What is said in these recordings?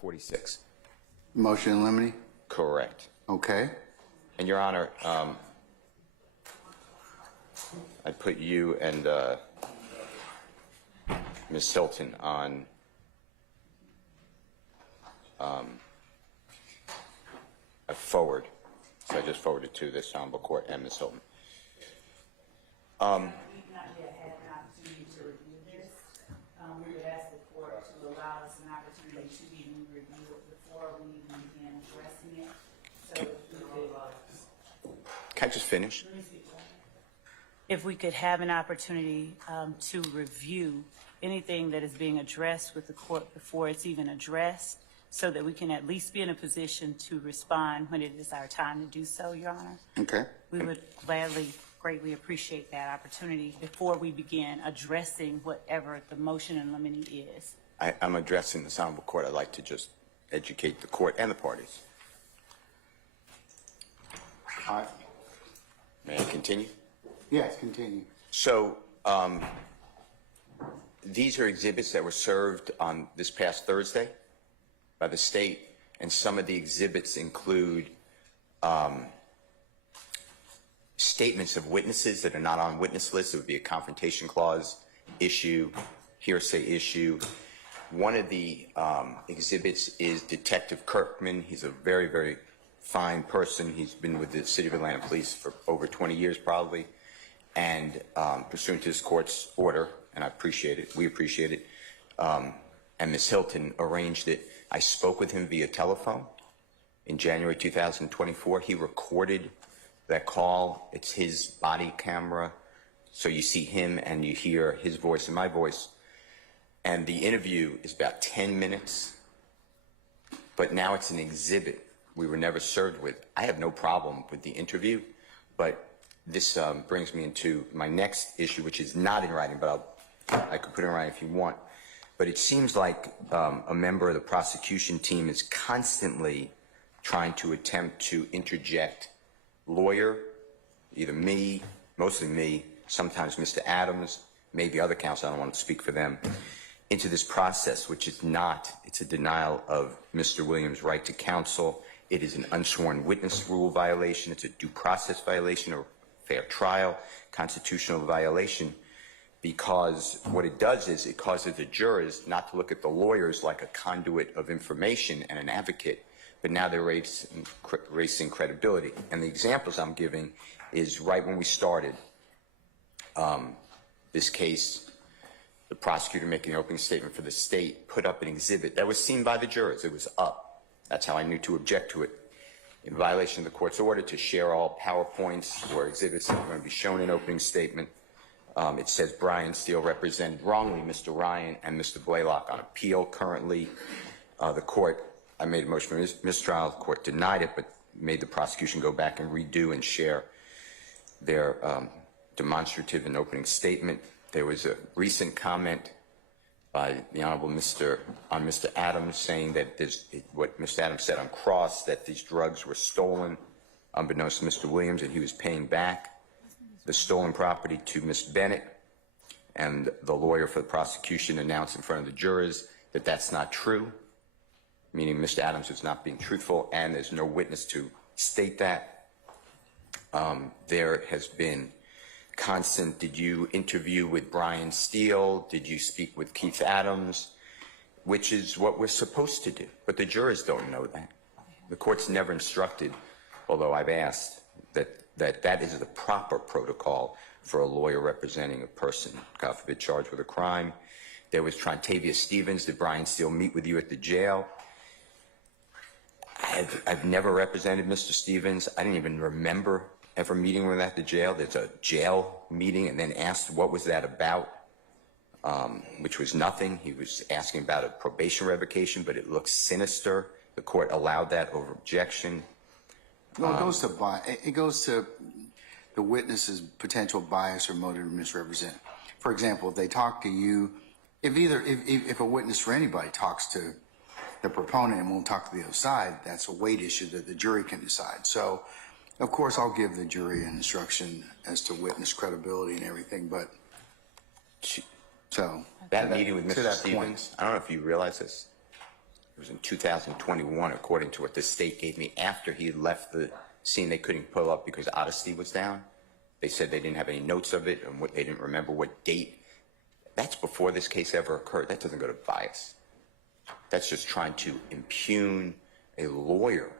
46. Motion in limine? Correct. Okay. And Your Honor, I put you and Ms. Hilton on a forward. So I just forwarded to this Honorable Court and Ms. Hilton. We've not yet had an opportunity to review this. We would ask the court to allow us an opportunity to even review it before we even begin addressing it. So if we could, Can I just finish? if we could have an opportunity to review anything that is being addressed with the court before it's even addressed, so that we can at least be in a position to respond when it is our time to do so, Your Honor. Okay. We would greatly appreciate that opportunity before we begin addressing whatever the motion in limine is. I'm addressing this Honorable Court. I'd like to just educate the court and the parties. All right. May I continue? Yes, continue. So these are exhibits that were served on this past Thursday by the state, and some of the exhibits include statements of witnesses that are not on witness lists. It would be a confrontation clause issue, hearsay issue. One of the exhibits is Detective Kirkman. He's a very, very fine person. He's been with the City of Atlanta Police for over 20 years probably, and pursuant to this court's order, and I appreciate it, we appreciate it, and Ms. Hilton arranged it. I spoke with him via telephone in January 2024. He recorded that call. It's his body camera, so you see him and you hear his voice and my voice. And the interview is about 10 minutes, but now it's an exhibit we were never served with. I have no problem with the interview, but this brings me into my next issue, which is not in writing, but I could put it in writing if you want. But it seems like a member of the prosecution team is constantly trying to attempt to interject lawyer, either me, mostly me, sometimes Mr. Adams, maybe other counsel, I don't want to speak for them, into this process, which is not. It's a denial of Mr. Williams' right to counsel. It is an unsworn witness rule violation. It's a due process violation or fair trial, constitutional violation, because what it does is it causes the jurors not to look at the lawyers like a conduit of information and an advocate, but now they're racing credibility. And the examples I'm giving is right when we started this case, the prosecutor making an opening statement for the state put up an exhibit that was seen by the jurors. It was up. That's how I knew to object to it. In violation of the court's order to share all PowerPoints or exhibits that are going to be shown in opening statement. It says Brian Steele represented wrongly Mr. Ryan and Mr. Blaylock on appeal currently. The court, I made a motion for mistrial. The court denied it, but made the prosecution go back and redo and share their demonstrative and opening statement. There was a recent comment by the Honorable Mr. Adams saying that what Mr. Adams said on cross, that these drugs were stolen unbeknownst to Mr. Williams, and he was paying back the stolen property to Ms. Bennett, and the lawyer for the prosecution announced in front of the jurors that that's not true, meaning Mr. Adams was not being truthful, and there's no witness to state that. There has been constant, did you interview with Brian Steele? Did you speak with Keith Adams? Which is what we're supposed to do, but the jurors don't know that. The court's never instructed, although I've asked, that is the proper protocol for a lawyer representing a person, God forbid, charged with a crime. There was Trontavia Stevens. Did Brian Steele meet with you at the jail? I've never represented Mr. Stevens. I didn't even remember ever meeting with him at the jail. There's a jail meeting, and then asked what was that about, which was nothing. He was asking about a probation revocation, but it looked sinister. The court allowed that over objection. Well, it goes to the witness's potential bias or motive to misrepresent. For example, if they talk to you, if a witness for anybody talks to the proponent and won't talk to the other side, that's a weight issue that the jury can decide. So, of course, I'll give the jury an instruction as to witness credibility and everything, but that meeting with Mr. Stevens, I don't know if you realize this, was in 2021, according to what the state gave me, after he left the scene. They couldn't pull up because Odyssey was down. They said they didn't have any notes of it, and they didn't remember what date. That's before this case ever occurred. That doesn't go to bias. That's just trying to impugn a lawyer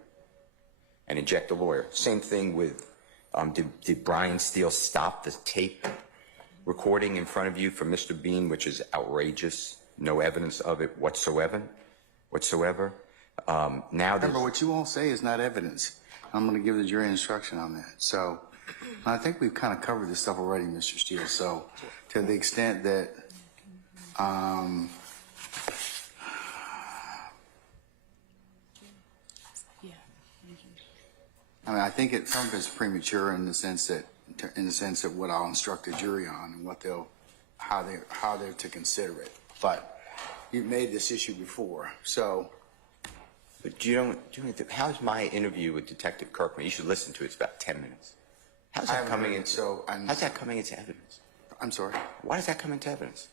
and inject a lawyer. Same thing with, did Brian Steele stop the tape recording in front of you from Mr. Bean, which is outrageous, no evidence of it whatsoever. Now Remember, what you all say is not evidence. I'm going to give the jury instruction on that. So I think we've kind of covered this stuff already, Mr. Steele. So to the extent that I mean, I think some of it's premature in the sense that what I'll instruct the jury on and what how they're to consider it. But you've made this issue before, so. But how's my interview with Detective Kirkman? You should listen to it. It's about 10 minutes. How's that coming into evidence? I'm sorry? Why does that come into evidence?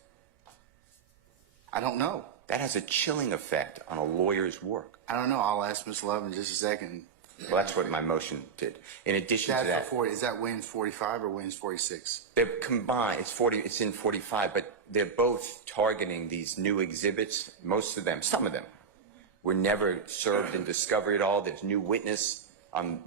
I don't know. That has a chilling effect on a lawyer's work. I don't know. I'll ask Ms. Love in just a second. Well, that's what my motion did. In addition to that, is that Williams 45 or Williams 46? They're combined. It's in 45, but they're both targeting these new exhibits. Most of them, some of them, were never served in discovery at all. There's new witness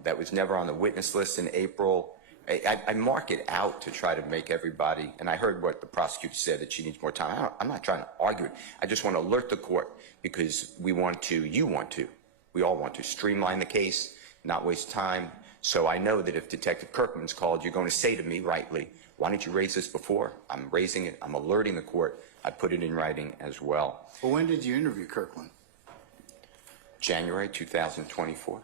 that was never on the witness list in April. I mark it out to try to make everybody, and I heard what the prosecutor said, that she needs more time. I'm not trying to argue it. I just want to alert the court because we all want to streamline the case, not waste time. So I know that if Detective Kirkman's called, you're going to say to me rightly, why didn't you raise this before? I'm raising it. I'm alerting the court. I put it in writing as well. Well, when did you interview Kirkland? January 2024.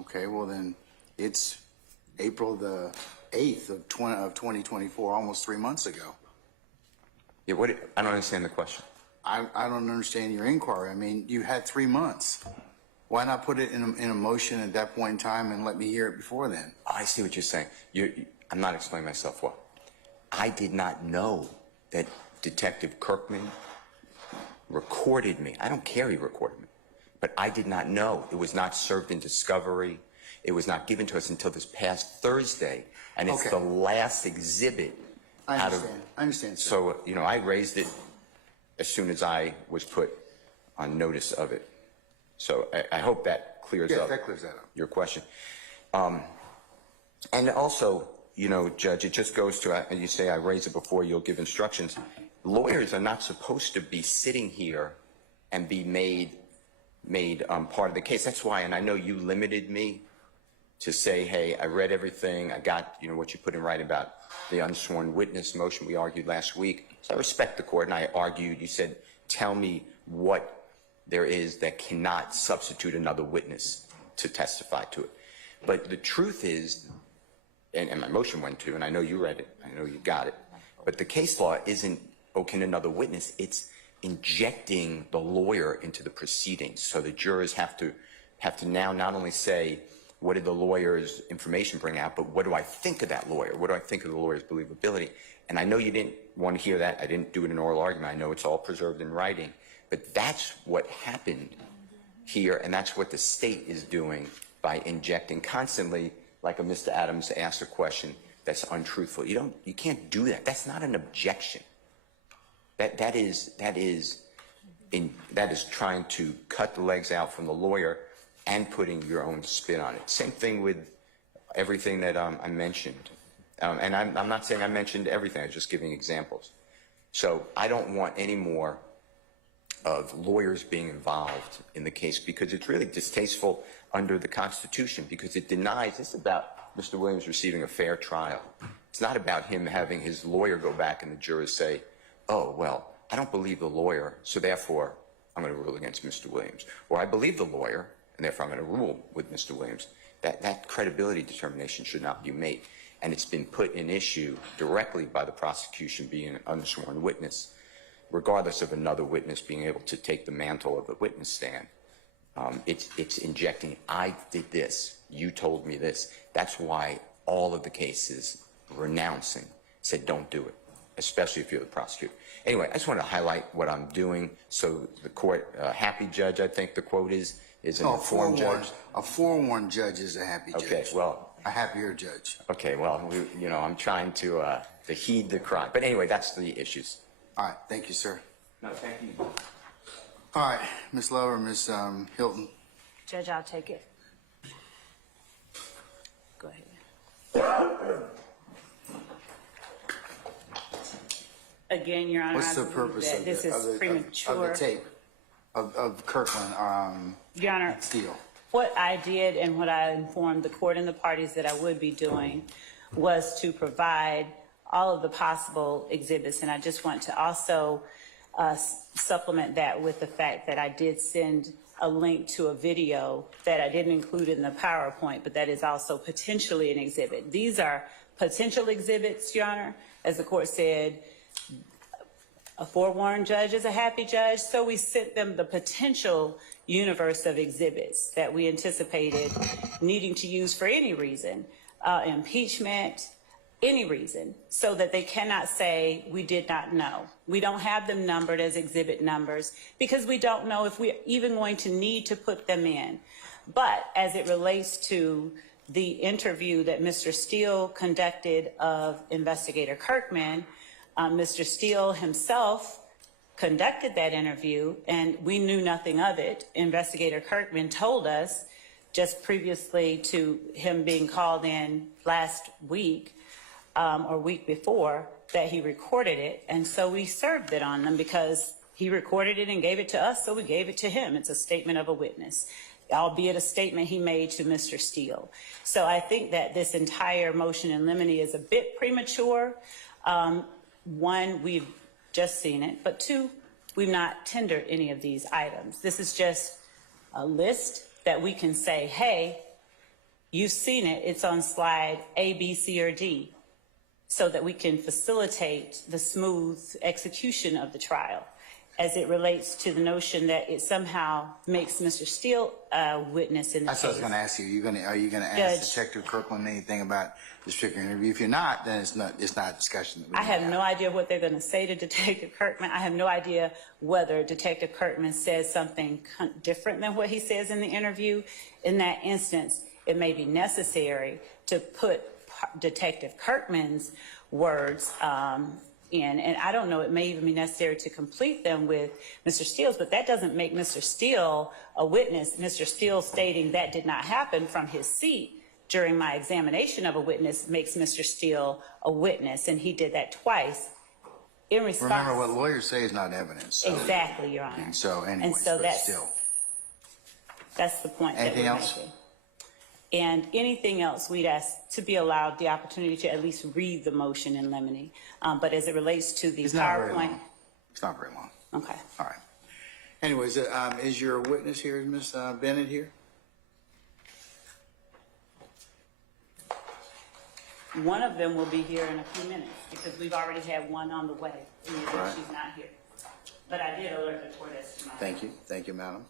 Okay, well then it's April the 8th of 2024, almost 3 months ago. Yeah, I don't understand the question. I don't understand your inquiry. I mean, you had 3 months. Why not put it in a motion at that point in time and let me hear it before then? Oh, I see what you're saying. I'm not explaining myself well. I did not know that Detective Kirkman recorded me. I don't care he recorded me. But I did not know. It was not served in discovery. It was not given to us until this past Thursday. And it's the last exhibit. I understand, sir. So, I raised it as soon as I was put on notice of it. So I hope that clears up. That clears that up. Your question. And also, Judge, it just goes to, you say I raised it before, you'll give instructions. Lawyers are not supposed to be sitting here and be made part of the case. That's why, and I know you limited me to say, hey, I read everything. I got, what you put in writing about the unsworn witness motion we argued last week. So I respect the court, and I argued. You said, tell me what there is that cannot substitute another witness to testify to it. But the truth is, and my motion went to, and I know you read it, I know you got it, but the case law isn't, can another witness? It's injecting the lawyer into the proceedings. So the jurors have to now not only say, what did the lawyer's information bring out, but what do I think of that lawyer? What do I think of the lawyer's believability? And I know you didn't want to hear that. I didn't do it in oral argument. I know it's all preserved in writing. But that's what happened here, and that's what the state is doing by injecting constantly, like a Mr. Adams asked a question that's untruthful. You can't do that. That's not an objection. That is trying to cut the legs out from the lawyer and putting your own spin on it. Same thing with everything that I mentioned. And I'm not saying I mentioned everything. I'm just giving examples. So I don't want any more of lawyers being involved in the case because it's really distasteful under the Constitution because it denies, it's about Mr. Williams receiving a fair trial. It's not about him having his lawyer go back and the jurors say, oh, well, I don't believe the lawyer, so therefore I'm going to rule against Mr. Williams. Or I believe the lawyer, and therefore I'm going to rule with Mr. Williams. That credibility determination should not be made. And it's been put in issue directly by the prosecution being an unsworn witness, regardless of another witness being able to take the mantle of the witness stand. It's injecting, I did this, you told me this. That's why all of the cases renouncing said don't do it. especially if you're the prosecutor. Anyway, I just want to highlight what I'm doing so the court, happy judge, I think the quote is an informed judge. A forewarned judge is a happy judge. Okay, well, a happier judge. okay, well, I'm trying to heed the cry. But anyway, that's the issues. All right, thank you, sir. No, thank you. All right, Ms. Lover, Ms. Hilton. Judge, I'll take it. Go ahead. Again, Your Honor, What's I the believe purpose that of this is premature. of the tape of Kirkland Your Honor, Steele? what I did and what I informed the court and the parties that I would be doing was to provide all of the possible exhibits. And I just want to also supplement that with the fact that I did send a link to a video that I didn't include in the PowerPoint, but that is also potentially an exhibit. These are potential exhibits, Your Honor. As the court said, a forewarned judge is a happy judge, so we sent them the potential universe of exhibits that we anticipated needing to use for any reason, impeachment, any reason, so that they cannot say we did not know. We don't have them numbered as exhibit numbers because we don't know if we're even going to need to put them in. But as it relates to the interview that Mr. Steele conducted of Investigator Kirkman, Mr. Steele himself conducted that interview and we knew nothing of it. Investigator Kirkman told us just previously to him being called in last week or week before that he recorded it. And so we served it on them because he recorded it and gave it to us, so we gave it to him. It's a statement of a witness, albeit a statement he made to Mr. Steele. So I think that this entire motion in limine is a bit premature. One, we've just seen it, but two, we've not tendered any of these items. This is just a list that we can say, hey, you've seen it, it's on slide A, B, C, or D, so that we can facilitate the smooth execution of the trial. As it relates to the notion that it somehow makes Mr. Steele a witness in the case. That's what I was going to ask you. Are you going to Judge, ask Detective Kirkland anything about this particular interview? If you're not, then it's not a discussion that we I have no idea what they're going to say to Detective Kirkman. I have no idea whether Detective Kirkman says something different than what he says in the interview. In that instance, it may be necessary to put Detective Kirkman's words in, and I don't know, it may even be necessary to complete them with Mr. Steele's, but that doesn't make Mr. Steele a witness. Mr. Steele stating that did not happen from his seat during my examination of a witness makes Mr. Steele a witness, and he did that twice in response. Remember, what lawyers say is not evidence. So. Exactly, Your Honor. And so, anyways, that's the point. Anything that we're else? making. And anything else, we'd ask to be allowed the opportunity to at least read the motion in limine. But as it relates to the It's not very PowerPoint. long. It's not very long. Okay. All right. Anyways, is your witness here? Is Ms. Bennett here? One of them will be here in a few minutes because we've already had one on the way. And Right. she's not here. But I did alert the court as to my. Thank you. Thank you, madam.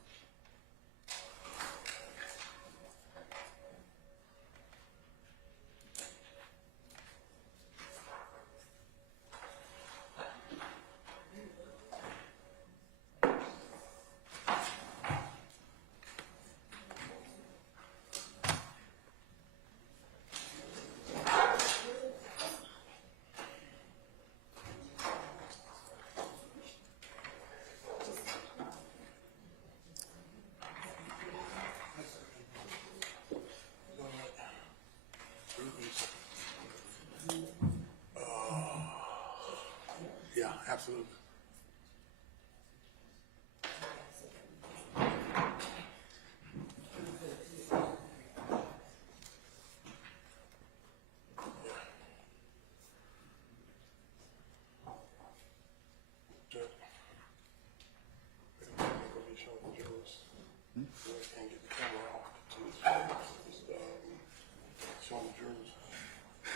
Yeah, absolutely.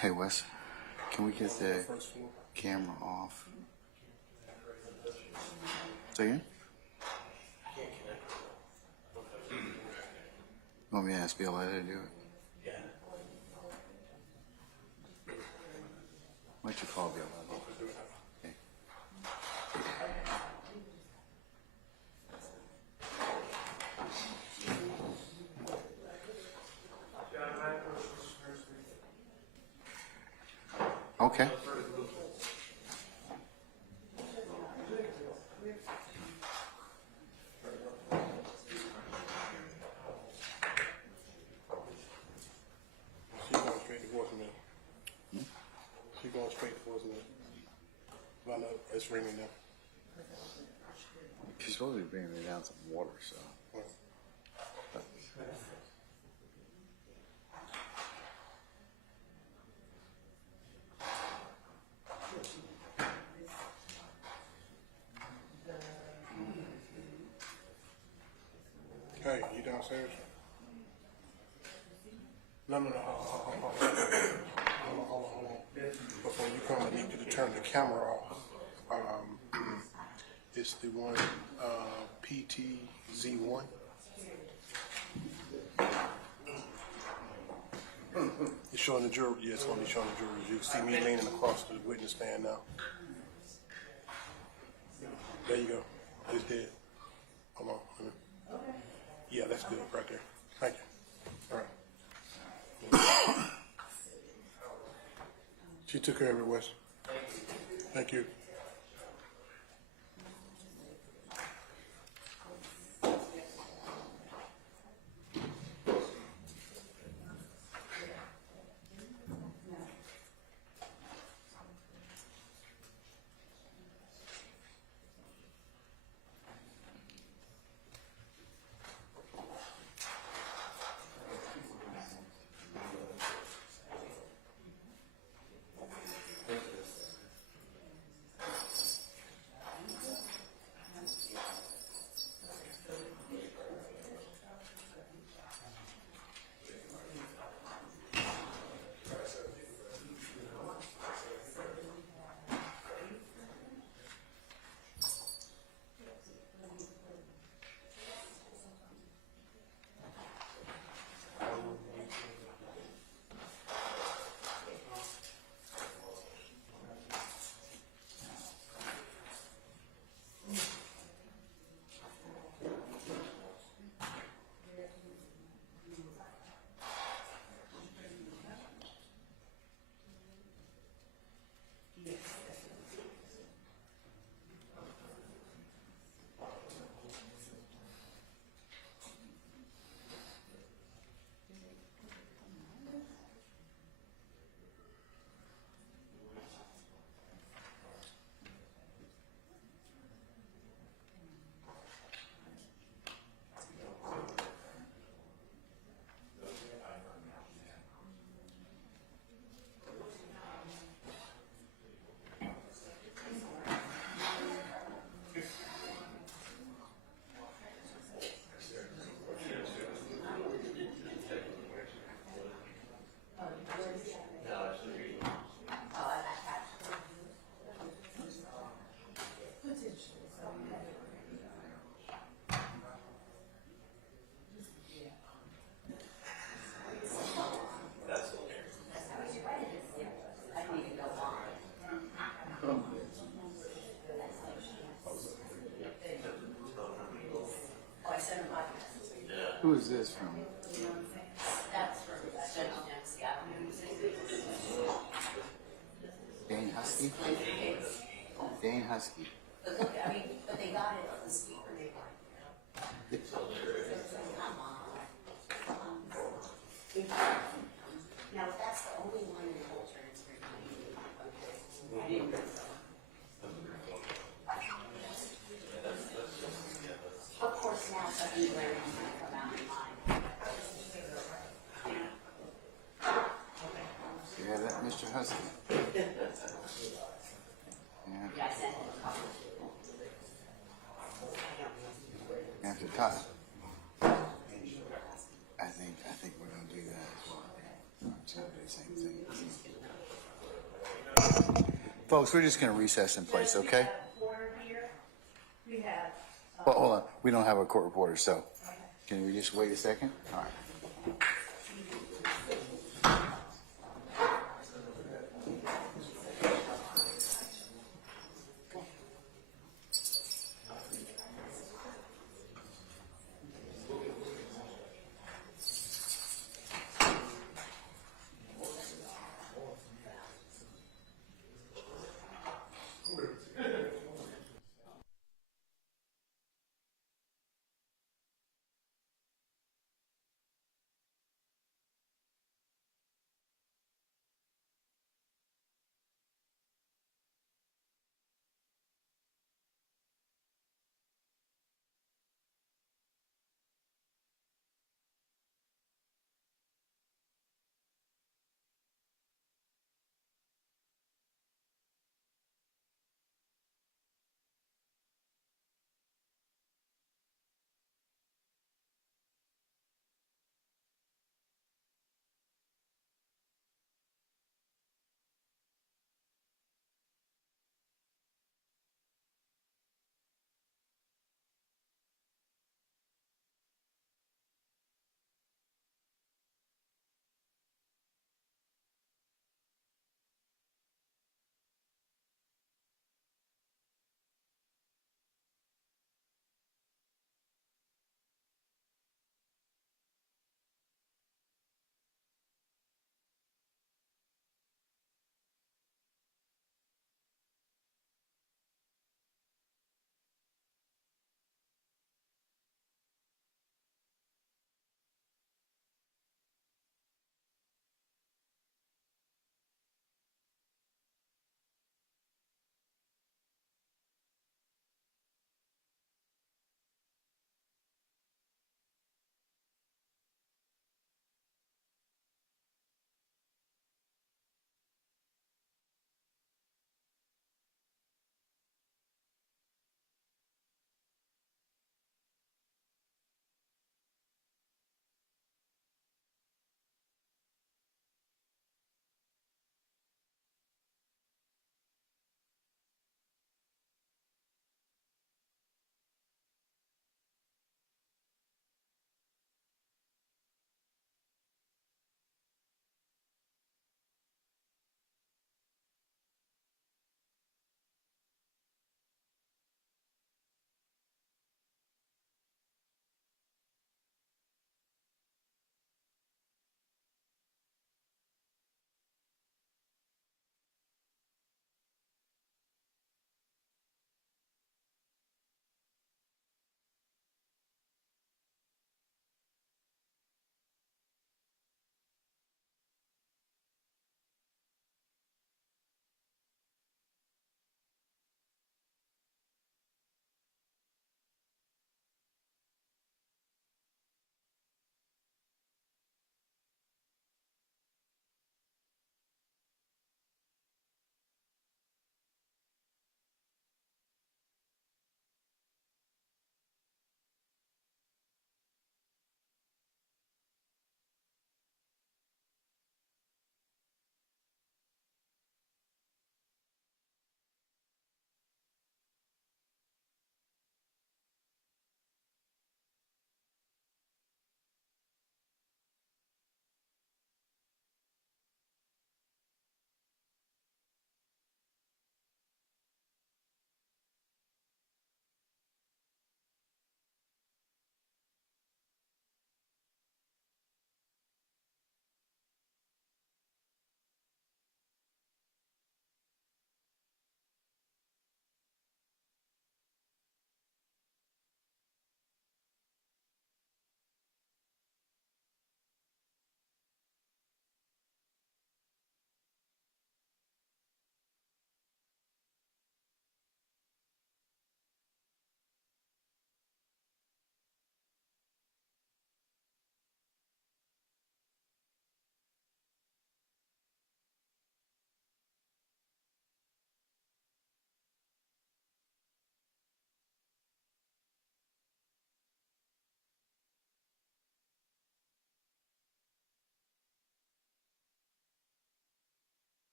Hey, Wes, can we get the camera off? Say again? You want me to ask Violetta to do it? Yeah. Why don't you call Violetta? Okay. She's going straight to voicemail. She's going straight to voicemail. But I know it's ringing now. She's supposed to be bringing me down some water, so. Hey, you downstairs? No. Hold on. Before you come, I need you to turn the camera off. It's the one, PTZ1. It's showing the jury. Yeah, it's going to be showing the jury. You can see me leaning across the witness stand now. There you go. It's dead. Hold on. Yeah, that's good right there. Thank you. All right. She took care of it, Wes. Thank you. Who is this from? Dane Husky? Dane Husky. But look, I mean, but they got it on the speaker, they weren't. Come on. Now, if that's the only one in the whole transcript, I didn't think so. Of course, now something glaring is gonna come out in mine. You have that, Mr. Husky? Yeah, I sent it a couple. After Todd. I think we're gonna do that as well. I'm just gonna do the same thing. Folks, we're just gonna recess in place, okay? We have. Well, hold on, we don't have a court reporter, so can we just wait a second? All right.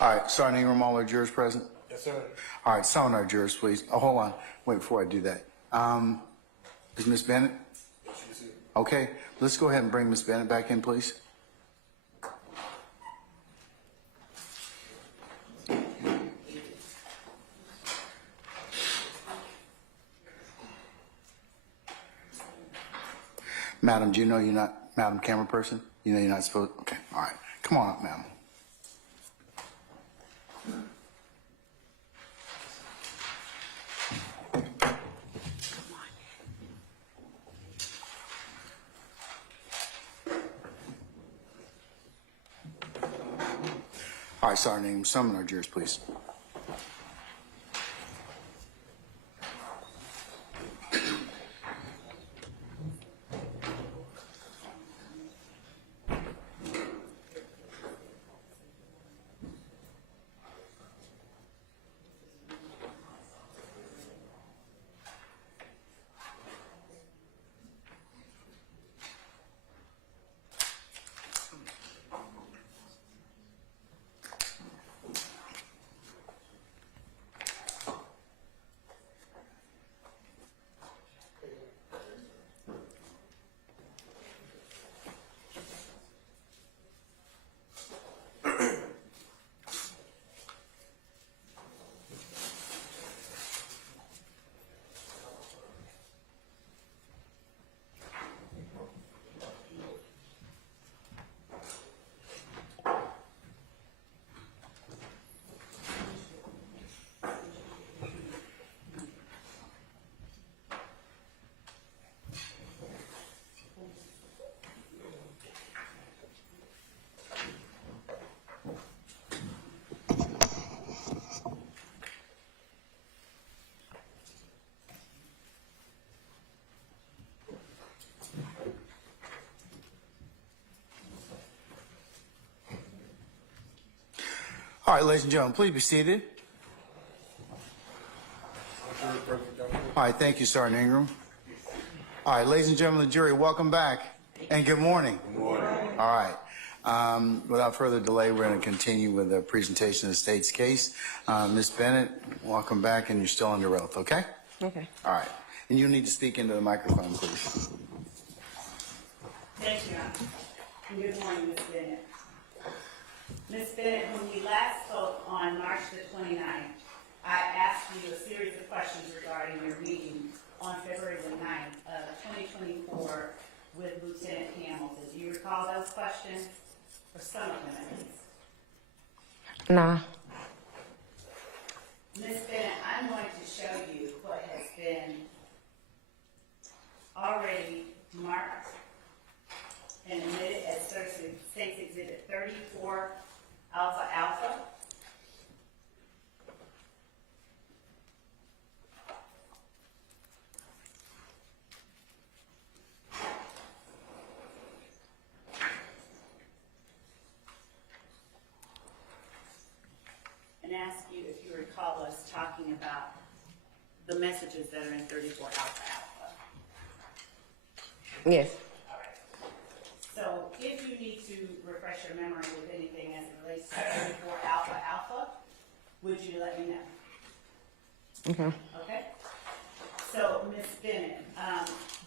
All right, Sergeant Ingram, all our jurors present? Yes, sir. All right, summon our jurors, please. Oh, hold on. Wait, before I do that. Is Ms. Bennett? Okay, let's go ahead and bring Ms. Bennett back in, please. Madam, do you know you're not, Madam Camera Person? You know you're not supposed, okay, all right. Come on up, madam. All right, Sergeant Ingram, summon our jurors, please. All right, ladies and gentlemen, please be seated. All right, thank you, Sergeant Ingram. All right, ladies and gentlemen of the jury, welcome back and good morning. Good morning. All right. Without further delay, we're going to continue with the presentation of the state's case. Ms. Bennett, welcome back, and you're still under oath, okay? Okay. All right. And you need to speak into the microphone, please. Thank you, Your Honor. And good morning, Ms. Bennett. Ms. Bennett, when we last spoke on March the 29th, I asked you a series of questions regarding your meeting on February the 9th of 2024 with Lieutenant Hamilton. Do you recall those questions? Or some of them at least? Nah. Ms. Bennett, I'm going to show you what has been already marked and admitted as State's Exhibit 34 Alpha Alpha. And ask you if you recall us talking about the messages that are in 34 Alpha Alpha. Yes. So if you need to refresh your memory with anything as it relates to 34 Alpha Alpha, would you let me know? Okay. Okay? So, Ms. Bennett,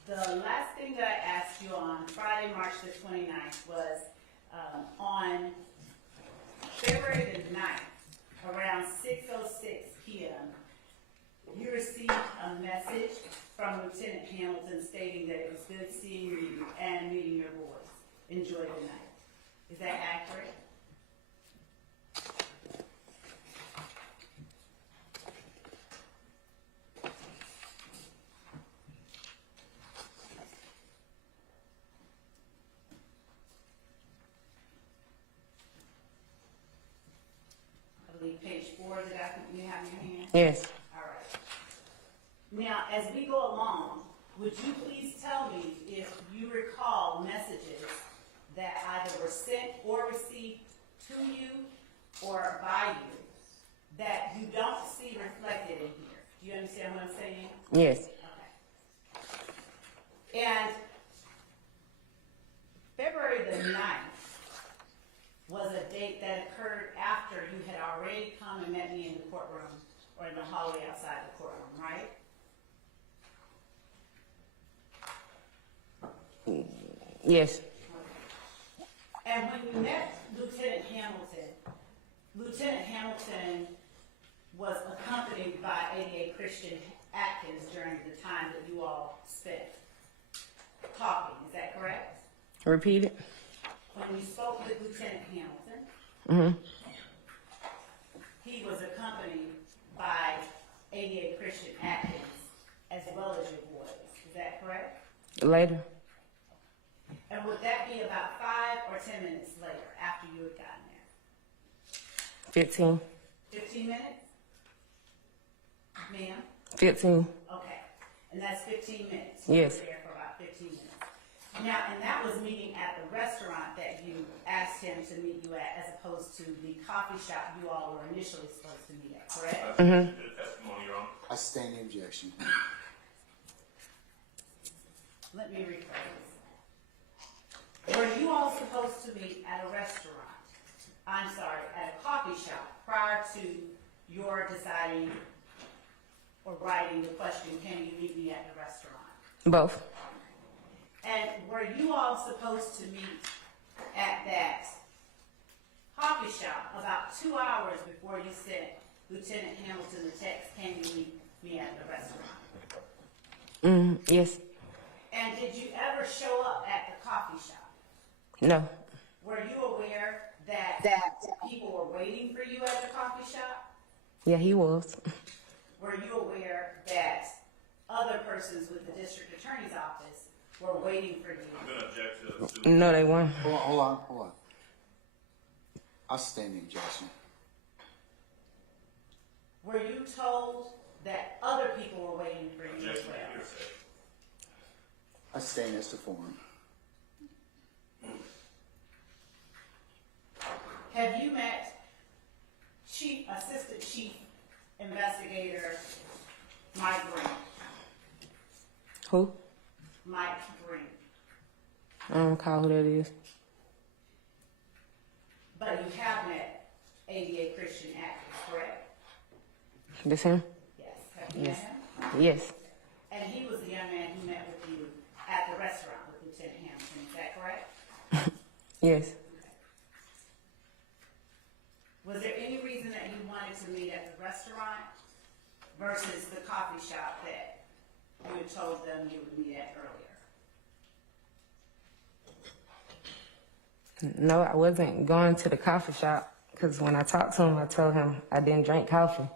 the last thing that I asked you on Friday, March the 29th was on February the 9th, around 6:06 p.m., you received a message from Lieutenant Hamilton stating that it was good seeing you and meeting your boys. Enjoy the night. Is that accurate? I believe page 4 of the document you have in your hand. Yes. All right. Now, as we go along, would you please tell me if you recall messages that either were sent or received to you or by you that you don't see reflected in here? Do you understand what I'm saying? Yes. Okay. And February the 9th, Yes. And when you met Lieutenant Hamilton was accompanied by ADA Christian Atkins during the time that you all spent talking, is that correct? Repeat it. When you spoke with Lieutenant Hamilton, he was accompanied by ADA Christian Atkins as well as your boys, is that correct? Later. And would that be about 5 or 10 minutes later after you had gotten there? 15. 15 minutes? Ma'am? 15. Okay. And that's 15 minutes? Yes. You were there for about 15 minutes. Now, and that was meeting at the restaurant that you asked him to meet you at as opposed to the coffee shop you all were initially supposed to meet at, correct? Testimony, Your Honor. I sustain the objection. Let me rephrase. Were you all supposed to meet at a restaurant? I'm sorry, at a coffee shop prior to your deciding or writing the question, can you meet me at the restaurant? Both. And were you all supposed to meet at that coffee shop about 2 hours before you sent Lieutenant Hamilton the text, can you meet me at the restaurant? Yes. And did you ever show up at the coffee shop? No. Were you aware that people were waiting for you at the coffee shop? Yeah, he was. Were you aware that other persons with the district attorney's office were waiting for you? I'm going to object to No, they weren't. Hold on. I sustain the objection. Were you told that other people were waiting for you as objection to well? hearsay. I sustain as to form. Have you met Assistant Chief Investigator Mike Green? Who? Mike Green. I don't recall who that is. But you have met ADA Christian Atkins, correct? This him? Yes. Have you Yes. met him? Yes. And he was the young man who met with you at the restaurant with Lieutenant Hamilton, is that correct? Yes. Was there any reason that you wanted to meet at the restaurant versus the coffee shop that you had told them you would meet at earlier? No, I wasn't going to the coffee shop because when I talked to him, I told him I didn't drink coffee.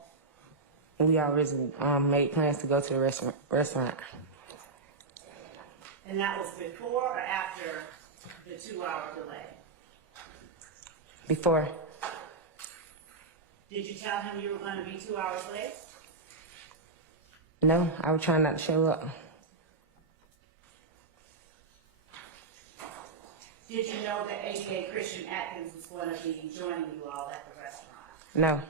And we always made plans to go to the restaurant. And that was before or after the 2-hour delay? Before. Did you tell him you were going to be 2 hours late? No, I was trying not to show up. Did you know that ADA Christian Atkins was going to be joining you all at the restaurant? No.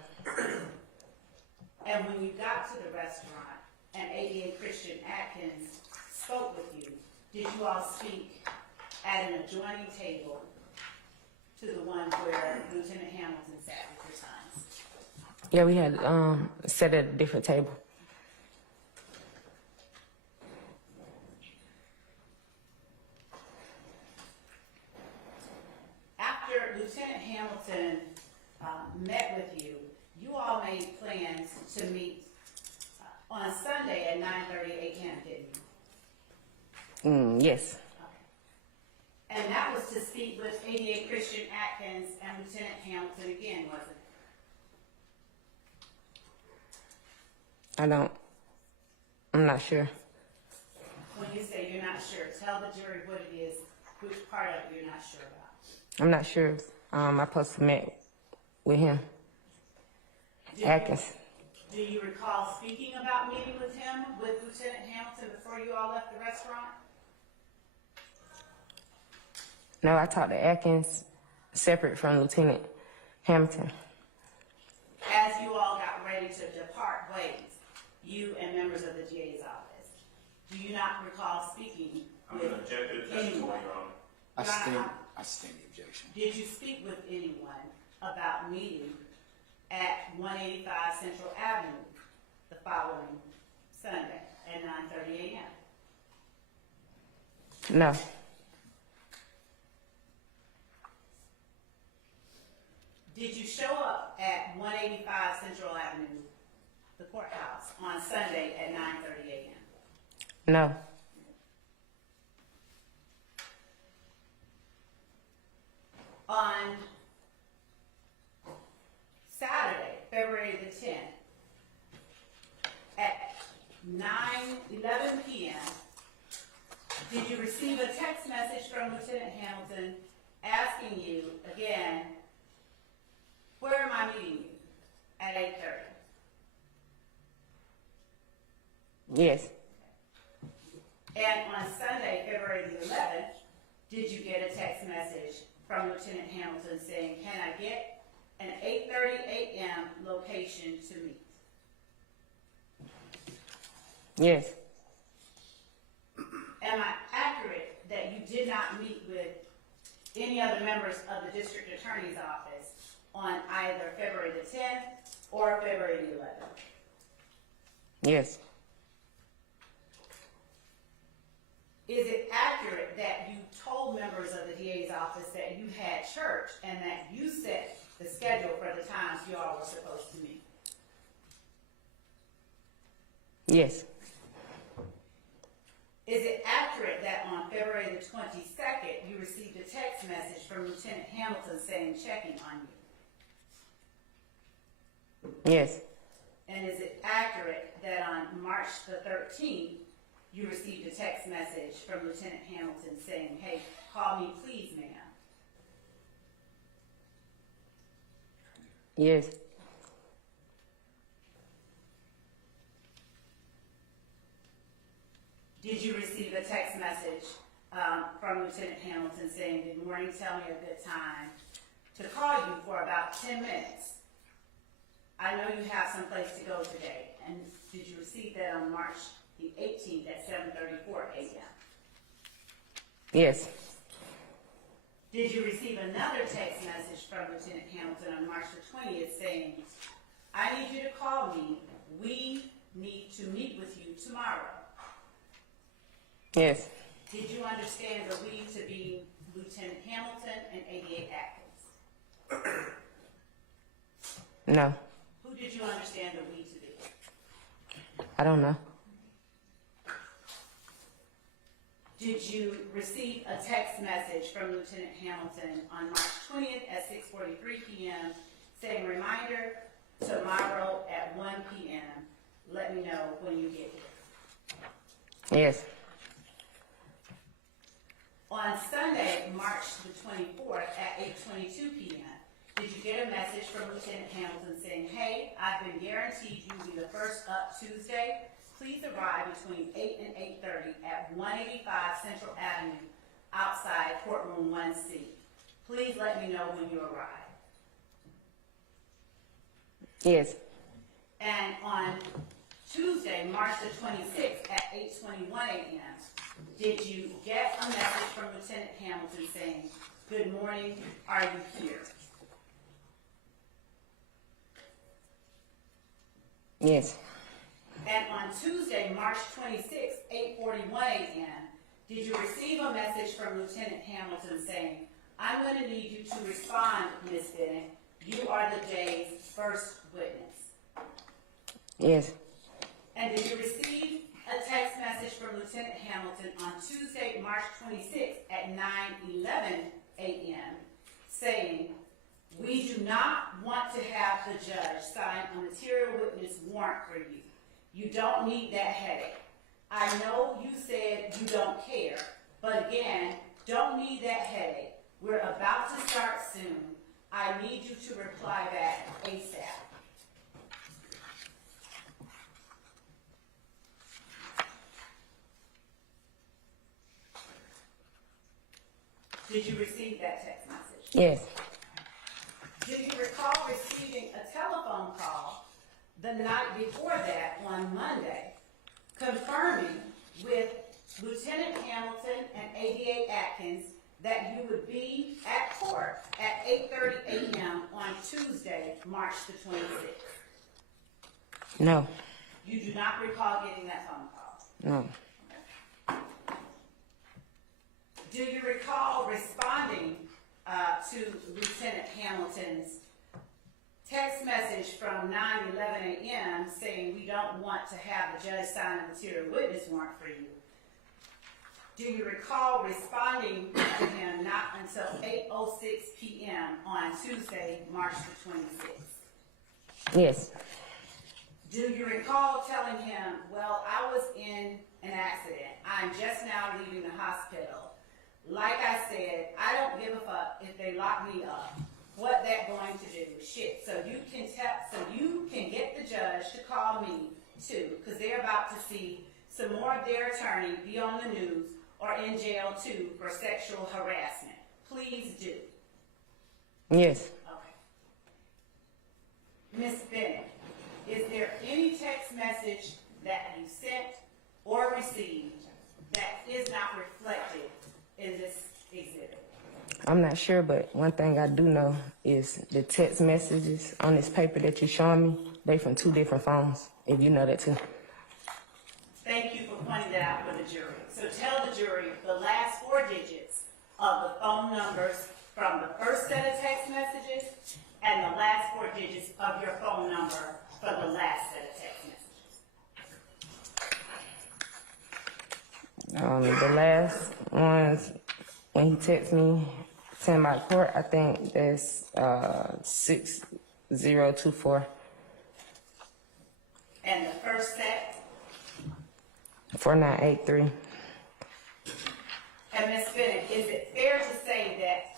And when you got to the restaurant and ADA Christian Atkins spoke with you, did you all speak at an adjoining table to the one where Lieutenant Hamilton sat with your sons? Yeah, we had sat at a different table. After Lieutenant Hamilton met with you, you all made plans to meet on Sunday at 9:30 a.m., didn't you? Yes. And that was to speak with ADA Christian Atkins and Lieutenant Hamilton again, wasn't it? I'm not sure. When you say you're not sure, tell the jury what it is, which part of it you're not sure about. I'm not sure if I supposed to met with him. Atkins. Do you recall speaking about meeting with him, with Lieutenant Hamilton, before you all left the restaurant? No, I talked to Atkins separate from Lieutenant Hamilton. As you all got ready to depart ways, you and members of the DA's office, do you not recall speaking I'm with going to object to the testimony, anyone? Your Honor. I sustain the objection. Did you speak with anyone about meeting at 185 Central Avenue the following Sunday at 9:30 a.m.? No. Sunday at 9:30 a.m.? No. On Saturday, February the 10th, at 9:11 p.m., did you receive a text message from Lieutenant Hamilton asking you, again, where am I meeting you? At 8:30. Yes. And on Sunday, February the 11th, did you get a text message from Lieutenant Hamilton saying, can I get an 8:30 a.m. location to meet? Yes. Am I accurate that you did not meet with any other members of the district attorney's office on either February the 10th or February the 11th? Yes. Is it accurate that you told members of the DA's office that you had church and that you set the schedule for the times you all were supposed to meet? Yes. Is it accurate that on February the 22nd, you received a text message from Lieutenant Hamilton saying checking on you? Yes. And is it accurate that on March the 13th, you received a text message from Lieutenant Hamilton saying, hey, call me please, ma'am? Yes. Did you receive a text message from Lieutenant Hamilton saying, good morning, tell me a good time to call you for about 10 minutes? I know you have someplace to go today. And did you receive that on March the 18th at 7:34 a.m.? Yes. Did you receive another text message from Lieutenant Hamilton on March the 20th saying, I need you to call me. We need to meet with you tomorrow? Yes. Did you understand the we to be Lieutenant Hamilton and 88 Atkins? No. Who did you understand the we to be? I don't know. Did you receive a text message from Lieutenant Hamilton on March 20th at 6:43 p.m. saying, reminder, tomorrow at 1 p.m., let me know when you get here? Yes. On Sunday, March the 24th at 8:22 p.m., did you get a message from Lieutenant Hamilton saying, hey, I've been guaranteed you will be the first up Tuesday. Please arrive between 8 and 8:30 at 185 Central Avenue outside Courtroom 1C. Please let me know when you arrive. Yes. And on Tuesday, March the 26th at 8:21 a.m., did you get a message from Lieutenant Hamilton saying, good morning, are you here? Yes. And on Tuesday, March 26th, 8:41 a.m., did you receive a message from Lieutenant Hamilton saying, I'm going to need you to respond, Ms. Bennett. You are the day's first witness. Yes. And did you receive a text message from Lieutenant Hamilton on Tuesday, March 26th at 9:11 a.m. saying, we do not want to have the judge sign a material witness warrant for you. You don't need that headache. I know you said you don't care, but again, don't need that headache. We're about to start soon. I need you to reply back ASAP. Did you receive that text message? Yes. Do you recall receiving a telephone call the night before that on Monday, confirming with Lieutenant Hamilton and 88 Atkins that you would be at court at 8:30 a.m. on Tuesday, March the 26th? No. You do not recall getting that phone call? No. Do you recall responding to Lieutenant Hamilton's text message from 9:11 a.m. saying we don't want to have the judge sign a material witness warrant for you. Do you recall responding to him not until 8:06 p.m. on Tuesday, March the 26th? Yes. Do you recall telling him, well, I was in an accident. I'm just now leaving the hospital. Like I said, I don't give a fuck if they lock me up. What that going to do? Shit. So you can get the judge to call me too, because they're about to see some more of their attorney be on the news or in jail too for sexual harassment. Please do. Yes. Okay. Ms. Bennett, is there any text message that you sent or received that is not reflected in this exhibit? I'm not sure, but one thing I do know is the text messages on this paper that you're showing me, they from 2 different phones, if you know that too. Thank you for pointing that out for the jury. So tell the jury the last 4 digits of the phone numbers from the first set of text messages and the last 4 digits of your phone number for the last set of text messages. The last ones, when he texted me, sent my court, I think that's 6024. And the first set? 4983. And Ms. Bennett, is it fair to say that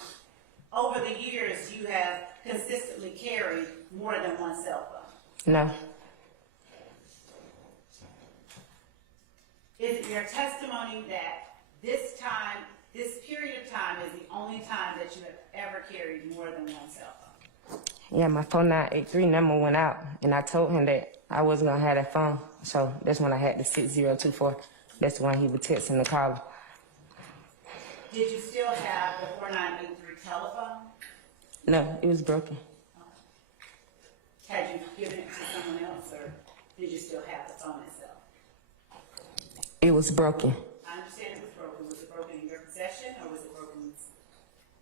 over the years you have consistently carried more than one cell phone? No. Is it your testimony that this period of time is the only time that you have ever carried more than one cell phone? Yeah, my 4983 number went out, and I told him that I wasn't gonna have that phone, so that's when I had the 6024. That's the one he would text and the call. Did you still have the 4983 telephone? No, it was broken. Had you given it to someone else, or did you still have the phone itself? It was broken. I understand it was broken. Was it broken in your possession, or was it broken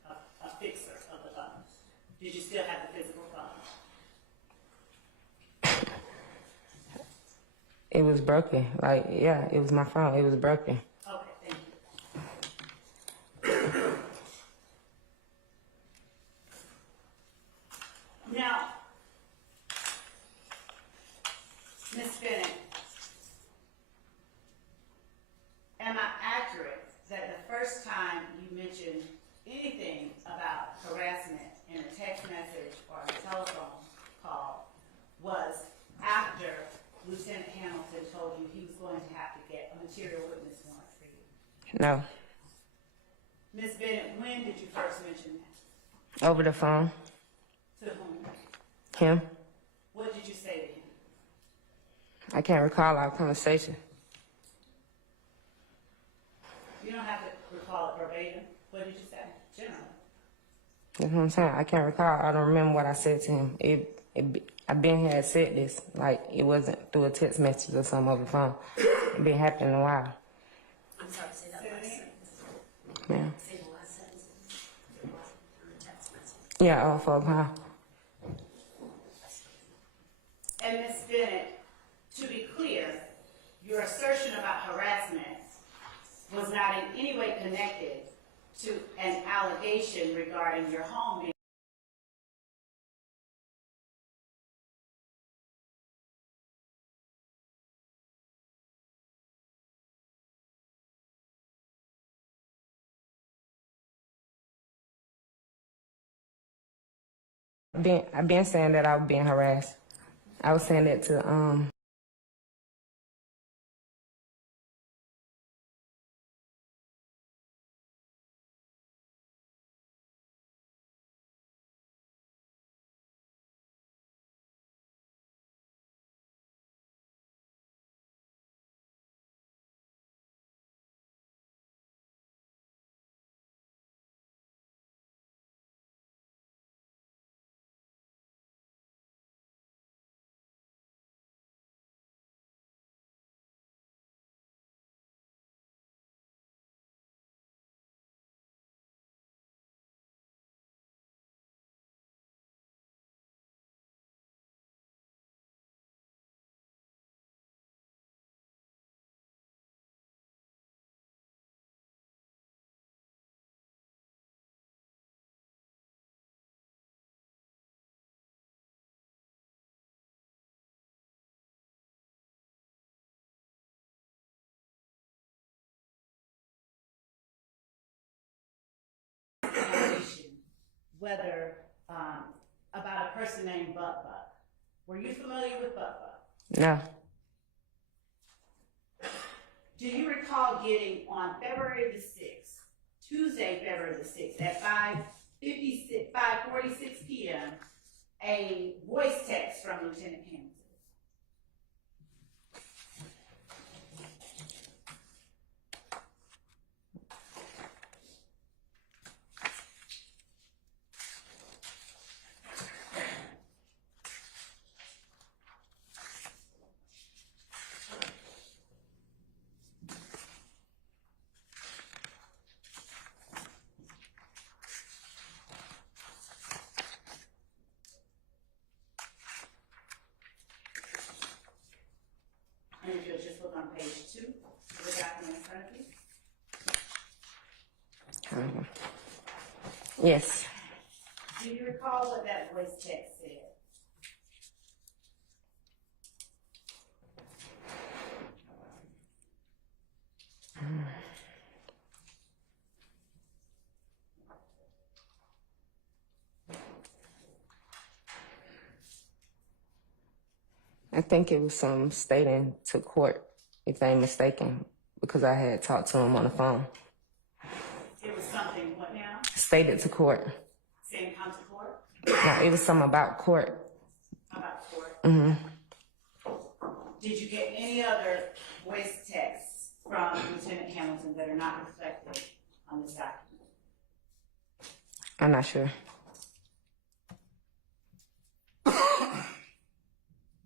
a fixer of the phone? Did you still have the physical phone? It was broken. Like, yeah, it was my phone. It was broken. Okay, thank you. Now, Ms. Bennett, am I accurate that the first time you mentioned anything about harassment in a text message or a telephone call was after Lieutenant Hamilton told you he was going to have to get a material witness warrant for you? No. Ms. Bennett, when did you first mention that? Over the phone. To whom? Him. What did you say to him? I can't recall our conversation. You don't have to recall it verbatim. What did you say? Generally. That's what I'm saying. I can't recall. I don't remember what I said to him. I've been here and said this. Like, it wasn't through a text message or something over the phone. It been happening a while. I'm sorry, say that last sentence. Yeah. Say the last sentence. On the text message. Yeah, over a phone. And Ms. Bennett, to be clear, your assertion about harassment was not in any way connected to an allegation regarding your home being I've been saying that I was being harassed. I was saying that to whether, about a person named Buck Buck. Were you familiar with Buck Buck? No. Do you recall getting on February the 6th, Tuesday, February the 6th, at 5:46 p.m., a voice text from Lieutenant Hamilton? And if you'll just look on page 2 of the document in front of you. Yes. Do you recall what that voice text said? I think it was some stating to court, if I ain't mistaken, because I had talked to him on the phone. It was something, what now? Stated to court. Saying come to court? No, it was something about court. About court? Mm-hmm. Did you get any other voice texts from Lieutenant Hamilton that are not reflected on this document? I'm not sure.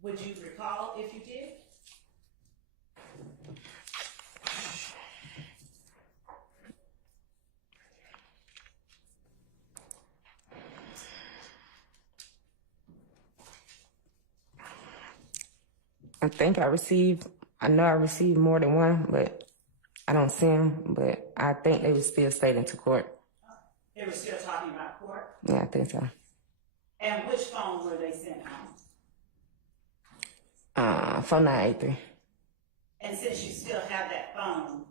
Would you recall if you did? I know I received more than one, but I don't see them, but I think they were still stating to court. They were still talking about court? Yeah, I think so. And which phone were they sent on? 4983. And since you still have that phone,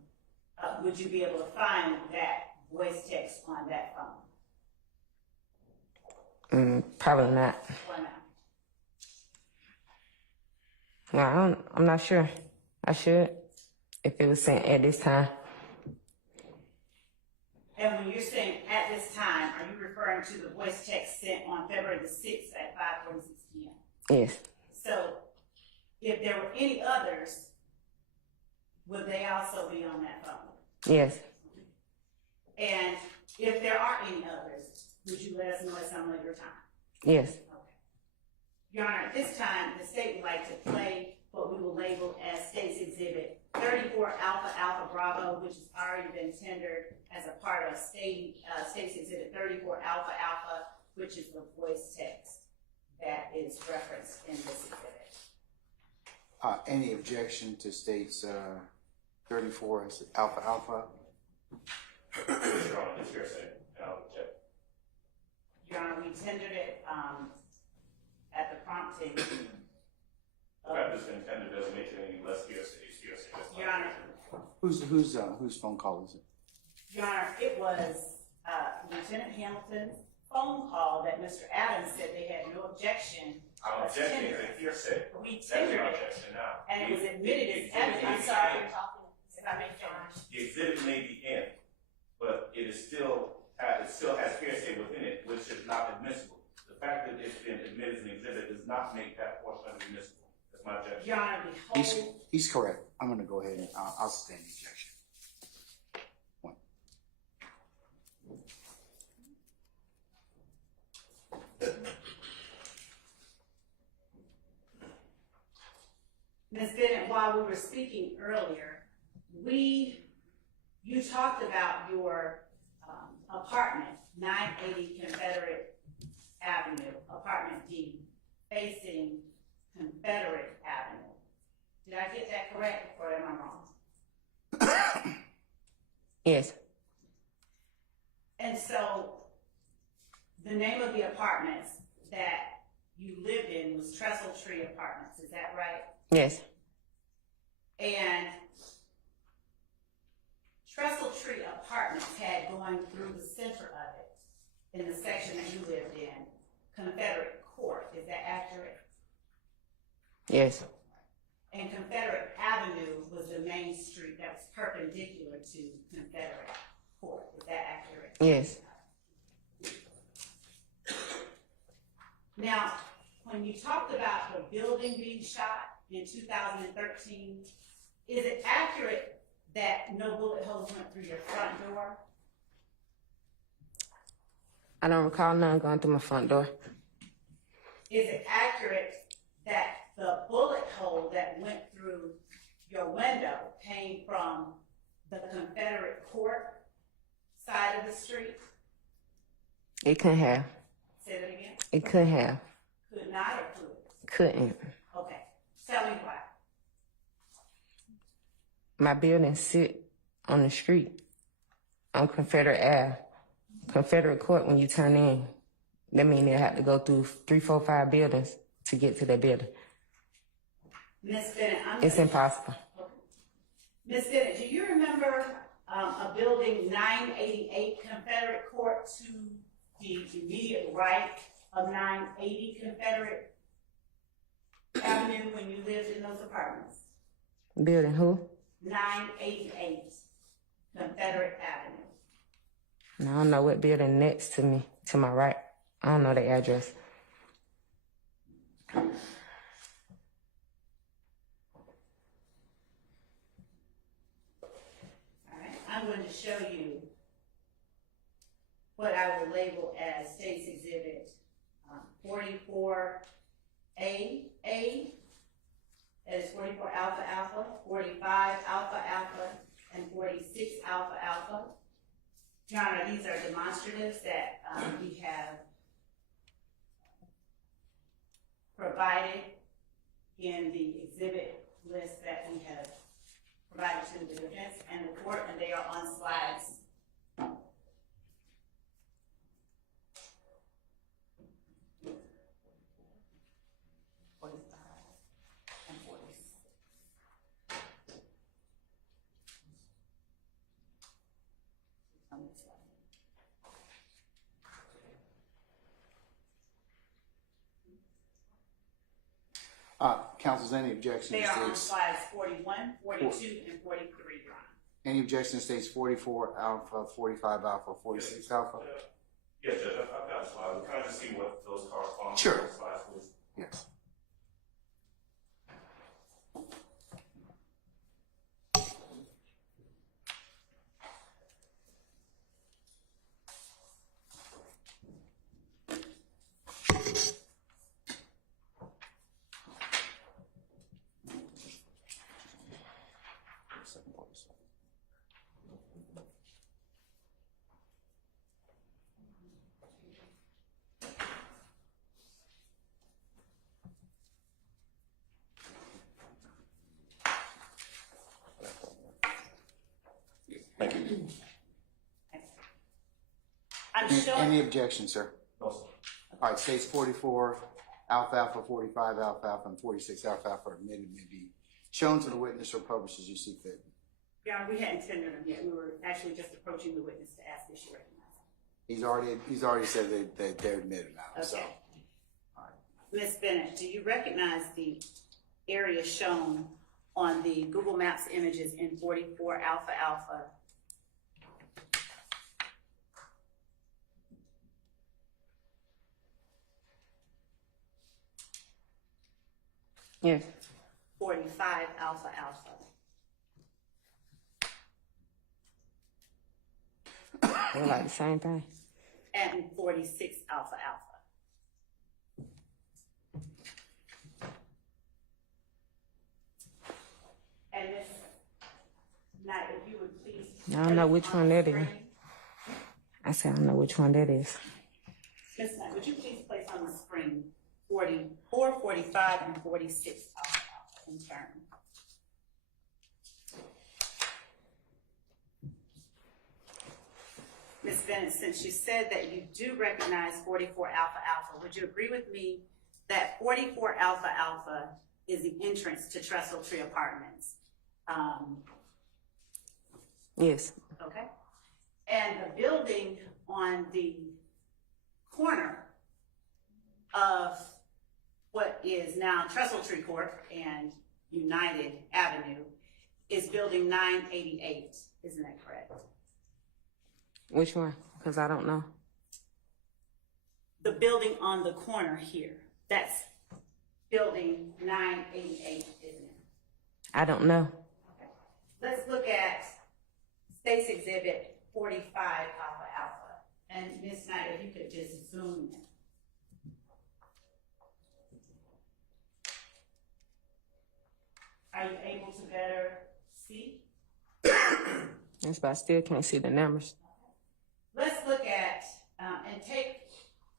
would you be able to find that voice text on that phone? Probably not. Why not? No, I'm not sure. I should, if it was sent at this time. And when you're saying at this time, are you referring to the voice text sent on February the 6th at 5:46 p.m.? Yes. So if there were any others, would they also be on that phone? Yes. And if there are any others, would you let us know at some later time? Yes. Okay. Your Honor, at this time, the state would like to play what we will label as State's Exhibit 34 Alpha Alpha Bravo, which has already been tendered as a part of State's Exhibit 34 Alpha Alpha, which is the voice text that is referenced in this exhibit. Any objection to states 34 as Alpha Alpha? Your Honor, it's hearsay, and I'll object. Your Honor, we tendered it at the prompting. The fact that it's been tendered doesn't make it any less hearsay. It's hearsay. That's Your not Honor, Whose phone call is it? Your Honor, it was Lieutenant Hamilton's phone call that Mr. Adams said they had no objection. I'm objecting to hearsay. We That's your tendered it, objection now. and it was admitted as evidence. I'm sorry, if I may finish. The exhibit may be in, but it still has hearsay within it, which is not admissible. The fact that it's been admitted as an exhibit does not make that portion admissible. That's my objection. Your Honor, the whole, He's correct. I'm going to go ahead and I'll sustain the objection. One. Ms. Bennett, while we were speaking earlier, you talked about your apartment, 980 Confederate Avenue, apartment D, facing Confederate Avenue. Did I get that correct, or am I wrong? Yes. And so, the name of the apartments that you lived in was Trestle Tree Apartments, is that right? Yes. And Trestle Tree Apartments had going through the center of it in the section that you lived in, Confederate Court. Is that accurate? Yes. And Confederate Avenue was the main street that was perpendicular to Confederate Court. Is that accurate? Yes. Now, when you talked about the building being shot in 2013, is it accurate that no bullet holes went through your front door? I don't recall none going through my front door. Is it accurate that the bullet hole that went through your window came from the Confederate Court side of the street? It couldn't have. Say that again? It couldn't have. Could not or could? Couldn't. Okay. Tell me why. My building sit on the street on Confederate Ave. Confederate Court, when you turn in, that means they have to go through 3, 4, 5 buildings to get to that building. Ms. Bennett, It's impossible. Ms. Bennett, do you remember a building 988 Confederate Court to the immediate right of 980 Confederate Avenue when you lived in those apartments? Building who? 988 Confederate Avenue. And I don't know what building next to me, to my right. I don't know the address. All right, I'm going to show you what I will label as State's Exhibit 44A, that is 44 Alpha Alpha, 45 Alpha Alpha, and 46 Alpha Alpha. Your Honor, these are demonstratives that we have provided in the exhibit list that we have provided to the defense and the court, and they are on slides. Counsel, any objection They to are on states? slides 41, 42, and 43, Your Honor. Any objection to states 44 alpha, 45 alpha, 46 alpha? Yes, Judge, I've got a slide. We're trying to see what those correspond to. Sure. Those slides, please. Yes. Thank you. I'm showing. Any objection, sir? No, sir. All right, states 44 alpha alpha, 45 alpha alpha, and 46 alpha alpha are admitted may be shown to the witness or published as you see fit. Your Honor, we hadn't tendered them yet. We were actually just approaching the witness to ask if she recognized He's already said that they're admitted now. them. So, Okay. all right. Ms. Bennett, do you recognize the area shown on the Google Maps images in 44 Alpha Alpha? Yes. 45 Alpha Alpha. They're like the same thing. And 46 Alpha Alpha. And Ms. Knight, if you would please. I don't know which one that is. Screen. I said I don't know which one that is. Ms. Knight, would you please place on the screen 44, 45, and 46 Alpha Alpha in turn? Ms. Bennett, since you said that you do recognize 44 Alpha Alpha, would you agree with me that 44 Alpha Alpha is the entrance to Trestle Tree Apartments? Yes. Okay. And the building on the corner of what is now Tree Court and United Avenue is building 988. Isn't that correct? Which one? Because I don't know. The building on the corner here, that's building 988, isn't it? I don't know. Okay. Let's look at State's Exhibit 45 Alpha Alpha. And Ms. Snyder, if you could just zoom in. Are you able to better see? Yes, but I still can't see the numbers. Let's look at and take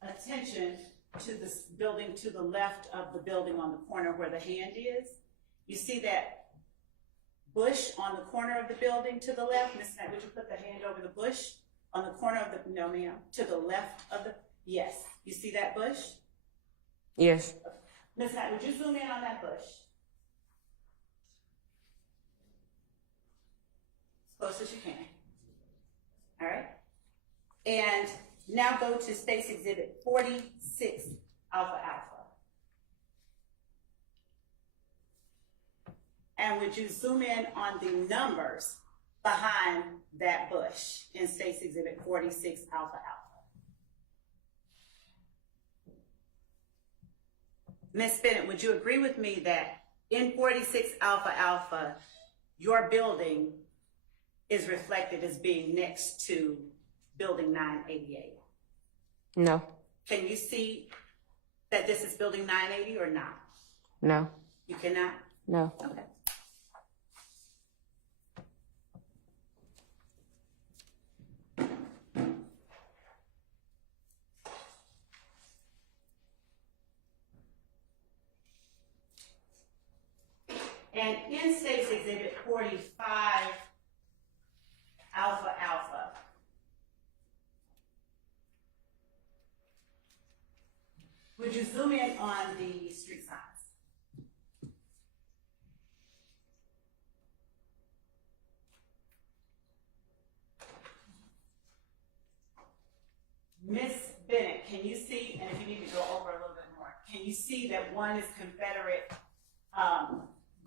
attention to this building to the left of the building on the corner where the hand is. You see that bush on the corner of the building to the left? Ms. Knight, would you put the hand over the bush on the corner of the, no ma'am, to the left of the, yes. You see that bush? Yes. Ms. Knight, would you zoom in on that bush? As close as you can. All right. And now go to State's Exhibit 46 Alpha Alpha. And would you zoom in on the numbers behind that bush in State's Exhibit 46 Alpha Alpha? Ms. Bennett, would you agree with me that in 46 Alpha Alpha, your building is reflected as being next to building 988? No. Can you see that this is building 980 or not? No. You cannot? No. Okay. And in State's Exhibit 45 Alpha Alpha, would you zoom in on the street signs? Miss Bennett, can you see, and if you need to go over a little bit more, can you see that one is Confederate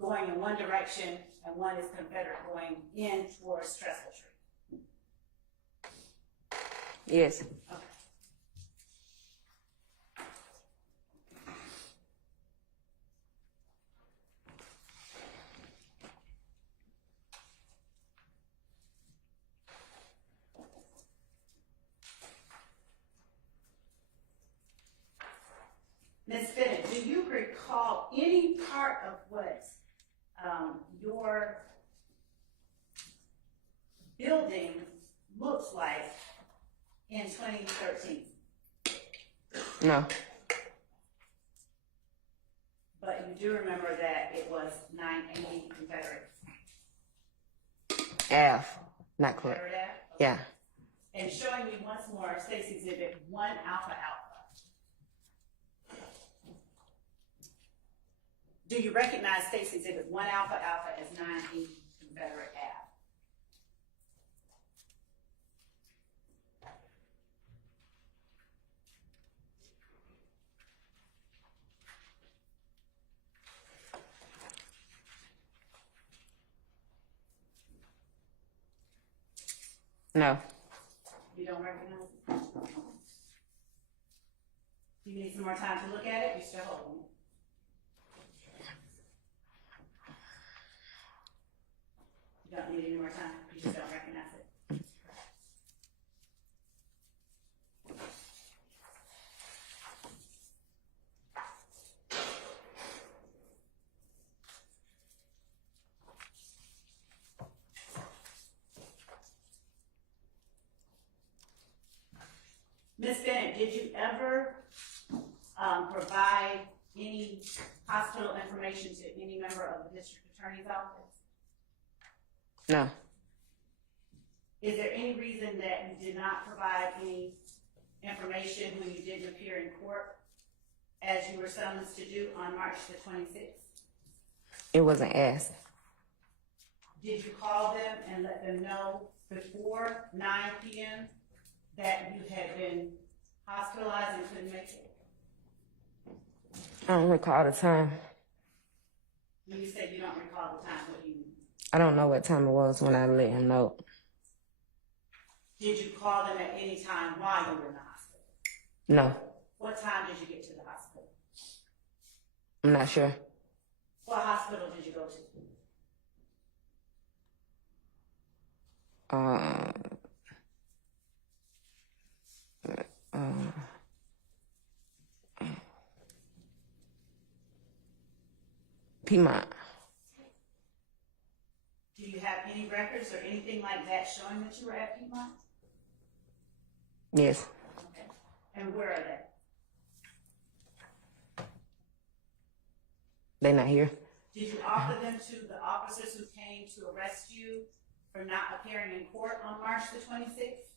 going in one direction and one is Confederate going in towards Trestle Tree? Yes. Okay. Ms. Bennett, do you recall any part of what your building looks like in 2013? No. But you do remember that it was 980 Confederate. Ave. Not correct. Remember that? Yeah. And showing me once more State's Exhibit 1 Alpha Alpha. Do you recognize State's Exhibit 1 Alpha Alpha as 980 Confederate Ave? No. You don't recognize it? Do you need some more time to look at it? You still holding it? You don't need any more time? You just don't recognize it? Ms. Bennett, did you ever provide any hospital information to any member of the district attorney's office? No. Is there any reason that you did not provide any information when you didn't appear in court as you were summoned to do on March the 26th? It wasn't asked. Did you call them and let them know before 9 p.m. that you had been Hospitalized and couldn't make it? I don't recall the time. When you say you don't recall the time, what do you mean? I don't know what time it was when I let him know. Did you call them at any time while you were in the hospital? No, What time did you get to the hospital? I'm not sure. What hospital did you go to? Piedmont. Do you have any records or anything like that showing that you were at Piedmont? Yes. Okay. And where are they? They not here. Did you offer them to the officers who came to arrest you for not appearing in court on March the 26th?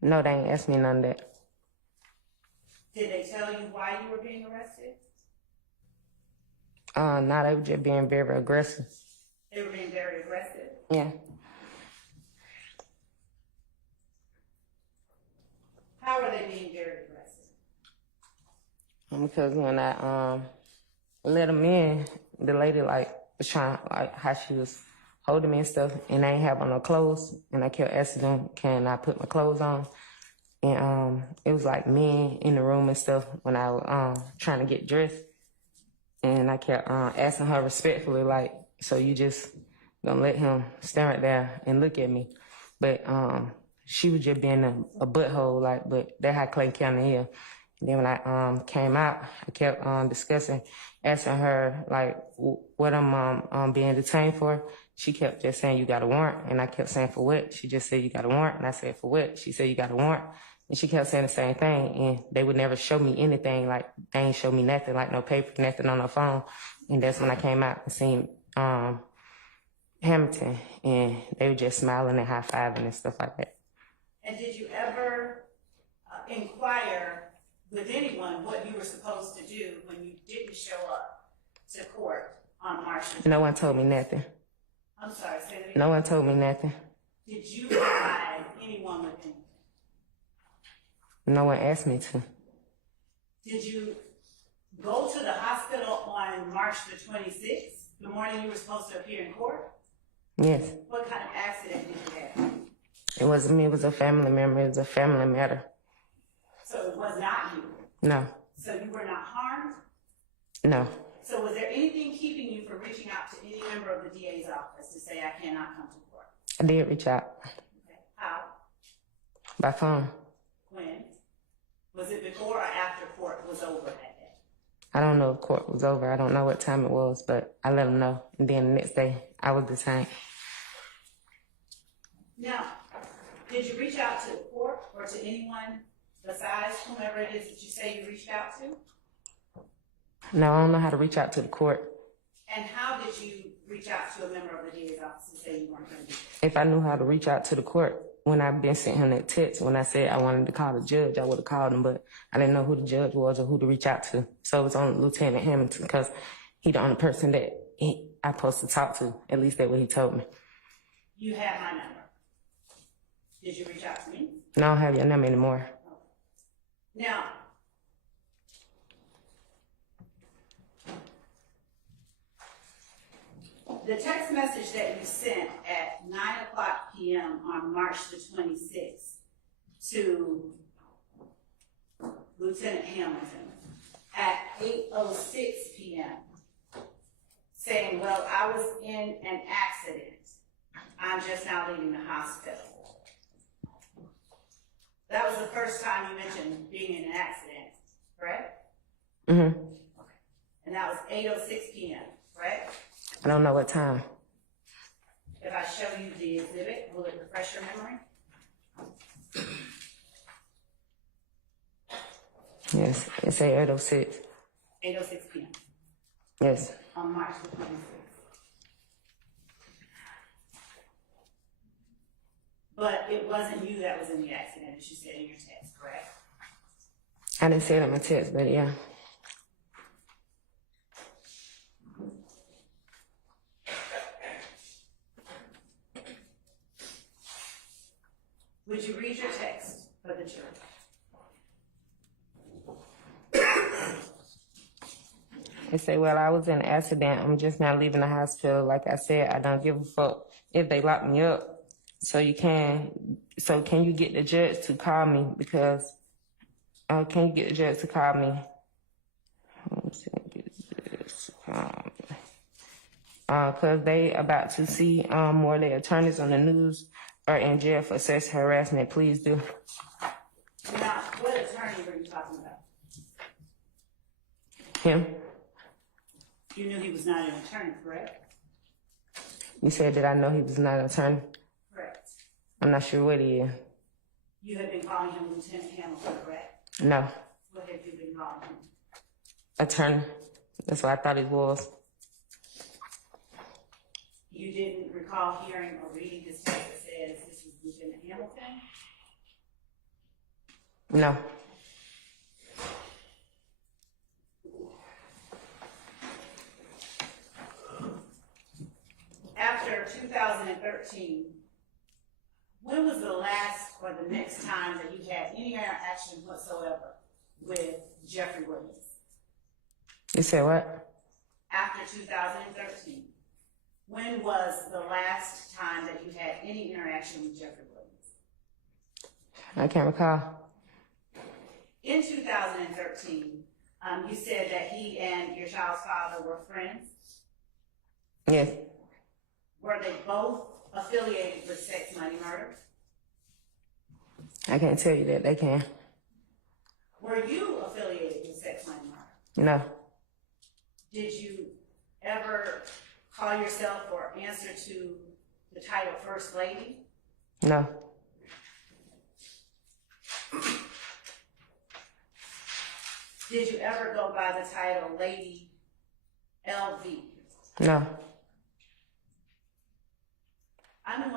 No, they ain't asked me none of that. Did they tell you why you were being arrested? Now they were just being very aggressive. They were being very aggressive. Yeah. How are they being very aggressive? Because when I let them in, the lady was trying how she was holding me and stuff, and I ain't have on no clothes, and I kept asking them, can I put my clothes on? And it was like men in the room and stuff when I was trying to get dressed, and I kept asking her respectfully, so you just gonna let him stand right there and look at me? But she was just being a butthole, but that's how Clayton County is. And then when I came out, I kept asking her what I'm being detained for. She kept just saying, you got a warrant. And I kept saying, for what? She just said, you got a warrant. And I said, for what? She said, you got a warrant. And she kept saying the same thing. And they would never show me anything. They ain't show me nothing, no paper, nothing on her phone. And that's when I came out and seen Hamilton. And they were just smiling and high-fiving and stuff like that. And did you ever inquire with anyone what you were supposed to do when you didn't show up to court on March the 20th? No one told me nothing. I'm sorry, say that again. No one told me nothing. Did you provide anyone with anything? No one asked me to. Did you go to the hospital on March the 26th, the morning you were supposed to appear in court? Yes. What kind of accident did you have? It wasn't me. It was a family member. It was a family matter. So it was not you? No. So you were not harmed? No. So was there anything keeping you from reaching out to any member of the DA's office to say, I cannot come to court? I did reach out. Okay. How? By phone. When? Was it before or after court was over that day? I don't know if court was over. I don't know what time it was, but I let them know. And then the next day, I was detained. Now, did you reach out to the court or to anyone besides whomever it is that you say you reached out to? No, I don't know how to reach out to the court. And how did you reach out to a member of the DA's office to say you weren't going to do it? If I knew how to reach out to the court, when I've been sent him that text, when I said I wanted to call the judge, I would have called him, but I didn't know who the judge was or who to reach out to. So it was on Lieutenant Hamilton because he's the only person that I'm supposed to talk to. At least that's what he told me. You have my number. Did you reach out to me? And I don't have your number anymore. Now, the text message that you sent at 9:00 p.m. on March the 26th to Lieutenant Hamilton at 8:06 p.m. saying, well, I was in an accident. I'm just now leaving the hospital. That was the first time you mentioned being in an accident, correct? Mm-hmm. Okay. And that was 8:06 p.m., correct? I don't know what time. If I show you the exhibit, will it refresh your memory? Yes, it say 8:06. 8:06 p.m. Yes. on March the 26th. But it wasn't you that was in the accident, as you said in your text, correct? I didn't say it in my text, but yeah. Would you read your text for the jury? They say, well, I was in an accident. I'm just now leaving the hospital. Like I said, I don't give a fuck if they lock me up. So can you get the judge to call me? Because, can you get the judge to call me? Cause they about to see, more of their attorneys on the news are in jail for sexual harassment. Please do. Now, what attorney were you talking about? Him? You knew he was not an attorney, correct? You said that I know he was not an attorney. Correct. I'm not sure what he is. You have been calling him Lieutenant Hamilton, correct? No. What have you been calling him? Attorney. That's what I thought it was. You didn't recall hearing or reading his text that says this is Lieutenant Hamilton? No. After 2013, when was the last or the next time that you had any interaction whatsoever with Jeffrey Williams? You said what? After 2013, when was the last time that you had any interaction with Jeffrey Williams? I can't recall. In 2013, you said that he and your child's father were friends. Yes. Were they both affiliated with Sex Money Murder? I can't tell you that. They can. Were you affiliated with Sex Money Murder? No. Did you ever call yourself or answer to the title First Lady? No. Did you ever go by the title Lady LV? No. I'm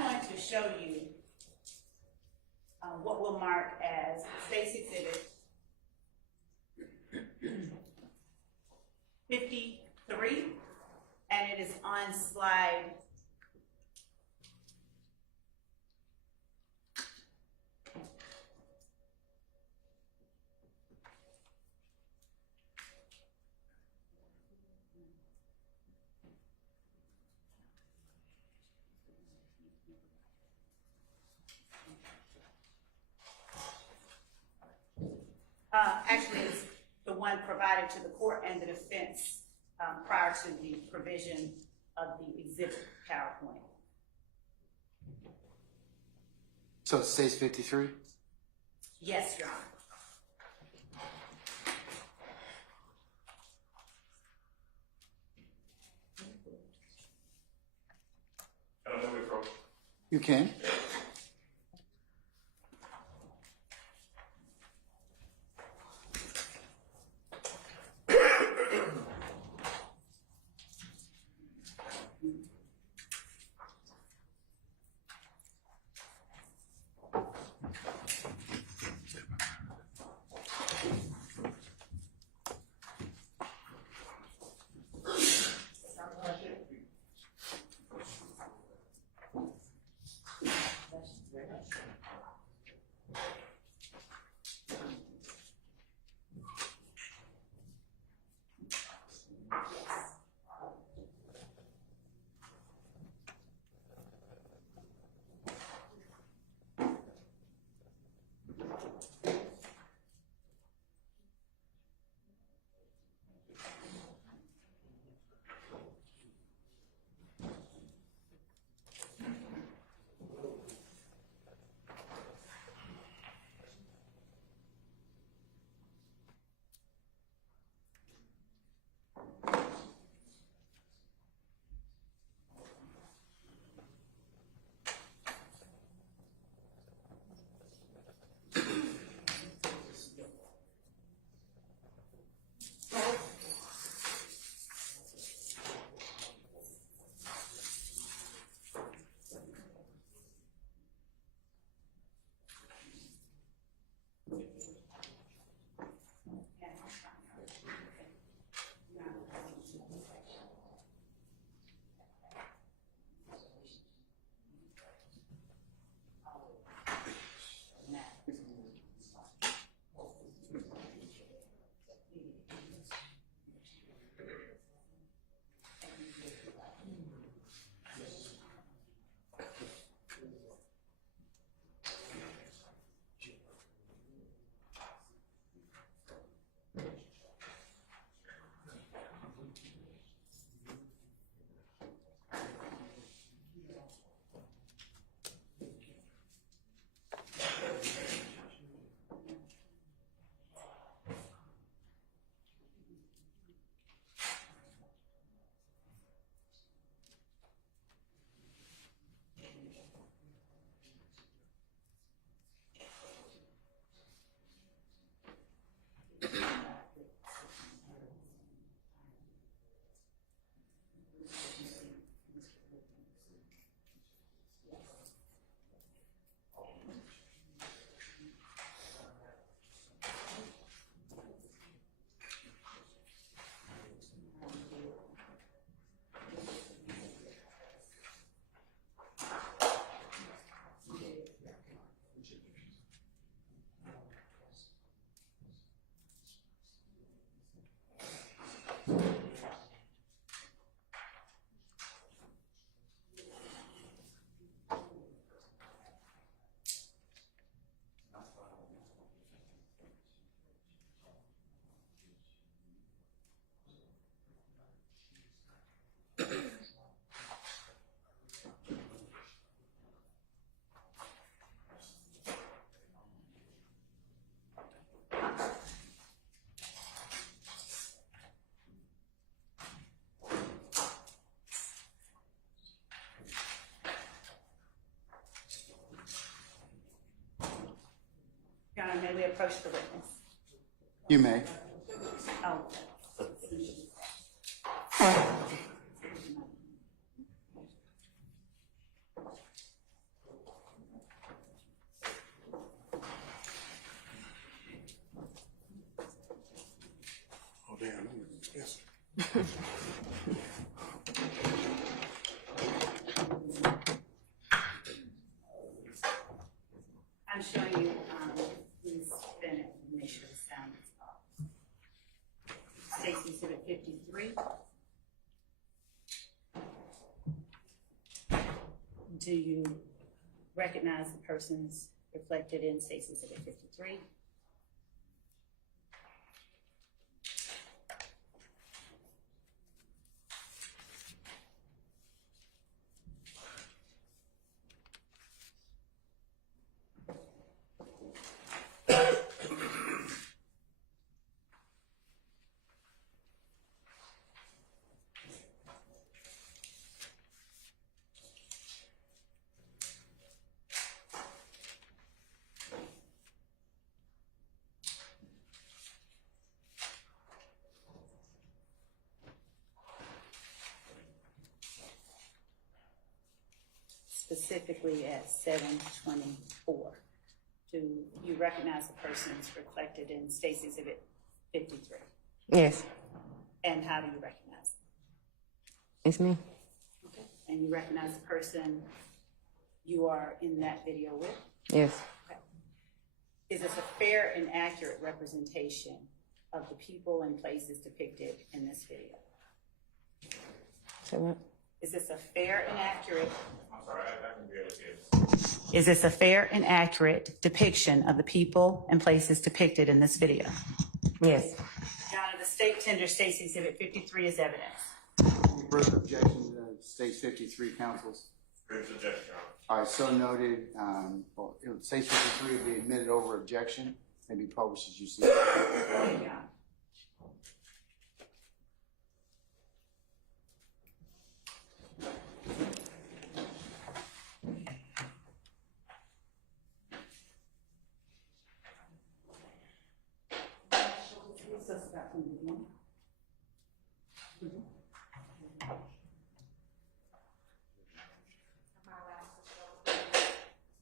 going to show you what we'll mark as State's Exhibit 53, and it is on slide 5. Actually, it's the one provided to the court and the defense prior to the provision of the exhibit PowerPoint. So it stays 53? Yes, Your Honor. I don't know where from. You can. we approach the witness? You may. Oh. Oh, damn, that was expensive. I'm showing you, Ms. Bennett, make sure the sound is off. Stacy Exhibit 53. Do you recognize the persons reflected in Stacy Exhibit 53? Specifically at 7:24. Do you recognize the persons reflected in Stacy Exhibit 53? Yes, And how do you recognize them? it's me. Okay. And you recognize the person you are in that video with? Yes, Okay. Is this a fair and accurate representation of the people and places depicted in this video? so what? Is this a fair and accurate? I'm sorry, I can barely hear this. Is this a fair and accurate depiction of the people and places depicted in this video? Yes, Your Honor, the state tenders Stacy Exhibit 53 as evidence. Any further objection to State 53 counsels? Brings objection, Your Honor. All right, so noted. Well, State 53 will be admitted over objection and be published as you see. Thank you, Your Honor.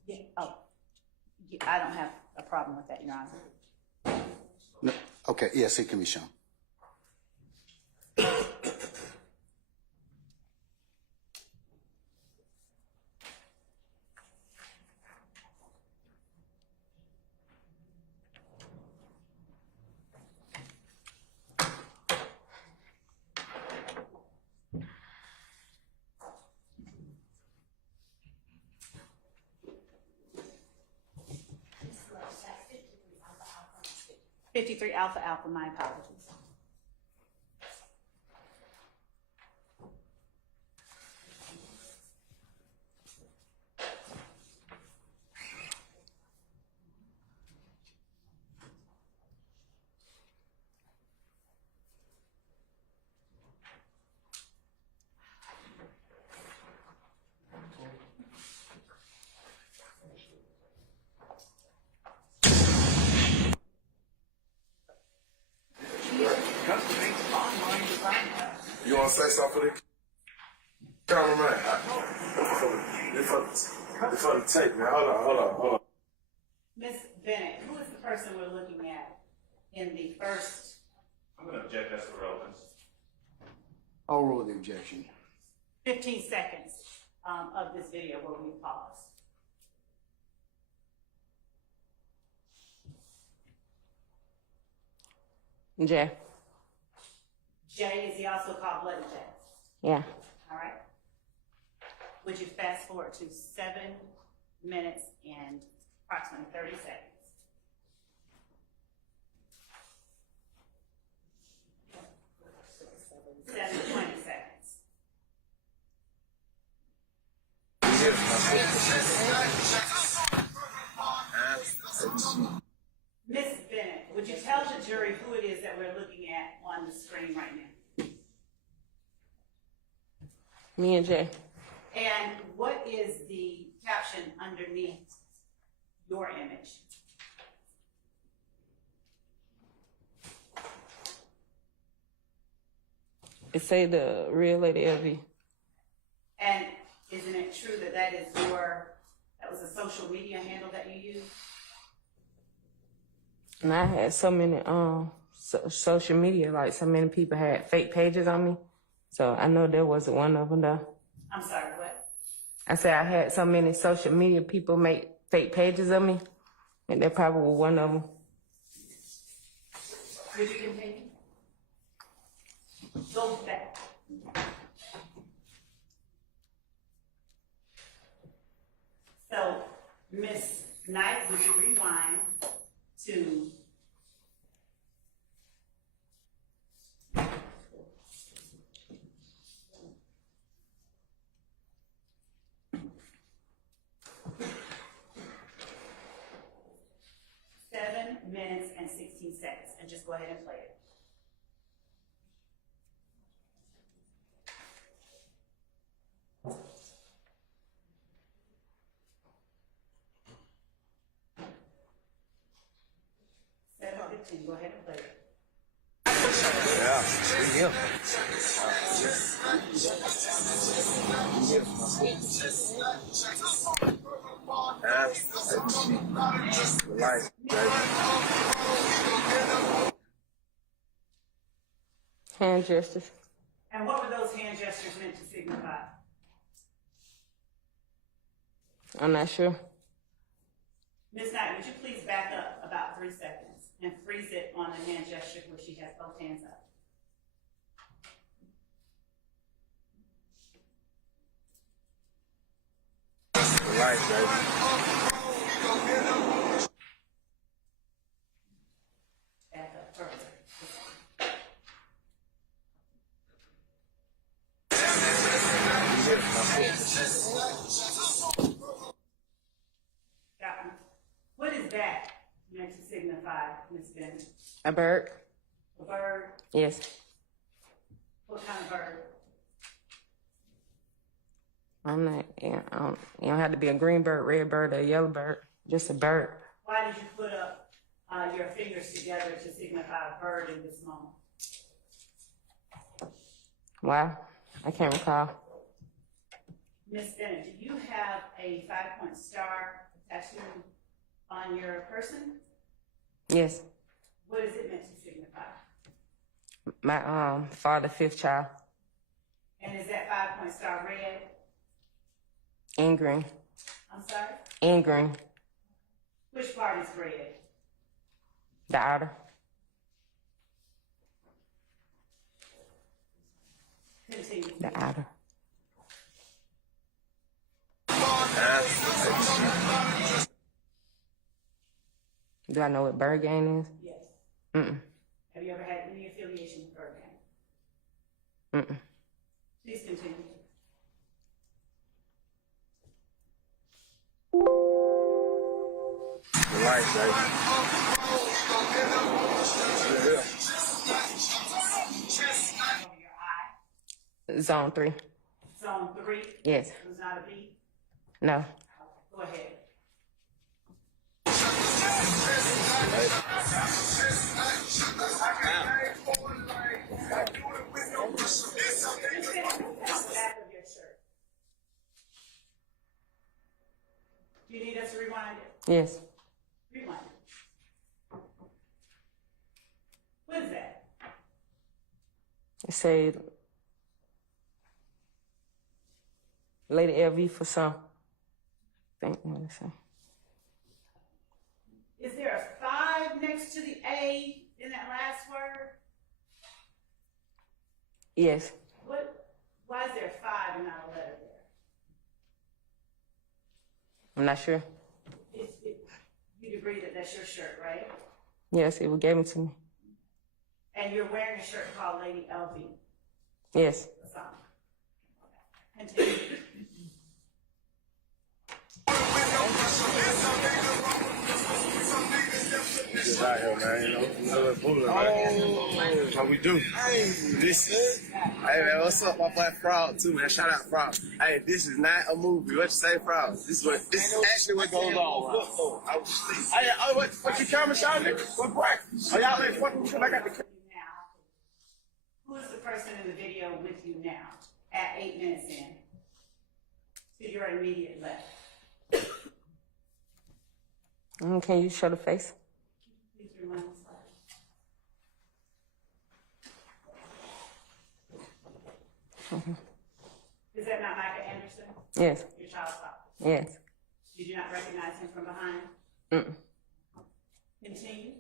Yeah, oh, yeah, I don't have a problem with that, Your Honor. No, okay, yes, it can be shown. '53 Alpha Alpha, my apologies. You want to say something for the cameraman? It's for the tape, man. Hold on. Ms. Bennett, who is the person we're looking at in the first I'm going to object as to relevance. I'll rule the objection. 15 seconds of this video where we pause? Jay. Jay, is he also called Bloody Jay? Yeah, All right. Would you fast forward to 7 minutes and approximately 30 seconds? Seven, 20 seconds. Ms. Bennett, would you tell the jury who it is that we're looking at on the screen right now? me and Jay. And what is the caption underneath your image? It say the real Lady LV. And isn't it true that that was a social media handle that you used? And I had so many social media, like so many people had fake pages on me. So I know there wasn't one of them though. I'm sorry, what? I said I had so many social media people make fake pages of me, and that probably was one of them. Would you continue? Go back. So, Ms. Knight, would you rewind to seven minutes and 16 seconds, and just go ahead and play it. Go ahead and play it. Hand gestures. And what were those hand gestures meant to signify? I'm not sure. Ms. Knight, would you please back up about 3 seconds and freeze it on the hand gesture where she has both hands up? Back up further. What is that meant to signify, Ms. Bennett? A bird? A bird? Yes. What kind of bird? I'm not. Yeah, you don't have to be a green bird, red bird, or a yellow bird. Just a bird. Why did you put up your fingers together to signify a bird in this moment? Why? I can't recall. Ms. Bennett, do you have a 5-point star tattoo on your person? Yes. What is it meant to signify? My father, 5th child. And is that 5-point star red? And green. I'm sorry? And green. Which part is red? The outer. Continue. The outer. Do I know what bird game is? Yes. Mm-mm. Have you ever had any affiliation with bird gang? Mm-mm. Please continue. Life, baby. Over your eye. Zone 3. Zone 3? Yes. It was not a B? No. Go ahead. Back of your shirt. Do you need us to rewind it? Yes. Rewind it. What is that? It said Lady LV for some. Think what it say. Is there a 5 next to the A in that last word? Yes. Why is there a 5 and not a letter there? I'm not sure. You'd agree that that's your shirt, right? Yes, it was given to me. And you're wearing a shirt called Lady LV. Yes. Continue. Just out here, man. You know that bullying, man. That's how we do. This is. Hey, man, what's up, my boy Frog, too, man? Shout out Frog. Hey, this is not a movie. What you say, Frog? This is actually what goes on. Hey, what your camera shot, nigga? What break? Oh, y'all ain't fucking with me. I got the camera. Who is the person in the video with you now at 8 minutes in to your immediate left? Can you show the face? Please remind us. Is that not Micah Anderson? Yes. Your child's father? Yes. Did you not recognize him from behind? Mm-mm. Continue.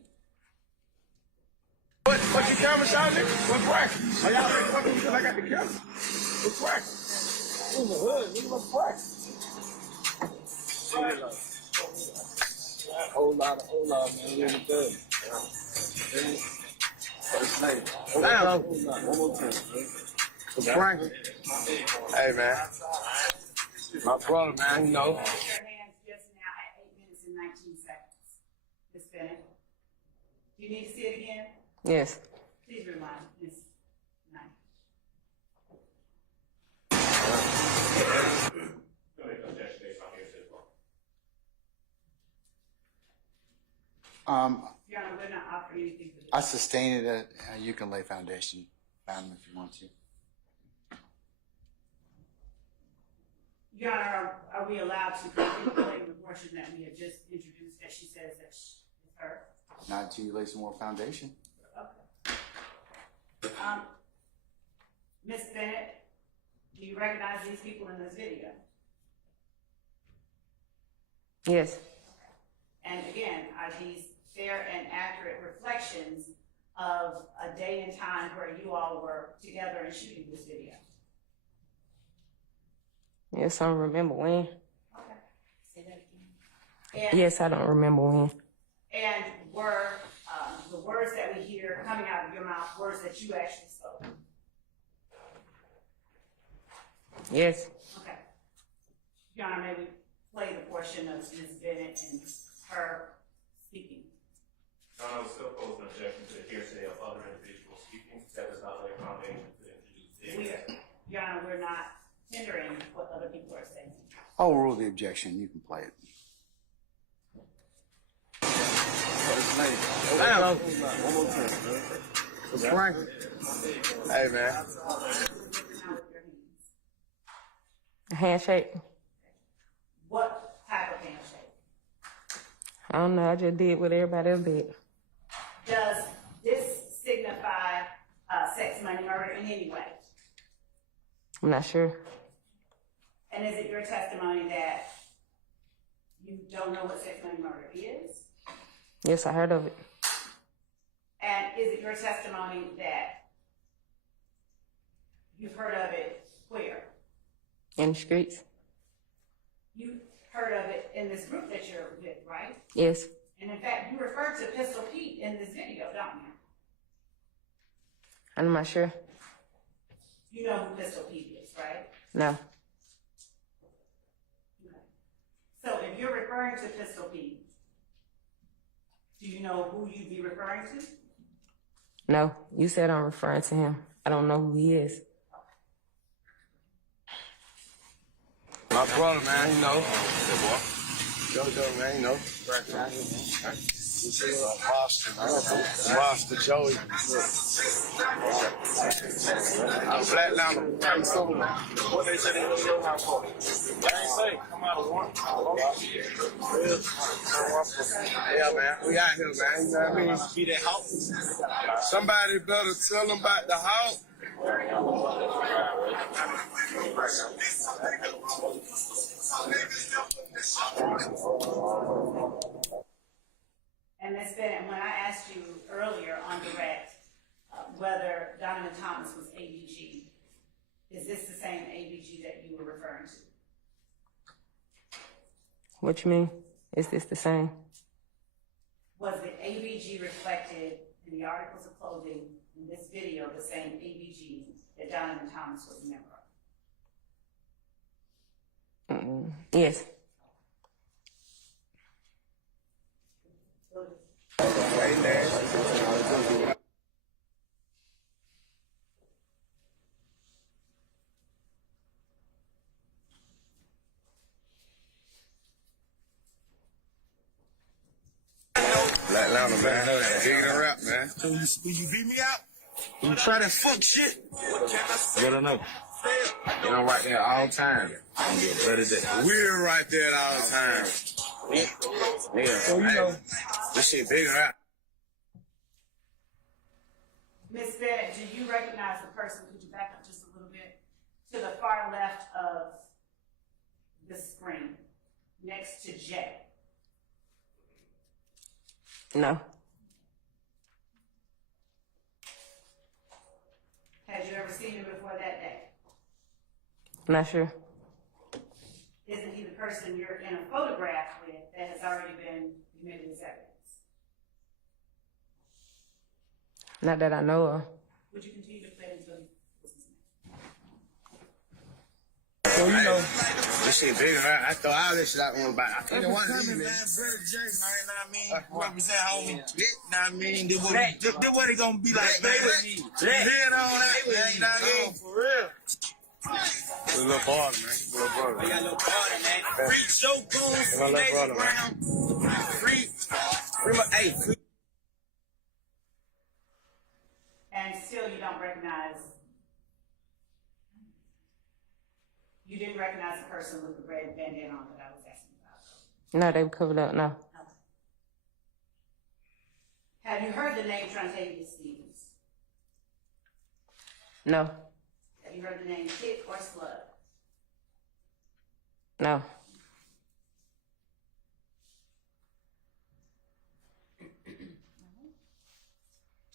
What your camera shot, nigga? What's cracking? Are y'all ready fucking because I got the camera? What's cracking? In the hood, nigga, what's cracking? Whole lot, man. Really good. First name. Damn. One more time, man. What's cracking? Hey, man. My brother, man, you know. Your hands just now at 8 minutes and 19 seconds. Ms. Bennett. Do you need to see it again? Yes. Please remind Ms. Knight. Go ahead, objection based on hearsay as well. Your Honor, we're not offering anything for this. I sustain it. You can lay foundation if you want to. Your Honor, are we allowed to manipulate the portion that we have just introduced that she says that is her? Not until you lay some more foundation. Okay. Ms. Bennett, do you recognize these people in this video? Yes. And again, are these fair and accurate reflections of a day and time where you all were together and shooting this video? Yes, I don't remember when. Okay. Say that again. And, Yes, I don't remember when. and were the words that we hear coming out of your mouth words that you actually spoke? Yes. Okay. Your Honor, may we play the portion of Ms. Bennett and her speaking? Your Honor, I would still pose an objection to the hearsay of other individuals speaking. That does not lay a foundation to introduce the Your Honor, we're not hindering what other people are saying. I'll rule the objection. You can play it. Damn. One more time, man. What's cracking? Hey, man. A handshake? What type of handshake? I don't know. I just did what everybody else did. Does this signify sex, money, murder in any way? I'm not sure. And is it your testimony that you don't know what sex, money, murder is? Yes, I heard of it. And is it your testimony that you've heard of it where? In the streets? You heard of it in this group that you're with, right? Yes. And in fact, you referred to Pistol Pete in this video, don't you? I'm not sure. You know who Pistol Pete is, right? No. Okay. So if you're referring to Pistol Pete, do you know who you'd be referring to? No. You said I'm referring to him. I don't know who he is. My brother, man, you know. Jojo, man, you know. Monster, man. Monster Joey. I'm flatline. I'm sober. What they said they was your house for? They ain't say come out of one. Yeah, man. We out here, man. You know what I mean? Be that hawk. Somebody better tell them about the hawk. And Ms. Bennett, when I asked you earlier on direct whether Donovan Thomas was ABG, is this the same ABG that you were referring to? What you mean? Is this the same? Was the ABG reflected in the articles of clothing in this video the same ABG that Donovan Thomas was a member of? Yes. Black Lana, man. Bigger than rap, man. So you beat me out? You try that fuck shit? Let her know. You know, right there all the time. I'm gonna do a better day. We're right there all the time. Yeah. So you know, this shit bigger out. Ms. Bennett, do you recognize the person, could you back up just a little bit, to the far left of the screen, next to Jay? No. Had you ever seen him before that day? Not sure. Isn't he the person you're in a photograph with that has already been admitted as evidence? Not that I know of. Would you continue to play until he So you know, this shit bigger out. I throw all this shit out on about. I didn't want to leave, man. Brother Jay, man, know what I mean? Represent homie. Know what I mean? This what it gonna be like, man. Head on that, man. You know what I mean? For real. It's a little party, man. A little brother. We got a little party, man. Free show goons, Lazy Brown. Free, and still you don't recognize, you didn't recognize the person with the red bandana on that I was asking about? No, they were covered up, no. Okay. Have you heard the name Trontavious Stevens? No. Have you heard the name Kit or Slug? No.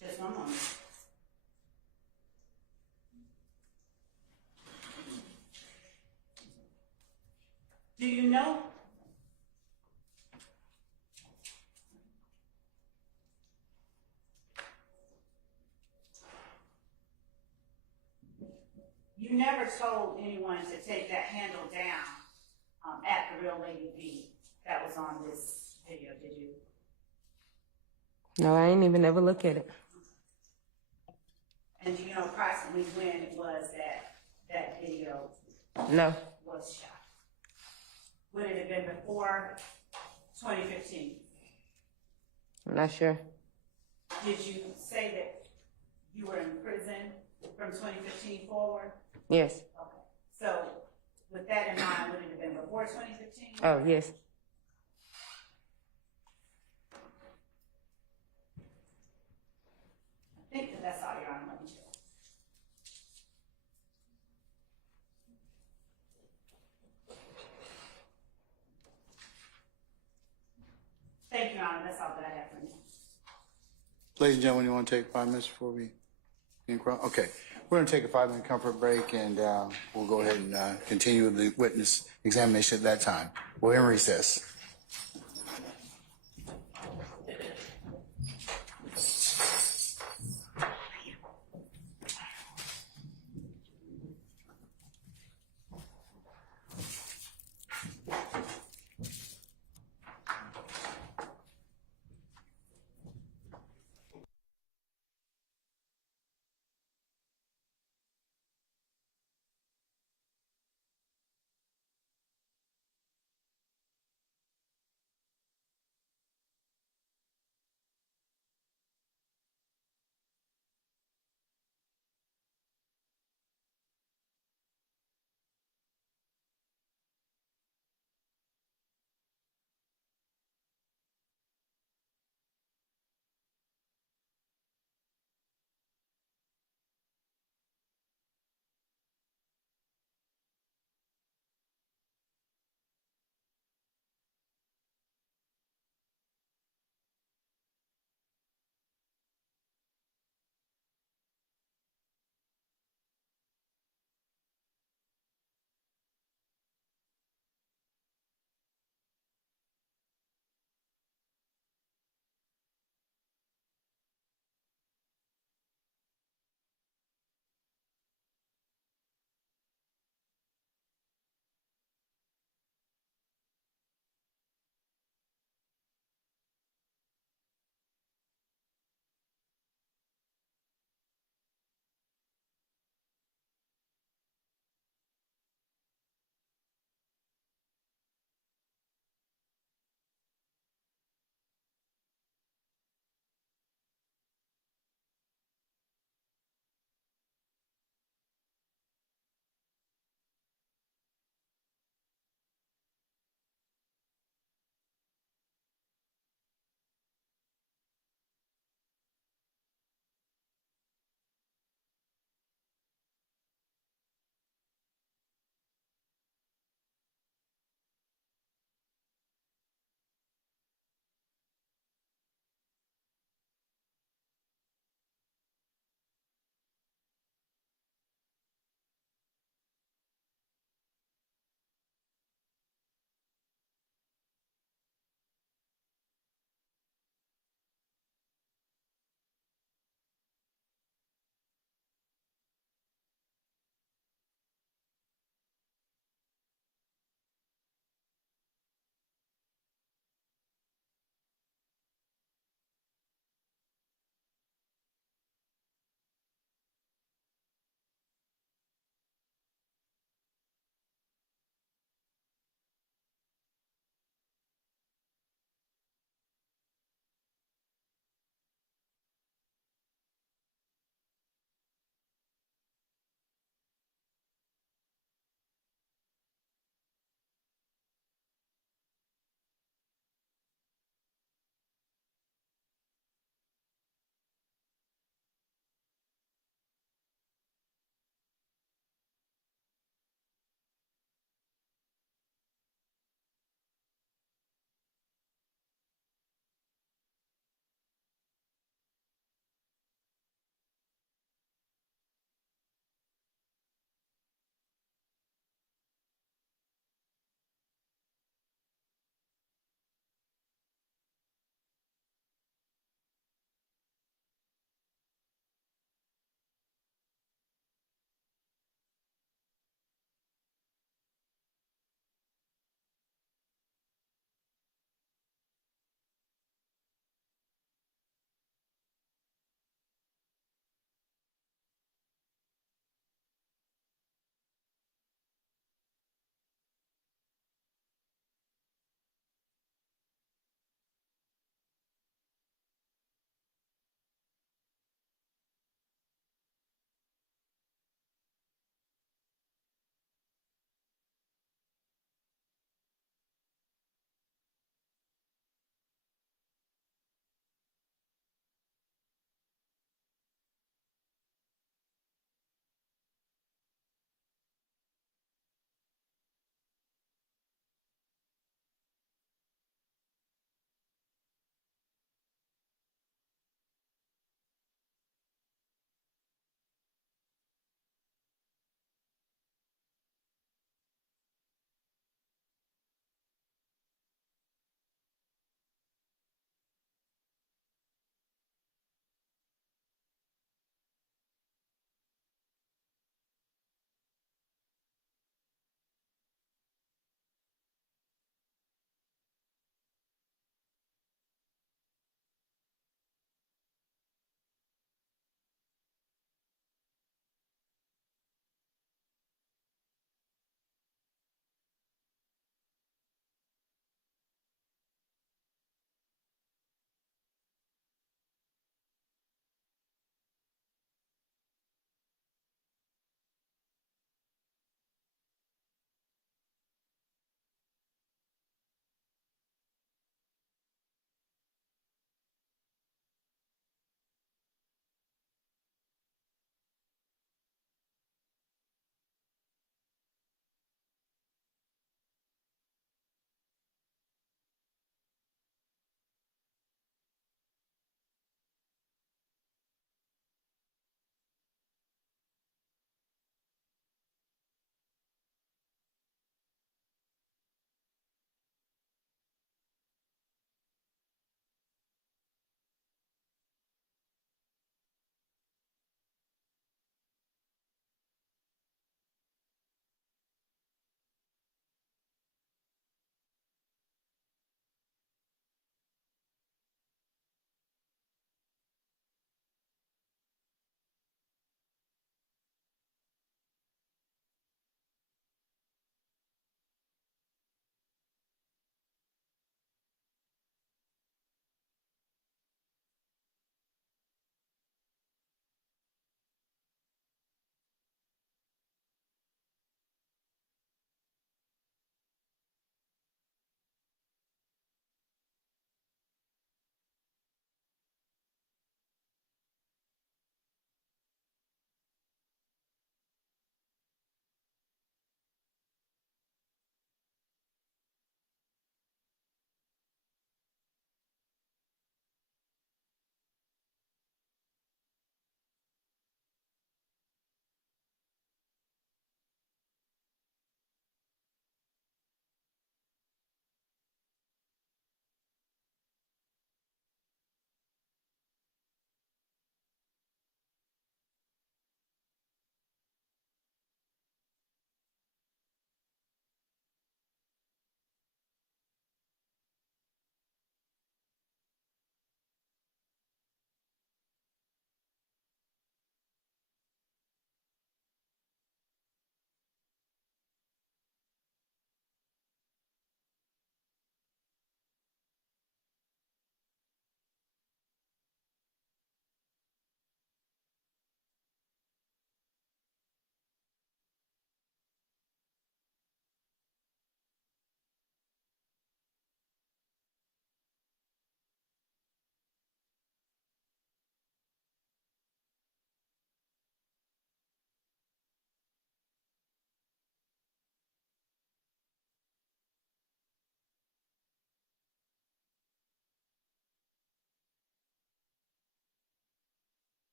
Just one moment. Do you know? You never told anyone to take that handle down at the Real Lady V that was on this video, did you? No, I ain't even ever look at it. And do you know approximately when it was that that video No. was shot? Would it have been before 2015? I'm not sure. Did you say that you were in prison from 2015 forward? Yes. Okay. So with that in mind, would it have been before 2015? Oh, yes. I think that's all, Your Honor. Let me check. Thank you, Your Honor. That's all that I have for you. Ladies and gentlemen, you want to take 5 minutes before we okay, we're going to take a 5-minute comfort break, and we'll go ahead and continue the witness examination at that time. We're in recess.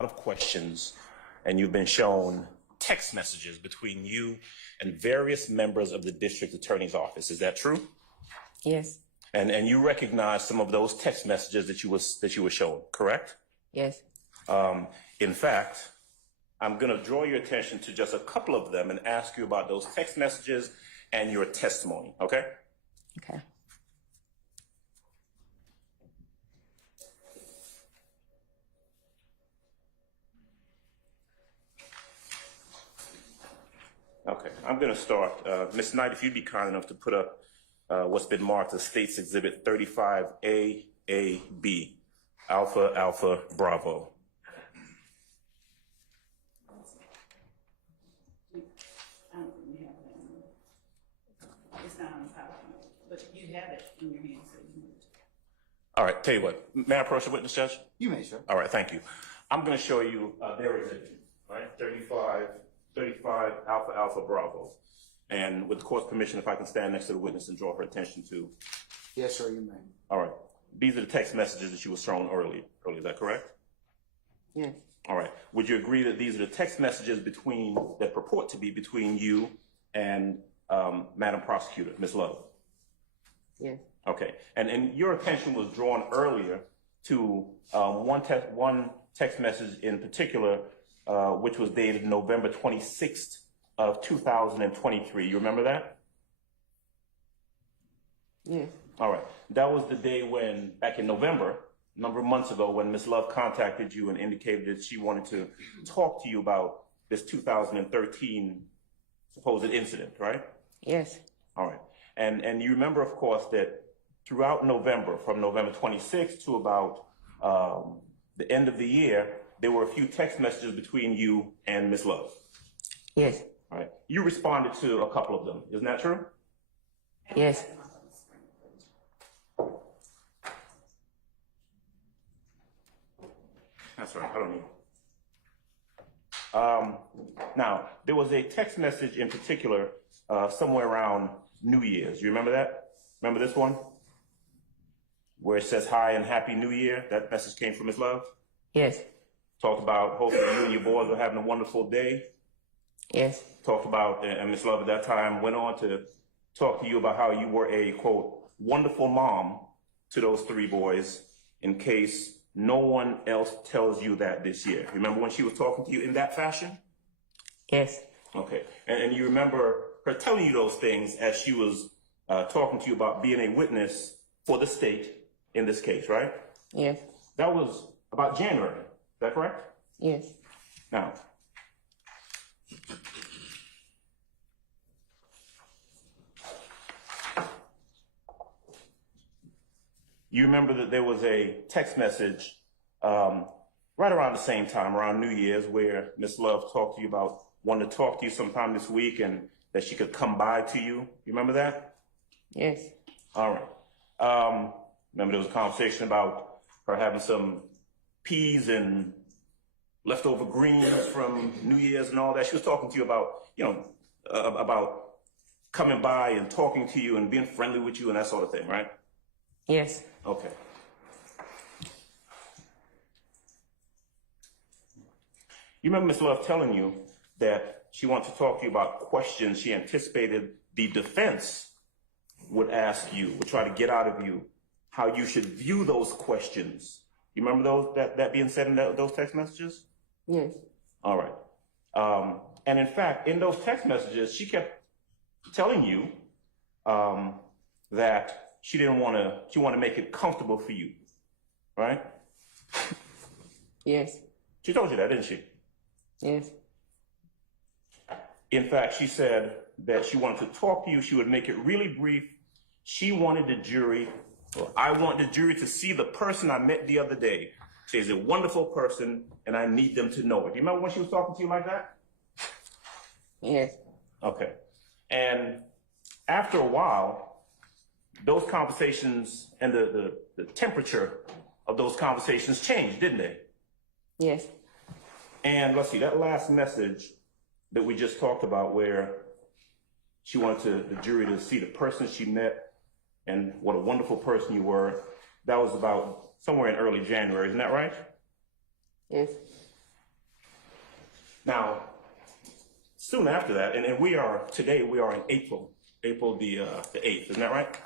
of questions, and you've been shown text messages between you and various members of the district attorney's office. Is that true? Yes. And you recognize some of those text messages that you were shown, correct? Yes. In fact, I'm going to draw your attention to just a couple of them and ask you about those text messages and your testimony, okay? Okay. Okay, I'm going to start. Ms. Knight, if you'd be kind enough to put up what's been marked as State's Exhibit 35AAB, Alpha Alpha Bravo. It's not on top, but you have it in your hand, so you can. All right, tell you what, may I approach the witness, Judge? You may, sir. All right, thank you. I'm going to show you their exhibit, right? 35 Alpha Alpha Bravo. And with the court's permission, if I can stand next to the witness and draw her attention to. Yes, sir, you may. All right. These are the text messages that you were shown earlier. Is that correct? Yes. All right. Would you agree that these are the text messages that purport to be between you and Madam Prosecutor, Ms. Love? Yes. Okay. And your attention was drawn earlier to one text message in particular, which was dated November 26th of 2023. You remember that? Yes. All right. That was the day when, back in November, a number of months ago, when Ms. Love contacted you and indicated that she wanted to talk to you about this 2013 supposed incident, right? Yes. All right. And you remember, of course, that throughout November, from November 26th to about the end of the year, there were a few text messages between you and Ms. Love. Yes. All right. You responded to a couple of them. Isn't that true? Yes. That's right. I don't need. Now, there was a text message in particular somewhere around New Year's. You remember that? Remember this one? Where it says, "Hi and Happy New Year." That message came from Ms. Love. Yes. Talked about hoping you and your boys are having a wonderful day. Yes. Talked about, and Ms. Love at that time went on to talk to you about how you were a, quote, wonderful mom to those three boys in case no one else tells you that this year. Remember when she was talking to you in that fashion? Yes. Okay. And you remember her telling you those things as she was talking to you about being a witness for the state in this case, right? Yes. That was about January. Is that correct? Yes. Now, you remember that there was a text message right around the same time, around New Year's, where Ms. Love talked to you about wanting to talk to you sometime this week and that she could come by to you. You remember that? Yes. All right. Remember there was a conversation about her having some peas and leftover greens from New Year's and all that. She was talking to you about, about coming by and talking to you and being friendly with you and that sort of thing, right? Yes. Okay. You remember Ms. Love telling you that she wanted to talk to you about questions she anticipated the defense would ask you, would try to get out of you, how you should view those questions. You remember those that being said in those text messages? Yes. All right. And in fact, in those text messages, she kept telling you that she wanted to make it comfortable for you, right? Yes. She told you that, didn't she? Yes. In fact, she said that she wanted to talk to you. She would make it really brief. She wanted the jury, or I want the jury to see the person I met the other day. She's a wonderful person, and I need them to know it. Do you remember when she was talking to you like that? Yes. Okay. And after a while, those conversations and the temperature of those conversations changed, didn't they? Yes. And let's see, that last message that we just talked about where she wanted the jury to see the person she met and what a wonderful person you were, that was about somewhere in early January, isn't that right? Yes. Now, soon after that, and we are in April the 8th, isn't that right?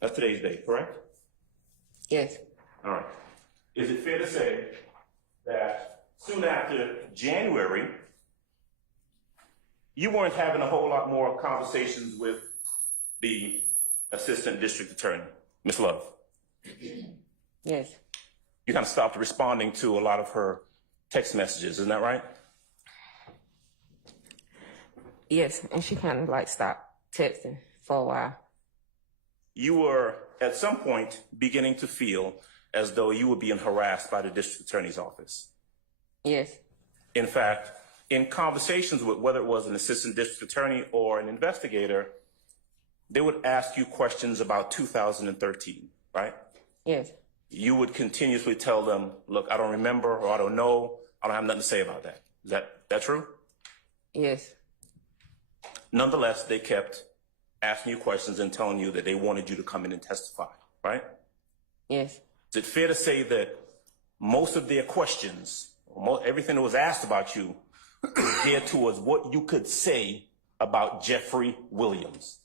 That's today's date, correct? Yes. All right. Is it fair to say that soon after January, you weren't having a whole lot more conversations with the assistant district attorney, Ms. Love? Yes. You kind of stopped responding to a lot of her text messages, isn't that right? Yes, and she kind of like stopped texting for a while. You were at some point beginning to feel as though you were being harassed by the district attorney's office. Yes. In fact, in conversations with whether it was an assistant district attorney or an investigator, they would ask you questions about 2013, right? Yes. You would continuously tell them, look, I don't remember, or I don't know, I don't have nothing to say about that. Is that true? Yes. Nonetheless, they kept asking you questions and telling you that they wanted you to come in and testify, right? Yes. Is it fair to say that most of their questions, everything that was asked about you, was geared towards what you could say about Jeffrey Williams?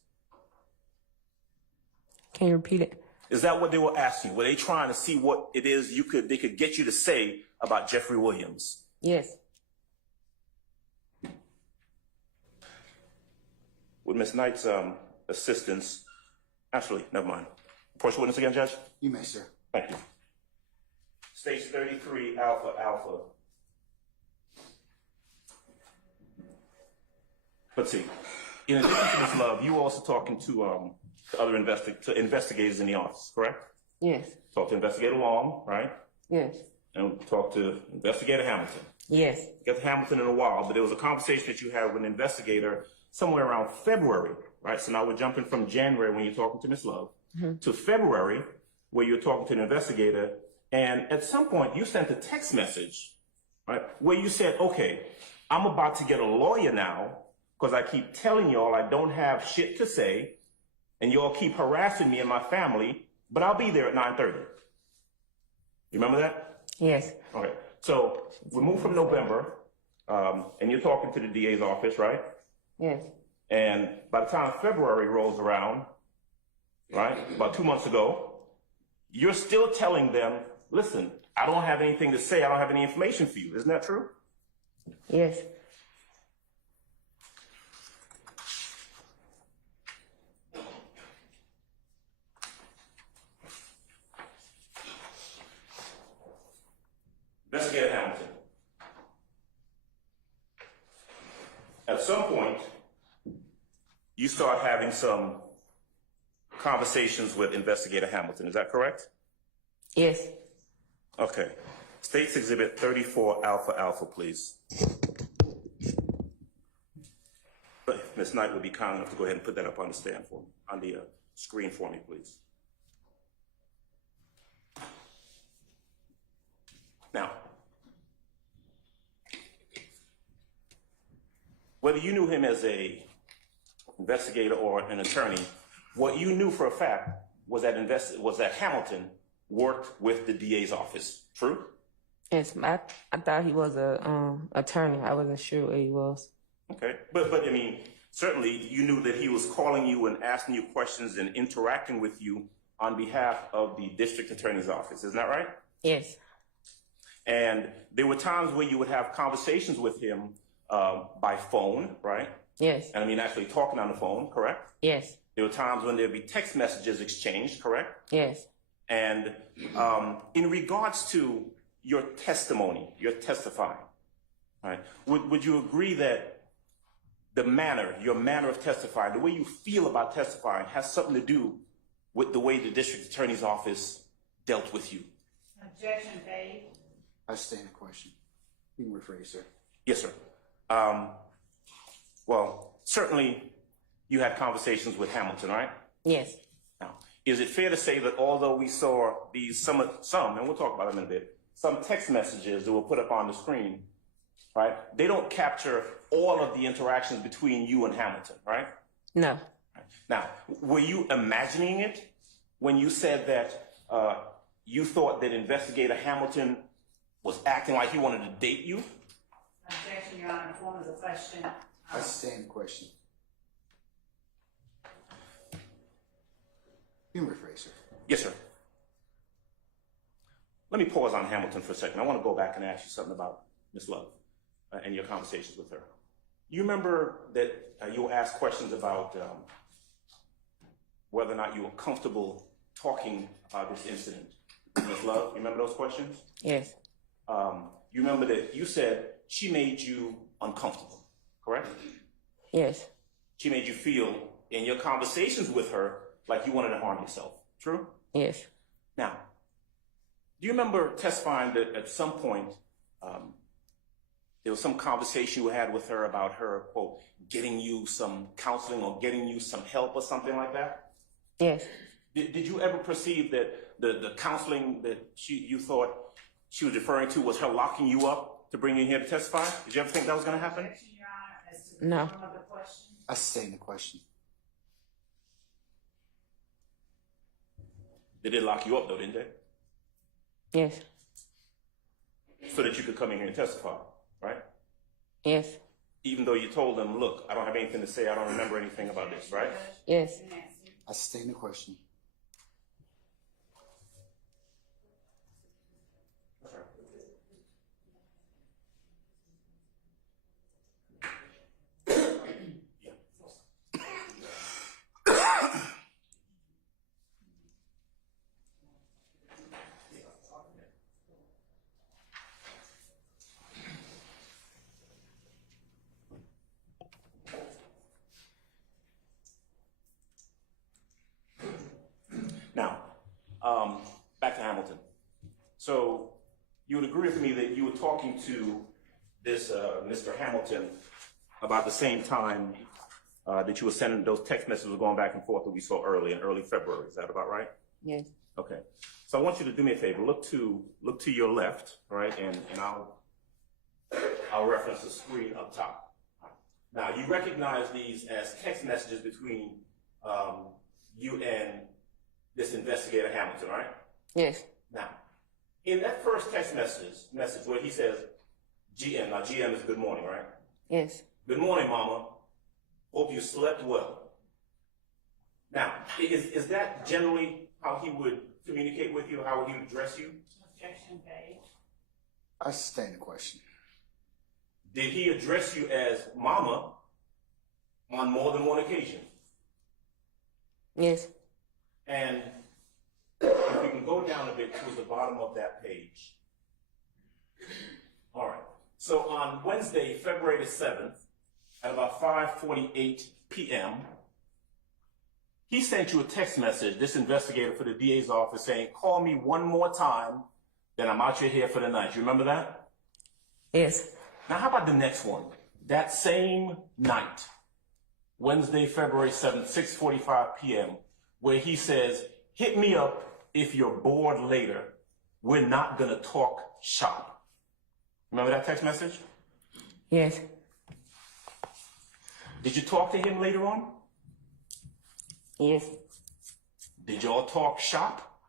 Can you repeat it? Is that what they were asking? Were they trying to see what it is they could get you to say about Jeffrey Williams? Yes. With Ms. Knight's assistance, actually, never mind. Approach the witness again, Judge? You may, sir. Thank you. Stage 33, Alpha Alpha. Let's see. In addition to Ms. Love, you were also talking to other investigators in the office, correct? Yes. Talked to Investigator Long, right? Yes. And talked to Investigator Hamilton. Yes. Get to Hamilton in a while, but there was a conversation that you had with an investigator somewhere around February, right? So now we're jumping from January when you're talking to Ms. Love to February where you're talking to an investigator. And at some point you sent a text message, right? Where you said, okay, I'm about to get a lawyer now because I keep telling y'all I don't have shit to say and y'all keep harassing me and my family, but I'll be there at 9:30. You remember that? Yes. Okay. So we move from November, and you're talking to the DA's office, right? Yes. And by the time February rolls around, right, about 2 months ago, you're still telling them, listen, I don't have anything to say. I don't have any information for you. Isn't that true? Yes. Investigator Hamilton. At some point, you start having some conversations with Investigator Hamilton. Is that correct? Yes. Okay. States Exhibit 34 Alpha Alpha, please. Ms. Knight would be kind enough to go ahead and put that up on the stand for me, on the screen for me, please. Now, whether you knew him as a investigator or an attorney, what you knew for a fact was that Hamilton worked with the DA's office. True? Yes. I thought he was a attorney. I wasn't sure what he was. Okay, but I mean, certainly you knew that he was calling you and asking you questions and interacting with you on behalf of the district attorney's office. Isn't that right? Yes. And there were times where you would have conversations with him by phone, right? Yes. And I mean, actually talking on the phone, correct? Yes. There were times when there'd be text messages exchanged, correct? Yes. And in regards to your testimony, your testifying, right? Would you agree that your manner of testifying, the way you feel about testifying has something to do with the way the district attorney's office dealt with you? Objection, Dave. I stand a question. You can rephrase, sir. Yes, sir. Well, certainly you had conversations with Hamilton, right? Yes. Now, is it fair to say that although we saw some, and we'll talk about them in a bit, some text messages that were put up on the screen, right? They don't capture all of the interactions between you and Hamilton, right? No. Now, were you imagining it when you said that you thought that Investigator Hamilton was acting like he wanted to date you? Objection, Your Honor, form as a question. I sustain the question. You can rephrase, sir. Yes, sir. Let me pause on Hamilton for a second. I want to go back and ask you something about Ms. Love and your conversations with her. You remember that you were asked questions about whether or not you were comfortable talking about this incident. Ms. Love, you remember those questions? Yes. You remember that you said she made you uncomfortable, correct? Yes. She made you feel in your conversations with her like you wanted to harm yourself, true? Yes. Now, do you remember testifying that at some point there was some conversation you had with her about her, quote, getting you some counseling or getting you some help or something like that? Yes. Did you ever perceive that the counseling that you thought she was referring to was her locking you up to bring you in here to testify? Did you ever think that was going to happen? Objection, Your Honor, as to the No. form of the question. I sustain the question. They did lock you up though, didn't they? Yes. So that you could come in here and testify, right? Yes. Even though you told them, look, I don't have anything to say, I don't remember anything about this, right? Yes. I sustain the question. Now, back to Hamilton. So you would agree with me that you were talking to this Mr. Hamilton about the same time that you were sending those text messages going back and forth that we saw in early February. Is that about right? Yes. Okay. So I want you to do me a favor. Look to your left, all right, and I'll reference the screen up top. Now you recognize these as text messages between you and this investigator Hamilton, right? Yes. Now, in that first text message where he says GM, now GM is good morning, right? Yes. Good morning, Mama. Hope you slept well. Now, is that generally how he would communicate with you, how he would address you? Objection, paid. I sustain the question. Did he address you as Mama on more than one occasion? Yes. And if we can go down a bit towards the bottom of that page. All right. So on Wednesday, February the 7th, at about 5:48 p.m., he sent you a text message, this investigator for the DA's office, saying, call me one more time, then I'm out your here for the night. You remember that? Yes. Now, how about the next one? That same night, Wednesday, February 7th, 6:45 p.m., where he says, hit me up if you're bored later. We're not going to talk shop. Remember that text message? Yes. Did you talk to him later on? Yes. Did y'all talk shop?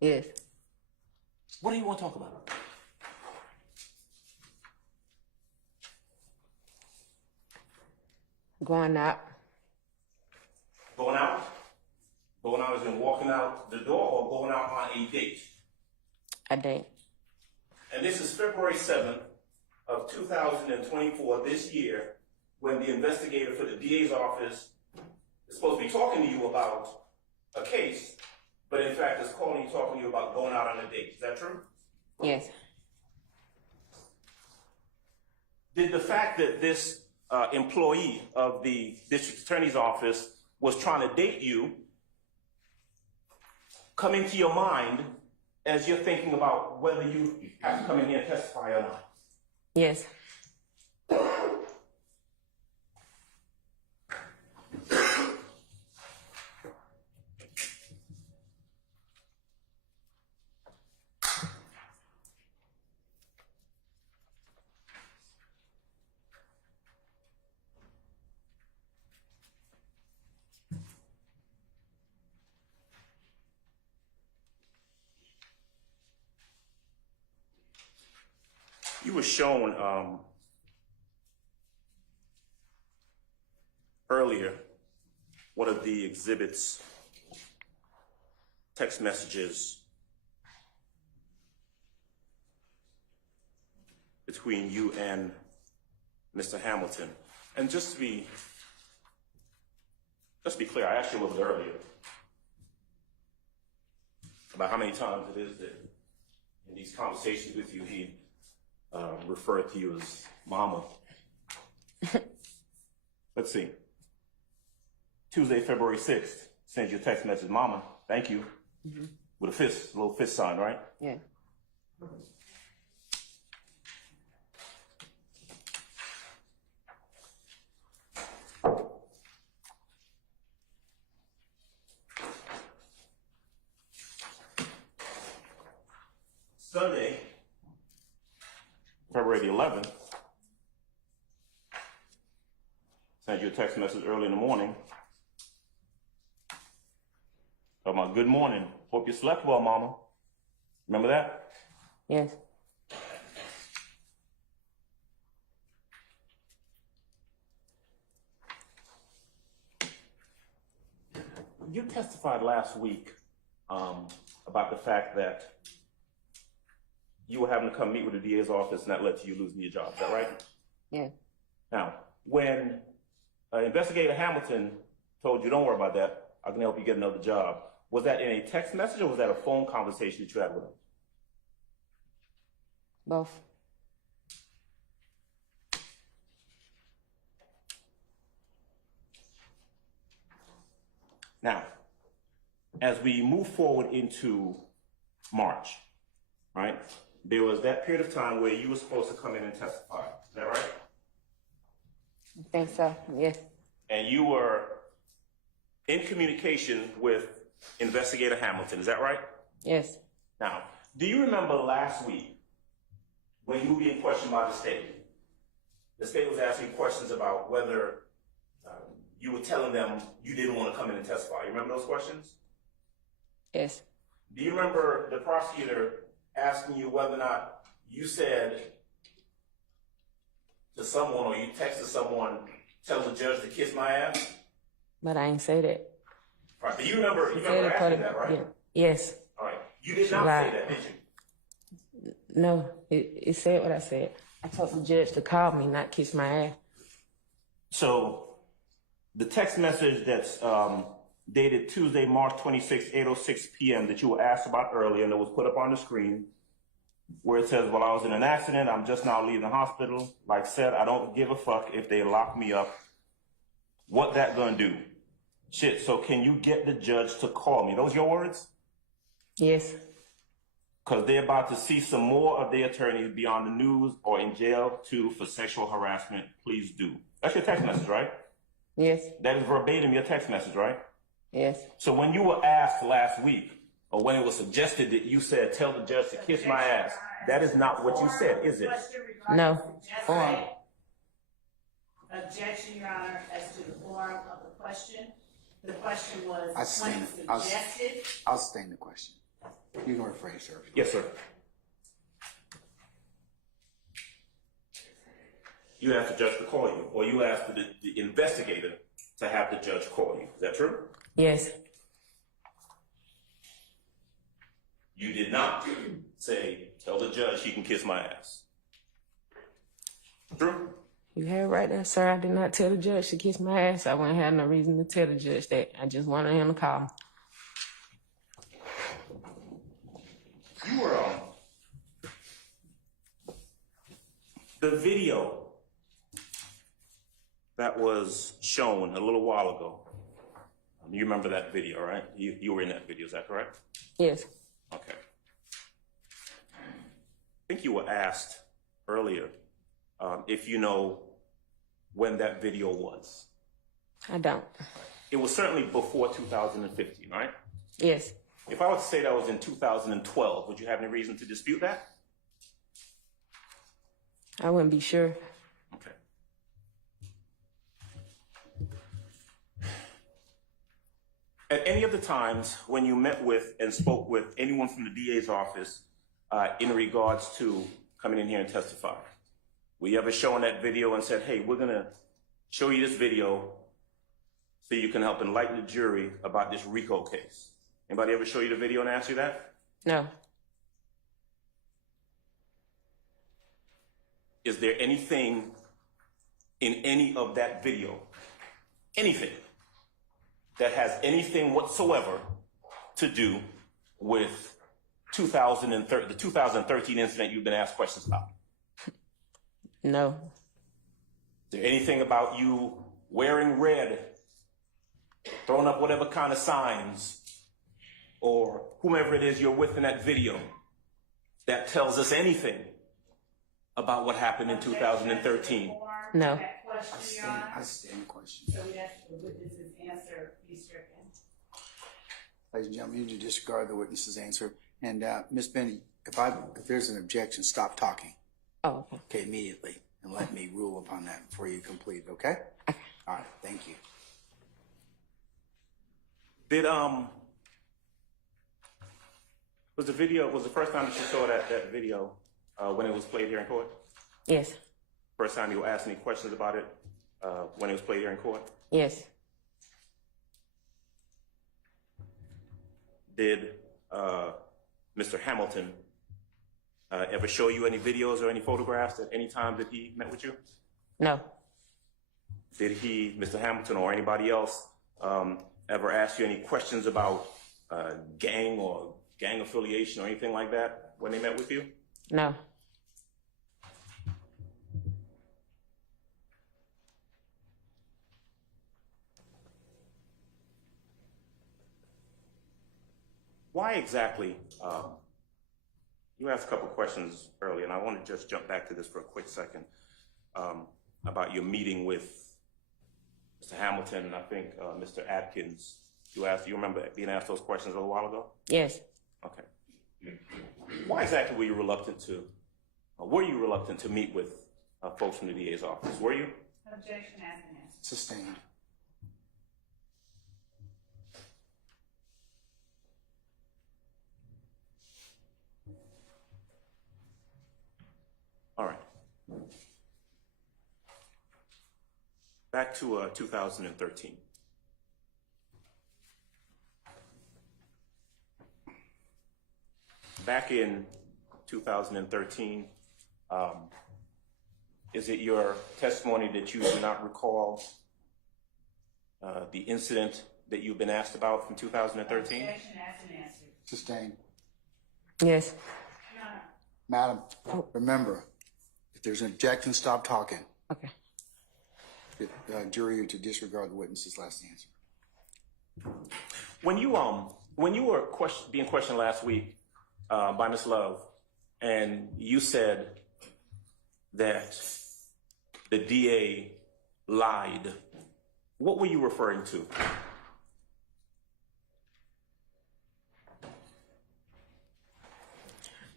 Yes. What do you want to talk about? Going out. Going out? Going out as in walking out the door or going out on a date? A date. And this is February 7th of 2024, this year, when the investigator for the DA's office is supposed to be talking to you about a case, but in fact is calling you, talking to you about going out on a date. Is that true? Yes. Did the fact that this employee of the district attorney's office was trying to date you come into your mind as you're thinking about whether you have to come in here and testify or not? Yes. You were shown earlier one of the exhibits, text messages between you and Mr. Hamilton. And just to be clear, I asked you a little bit earlier about how many times it is that in these conversations with you, he referred to you as mama. Let's see. Tuesday, February 6th, sends you a text message, mama, thank you. With a fist, a little fist sign, right? Yeah. Sunday, February the 11th, sent you a text message early in the morning. Talking about, good morning. Hope you slept well, mama. Remember that? Yes. You testified last week about the fact that you were having to come meet with the DA's office and that led to you losing your job. Is that right? Yeah. Now, when Investigator Hamilton told you, don't worry about that, I can help you get another job, was that in a text message or was that a phone conversation that you had with him? Both. Now, as we move forward into March, right, there was that period of time where you were supposed to come in and testify. Is that right? I think so. Yes. And you were in communication with Investigator Hamilton. Is that right? Yes. Now, do you remember last week when you were being questioned by the state? The state was asking questions about whether you were telling them you didn't want to come in and testify. You remember those questions? Yes. Do you remember the prosecutor asking you whether or not you said to someone or you texted someone, tell the judge to kiss my ass? But I ain't say that. Right. Do you remember Said it asking that, right? Yeah. Yes. All right. You did not Right. say that, did you? No, it said what I said. I told the judge to call me, not kiss my ass. So the text message that's dated Tuesday, March 26, 8:06 p.m. that you were asked about earlier and that was put up on the screen where it says, well, I was in an accident. I'm just now leaving the hospital. Like said, I don't give a fuck if they lock me up. What that gonna do? Shit, so can you get the judge to call me? Those your words? Yes. Because they're about to see some more of their attorneys be on the news or in jail too for sexual harassment. Please do. That's your text message, right? Yes. That is verbatim your text message, right? Yes. So when you were asked last week, or when it was suggested that you said, tell the judge to kiss my ass, that is not what you said, is it? No. Objection, Your Honor, as to the form of the question. The question was, I when stand- suggested. I'll stain the question. You can rephrase, sir. Yes, sir. You asked the judge to call you, or you asked the investigator to have the judge call you. Is that true? Yes. You did not say, tell the judge he can kiss my ass. True? You had it right there, sir. I did not tell the judge to kiss my ass. I wouldn't have no reason to tell the judge that. I just wanted him to call me. You were on the video that was shown a little while ago. You remember that video, right? You were in that video, is that correct? Yes. Okay. I think you were asked earlier if you know when that video was. I don't. It was certainly before 2015, right? Yes. If I were to say that was in 2012, would you have any reason to dispute that? I wouldn't be sure. Okay. At any of the times when you met with and spoke with anyone from the DA's office in regards to coming in here and testify, were you ever shown that video and said, hey, we're gonna show you this video so you can help enlighten the jury about this RICO case? Anybody ever show you the video and ask you that? No. Is there anything in any of that video, anything, that has anything whatsoever to do with the 2013 incident you've been asked questions about? No. Is there anything about you wearing red, throwing up whatever kind of signs, or whomever it is you're with in that video that tells us anything about what happened in 2013? No. I stand the question. So we ask the witness's answer be stricken. Ladies and gentlemen, you need to disregard the witness's answer. And Ms. Benny, if there's an objection, stop talking. Oh, okay. Okay, immediately, and let me rule upon that before you complete, okay? All right, thank you. Did, was the first time that you saw that video when it was played here in court? Yes. First time you were asked any questions about it when it was played here in court? Yes. Did Mr. Hamilton ever show you any videos or any photographs at any time that he met with you? No. Did he, Mr. Hamilton or anybody else, ever ask you any questions about gang or gang affiliation or anything like that when they met with you? No. Why exactly, you asked a couple questions earlier, and I want to just jump back to this for a quick second, about your meeting with Mr. Hamilton and I think Mr. Atkins. You remember being asked those questions a little while ago? Yes. Okay. Why exactly were you reluctant to meet with folks from the DA's office? Were you? Objection as an answer. Sustained. All right. Back to 2013. Back in 2013, is it your testimony that you do not recall the incident that you've been asked about from 2013? Objection as an answer. Sustained. Yes. Madam, remember, if there's an objection, stop talking. Okay. Jury, to disregard the witness's last answer. When you were being questioned last week by Ms. Love, and you said that the DA lied, what were you referring to?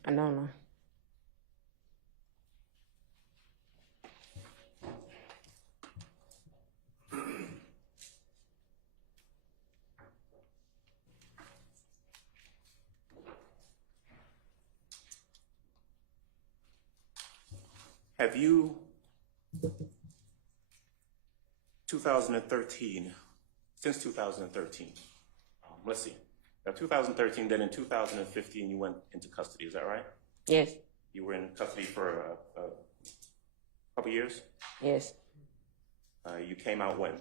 I don't know. Have you, 2013, since 2013, let's see, 2013, then in 2015 you went into custody, is that right? Yes. You were in custody for a couple years? Yes. You came out when?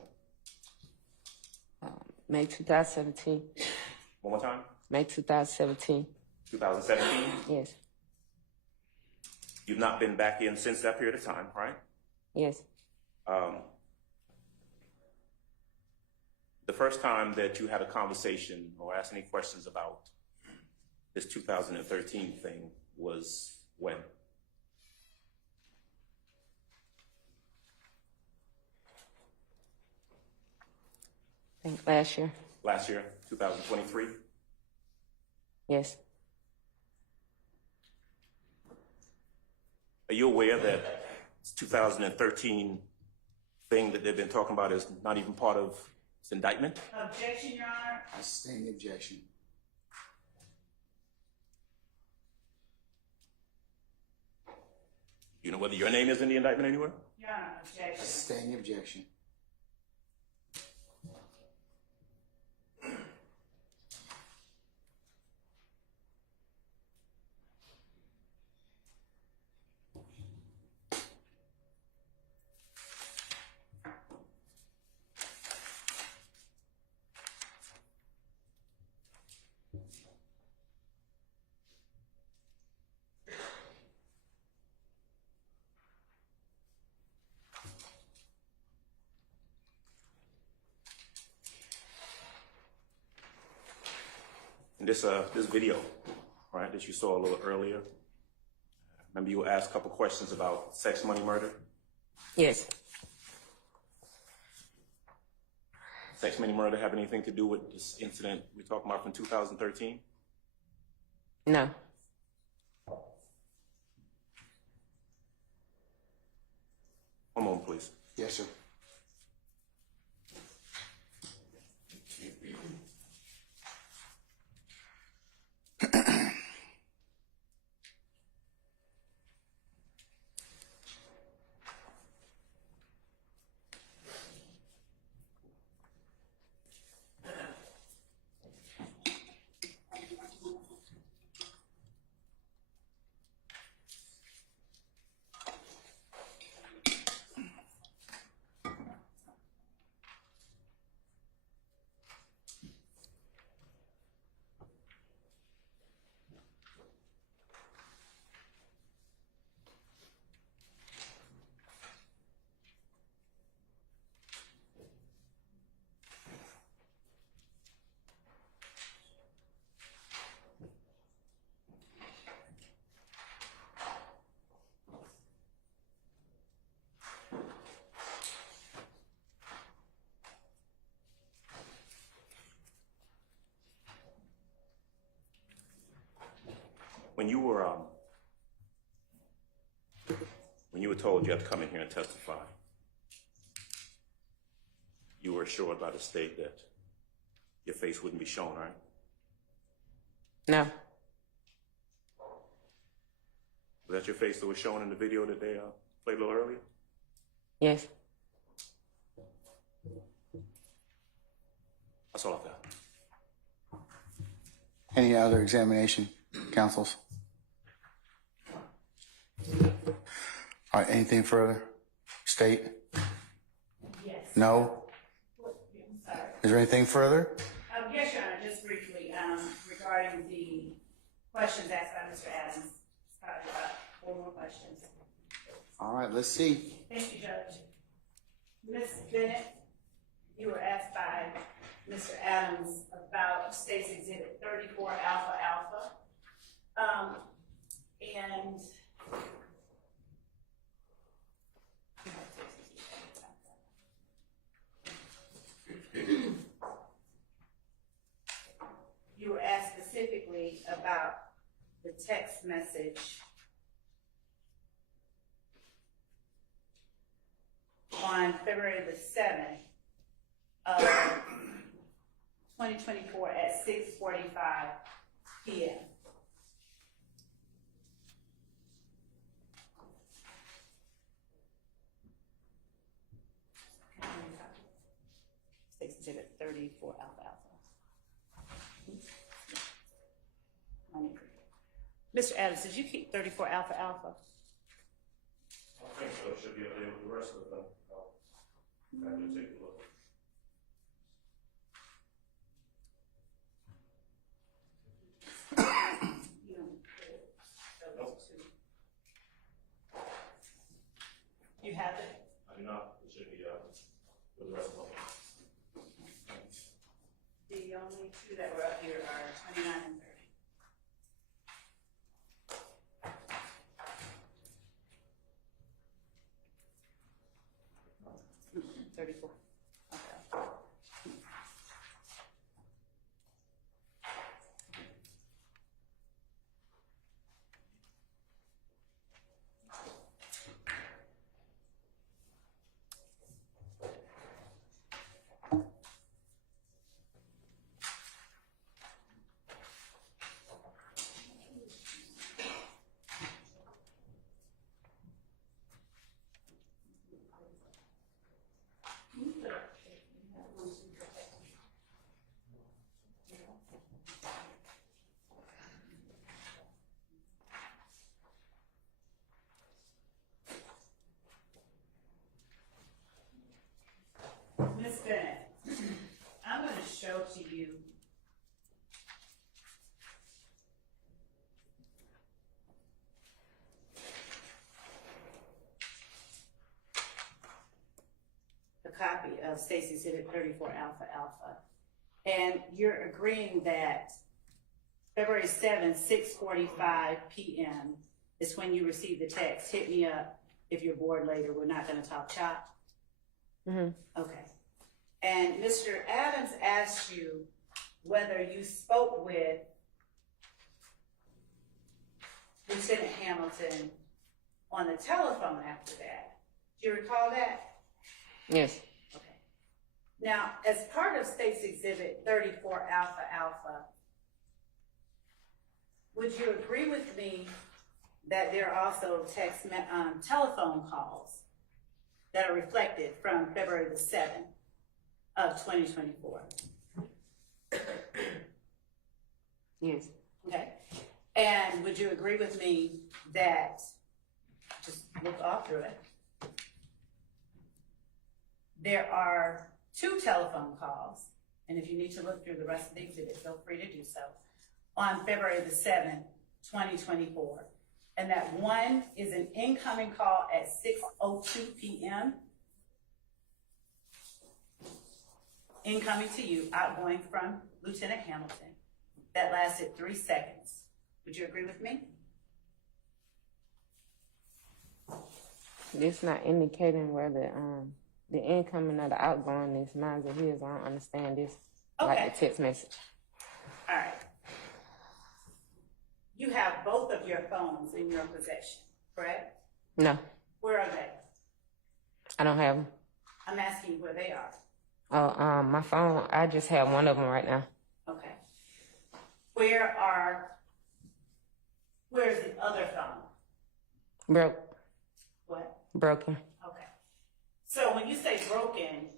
May 2017. One more time? May 2017. 2017? Yes. You've not been back in since that period of time, right? Yes. The first time that you had a conversation or asked any questions about this 2013 thing was when? I think last year. Last year, 2023? Yes. Are you aware that this 2013 thing that they've been talking about is not even part of this indictment? Objection, Your Honor. I sustain the objection. you know whether your name is in the indictment anywhere? Your Honor, objection. Sustain the objection. And this video, right, that you saw a little earlier, remember you were asked a couple questions about sex, money, murder? Yes. Sex, money, murder have anything to do with this incident we're talking about from 2013? No. One moment, please. Yes, sir. When you were told you had to come in here and testify, you were assured by the state that your face wouldn't be shown, right? No. Was that your face that was shown in the video that they played a little earlier? Yes. That's all I've got. Any other examination, counsels? All right, anything further? State? Yes. No? I'm sorry. Is there anything further? Yes, Your Honor, just briefly, regarding the questions asked by Mr. Adams. Probably about 4 more questions. All right, let's see. Thank you, Judge. Ms. Bennett, you were asked by Mr. Adams about State's Exhibit 34 Alpha Alpha. And you were asked specifically about the text message on February the 7th of 2024 at 6:45 p.m. State's Exhibit 34 Alpha Alpha. Mr. Adams, did you keep 34 Alpha Alpha? I think so. It should be up there with the rest of them. I'll have to take a look. You have it? I do not. It should be with the rest of them. The only two that were up here are 29 and 30. Mm-hmm. 34. Okay. of State's Exhibit 34 Alpha Alpha. And you're agreeing that February 7th, 6:45 p.m. is when you received the text, hit me up if you're bored later, we're not gonna talk shop? Mm-hmm. Okay. And Mr. Adams asked you whether you spoke with Lieutenant Hamilton on the telephone after that. Do you recall that? Yes. Okay. Now, as part of State's Exhibit 34 Alpha Alpha, would you agree with me that there are also telephone calls that are reflected from February the 7th of 2024? Yes. Okay. And would you agree with me that, just look all through it, there are 2 telephone calls, and if you need to look through the rest of the exhibit, feel free to do so, on February the 7th, 2024. And that one is an incoming call at 6:02 p.m. Incoming to you, outgoing from Lieutenant Hamilton. That lasted 3 seconds. Would you agree with me? This not indicating whether the incoming or the outgoing is mine or his. I don't understand this. Okay. Like the text message. All right. You have both of your phones in your possession, correct? No, Where are they? I don't have them. I'm asking you where they are. Oh, my phone. I just have one of them right now. Okay. Where's the other phone? What? Broken. Okay. So when you say broken,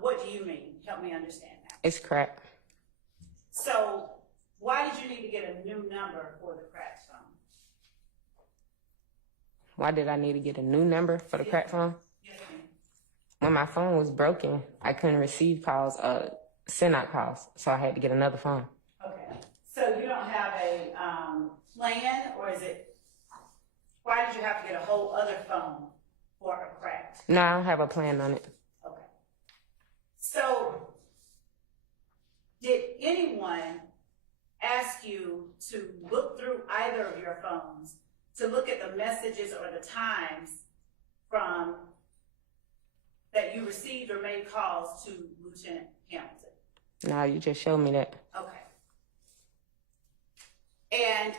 what do you mean? Help me understand that. It's cracked. So why did you need to get a new number for the cracked phone? Why did I need to get a new number for the cracked phone? Yes, ma'am. When my phone was broken, I couldn't receive calls, send out calls, so I had to get another phone. Okay. So you don't have a plan, or is it, why did you have to get a whole other phone for a cracked? No, I don't have a plan on it. Okay. So did anyone ask you to look through either of your phones to look at the messages or the times from that you received or made calls to Lieutenant Hamilton? No, you just showed me that. Okay. And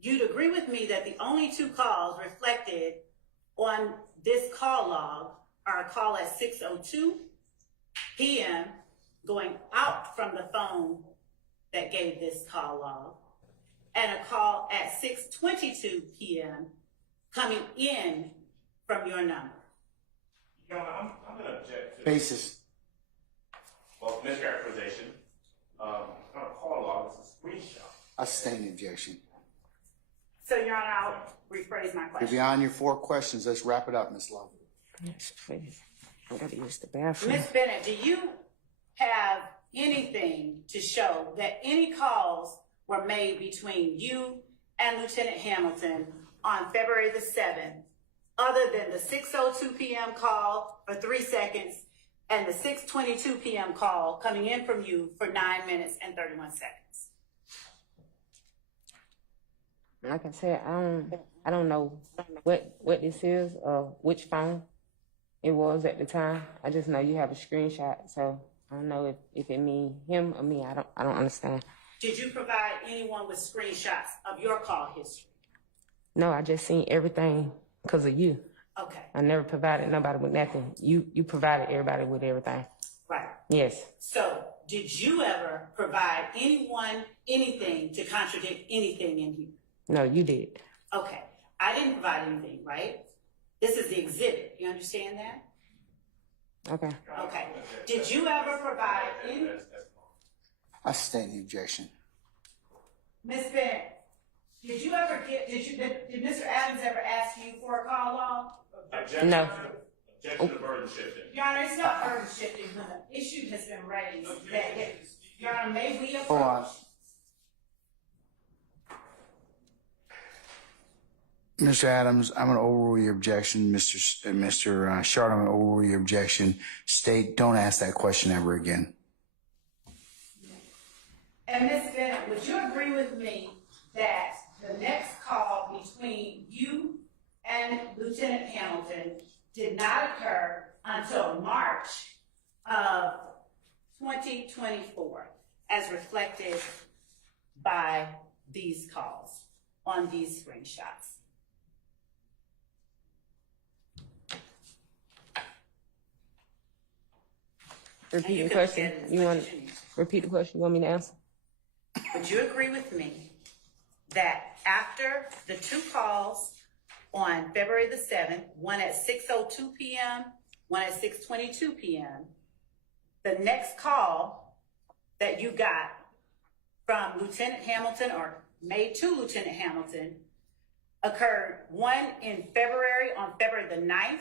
you'd agree with me that the only 2 calls reflected on this call log are a call at 6:02 p.m. going out from the phone that gave this call log, and a call at 6:22 p.m. coming in from your number. Your Honor, I'm going to object to Basis. well, mischaracterization. Not a call log, it's a screenshot. I sustain the objection. So, Your Honor, I'll rephrase my You're question. beyond your 4 questions. Let's wrap it up, Ms. Love. Yes, please. I gotta use the bathroom. Ms. Bennett, do you have anything to show that any calls were made between you and Lieutenant Hamilton on February the 7th, other than the 6:02 p.m. call for 3 seconds and the 6:22 p.m. call coming in from you for 9 minutes and 31 seconds? Like I said, I don't know what this is or which phone it was at the time. I just know you have a screenshot, so I don't know if it mean him or me. I don't understand. Did you provide anyone with screenshots of your call history? No, I just seen everything because of you. Okay, I never provided nobody with nothing. You provided everybody with everything. right. Yes. So, did you ever provide anyone anything to contradict anything in here? No, you did. Okay, I didn't provide anything, right? This is the exhibit, you understand that? Okay. Okay, did you ever provide any, I sustain the objection. Ms. Bennett, did Mr. Adams ever ask you for a call log? Objection No. Objection to burden shifting. Your Honor, it's not burden shifting when the issue has been raised that, Your Honor, may we Hold on. approach? Mr. Adams, I'm going to overrule your objection. Mr. Shard, I'm going to overrule your objection. State, don't ask that question ever again. And Ms. Bennett, would you agree with me that the next call between you and Lieutenant Hamilton did not occur until March of 2024, as reflected by these calls on these screenshots? Repeat the can question. look at it as You much want as you need. repeat the question? You want me to answer? Would you agree with me that after the two calls on February the 7th, one at 6:02 p.m., one at 6:22 p.m., the next call that you got from Lieutenant Hamilton or made to Lieutenant Hamilton occurred one in February, on February the 9th?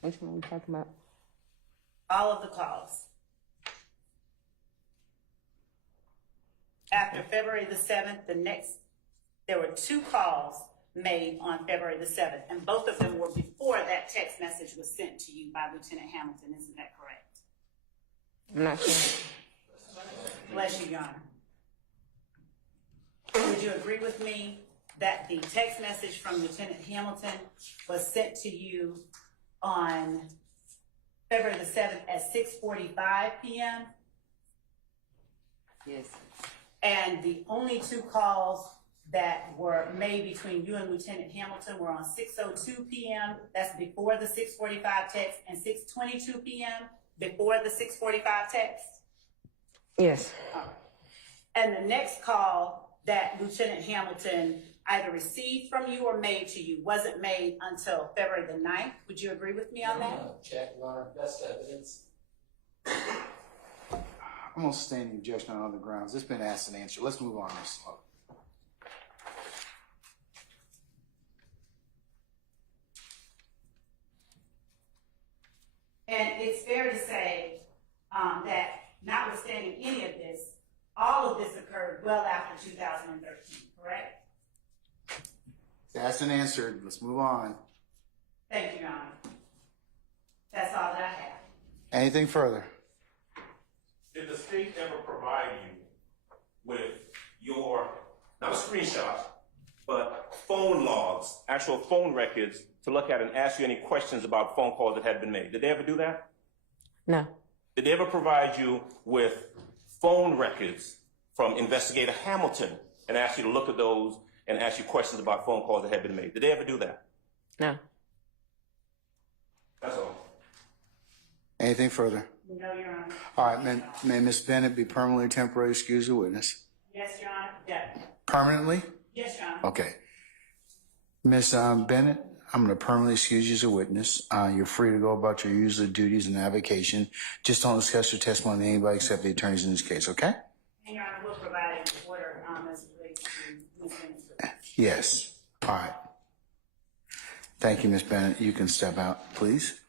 Which one are we talking about? All of the calls. After February the 7th, there were two calls made on February the 7th, and both of them were before that text message was sent to you by Lieutenant Hamilton. Isn't that correct? I'm not sure. Bless you, Your Honor. Would you agree with me that the text message from Lieutenant Hamilton was sent to you on February the 7th at 6:45 p.m.? Yes. And the only two calls that were made between you and Lieutenant Hamilton were on 6:02 p.m., that's before the 6:45 text, and 6:22 p.m., before the 6:45 text? Yes. And the next call that Lieutenant Hamilton either received from you or made to you wasn't made until February the 9th. Would you agree with me on that? Check, Your Honor, best evidence. I'm going to sustain the objection on other grounds. It's been asked and answered. Let's move on, Ms. Sloan. And it's fair to say that notwithstanding any of this, all of this occurred well after 2013, correct? It's asked and answered. Let's move on. Thank you, Your Honor. That's all that I have. Anything further? Did the state ever provide you with your, not a screenshot, but phone logs, actual phone records to look at and ask you any questions about phone calls that had been made? Did they ever do that? No. Did they ever provide you with phone records from Investigator Hamilton and ask you to look at those and ask you questions about phone calls that had been made? Did they ever do that? No. That's all. Anything further? No, Your Honor. All right, may Ms. Bennett be permanently temporarily excused as a witness? Yes, Your Honor. Yeah. Permanently? Yes, Your Honor. Okay. Ms. Bennett, I'm going to permanently excuse you as a witness. You're free to go about your usual duties and avocation. Just don't discuss your testimony with anybody except the attorneys in this case, okay? And Your Honor, we'll provide an order as it relates to Ms. Bennett's. Yes. All right. Thank you, Ms. Bennett. You can step out, please.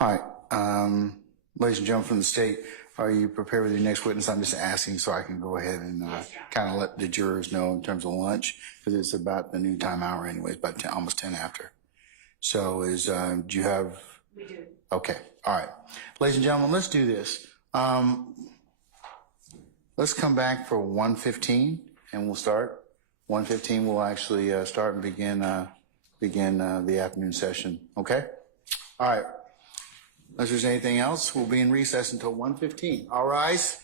All right, ladies and gentlemen from the state, are you prepared with your next witness? I'm just asking so I can go ahead and kind of let the jurors know in terms of lunch, because it's about the noon time hour anyways, about 10, almost 10 after. So do you have? We do. Okay, all right. Ladies and gentlemen, let's do this. Let's come back for 1:15 and we'll start. 1:15 we'll actually start and begin the afternoon session, okay? All right. Unless there's anything else, we'll be in recess until 1:15. All rise.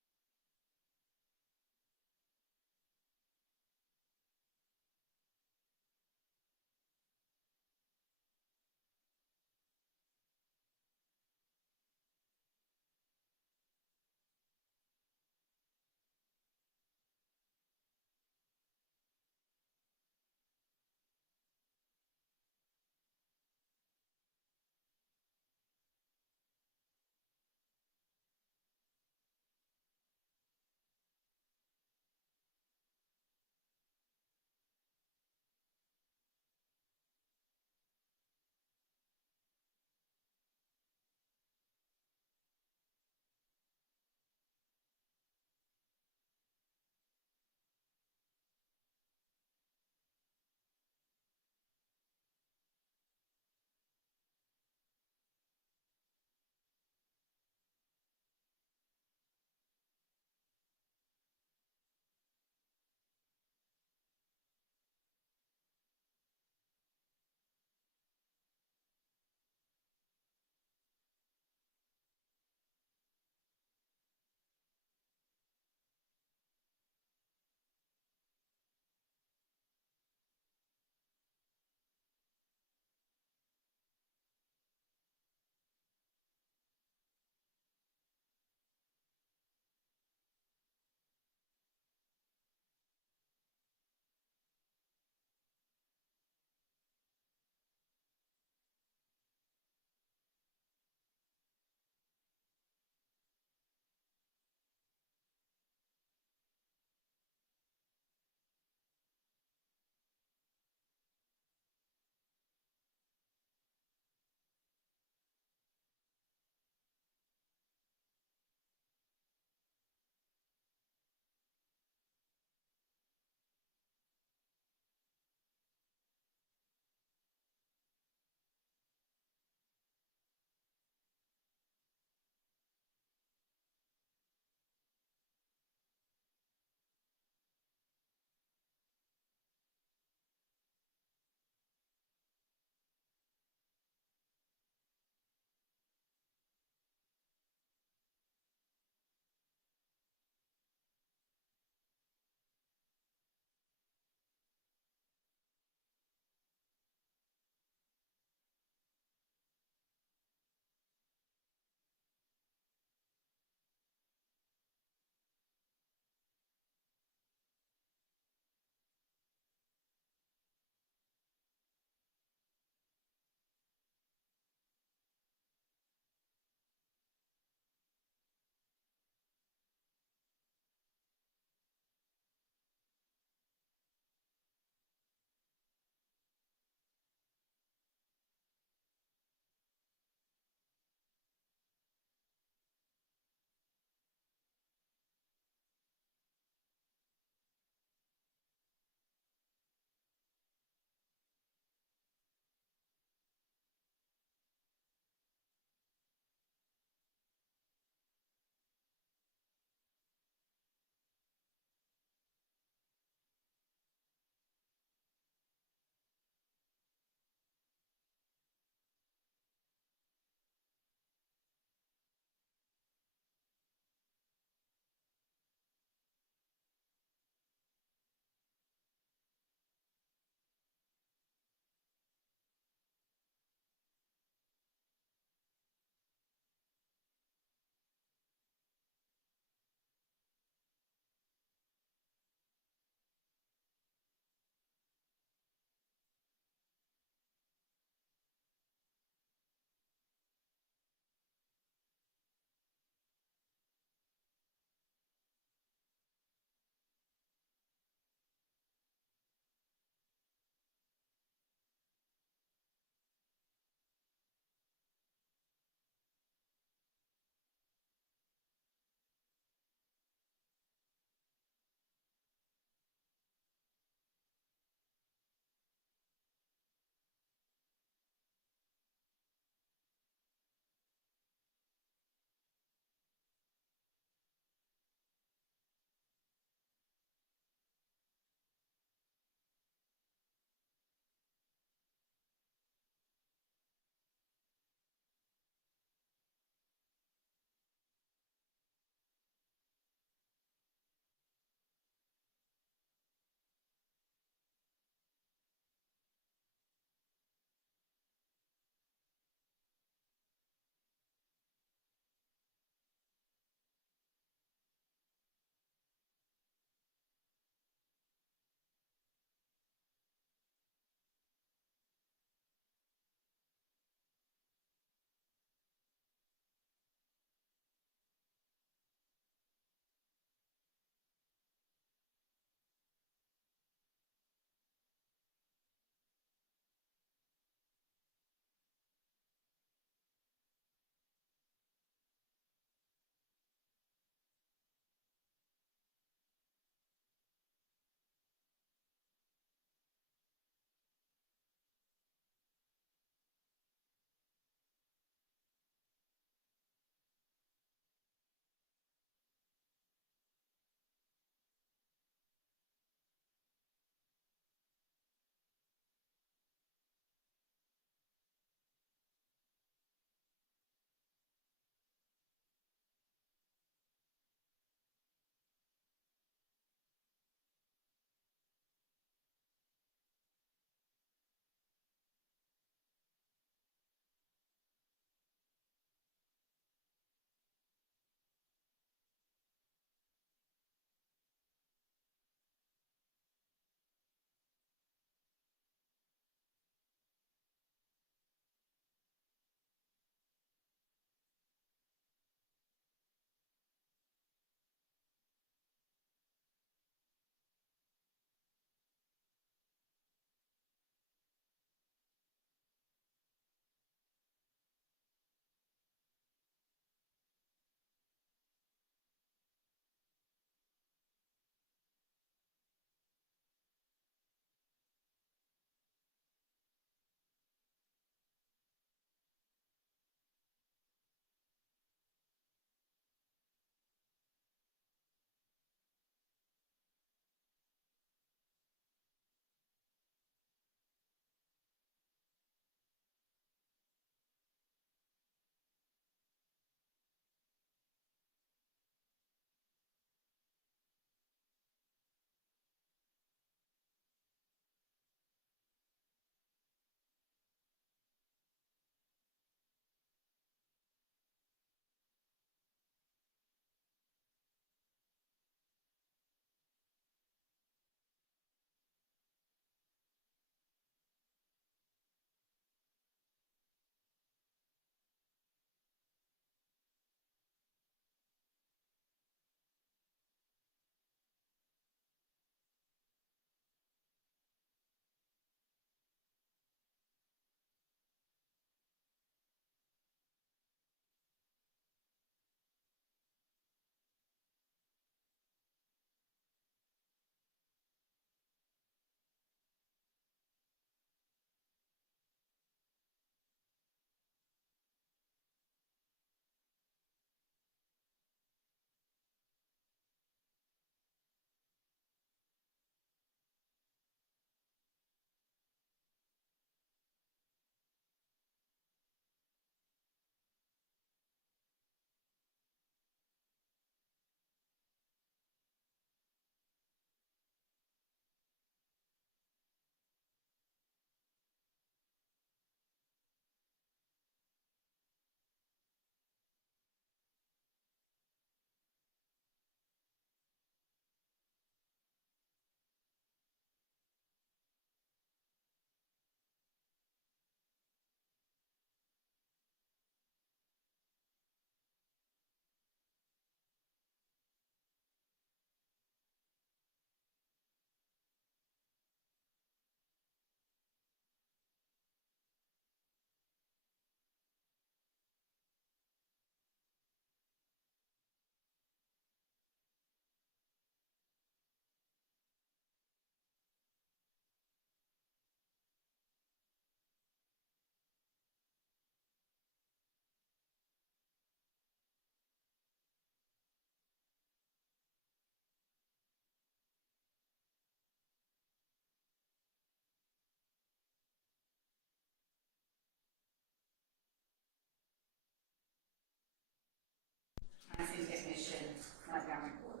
Commission, Montgomery Court.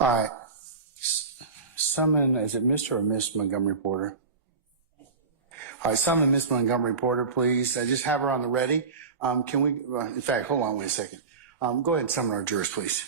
All right. Summon, is it Mr. or Miss Montgomery Porter? All right, summon Miss Montgomery Porter, please. Just have her on the ready. Can we, in fact, hold on, wait a second. Go ahead and summon our jurors, please.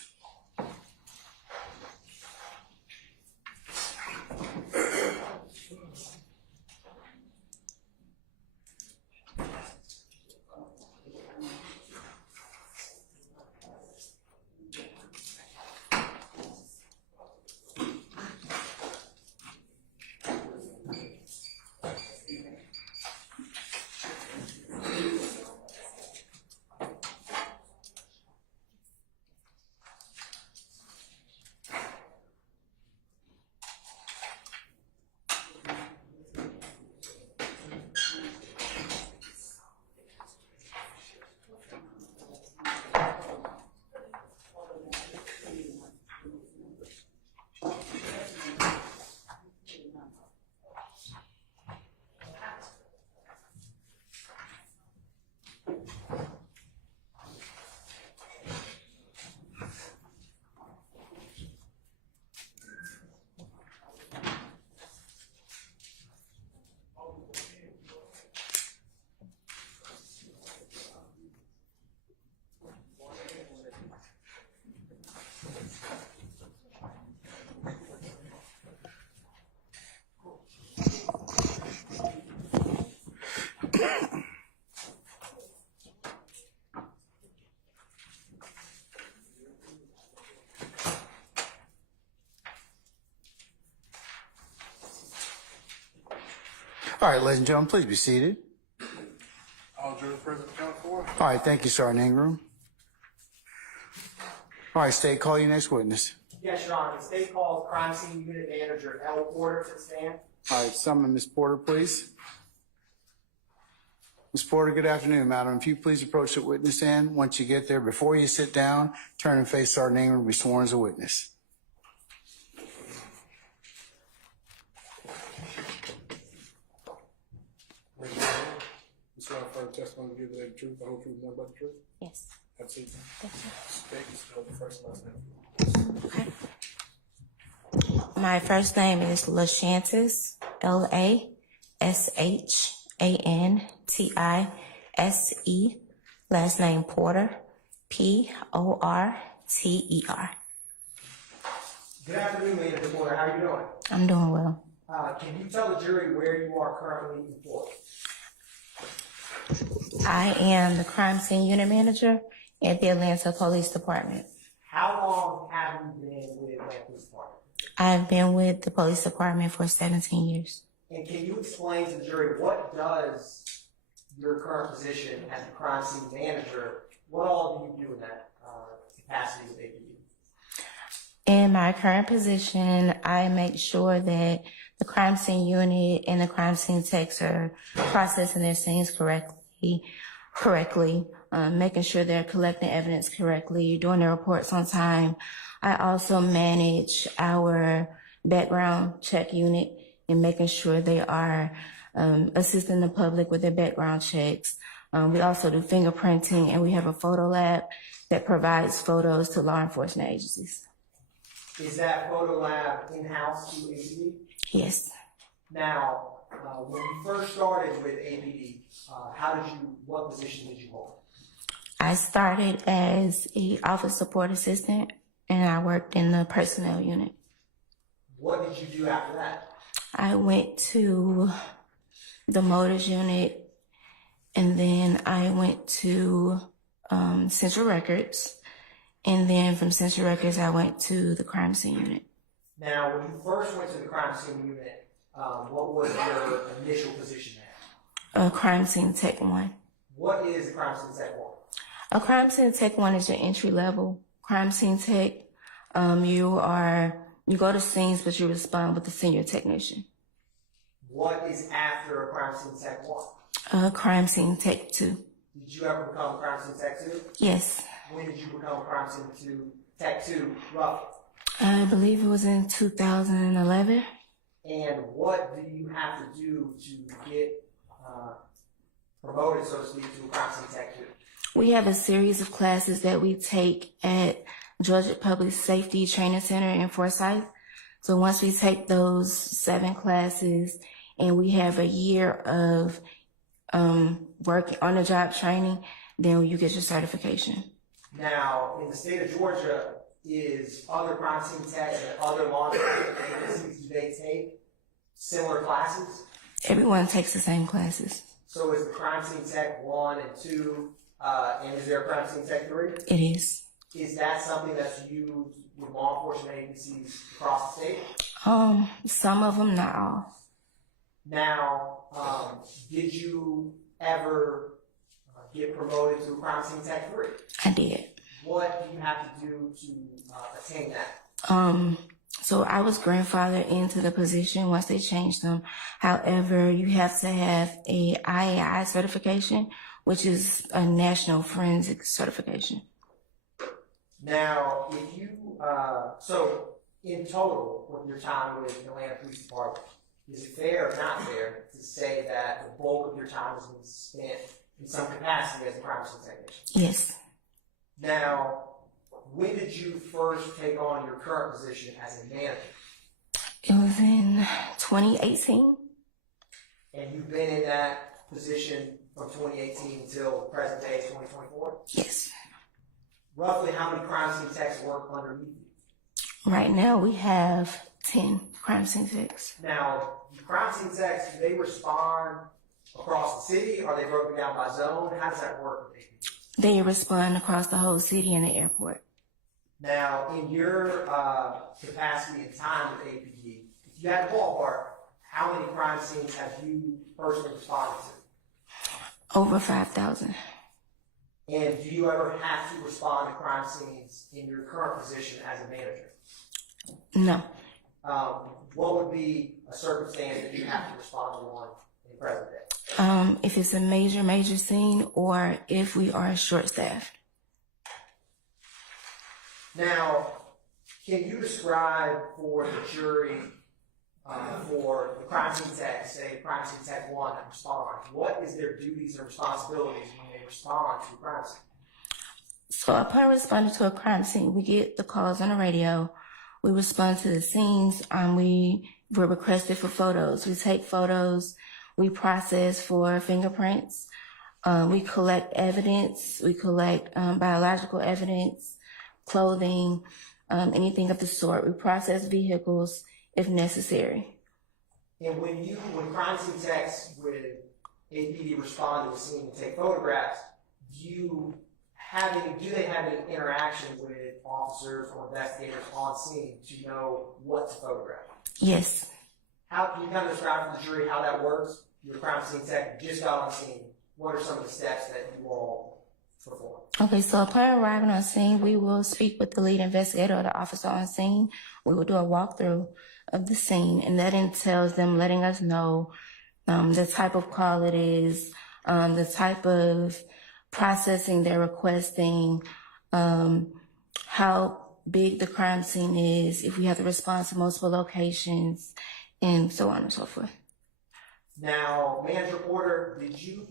All right, ladies and gentlemen, please be seated. All jurors present, count for. All right, thank you, Sergeant Ingram. All right, State, call your next witness. Yes, Your Honor. The state calls crime scene unit manager L. Porter to the stand. All right, summon Ms. Porter, please. Ms. Porter, good afternoon, madam. If you please approach the witness stand. Once you get there, before you sit down, turn and face Sergeant Ingram and be sworn as a witness. You swear affirm testimony to give the truth, the whole truth, nothing but the truth? Yes. Have a seat. Thank you. State and spell the first and last name. Okay. My first name is LaShantis, LaShantice. Last name Porter, Porter. Good afternoon, Manager Porter. How are you doing? I'm doing well. Can you tell the jury where you are currently employed? I am the crime scene unit manager at the Atlanta Police Department. How long have you been with Atlanta Police Department? I've been with the police department for 17 years. And can you explain to the jury what does your current position as the crime scene manager, what all do you do in that capacity with APD? In my current position, I make sure that the crime scene unit and the crime scene techs are processing their scenes correctly, making sure they're collecting evidence correctly, doing their reports on time. I also manage our background check unit and making sure they are assisting the public with their background checks. We also do fingerprinting, and we have a photo lab that provides photos to law enforcement agencies. Is that photo lab in-house to APD? Yes. Now, when you first started with APD, what position did you hold? I started as an office support assistant, and I worked in the personnel unit. What did you do after that? I went to the motors unit, and then I went to Central Records, and then from Central Records I went to the crime scene unit. Now, when you first went to the crime scene unit, what was your initial position there? Crime scene tech 1. What is the crime scene tech 1? A crime scene tech 1 is your entry level. Crime scene tech, you go to scenes, but you respond with the senior technician. What is after a crime scene tech 1? Crime scene tech 2. Did you ever become a crime scene tech 2? Yes. When did you become a crime scene tech 2, roughly? I believe it was in 2011. And what do you have to do to get promoted, so to speak, to a crime scene tech 2? We have a series of classes that we take at Georgia Public Safety Training Center in Forsyth. So once we take those 7 classes and we have a year of work on the job training, then you get your certification. Now, in the state of Georgia, is other crime scene techs and other law enforcement agencies, do they take similar classes? Everyone takes the same classes. So is the crime scene tech 1 and 2, and is there a crime scene tech 3? It is. Is that something that's used with law enforcement agencies across the state? Some of them, not all. Now, did you ever get promoted to crime scene tech 3? I did. What do you have to do to attain that? So I was grandfathered into the position once they changed them. However, you have to have a IAI certification, which is a national forensic certification. Now, if you, so in total, with your time with the Atlanta Police Department, is it fair or not fair to say that the bulk of your time has been spent in some capacity as a crime scene technician? Yes. Now, when did you first take on your current position as a manager? It was in 2018. And you've been in that position from 2018 until present day 2024? Yes. Roughly how many crime scene techs work underneath you? Right now we have 10 crime scene techs. Now, the crime scene techs, do they respond across the city? Are they broken down by zone? How does that work with APD? They respond across the whole city and the airport. Now, in your capacity and time with APD, if you had a ballpark, how many crime scenes have you personally responded to? Over 5,000. And do you ever have to respond to crime scenes in your current position as a manager? No. What would be a circumstance that you have to respond to one in present day? If it's a major scene or if we are short-staffed. Now, can you describe for the jury, for the crime scene tech, say crime scene tech 1 that respond, what is their duties and responsibilities when they respond to a crime scene? So upon responding to a crime scene, we get the calls on the radio. We respond to the scenes. We're requested for photos. We take photos. We process for fingerprints. We collect evidence. We collect biological evidence, clothing, anything of the sort. We process vehicles if necessary. And when crime scene techs with APD respond to a scene and take photographs, do they have any interaction with officers or investigators on scene to know what to photograph? Yes. How can you kind of describe for the jury how that works? You're a crime scene tech, you just got on scene. What are some of the steps that you all perform? Okay, so upon arriving on scene, we will speak with the lead investigator or the officer on scene. We will do a walkthrough of the scene, and that entails them letting us know the type of call it is, the type of processing they're requesting, how big the crime scene is, if we have to respond to multiple locations, and so on and so forth. Now, Manager Porter, did you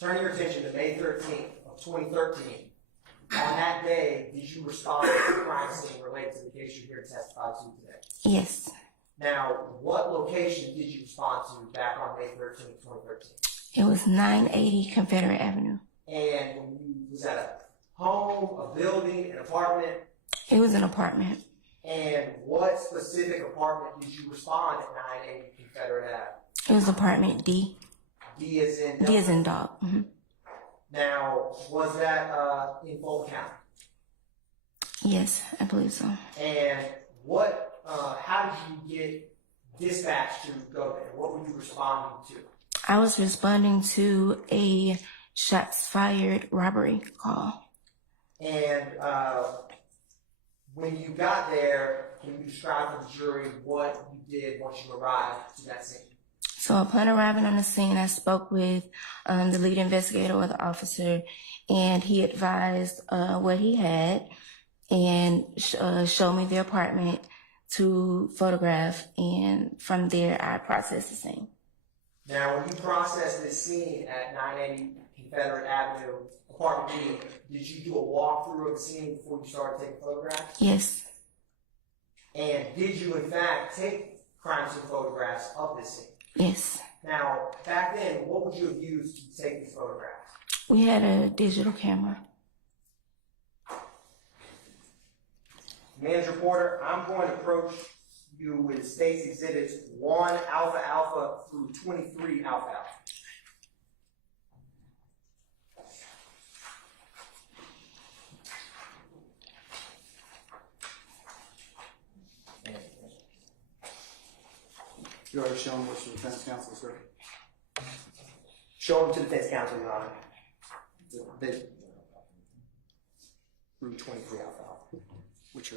turn your attention to May 13th of 2013? On that day, did you respond to the crime scene related to the case you're here to testify to today? Yes. Now, what location did you respond to back on May 13th, 2013? It was 980 Confederate Avenue. And was that a home, a building, an apartment? It was an apartment. And what specific apartment did you respond at 980 Confederate Ave? It was apartment D. D as in? D as in dog. Mm-hmm. Now, was that in Fulton County? Yes, I believe so. And how did you get dispatched to go there? What were you responding to? I was responding to a shots fired robbery call. And when you got there, can you describe to the jury what you did once you arrived to that scene? So upon arriving on the scene, I spoke with the lead investigator or the officer, and he advised what he had and showed me the apartment to photograph, and from there I processed the scene. Now, when you processed this scene at 980 Confederate Avenue, apartment B, did you do a walkthrough of the scene before you started taking photographs? Yes. And did you in fact take crime scene photographs of this scene? Yes. Now, back then, what would you have used to take these photographs? We had a digital camera. Manager Porter, I'm going to approach you with State's Exhibits 1 Alpha Alpha through 23 Alpha Alpha. You already shown what's the defense counsel, sir? Show them to the defense counsel, Your Honor. Through 23 Alpha Alpha. Which are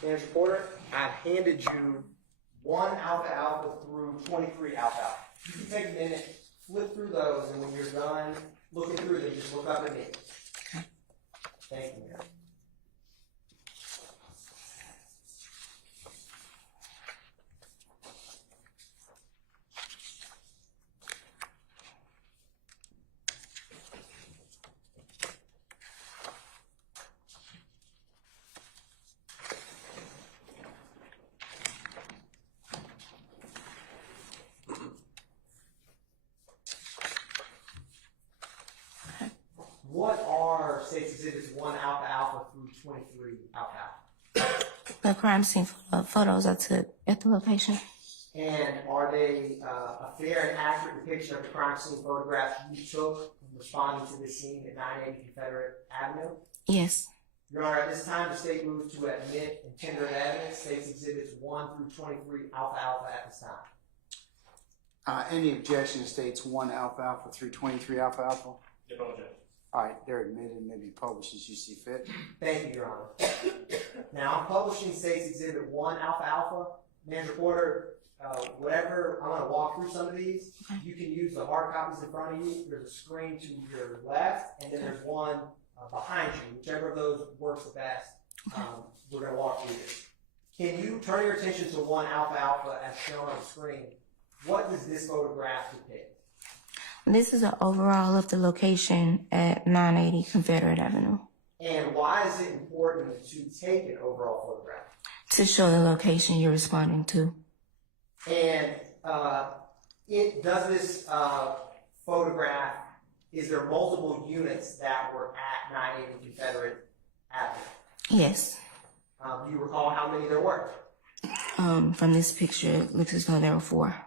Manager Porter, I've handed you 1 Alpha Alpha through 23 Alpha Alpha. You can take a minute, flip through those, and when you're done looking through them, just look up at me. Thank you, Mayor. What are State's Exhibits 1 Alpha Alpha through 23 Alpha Alpha? The crime scene photos I took at the location. And are they a fair and accurate depiction of the crime scene photographs you took in responding to this scene at 980 Confederate Avenue? Yes. Your Honor, at this time, the state moves to admit and tender evidence, State's Exhibits 1 through 23 Alpha Alpha at this time. any objection to states 1 Alpha Alpha through 23 Alpha Alpha? No objection. All right, they're admitted and may be published as you see fit. Thank you, Your Honor. Now, I'm publishing State's Exhibit 1 Alpha Alpha. Manager Porter, whatever, I'm going to walk through some of these. You can use the hard copies in front of you. There's a screen to your left, and then there's one behind you. Whichever of those works the best, we're going to walk through this. Can you turn your attention to 1 Alpha Alpha as shown on the screen? What does this photograph depict? This is an overall of the location at 980 Confederate Avenue. And why is it important to take an overall photograph? To show the location you're responding to. And does this photograph, is there multiple units that were at 980 Confederate Avenue? Yes. Do you recall how many there were? From this picture, it looks as though there were 4.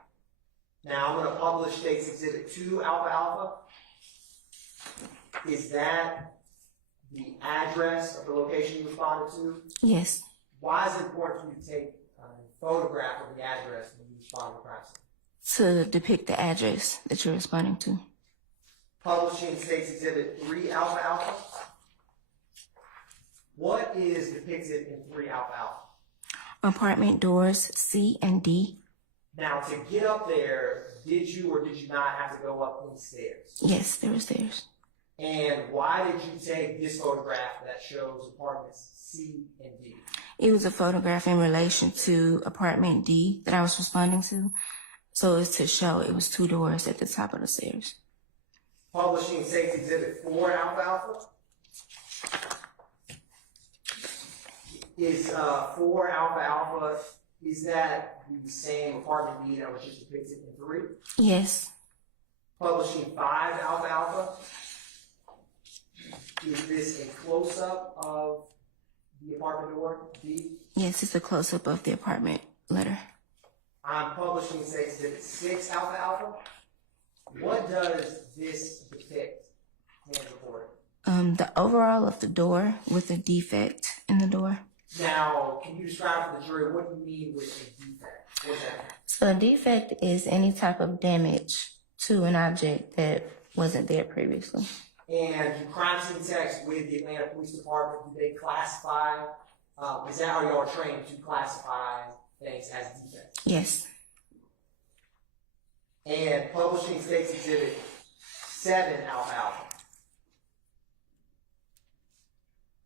Now I'm going to publish State's Exhibit 2 Alpha Alpha. Is that the address of the location you responded to? Yes. Why is it important for you to take a photograph of the address when you respond to the crime scene? To depict the address that you're responding to. Publishing State's Exhibit 3 Alpha Alpha. What is depicted in 3 Alpha Alpha? Apartment doors C and D. Now, to get up there, did you or did you not have to go up these stairs? Yes, there were stairs. And why did you take this photograph that shows apartments C and D? It was a photograph in relation to apartment D that I was responding to. So it's to show it was 2 doors at the top of the stairs. Publishing State's Exhibit 4 Alpha Alpha. Is 4 Alpha Alpha, is that the same apartment B that was just depicted in 3? Yes. Publishing 5 Alpha Alpha. Is this a close-up of the apartment door, B? Yes, it's a close-up of the apartment letter. I'm publishing State's Exhibit 6 Alpha Alpha. What does this depict, Manager Porter? The overall of the door with a defect in the door. Now, can you describe to the jury what you mean with a defect? What's that? So a defect is any type of damage to an object that wasn't there previously. And do crime scene techs with the Atlanta Police Department, do they classify, is that how y'all are trained to classify things as defects? Yes. And publishing State's Exhibit 7 Alpha Alpha.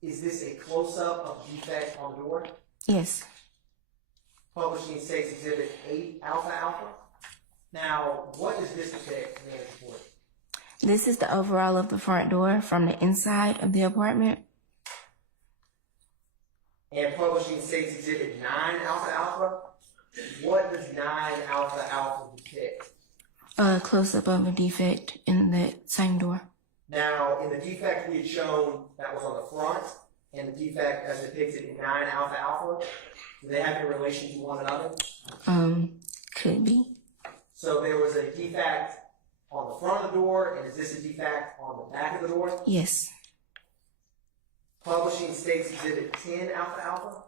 Is this a close-up of defect on the door? Yes. Publishing State's Exhibit 8 Alpha Alpha. Now, what does this depict, Manager Porter? This is the overall of the front door from the inside of the apartment. And publishing State's Exhibit 9 Alpha Alpha. What does 9 Alpha Alpha depict? A close-up of a defect in that same door. Now, in the defect we had shown that was on the front, and the defect as depicted in 9 Alpha Alpha, do they have any relation to one another? Could be. So there was a defect on the front of the door, and is this a defect on the back of the door? Yes. Publishing State's Exhibit 10 Alpha Alpha.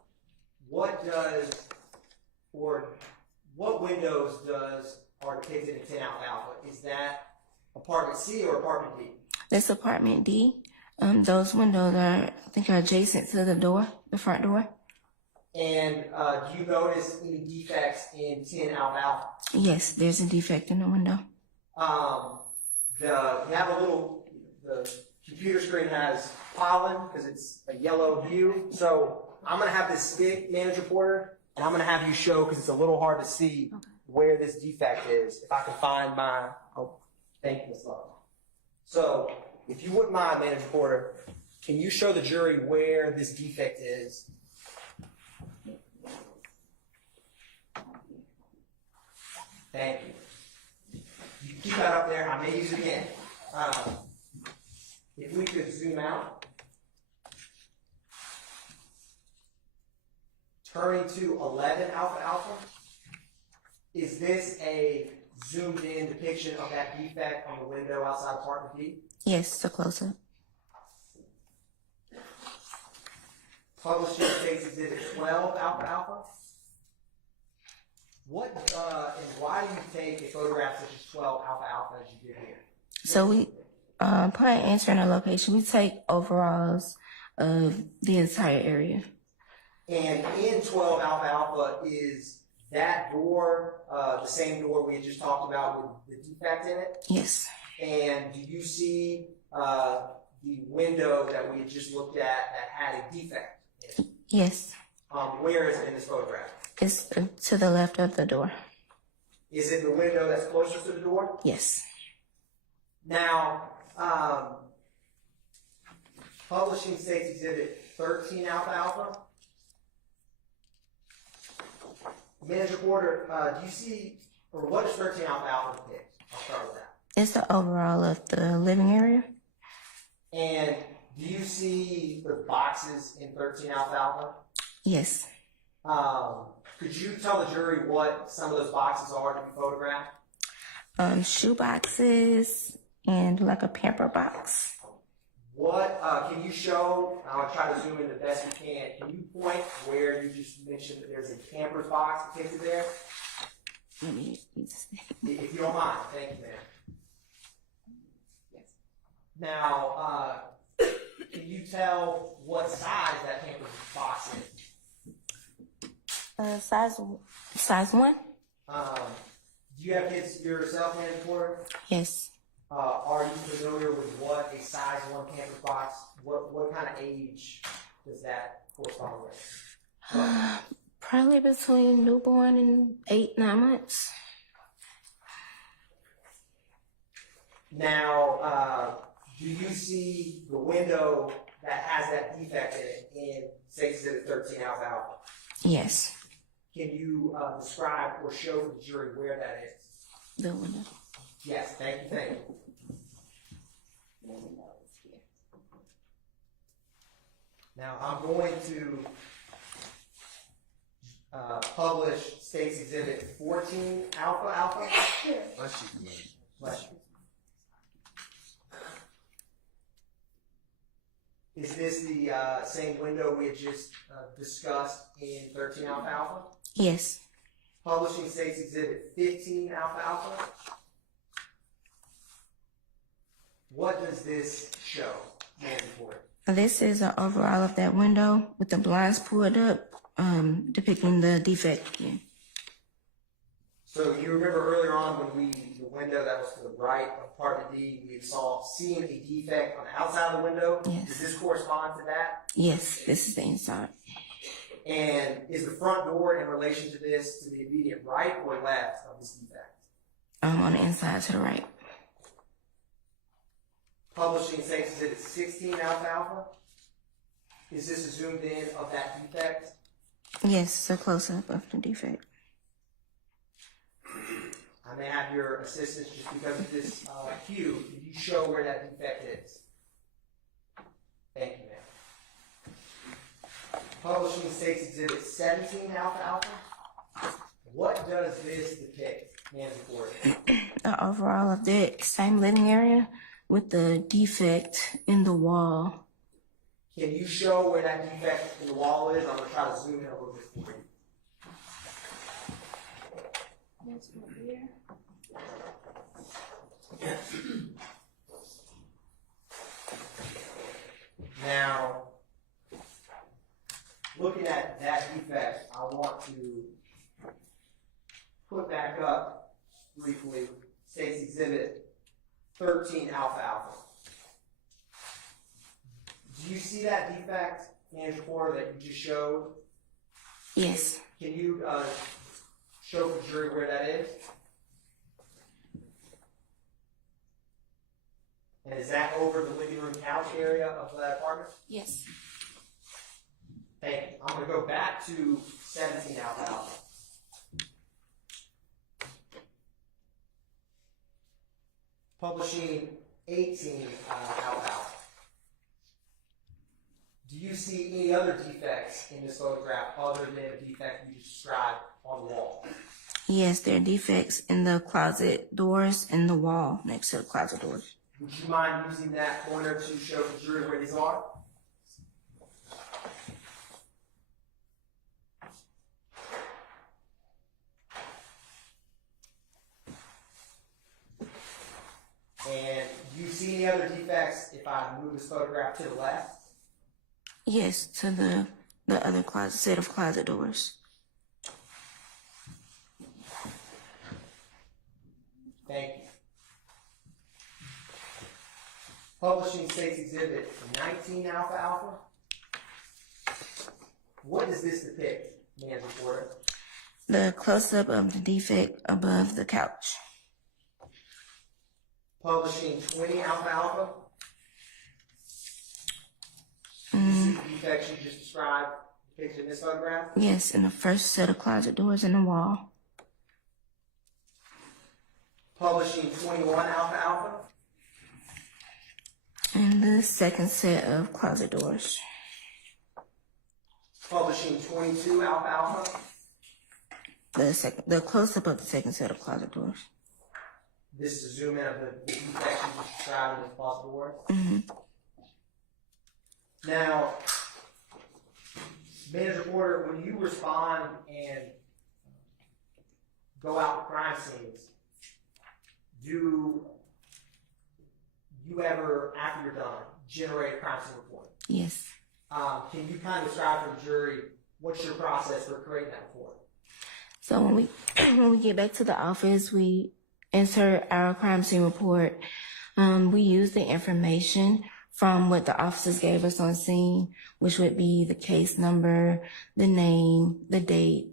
What windows are depicted in 10 Alpha Alpha? Is that apartment C or apartment D? That's apartment D. Those windows are adjacent to the door, the front door. And do you notice any defects in 10 Alpha Alpha? Yes, there's a defect in the window. The computer screen has pollen because it's a yellow hue. So I'm going to have this stick, Manager Porter, and I'm going to have you show, because it's a little hard to see where this defect is. If I can find my, thank you, Ms. Love. So if you wouldn't mind, Manager Porter, can you show the jury where this defect is? Thank you. You can keep that up there. I may use it again. If we could zoom out. Turning to 11 Alpha Alpha. Is this a zoomed in depiction of that defect on the window outside apartment D? Yes, it's a close-up. Publishing State's Exhibit 12 Alpha Alpha. What and why do you take a photograph such as 12 Alpha Alpha as you did here? So we, upon entering a location, we take overalls of the entire area. And in 12 Alpha Alpha, is that door the same door we had just talked about with the defect in it? Yes. And do you see the window that we had just looked at that had a defect in it? Yes. Where is it in this photograph? It's to the left of the door. Is it the window that's closer to the door? Yes. Now, Publishing State's Exhibit 13 Alpha Alpha. Manager Porter, do you see, or what does 13 Alpha Alpha depict? I'll start with that. It's the overall of the living area. And do you see the boxes in 13 Alpha Alpha? Yes. Could you tell the jury what some of those boxes are to be photographed? Shoe boxes and like a pamper box. What, can you show, I'll try to zoom in the best we can. Can you point where you just mentioned that there's a Pampers box depicted there? Let me just... If you don't mind, thank you, ma'am. Yes. Now, can you tell what size that Pampers box is? Size 1? Do you have kids yourself, Manager Porter? Yes. Are you familiar with what a size 1 Pampers box, what kind of age does that correspond with? Probably between newborn and 8-9 months. Now, do you see the window that has that defect in it in State's Exhibit 13 Alpha Alpha? Yes. Can you describe or show the jury where that is? The window. Yes, thank you, thank you. Now, I'm going to publish State's Exhibit 14 Alpha Alpha. Bless you. Is this the same window we had just discussed in 13 Alpha Alpha? Yes. Publishing State's Exhibit 15 Alpha Alpha. What does this show, man report? This is an overall of that window with the blinds pulled up, depicting the defect. Yeah. So you remember earlier on when the window that was to the right of part of D, we saw seeing a defect on the outside of the window? Yes. Does this correspond to that? Yes, this is the inside. And is the front door in relation to this to the immediate right or left of this defect? On the inside to the right. Publishing States Exhibit 16 alfalfa. Is this a zoomed in of that defect? Yes, it's a close-up of the defect. I may have your assistance just because of this cue. Can you show where that defect is? Thank you, ma'am. Publishing States Exhibit 17 alfalfa. What does this depict, ma'am, report? The overall of that same living area with the defect in the wall. Can you show where that defect in the wall is? I'm going to try to zoom in a little bit for you. Now, looking at that defect, I want to put back up briefly State's Exhibit 13 alfalfa. Do you see that defect, Manager Porter, that you just showed? Yes. Can you show the jury where that is? And is that over the living room couch area of that apartment? Yes. Thank you. I'm going to go back to 17 alfalfa. Publishing 18 alfalfa. Do you see any other defects in this photograph other than the defect you just described on the wall? Yes, there are defects in the closet doors and the wall next to the closet doors. Would you mind using that pointer to show the jury where these are? And do you see any other defects if I move this photograph to the left? Yes, to the other closet set of closet doors. Thank you. Publishing States Exhibit 19 alfalfa. What does this depict, Manager Porter? The close-up of the defect above the couch. Publishing 20 alfalfa. This is the defects you just described depicted in this photograph? Yes, in the first set of closet doors in the wall. Publishing 21 alfalfa. And the second set of closet doors. Publishing 22 alfalfa. The close-up of the second set of closet doors. This is a zoom in of the defects you just described in the closet doors. Mm-hmm. Now, Manager Porter, when you respond and go out to crime scenes, do you ever, after you're done, generate a crime scene report? Yes. Can you kind of describe to the jury what's your process for creating that report? So when we get back to the office, we insert our crime scene report. We use the information from what the officers gave us on scene, which would be the case number, the name, the date,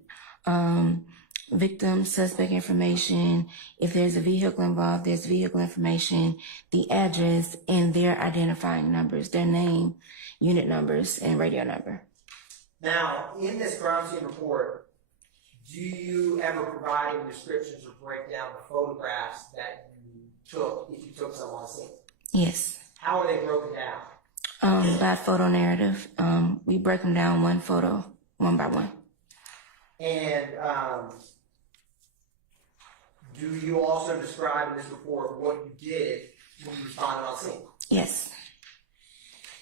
victim, suspect information. If there's a vehicle involved, there's vehicle information, the address, and their identifying numbers, their name, unit numbers, and radio number. Now, in this crime scene report, do you ever provide any descriptions or break down the photographs that you took if you took some on scene? Yes. How are they broken down? By photo narrative. We break them down one photo, one by one. And do you also describe in this report what you did when you responded on scene? Yes.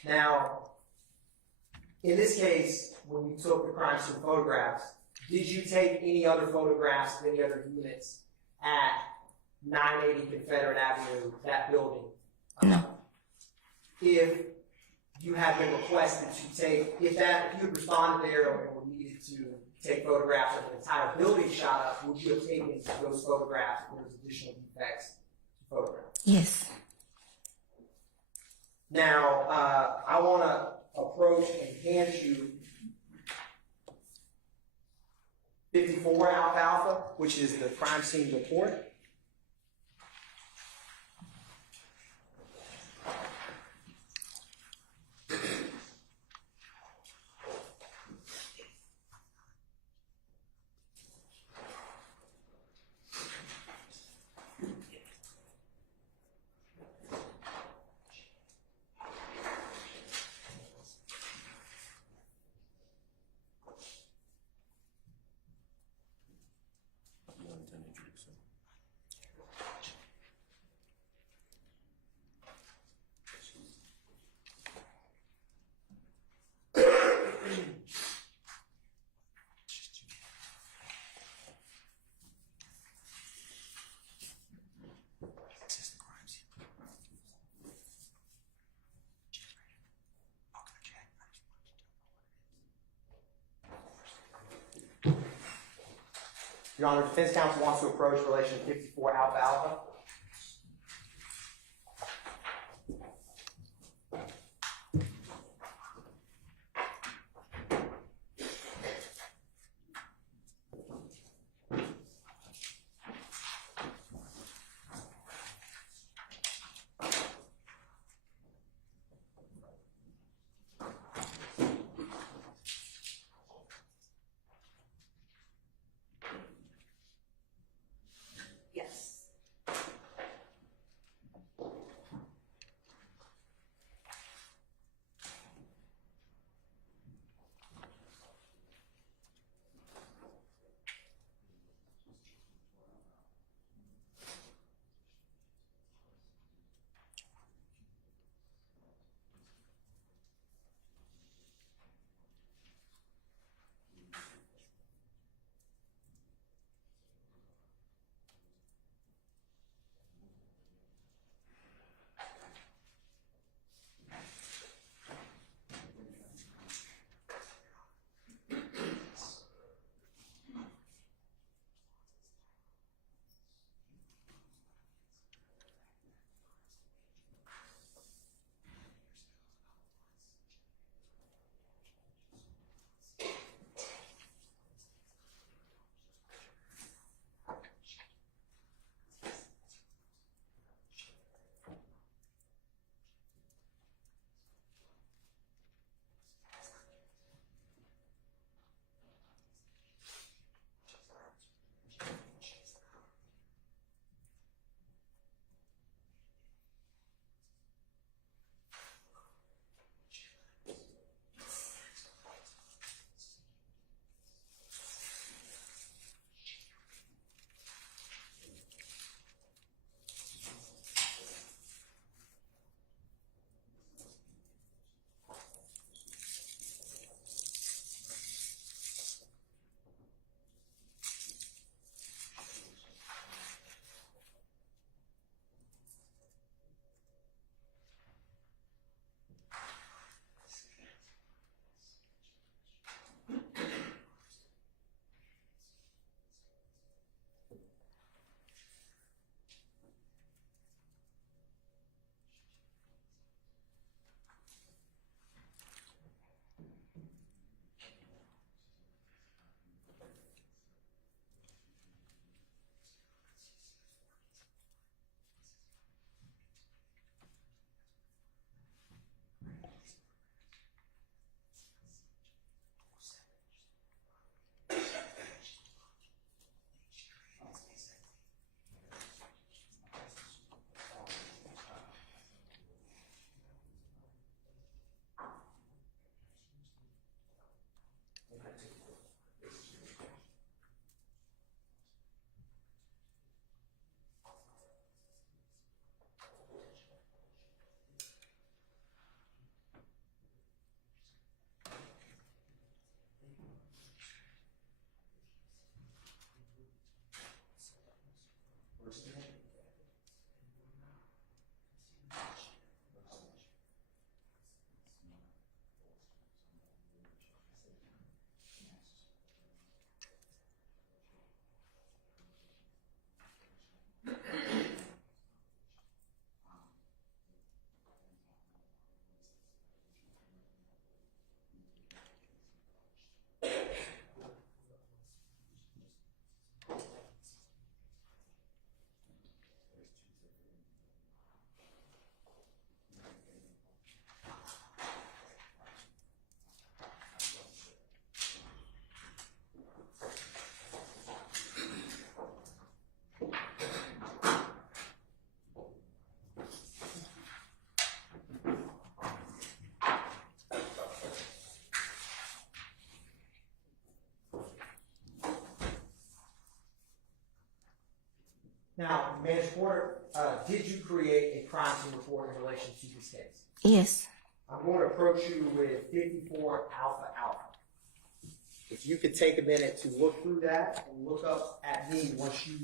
Now, in this case, when you took the crime scene photographs, did you take any other photographs of any other units at 980 Confederate Avenue, that building, No. If you had been requested to take, if you had responded there or needed to take photographs of the entire building shot up, would you have taken those photographs if there was additional defects to photograph? Yes. Now, I want to approach and hand you 54 alfalfa, which is the crime scene report. Your Honor, defense counsel wants to approach relation 54 alfalfa. Yes. Now, Manager Porter, did you create a crime scene report in relation to this case? Yes. I'm going to approach you with 54 Alpha Alpha. If you could take a minute to look through that and look up at me once you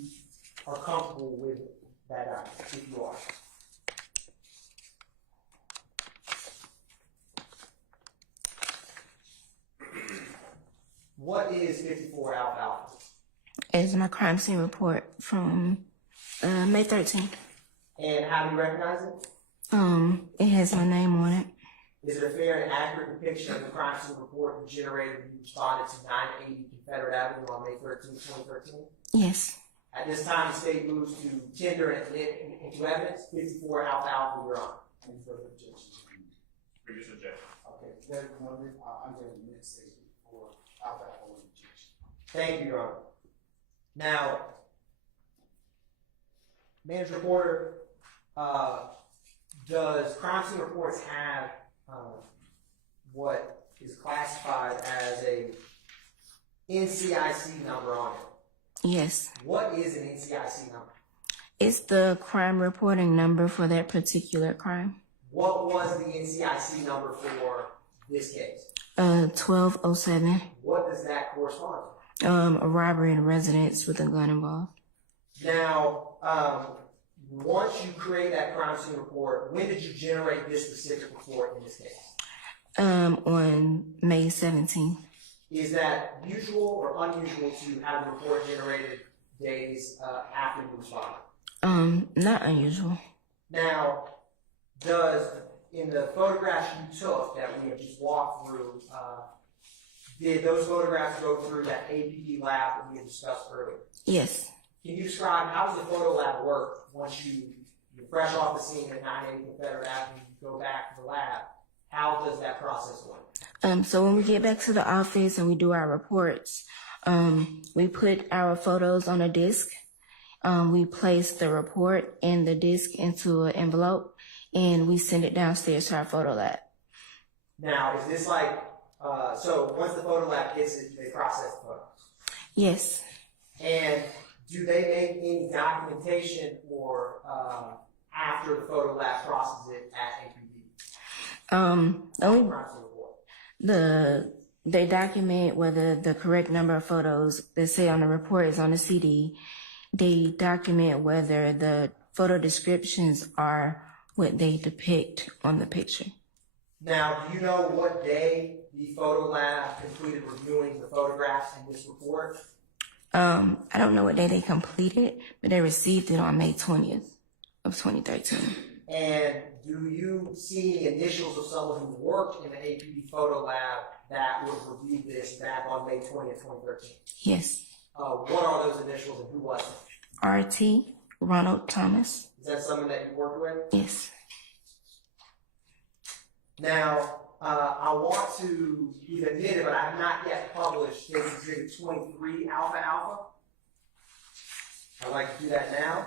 are comfortable with that document, if you are. What is 54 Alpha Alpha? It's my crime scene report from May 13th. And how do you recognize it? It has my name on it. Is it a fair and accurate depiction of the crime scene report that generated when you responded to 980 Confederate Avenue on May 13, 2013? Yes. At this time, the state moves to tender and admit into evidence 54 Alpha Alpha, Your Honor. Any further objections? Previous objection. Okay. I'm going to admit statement for Alpha Alpha objection. Thank you, Your Honor. Now, Manager Porter, does crime scene reports have what is classified as a NCIC number on it? Yes. What is an NCIC number? It's the crime reporting number for that particular crime. What was the NCIC number for this case? 1207. What does that correspond to? A robbery in a residence with a gun involved. Now, once you create that crime scene report, when did you generate this specific report in this case? On May 17th. Is that usual or unusual to have a report generated days after you respond? Not unusual. Now, in the photographs you took that we have just walked through, did those photographs go through that APD lab that we had discussed earlier? Yes. Can you describe how does the photo lab work once you're fresh off the scene at 980 Confederate Avenue, you go back to the lab? How does that process work? So when we get back to the office and we do our reports, we put our photos on a disc. We place the report and the disc into an envelope, and we send it downstairs to our photo lab. Now, is this like, so once the photo lab gets it, do they process the photos? Yes. And do they make any documentation or after the photo lab processes it at APD? They document whether the correct number of photos they say on the report is on the CD. They document whether the photo descriptions are what they depict on the picture. Now, do you know what day the photo lab completed reviewing the photographs in this report? I don't know what day they completed, but they received it on May 20th of 2013. And do you see the initials of someone who worked in the APD photo lab that would review this back on May 20th, 2013? Yes. What are those initials and who was it? RT, Ronald Thomas. Is that someone that you worked with? Yes. Now, I want to, you've admitted, but I have not yet published Case Exhibit 23 Alpha Alpha. I'd like to do that now.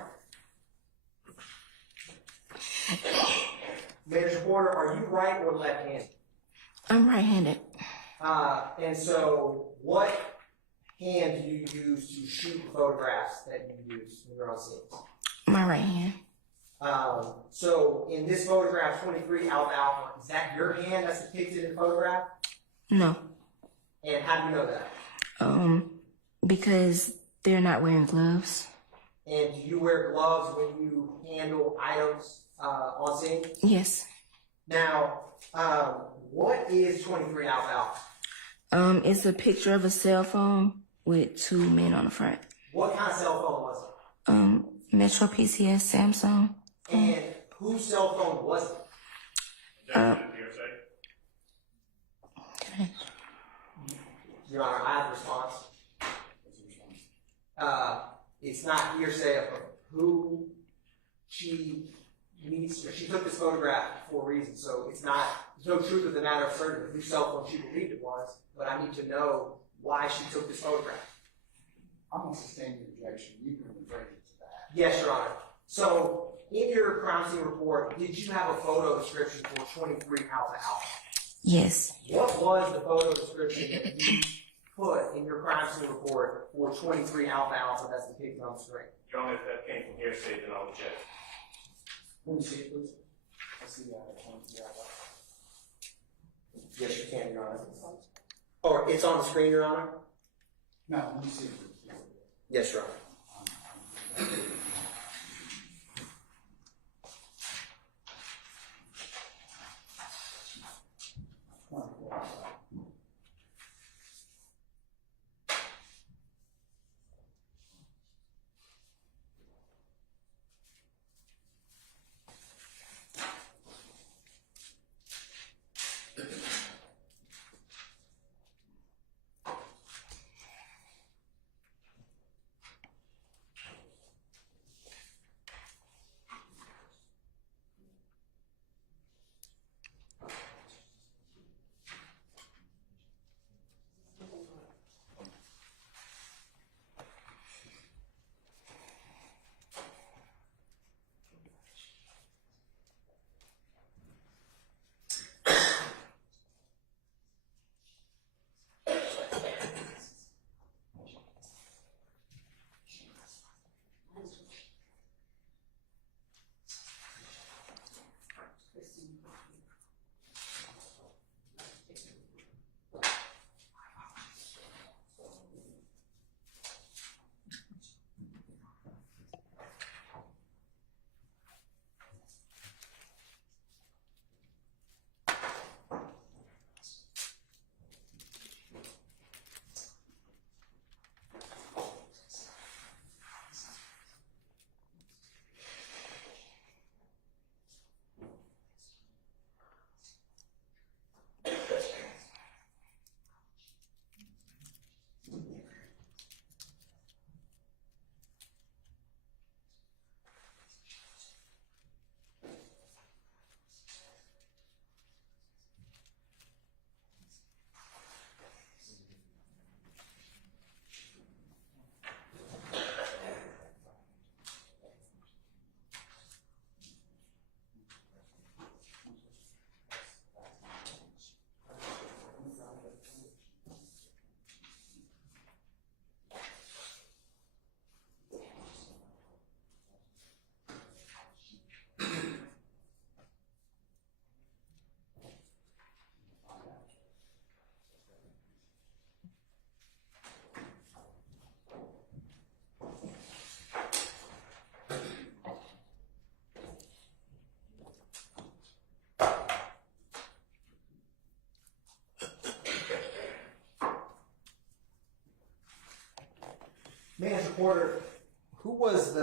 Manager Porter, are you right or left-handed? I'm right-handed. And so, what hand do you use to shoot the photographs that you use when you're on scene? My right hand. So, in this photograph, 23 Alpha Alpha, is that your hand that's depicted in the photograph? No. And how do you know that? Because they're not wearing gloves. And do you wear gloves when you handle items on scene? Yes. Now, what is 23 Alpha Alpha? It's a picture of a cell phone with two men on the front. What kind of cell phone was it? Metro PCS Samsung. And whose cell phone was it? Your Honor, I have a response. It's not hearsay of who she needs, or she took this photograph for a reason, so it's not, there's no truth of the matter of certain whose cell phone she believed it was, but I need to know why she took this photograph. I'm going to sustain the objection. You can refer to that. Yes, Your Honor. So, in your crime scene report, did you have a photo description for 23 Alpha Alpha? Yes. What was the photo description that you put in your crime scene report for 23 Alpha Alpha that's depicted on the screen? Your Honor, if that came from hearsay, then I'll object. Let me see it, please. I see that. Yes, you can, Your Honor. Or it's on the screen, Your Honor? No, let me see. Yes, Your Honor. Manager Porter, who was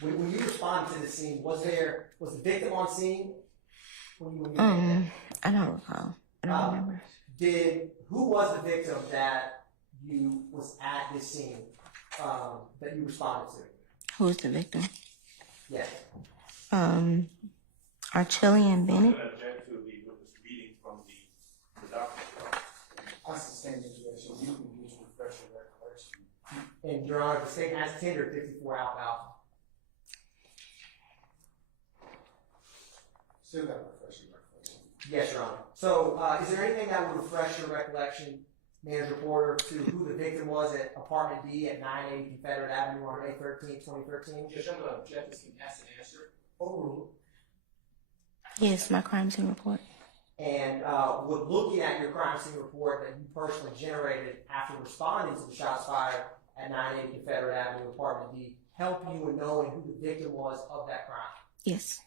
when you responded to the scene, was the victim on scene? When you I don't recall. I don't remember. Who was the victim that you was at this scene, that you responded to? Who's the victim? Yes. Archillian Bennett. I'm going to object to the witness reading from the document. I sustain the objection. You can use refresher recollection. And Your Honor, the state has tendered 54 Alpha Alpha. Still got refresher recollection. Yes, Your Honor. So, is there anything that would refresh your recollection, Manager Porter, to who the victim was at apartment D at 980 Confederate Avenue on May 13, 2013? Judge, I'm going to object. This can ask and answer. Overruled. Yes, my crime scene report. And would looking at your crime scene report that you personally generated after responding to the shots fired at 980 Confederate Avenue, apartment D, help you in knowing who the victim was of that crime? Yes.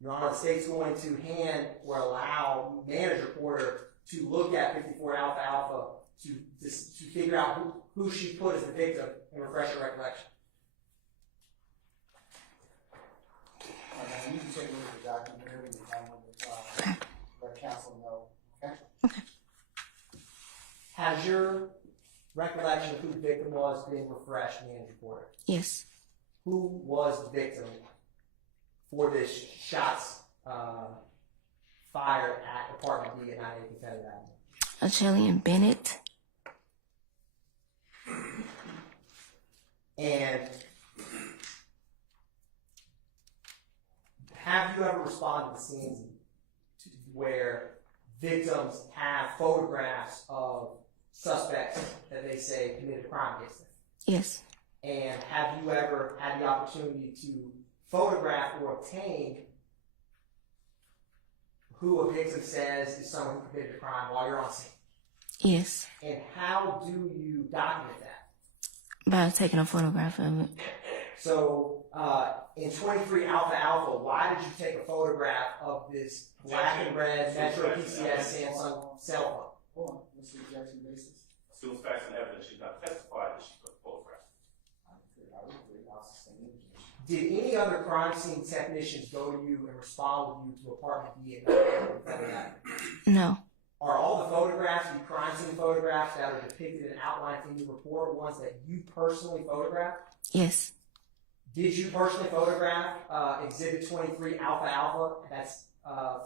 Your Honor, the state's going to hand or allow Manager Porter to look at 54 Alpha Alpha to figure out who she put as the victim and refresh her recollection. You can take a look at the document every time let counsel know. Okay? Okay. Has your recollection of who the victim was been refreshed, Manager Porter? Yes. Who was the victim for this shots fired at apartment D at 980 Confederate Avenue? Archillian Bennett. And have you ever responded to scenes where victims have photographs of suspects that they say committed a crime against them? Yes. And have you ever had the opportunity to photograph or obtain who a victim says is someone who committed a crime while you're on scene? Yes. And how do you document that? By taking a photograph of it. So, in 23 Alpha Alpha, why did you take a photograph of this black and red Metro PCS Samsung cell phone? Hold on, what's the objection basis? Assumes facts and evidence. She's not testified that she took a photograph. I would agree, I'll sustain the objection. Did any other crime scene technicians go to you and respond with you to apartment B and that? No. Are all the photographs, the crime scene photographs that are depicted and outlined in your report, ones that you personally photographed? Yes. Did you personally photograph Exhibit 23 Alpha Alpha? That's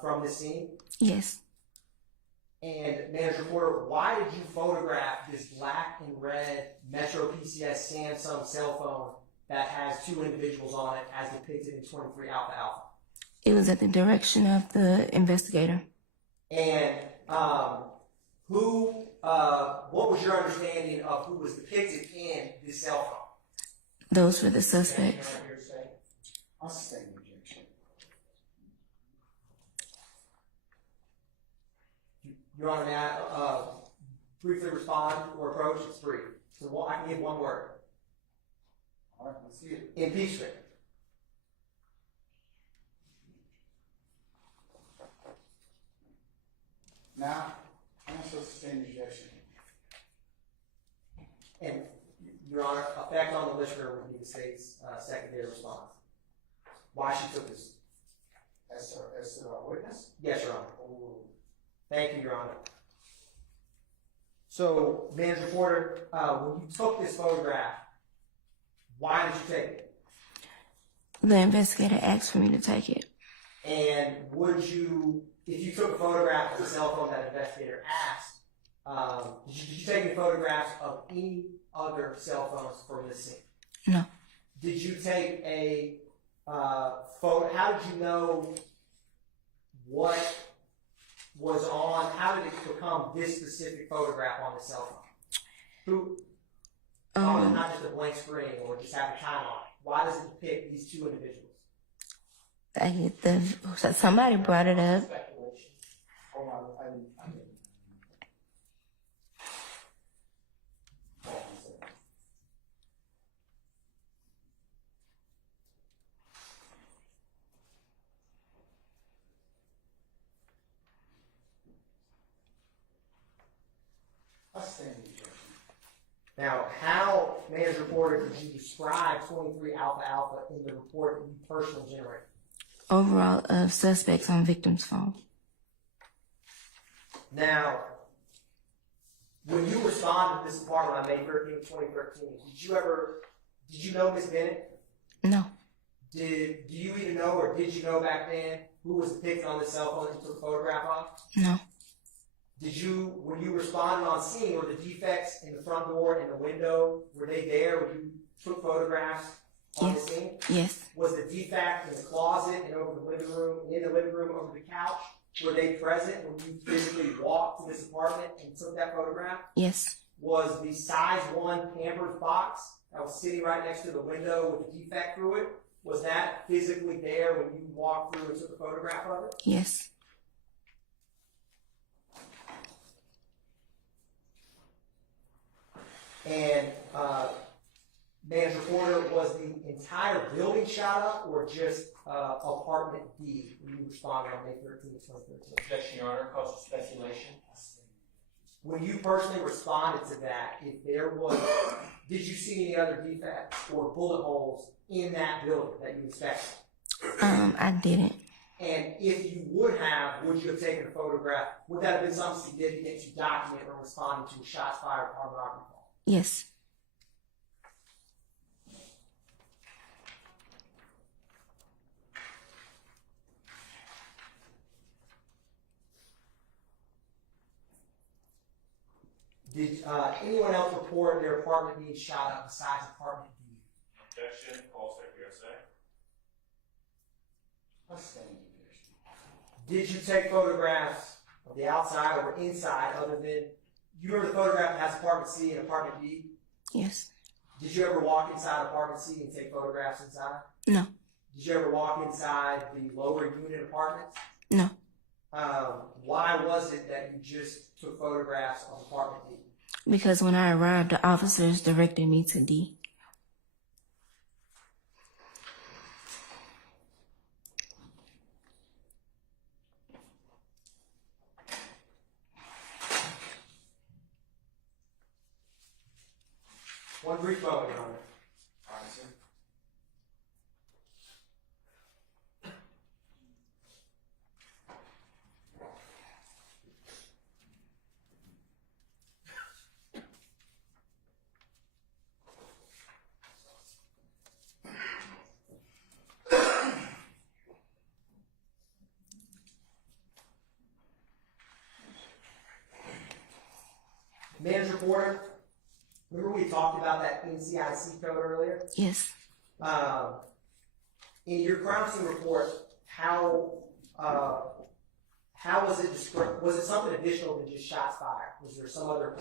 from the scene. Yes. And Manager Porter, why did you photograph this black and red Metro PCS Samsung cell phone that has two individuals on it as depicted in 23 Alpha Alpha? It was at the direction of the investigator. And what was your understanding of who was depicted in this cell phone? Those were the suspects. I'll sustain the objection. Your Honor, may I briefly respond or approach? It's brief. So I can give one word. All right, let's see it. Impeachment. Now, I'm also sustain the objection. And, Your Honor, effect on the listener would be the state's secondary response. Why she took this? As to our witness? Yes, Your Honor. Oh, Thank you, Your Honor. So, Manager Porter, when you took this photograph, why did you take it? The investigator asked for me to take it. And would you, if you took a photograph of the cell phone that the investigator asked, did you take any photographs of any other cell phones from this scene? No. Did you take a photo? How did you know what was on? How did it become this specific photograph on the cell phone? Who? Not just a blank screen or just have a timeline. Why does it depict these two individuals? Somebody brought it up. Speculation. hold on, I didn't. Hold on a second. I'll sustain the objection. Now, how, Manager Porter, did you describe 23 Alpha Alpha in the report that you personally generated? Overall of suspects on victim's phone. Now, when you responded to this apartment on May 13th, 2013, did you know Ms. Bennett? No. Do you even know, or did you know back then who was depicted on the cell phone that you took a photograph of? No. When you responded on scene, were the defects in the front door and the window, were they there when you took photographs on the scene? Yes. Was the defect in the closet and over the living room, in the living room over the couch, were they present when you physically walked to this apartment and took that photograph? Yes. Was the size 1 Pampers box that was sitting right next to the window with the defect through it, was that physically there when you walked through and took a photograph of it? Yes. And Manager Porter, was the entire building shot up or just apartment B when you responded on May 13th, 2013? Objection, Your Honor, cause for speculation. When you personally responded to that, if there was, did you see any other defects or bullet holes in that building that you inspected? I didn't. And if you would have taken a photograph? Would that have been something significant to document when responding to shots fired on the robbery call? Yes. Did anyone else report their apartment being shot up besides apartment B? Objection, call secretary second. I'll sustain the objection. Did you take photographs of the outside or inside other than You remember the photograph that has apartment C and apartment D? Yes. Did you ever walk inside apartment C and take photographs inside? No. Did you ever walk inside the lower unit apartments? No. Why was it that you just took photographs of apartment D? Because when I arrived, the officers directed me to D. One brief moment, Your Honor. Manager Porter, remember we talked about that NCIC code earlier? Yes. In your crime scene report, how was it described? Was it something additional than just shots fired? Was there some other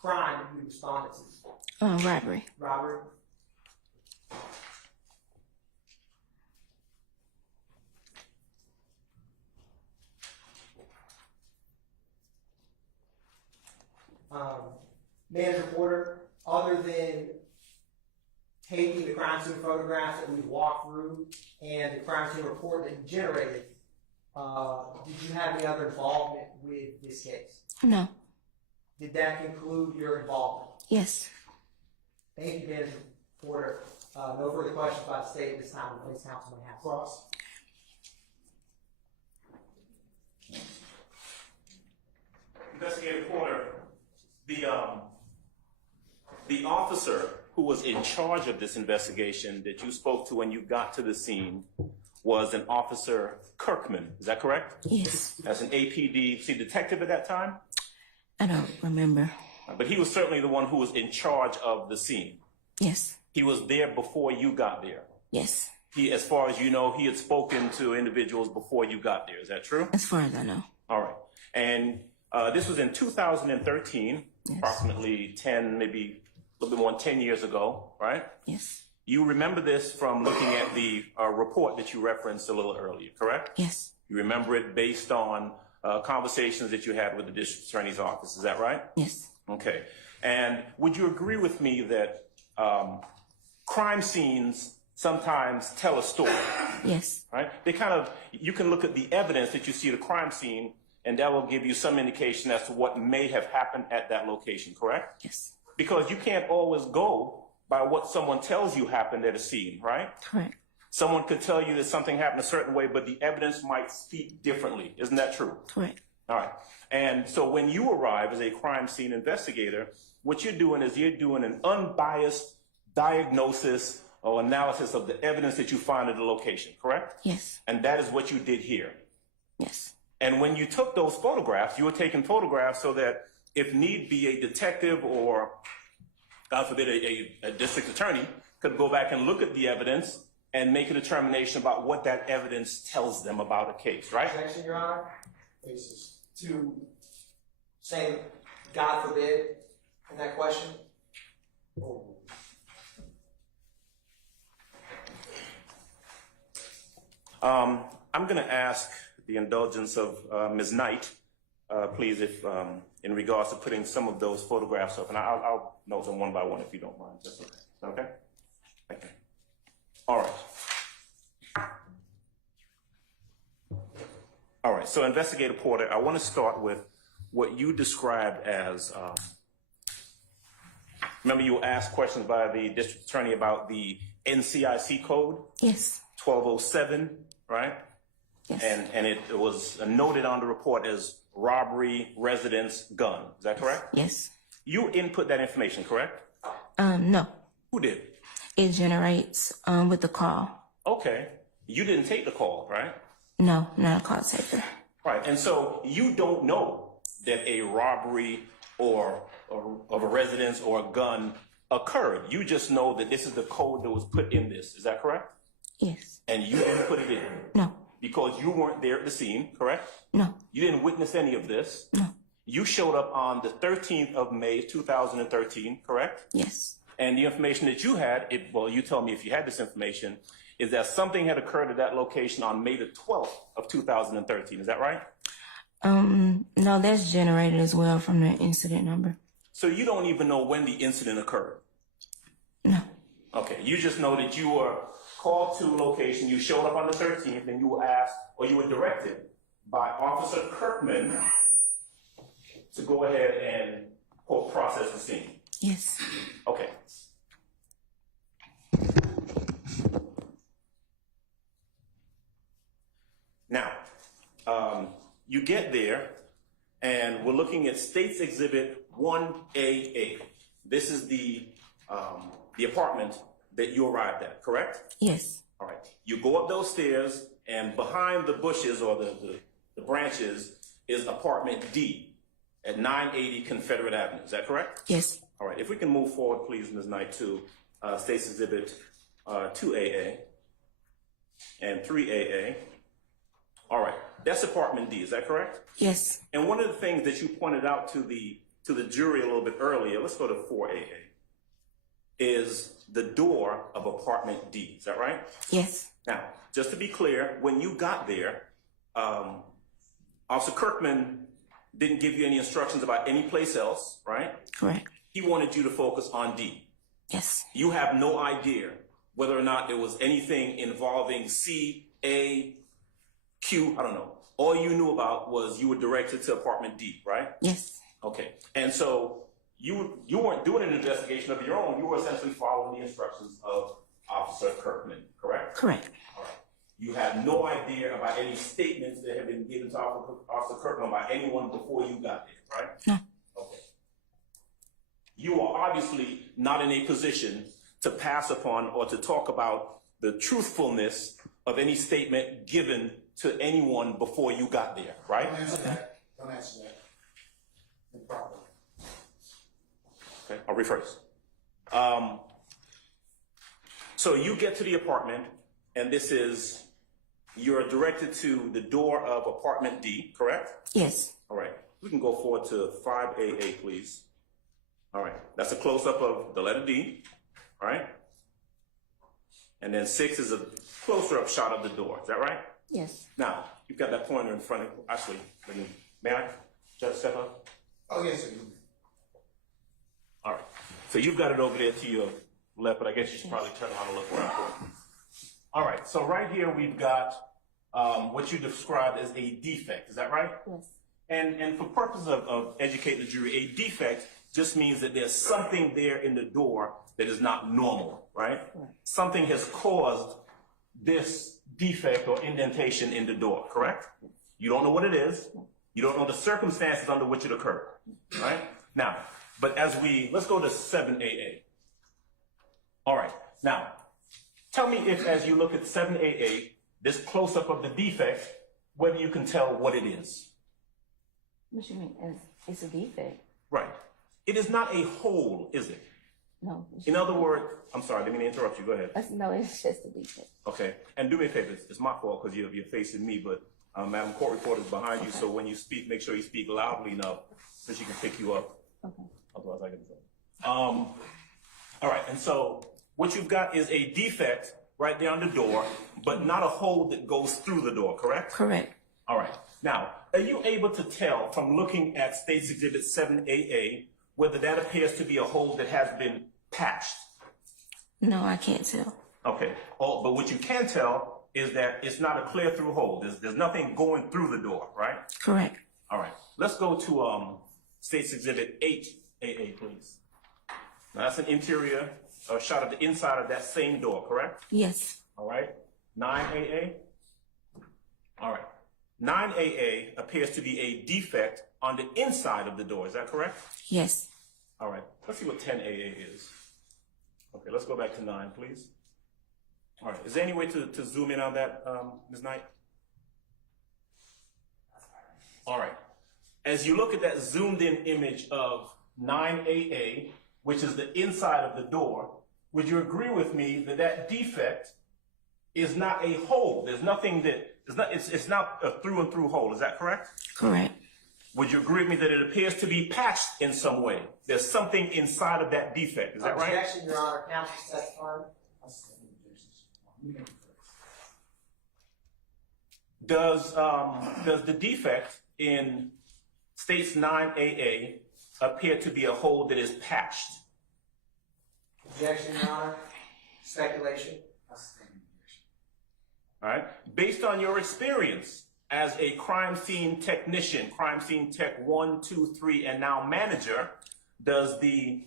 crime that you responded to? Robbery. Robbery? Manager Porter, other than taking the crime scene photographs that we walked through and the crime scene report that you generated, did you have any other involvement with this case? No. Did that conclude your involvement? Yes. Thank you, Manager Porter. No further questions by the state at this time. Please, Councilman House. Cross. Investigator Porter, the officer who was in charge of this investigation that you spoke to when you got to the scene was an Officer Kirkman. Is that correct? Yes. As an APD detective at that time? I don't remember. But he was certainly the one who was in charge of the scene. Yes. He was there before you got there. Yes. He, as far as you know, he had spoken to individuals before you got there. Is that true? As far as I know. All right. And this was in 2013, Yes. approximately 10, maybe a little bit more than 10 years ago, right? Yes. You remember this from looking at the report that you referenced a little earlier, correct? Yes. You remember it based on conversations that you had with the district attorney's office. Is that right? Yes. Okay. And would you agree with me that crime scenes sometimes tell a story? Yes. Right? They kind of, you can look at the evidence that you see at the crime scene, and that will give you some indication as to what may have happened at that location, correct? Yes. Because you can't always go by what someone tells you happened at a scene, right? Correct. Someone could tell you that something happened a certain way, but the evidence might speak differently. Isn't that true? Correct. All right. And so when you arrive as a crime scene investigator, what you're doing is you're doing an unbiased diagnosis or analysis of the evidence that you find at the location, correct? Yes. And that is what you did here. Yes. And when you took those photographs, you were taking photographs so that if need be, a detective or, God forbid, a district attorney could go back and look at the evidence and make a determination about what that evidence tells them about a case, right? Objection, Your Honor. Basis to saying, God forbid, in that question. I'm going to ask the indulgence of Ms. Knight, please, if in regards to putting some of those photographs up, and I'll note them one by one if you don't mind. That's okay. Is that okay? Thank you. All right. All right. So, Investigator Porter, I want to start with what you described as. Remember, you were asked questions by the district attorney about the NCIC code? Yes. 1207, right? Yes. And it was noted on the report as robbery, residence, gun. Is that correct? Yes. You input that information, correct? No. Who did? It generates with the call. Okay. You didn't take the call, right? No, not a call taker. Right. And so you don't know that a robbery or of a residence or a gun occurred. You just know that this is the code that was put in this. Is that correct? Yes. And you didn't put it in? No. Because you weren't there at the scene, correct? No. You didn't witness any of this? No. You showed up on the 13th of May, 2013, correct? Yes. And the information that you had, well, you tell me if you had this information, is that something had occurred at that location on May the 12th of 2013. Is that right? No, that's generated as well from the incident number. So you don't even know when the incident occurred? No. Okay, you just know that you were called to a location, you showed up on the 13th, and you were asked, or you were directed by Officer Kirkman to go ahead and, quote, process the scene. Yes. Okay. Now, you get there, and we're looking at States Exhibit 1AA. This is the apartment that you arrived at, correct? Yes. All right. You go up those stairs, and behind the bushes or the branches is apartment D at 980 Confederate Avenue. Is that correct? Yes. All right. If we can move forward, please, Ms. Knight, to States Exhibit 2AA and 3AA. All right. That's apartment D. Is that correct? Yes. And one of the things that you pointed out to the jury a little bit earlier, let's go to 4AA, is the door of apartment D. Is that right? Yes. Now, just to be clear, when you got there, Officer Kirkman didn't give you any instructions about any place else, right? Correct. He wanted you to focus on D. Yes. You have no idea whether or not there was anything involving C, A, Q, I don't know. All you knew about was you were directed to apartment D, right? Yes. Okay. And so you weren't doing an investigation of your own. You were essentially following the instructions of Officer Kirkman, correct? Correct. All right. You had no idea about any statements that had been given to Officer Kirkman by anyone before you got there, right? No. Okay. You are obviously not in a position to pass upon or to talk about the truthfulness of any statement given to anyone before you got there, right? Don't answer that. Don't answer that. Improper. Okay, I'll rephrase. So you get to the apartment, and you're directed to the door of apartment D, correct? Yes. All right, we can go forward to 5AA, please. All right, that's a close-up of the letter D, all right? And then 6 is a closer-up shot of the door, is that right? Yes. Now, you've got that pointer in front of you. Actually, may I just step up? Oh, yes, sir. All right. So you've got it over there to your left, but I guess you should probably turn around and look around for it. All right. So right here we've got what you described as a defect. Is that right? Yes. And for purposes of educating the jury, a defect just means that there's something there in the door that is not normal, right? Something has caused this defect or indentation in the door, correct? You don't know what it is. You don't know the circumstances under which it occurred, right? Now, but let's go to 7AA. All right. Now, tell me if, as you look at 7AA, this close-up of the defect, whether you can tell what it is. What you mean? It's a defect. Right. It is not a hole, is it? No. In other words, I'm sorry, I didn't mean to interrupt you. Go ahead. No, it's just a defect. Okay. And do me a favor. It's my fault because you're facing me, but Madam Court Reporter is behind you, so when you speak, make sure you speak loudly enough so she can pick you up. Okay. Otherwise, I get in trouble. All right. And so what you've got is a defect right there on the door, but not a hole that goes through the door, correct? Correct. All right. Now, are you able to tell from looking at States Exhibit 7AA whether that appears to be a hole that has been patched? No, I can't tell. Okay. Oh, but what you can tell is that it's not a clear-through hole. There's nothing going through the door, right? Correct. All right. Let's go to States Exhibit 8AA, please. Now, that's an interior shot of the inside of that same door, correct? Yes. All right. 9AA. All right. 9AA appears to be a defect on the inside of the door. Is that correct? Yes. All right. Let's see what 10AA is. Okay, let's go back to 9, please. All right. Is there any way to zoom in on that, Ms. Knight? All right. As you look at that zoomed in image of 9AA, which is the inside of the door, would you agree with me that that defect is not a hole? There's nothing that, it's not a through and through hole. Is that correct? Correct. would you agree with me that it appears to be patched in some way? There's something inside of that defect, is that right? Objection, Your Honor. Counsel's testifying. Does the defect in States 9AA appear to be a hole that is patched? Objection, Your Honor. Speculation. All right. Based on your experience as a crime scene technician, crime scene tech 1, 2, 3, and now manager, does the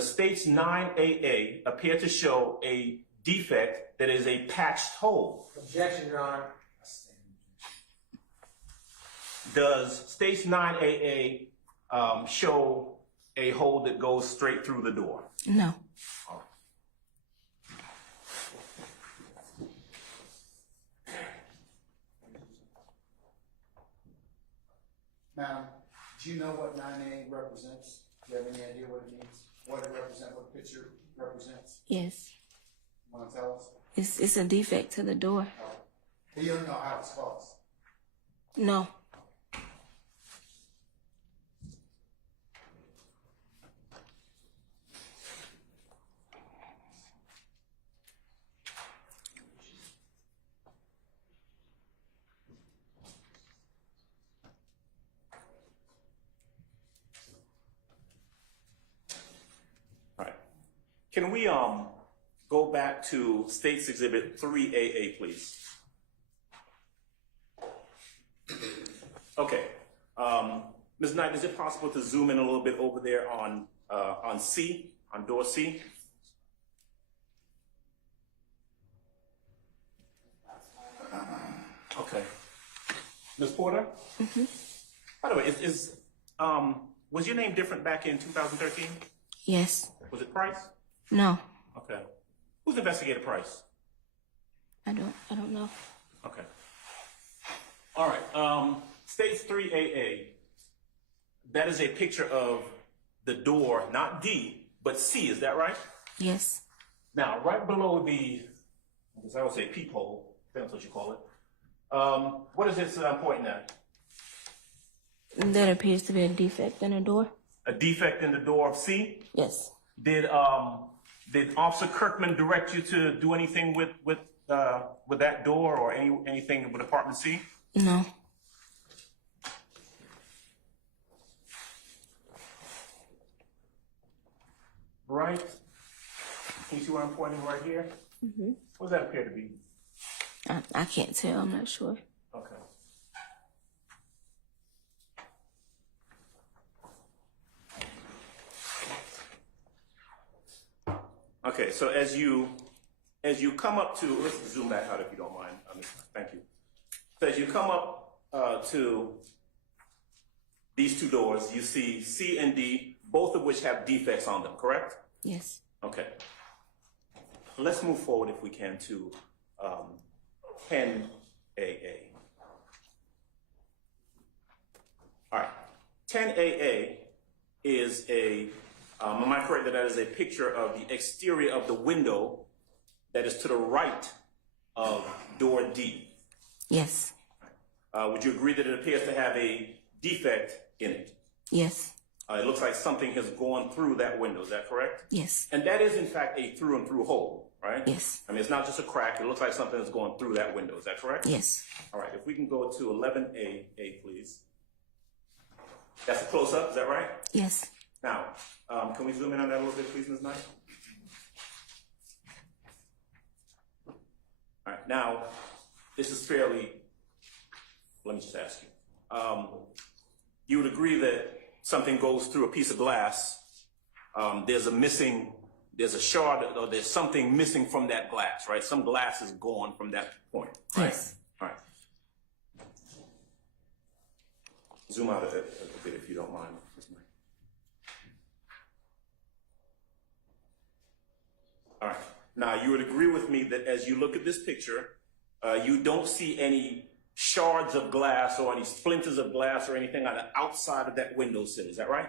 States 9AA appear to show a defect that is a patched hole? Objection, Your Honor. Does States 9AA show a hole that goes straight through the door? No. Madam, do you know what 9A represents? Do you have any idea what it means? What it represents, what the picture represents? Yes. Want to tell us? It's a defect to the door. You don't know how it's caused. No. Can we go back to States Exhibit 3AA, please? Okay. Ms. Knight, is it possible to zoom in a little bit over there on C, on door C? Okay. Ms. Porter? Mm-hmm. By the way, was your name different back in 2013? Yes. Was it Price? No. Okay. Who's Investigator Price? I don't know. Okay. All right. States 3AA. That is a picture of the door, not D, but C. Is that right? Yes. Now, right below the, I would say peephole, that's what you call it. What is this pointing at? That appears to be a defect in the door. A defect in the door of C? Yes. Did Officer Kirkman direct you to do anything with that door or anything with Apartment C? No. Right. Can you see what I'm pointing right here? Mm-hmm. What does that appear to be? I can't tell. I'm not sure. Okay. Okay, so as you come up to, let's zoom that out if you don't mind. Thank you. So as you come up to these two doors, you see C and D, both of which have defects on them, correct? Yes. Okay. Let's move forward if we can to 10AA. All right. 10AA is am I correct that that is a picture of the exterior of the window that is to the right of door D? Yes. Would you agree that it appears to have a defect in it? Yes. It looks like something has gone through that window, is that correct? Yes. And that is in fact a through and through hole, right? Yes. I mean, it's not just a crack, it looks like something has gone through that window, is that correct? Yes. All right, if we can go to 11AA, please. That's a close-up, is that right? Yes. Now, can we zoom in on that a little bit, please, Ms. Knight? All right, now, this is fairly, let me just ask you. You would agree that something goes through a piece of glass, there's a shard, or there's something missing from that glass, right? Some glass is gone from that point, right? Yes. All right. Zoom out a bit if you don't mind, Ms. Knight. All right. Now, you would agree with me that as you look at this picture, you don't see any shards of glass or any splinters of glass or anything on the outside of that windowsill. Is that right?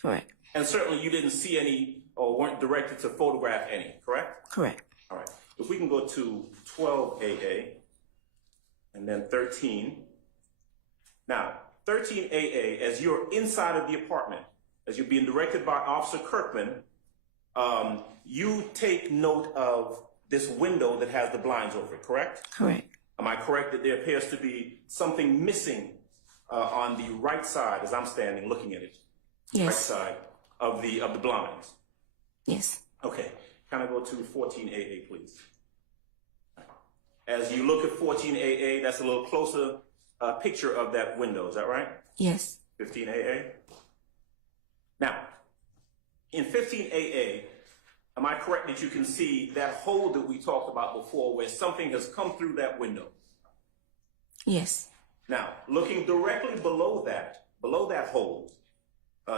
Correct. And certainly you didn't see any or weren't directed to photograph any, correct? Correct. All right. If we can go to 12AA and then 13. Now, 13AA, as you're inside of the apartment, as you're being directed by Officer Kirkman, you take note of this window that has the blinds over it, correct? Correct. Am I correct that there appears to be something missing on the right side as I'm standing looking at it? Yes. Right side of the blinds. Yes. Okay. Can I go to 14AA, please? As you look at 14AA, that's a little closer picture of that window. Is that right? Yes. 15AA. Now, in 15AA, am I correct that you can see that hole that we talked about before where something has come through that window? Yes. Now, looking directly below that hole,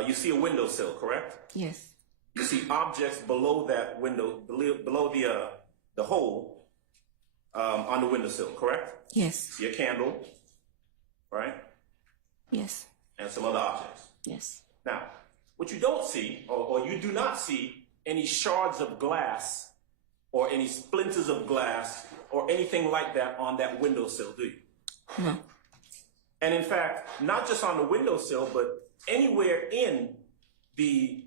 you see a windowsill, correct? Yes. You see objects below that window, below the hole on the windowsill, correct? Yes. See a candle, right? Yes. And some other objects. Yes. Now, what you don't see, or you do not see, any shards of glass or any splinters of glass or anything like that on that windowsill, do you? No. And in fact, not just on the windowsill, but anywhere in the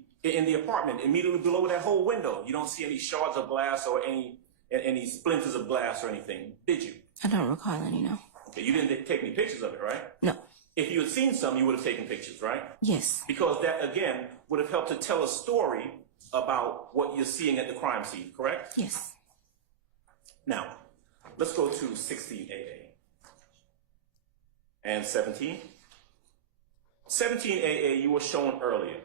apartment, immediately below that whole window, you don't see any shards of glass or any splinters of glass or anything, did you? I don't recall any, no. Okay, you didn't take any pictures of it, right? No. If you had seen some, you would have taken pictures, right? Yes. Because that, again, would have helped to tell a story about what you're seeing at the crime scene, correct? Yes. Now, let's go to 16AA. And 17. 17AA, you were shown earlier.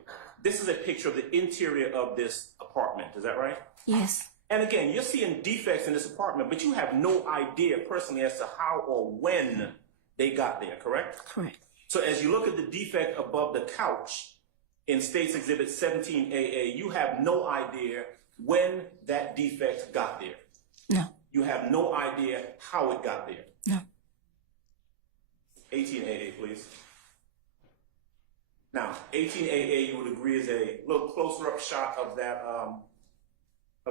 This is a picture of the interior of this apartment, is that right? Yes. And again, you're seeing defects in this apartment, but you have no idea personally as to how or when they got there, correct? Correct. So as you look at the defect above the couch in State's Exhibit 17AA, you have no idea when that defect got there. No. You have no idea how it got there. No. 18AA, please. Now, 18AA, you would agree, is a little closer up shot of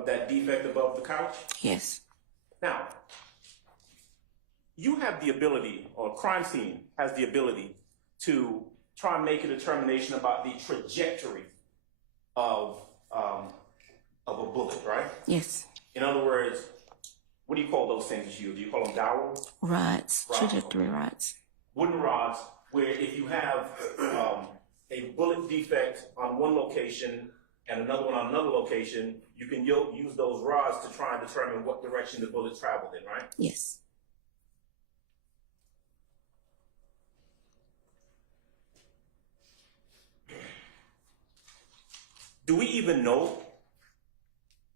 that defect above the couch? Yes. Now, you have the ability, or crime scene has the ability, to try and make a determination about the trajectory of a bullet, right? Yes. In other words, what do you call those things you use? Do you call them dowels? Rods. Rods. Trajectory rods. Wooden rods, where if you have a bullet defect on one location and another one on another location, you can use those rods to try and determine what direction the bullet traveled in, right? Yes. Do we even know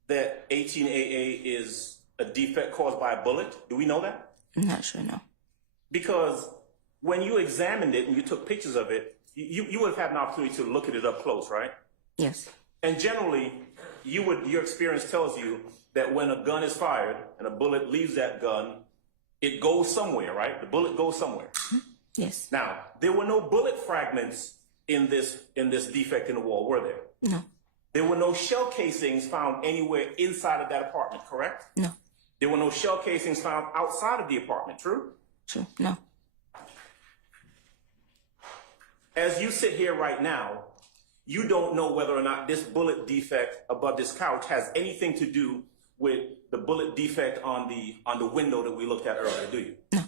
that 18AA is a defect caused by a bullet? Do we know that? I'm not sure, no. Because when you examined it and you took pictures of it, you would have had an opportunity to look at it up close, right? Yes. And generally, your experience tells you that when a gun is fired and a bullet leaves that gun, it goes somewhere, right? The bullet goes somewhere. Yes. Now, there were no bullet fragments in this defect in the wall, were there? No. There were no shell casings found anywhere inside of that apartment, correct? No. There were no shell casings found outside of the apartment, true? True. No. As you sit here right now, you don't know whether or not this bullet defect above this couch has anything to do with the bullet defect on the window that we looked at earlier, do you? No.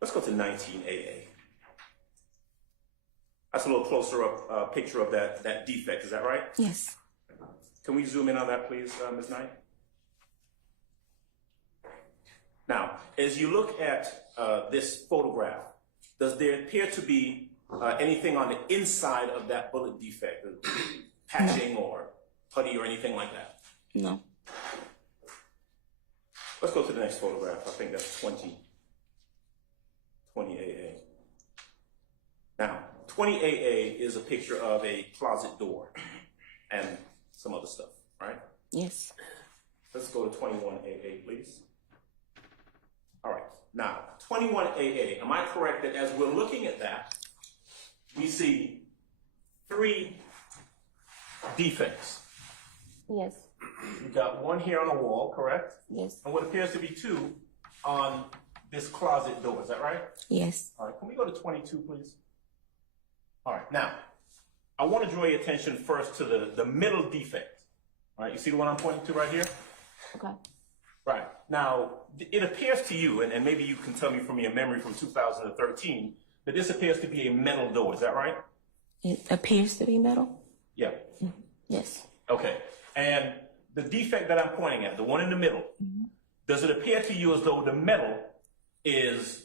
Let's go to 19AA. That's a little closer up picture of that defect, is that right? Yes. Can we zoom in on that, please, Ms. Knight? Now, as you look at this photograph, does there appear to be anything on the inside of that bullet defect, patching or putty or anything like that? No. Let's go to the next photograph. I think that's 20AA. Now, 20AA is a picture of a closet door and some other stuff, right? Yes. Let's go to 21AA, please. All right. Now, 21AA, am I correct that as we're looking at that, we see 3 defects? Yes. You've got one here on the wall, correct? Yes. And what appears to be 2 on this closet door, is that right? Yes. All right, can we go to 22, please? All right, now, I want to draw your attention first to the middle defect. All right, you see the one I'm pointing to right here? Okay. Right. Now, it appears to you, and maybe you can tell me from your memory from 2013, that this appears to be a metal door, is that right? It appears to be metal. Yeah. Yes. Okay. And the defect that I'm pointing at, the one in the middle, does it appear to you as though the metal is,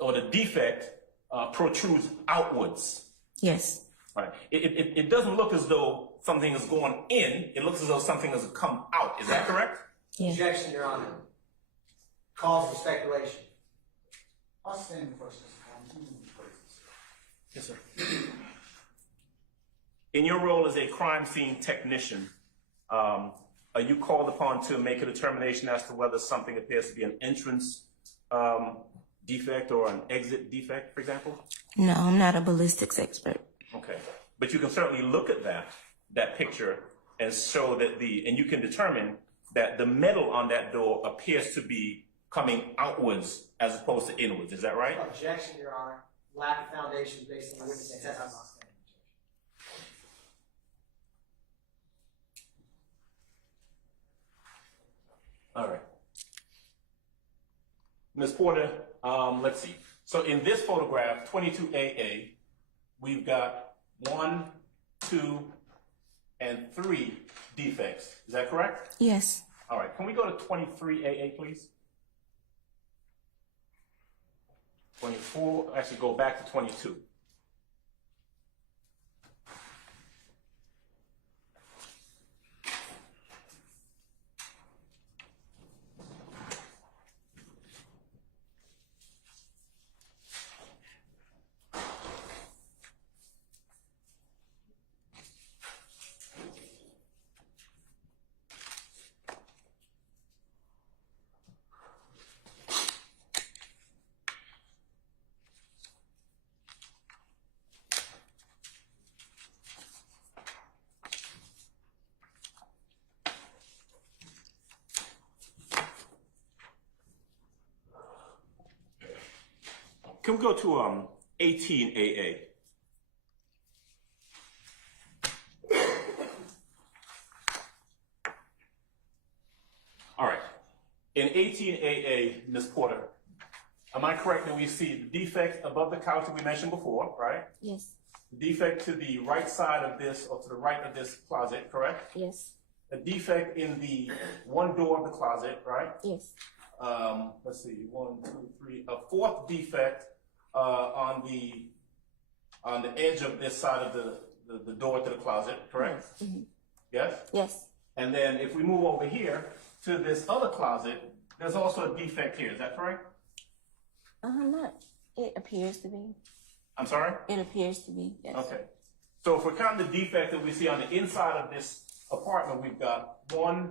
or the defect protrudes outwards? Yes. Right. It doesn't look as though something is going in. It looks as though something has come out. Is that correct? Yes. Objection, Your Honor. Calls for speculation. I'll stand first. Yes, sir. In your role as a crime scene technician, are you called upon to make a determination as to whether something appears to be an entrance defect or an exit defect, for example? No, I'm not a ballistics expert. Okay. But you can certainly look at that picture and show that and you can determine that the metal on that door appears to be coming outwards as opposed to inwards. Is that right? Objection, Your Honor. Lack of foundation based on the witness testimony. All right. Ms. Porter, let's see. So in this photograph, 22AA, we've got 1, 2, and 3 defects. Is that correct? Yes. All right. Can we go to 23AA, please? 24, actually go back to 22. Can we go to 18AA? All right. In 18AA, Ms. Porter, am I correct that we see the defect above the couch that we mentioned before, right? Yes. The defect to the right side of this, or to the right of this closet, correct? Yes. A defect in the one door of the closet, right? Yes. Let's see, 1, 2, 3, a fourth defect on the edge of this side of the door to the closet, correct? Yes. Mm-hmm. Yes? Yes. And then if we move over here to this other closet, there's also a defect here, is that correct? Not. It appears to be. I'm sorry? It appears to be, yes. Okay. So if we're counting the defect that we see on the inside of this apartment, we've got 1,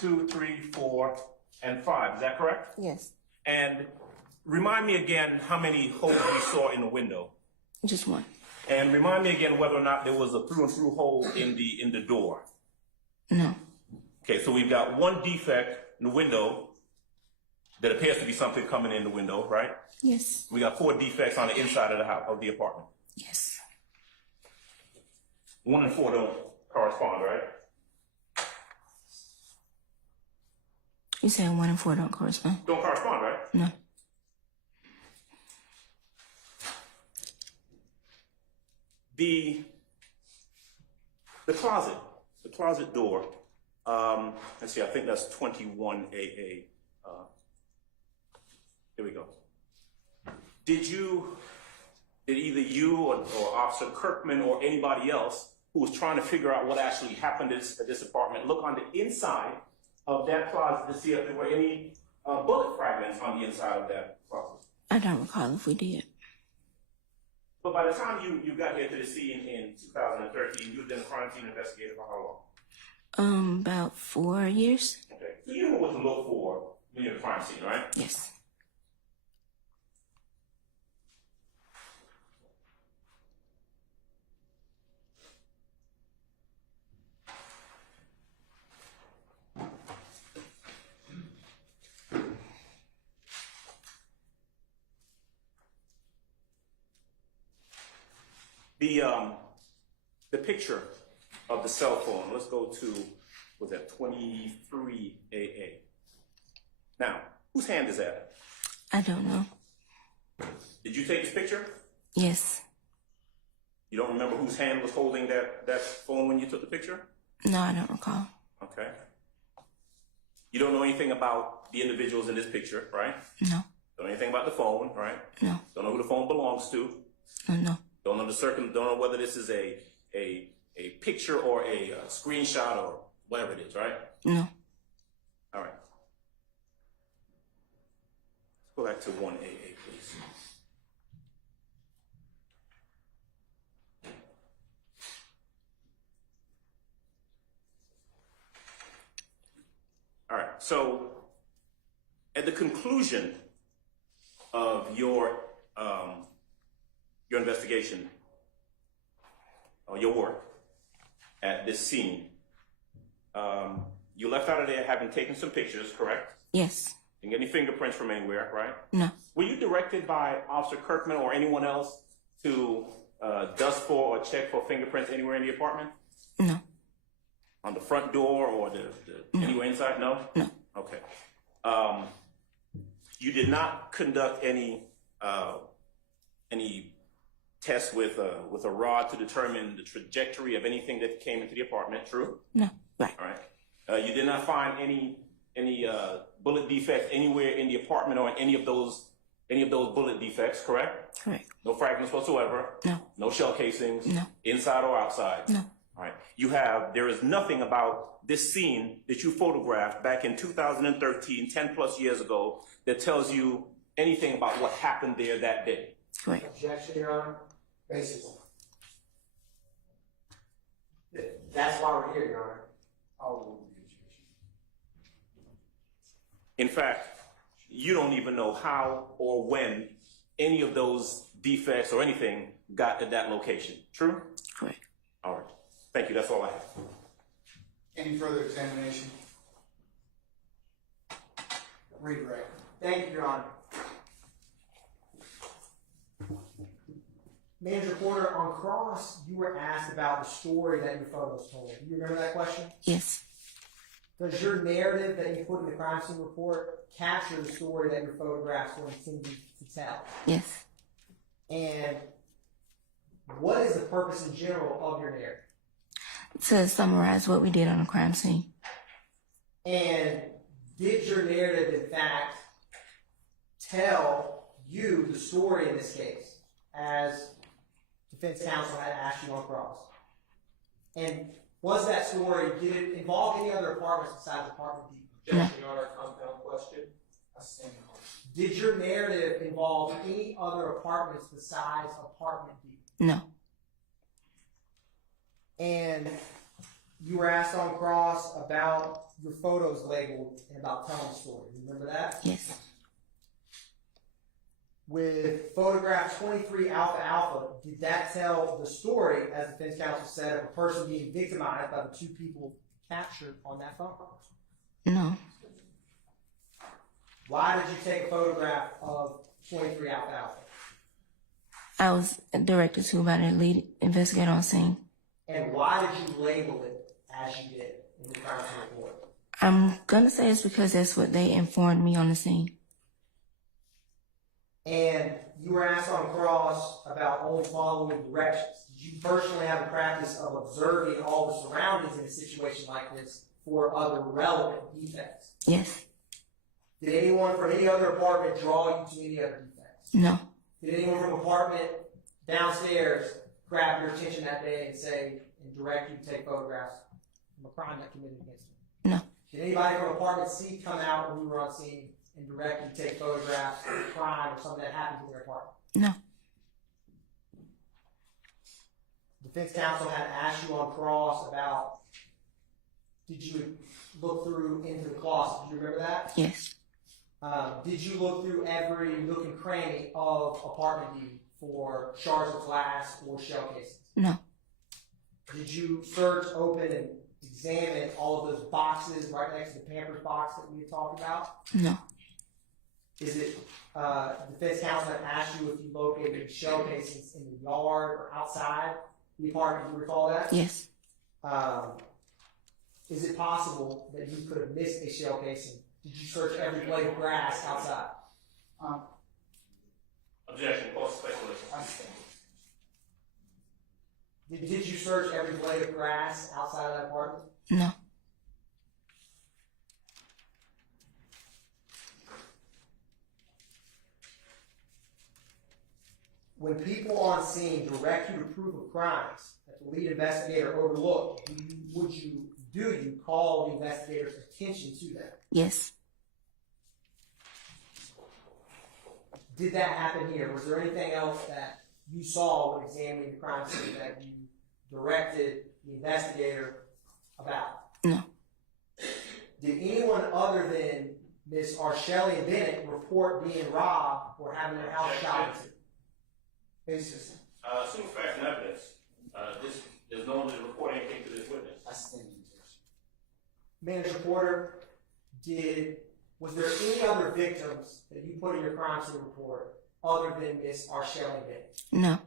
2, 3, 4, and 5, is that correct? Yes. And remind me again how many holes we saw in the window. Just one. And remind me again whether or not there was a through and through hole in the door. No. Okay, so we've got one defect in the window that appears to be something coming in the window, right? Yes. We got 4 defects on the inside of the house, of the apartment. Yes. 1 and 4 don't correspond, right? You said 1 and 4 don't correspond? Don't correspond, right? No. The closet door, let's see, I think that's 21AA. Here we go. Did either you or Officer Kirkman or anybody else who was trying to figure out what actually happened at this apartment look on the inside of that closet to see if there were any bullet fragments on the inside of that closet? I don't recall if we did. But by the time you got here to the scene in 2013, you've been a crime scene investigator for how long? About 4 years. Okay. So you know what to look for when you're at a crime scene, right? Yes. The picture of the cell phone, let's go to, was that 23 AA? Now, whose hand is that? I don't know. Did you take this picture? Yes. You don't remember whose hand was holding that phone when you took the picture? No, I don't recall. Okay. You don't know anything about the individuals in this picture, right? No. Don't know anything about the phone, right? No. Don't know who the phone belongs to. No. Don't know don't know whether this is a picture or a screenshot or whatever it is, right? No. All right. Let's go back to 1AA, please. All right. So, at the conclusion of your investigation, or your work at this scene, you left out of there having taken some pictures, correct? Yes. Didn't get any fingerprints from anywhere, right? No. Were you directed by Officer Kirkman or anyone else to dust for or check for fingerprints anywhere in the apartment? No. On the front door or anywhere inside? No? No. Okay. You did not conduct any tests with a rod to determine the trajectory of anything that came into the apartment, true? No. Right. All right. You did not find any bullet defects anywhere in the apartment or in any of those bullet defects, correct? Correct. No fragments whatsoever? No. No shell casings? No. Inside or outside? No. All right. There is nothing about this scene that you photographed back in 2013, 10 plus years ago, that tells you anything about what happened there that day. Correct. Objection, Your Honor. Basically. That's why we're here, Your Honor. In fact, you don't even know how or when any of those defects or anything got to that location. True? Correct. All right. Thank you. That's all I have. Any further examination? Redirect. Thank you, Your Honor. Manager Porter, on cross, you were asked about the story that your photos told. Do you remember that question? Yes. Does your narrative that you put in the crime scene report capture the story that your photographs were intended to tell? Yes. And what is the purpose in general of your narrative? To summarize what we did on the crime scene. And did your narrative, in fact, tell you the story in this case, as defense counsel had asked you on cross? And was that story, did it involve any other apartments besides apartment D? Objection, Your Honor, compound question. I stand corrected. Did your narrative involve any other apartments besides apartment D? No. And you were asked on cross about your photos labeled and about telling the story. Remember that? Yes. With photograph 23 Alpha Alpha, did that tell the story, as the defense counsel said, of a person being victimized by the two people captured on that phone? No. Why did you take a photograph of 23 Alpha Alpha? I was directed to by the lead investigator on scene. And why did you label it as you did in the crime scene report? I'm gonna say it's because that's what they informed me on the scene. And you were asked on cross about only following directions. Did you personally have a practice of observing all the surroundings in a situation like this for other relevant defects? Yes. Did anyone from any other apartment draw you to any other defects? No. Did anyone from apartment downstairs grab your attention that day and say, and direct you to take photographs from a crime that committed against you? No. Did anybody from apartment C come out when you were on scene and direct you to take photographs of a crime or something that happened in their apartment? No. Defense counsel had asked you on cross about, did you look through into the closet? Do you remember that? Yes. Did you look through every nook and cranny of apartment D for shards of glass or shell cases? No. Did you search, open, and examine all of those boxes right next to the Pampers box that we had talked about? No. Is it, defense counsel had asked you if you located shell casings in the yard or outside the apartment, do you recall that? Yes. Is it possible that you could have missed a shell casing? Did you search every blade of grass outside? Objection, post speculation. Did you search every blade of grass outside of that apartment? No. When people on scene direct you to prove of crimes that the lead investigator overlooked, would you call the investigator's attention to that? Yes. Did that happen here? Was there anything else that you saw when examining the crime scene that you directed the investigator about? No. Did anyone other than Miss Arsheli Bennett report being robbed or having their house shot into? Basis. Assume facts and evidence. There's no one to report anything to this witness. Manager Porter, was there any other victims that you put in your crime scene report other than Miss Arsheli Bennett? No.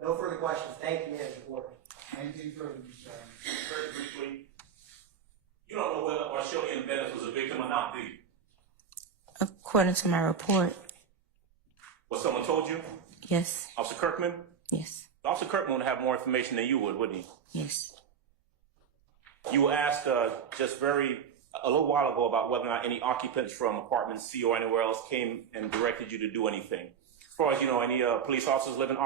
No further questions. Thank you, Manager Porter. Anything further, Mr. Chairman? Very briefly, you don't know whether Arshelian Bennett was a victim or not, do you? According to my report, What someone told you? yes. Officer Kirkman? Yes. Officer Kirkman would have more information than you would, wouldn't he? Yes. You were asked just a little while ago about whether or not any occupants from apartment C or anywhere else came and directed you to do anything. As far as you know, any police officers live in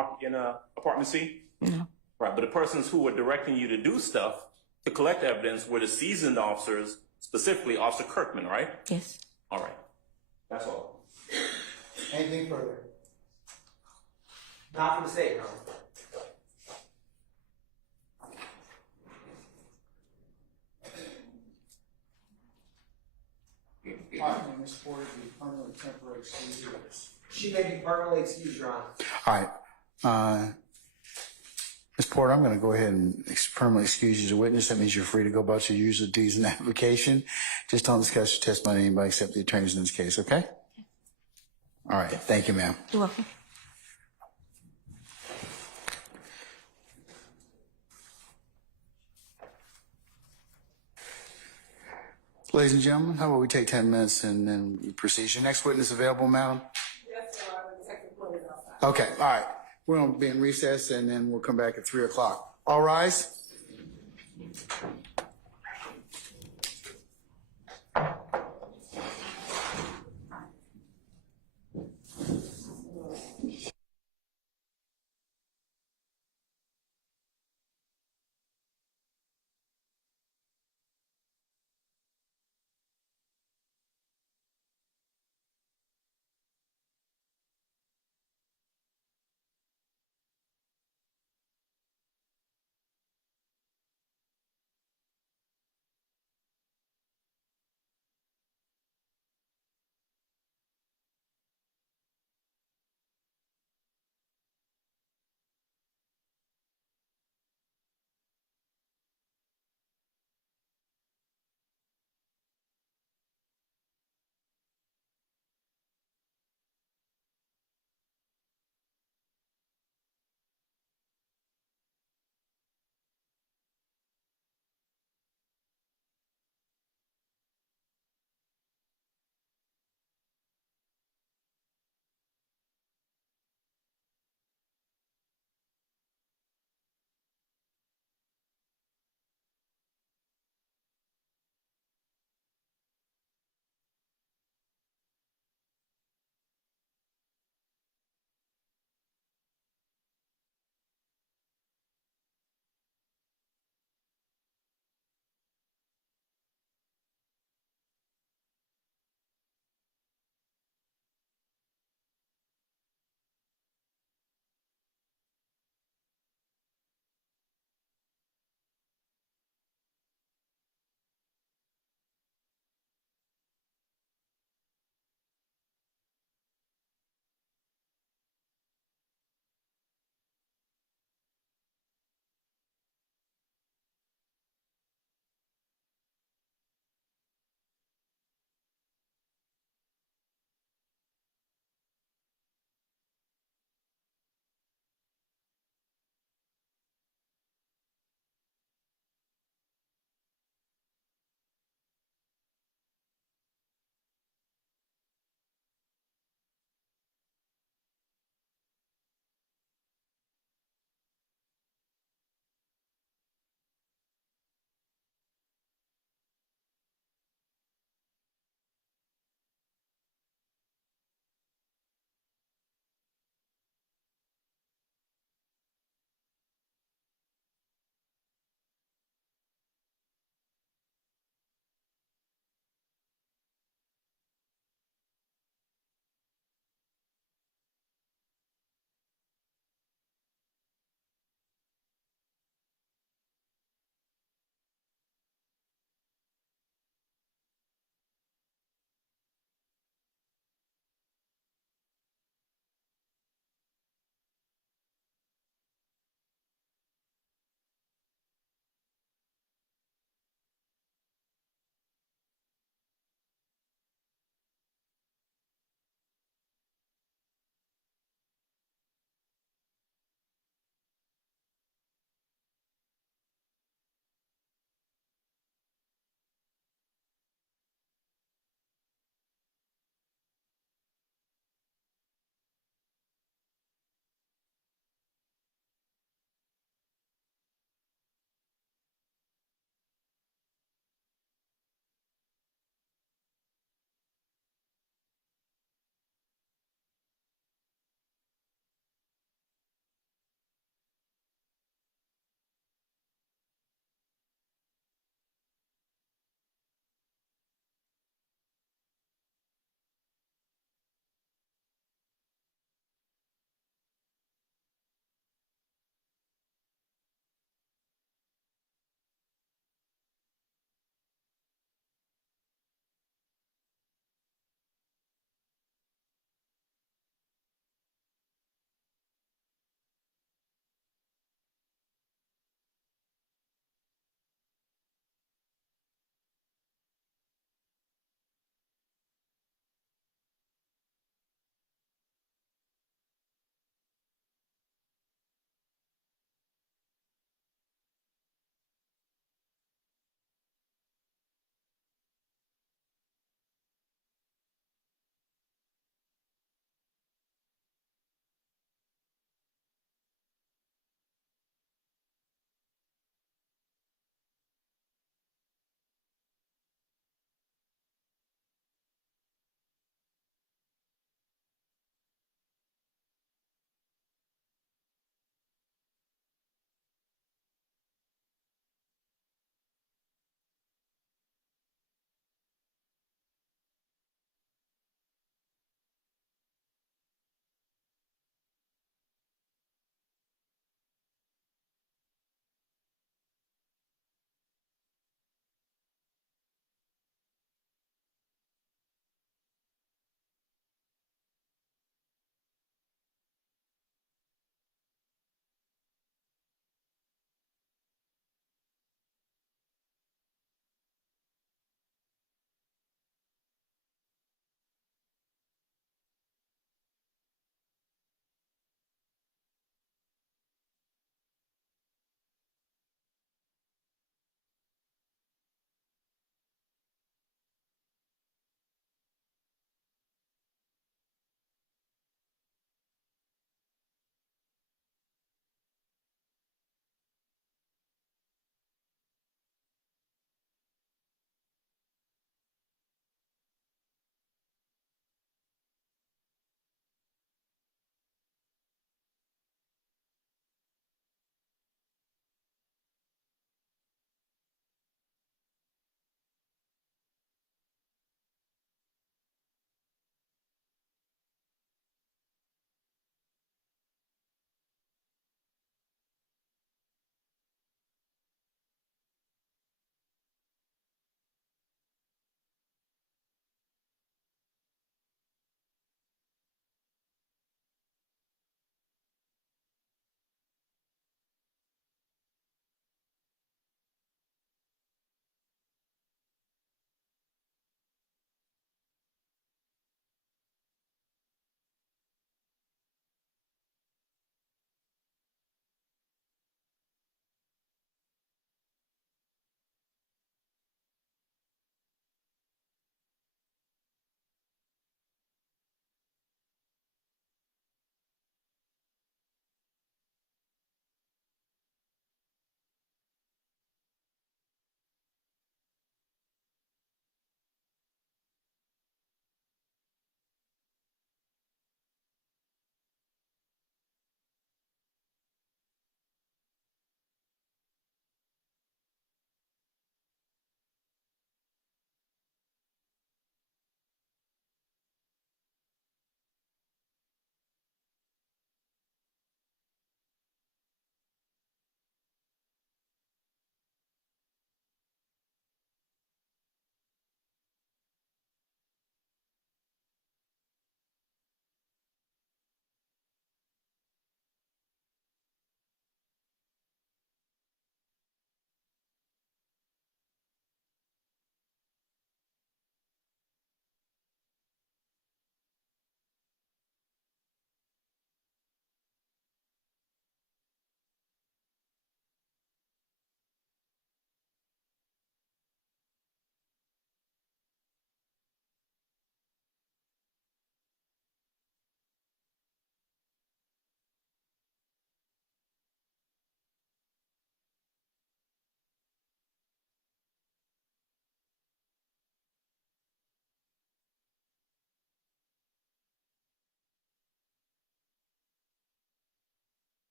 apartment C? No. Right, but the persons who were directing you to do stuff to collect evidence were the seasoned officers, specifically Officer Kirkman, right? Yes. All right. That's all. Anything further? Not from the state, Your Honor. All right, Ms. Porter, be permanently temporary excused. She may be permanently excused, Your Honor. All right. Ms. Porter, I'm going to go ahead and permanently excuse you as a witness. That means you're free to go about your usual duties and application. Just don't discuss your testimony with anybody except the attorneys in this case, okay? All right. Thank you, ma'am. You're welcome. Ladies and gentlemen, how about we take 10 minutes and then we proceed? Is your next witness available, madam? Yes, Your Honor. Detective Quinn is outside. Okay, all right. We're going to be in recess and then we'll come back at 3 o'clock. All rise.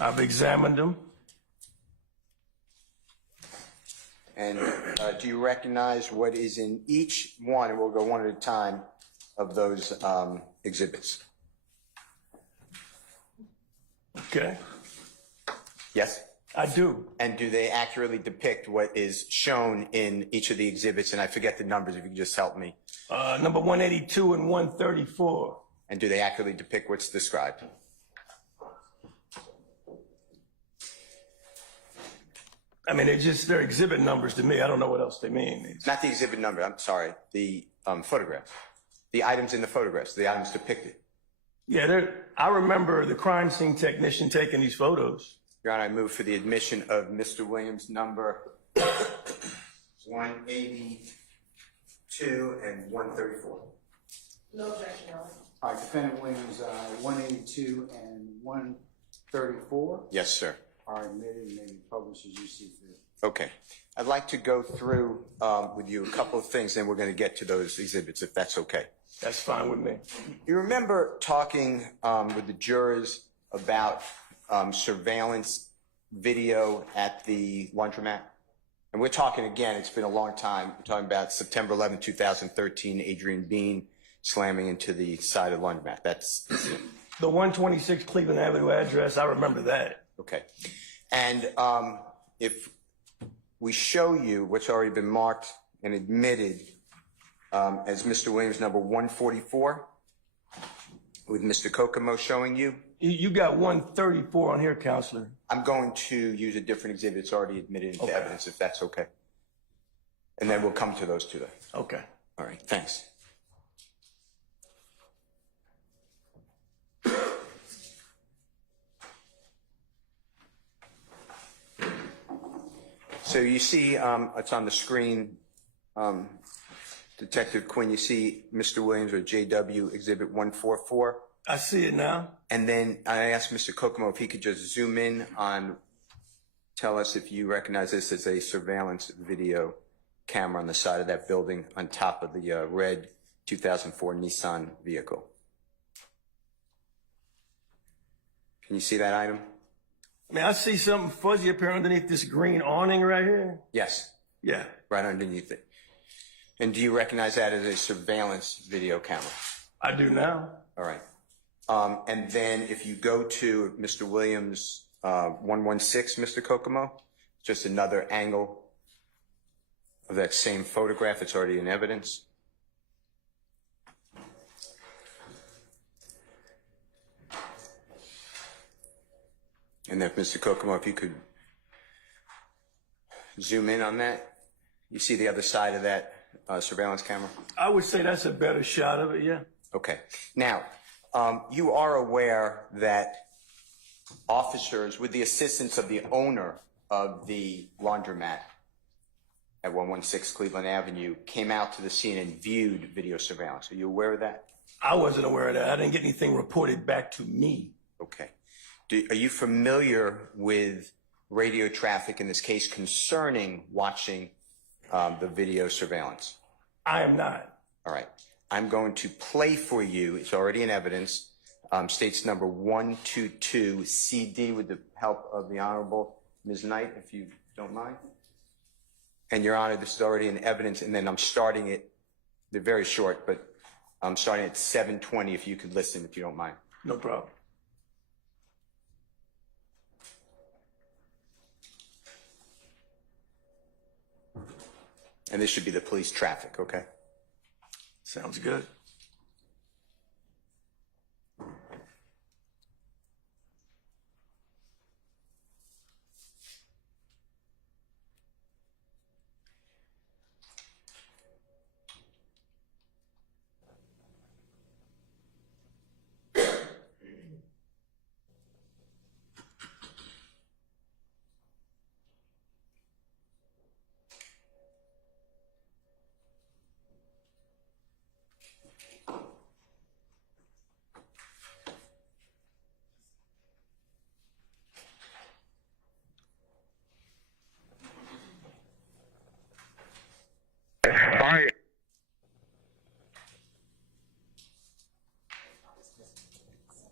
I've examined them. And do you recognize what is in each one, and we'll go one at a time, of those exhibits? Okay, Yes? I do. And do they accurately depict what is shown in each of the exhibits? And I forget the numbers, if you can just help me. Number 182 and 134. And do they accurately depict what's described? I mean, they're exhibit numbers to me. I don't know what else they mean. Not the exhibit number, I'm sorry, the photographs. The items in the photographs, the items depicted. Yeah, I remember the crime scene technician taking these photos. Your Honor, I move for the admission of Mr. Williams' number 182 and 134. No objection, Your Honor. All right, Defendant Williams, 182 and 134 Yes, sir. are admitted and may be published as you see fit. Okay. I'd like to go through with you a couple of things, then we're going to get to those exhibits, if that's okay. That's fine with me. You remember talking with the jurors about surveillance video at the laundromat? And we're talking again, it's been a long time. We're talking about September 11, 2013, Adriane Bean slamming into the side of the laundromat. That's The 126 Cleveland Avenue address, I remember that. okay. And if we show you what's already been marked and admitted as Mr. Williams number 144, with Mr. Kokomo showing you, You got 134 on here, Counselor. I'm going to use a different exhibit. It's already admitted into evidence, if that's okay. And then we'll come to those two. Okay. All right, thanks. So you see, it's on the screen, Detective Quinn, you see Mr. Williams or JW Exhibit 144. I see it now. And then I asked Mr. Kokomo if he could just zoom in on, tell us if you recognize this as a surveillance video camera on the side of that building on top of the red 2004 Nissan vehicle. Can you see that item? I mean, I see something fuzzy up here underneath this green awning right here. Yes, Yeah, right underneath it. And do you recognize that as a surveillance video camera? I do now. All right. And then if you go to Mr. Williams, 116, Mr. Kokomo, just another angle of that same photograph. It's already in evidence. And then Mr. Kokomo, if you could zoom in on that. You see the other side of that surveillance camera? I would say that's a better shot of it, yeah. Okay. Now, you are aware that officers, with the assistance of the owner of the laundromat at 116 Cleveland Avenue, came out to the scene and viewed video surveillance. Are you aware of that? I wasn't aware of that. I didn't get anything reported back to me. Okay. Are you familiar with radio traffic in this case concerning watching the video surveillance? I am not. All right. I'm going to play for you, it's already in evidence, states number 122 CD with the help of the Honorable Ms. Knight, if you don't mind. And Your Honor, this is already in evidence, and then I'm starting it, they're very short, but I'm starting at 7:20 if you could listen, if you don't mind. No problem. And this should be the police traffic, okay? Sounds good.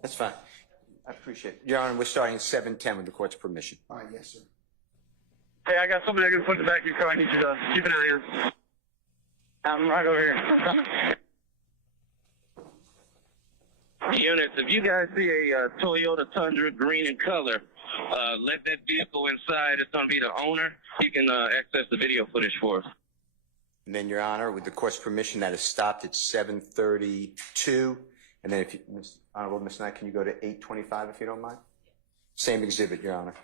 That's fine. I appreciate it. Your Honor, we're starting at 7:10 with the court's permission. All right, yes, sir. Hey, I got somebody gonna put in the back of your car. I need you to keep an eye on. I'm right over here. Units, if you guys see a Toyota Tundra green in color, let that vehicle inside. It's going to be the owner. You can access the video footage for us. And then, Your Honor, with the court's permission, that is stopped at 7:32. And then, if you, Honorable Ms. Knight, can you go to 8:25 if you don't mind? Same exhibit, Your Honor.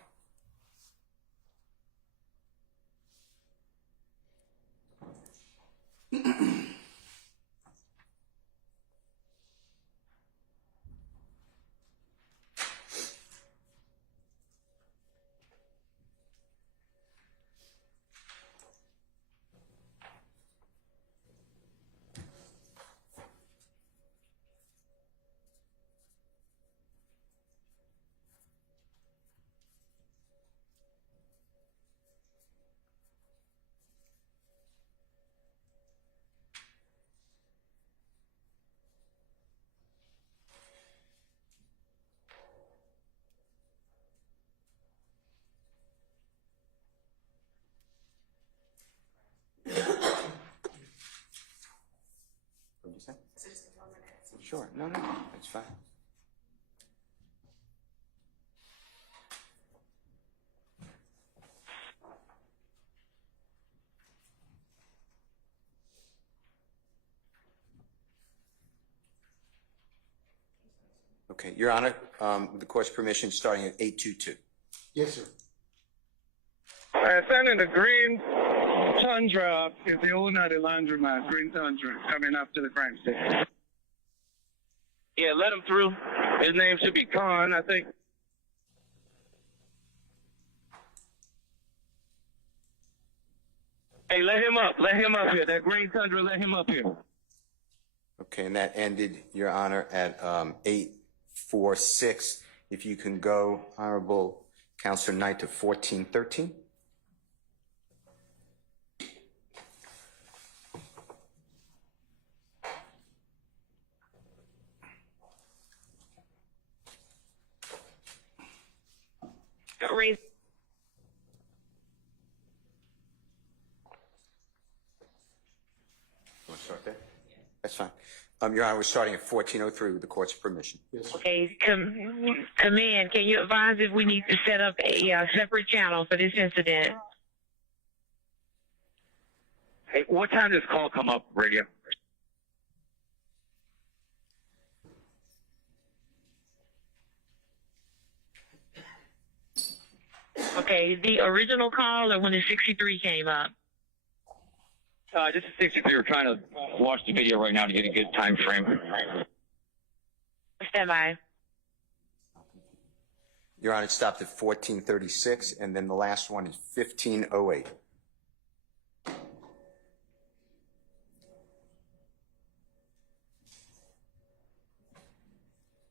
What did you say? Sure. No, that's fine. Okay, Your Honor, with the court's permission, starting at 8:22. Yes, sir. Sending the green Tundra is the owner of the laundromat. Green Tundra coming up to the crime scene. Yeah, let him through. His name should be Khan, I think. Hey, let him up. Let him up here. That green Tundra, let him up here. Okay, and that ended, Your Honor, at 8:46. If you can go, Honorable Counselor Knight, to 14:13. Raise. Want to start there? That's fine. Your Honor, we're starting at 14:03 with the court's permission. Yes, sir. Okay, command, can you advise if we need to set up a separate channel for this incident? Hey, what time does call come up, radio? Okay, the original call or when the 63 came up? This is 63. We're trying to watch the video right now to get a good time frame. Stand by. Your Honor, it stopped at 14:36, and then the last one is 15:08.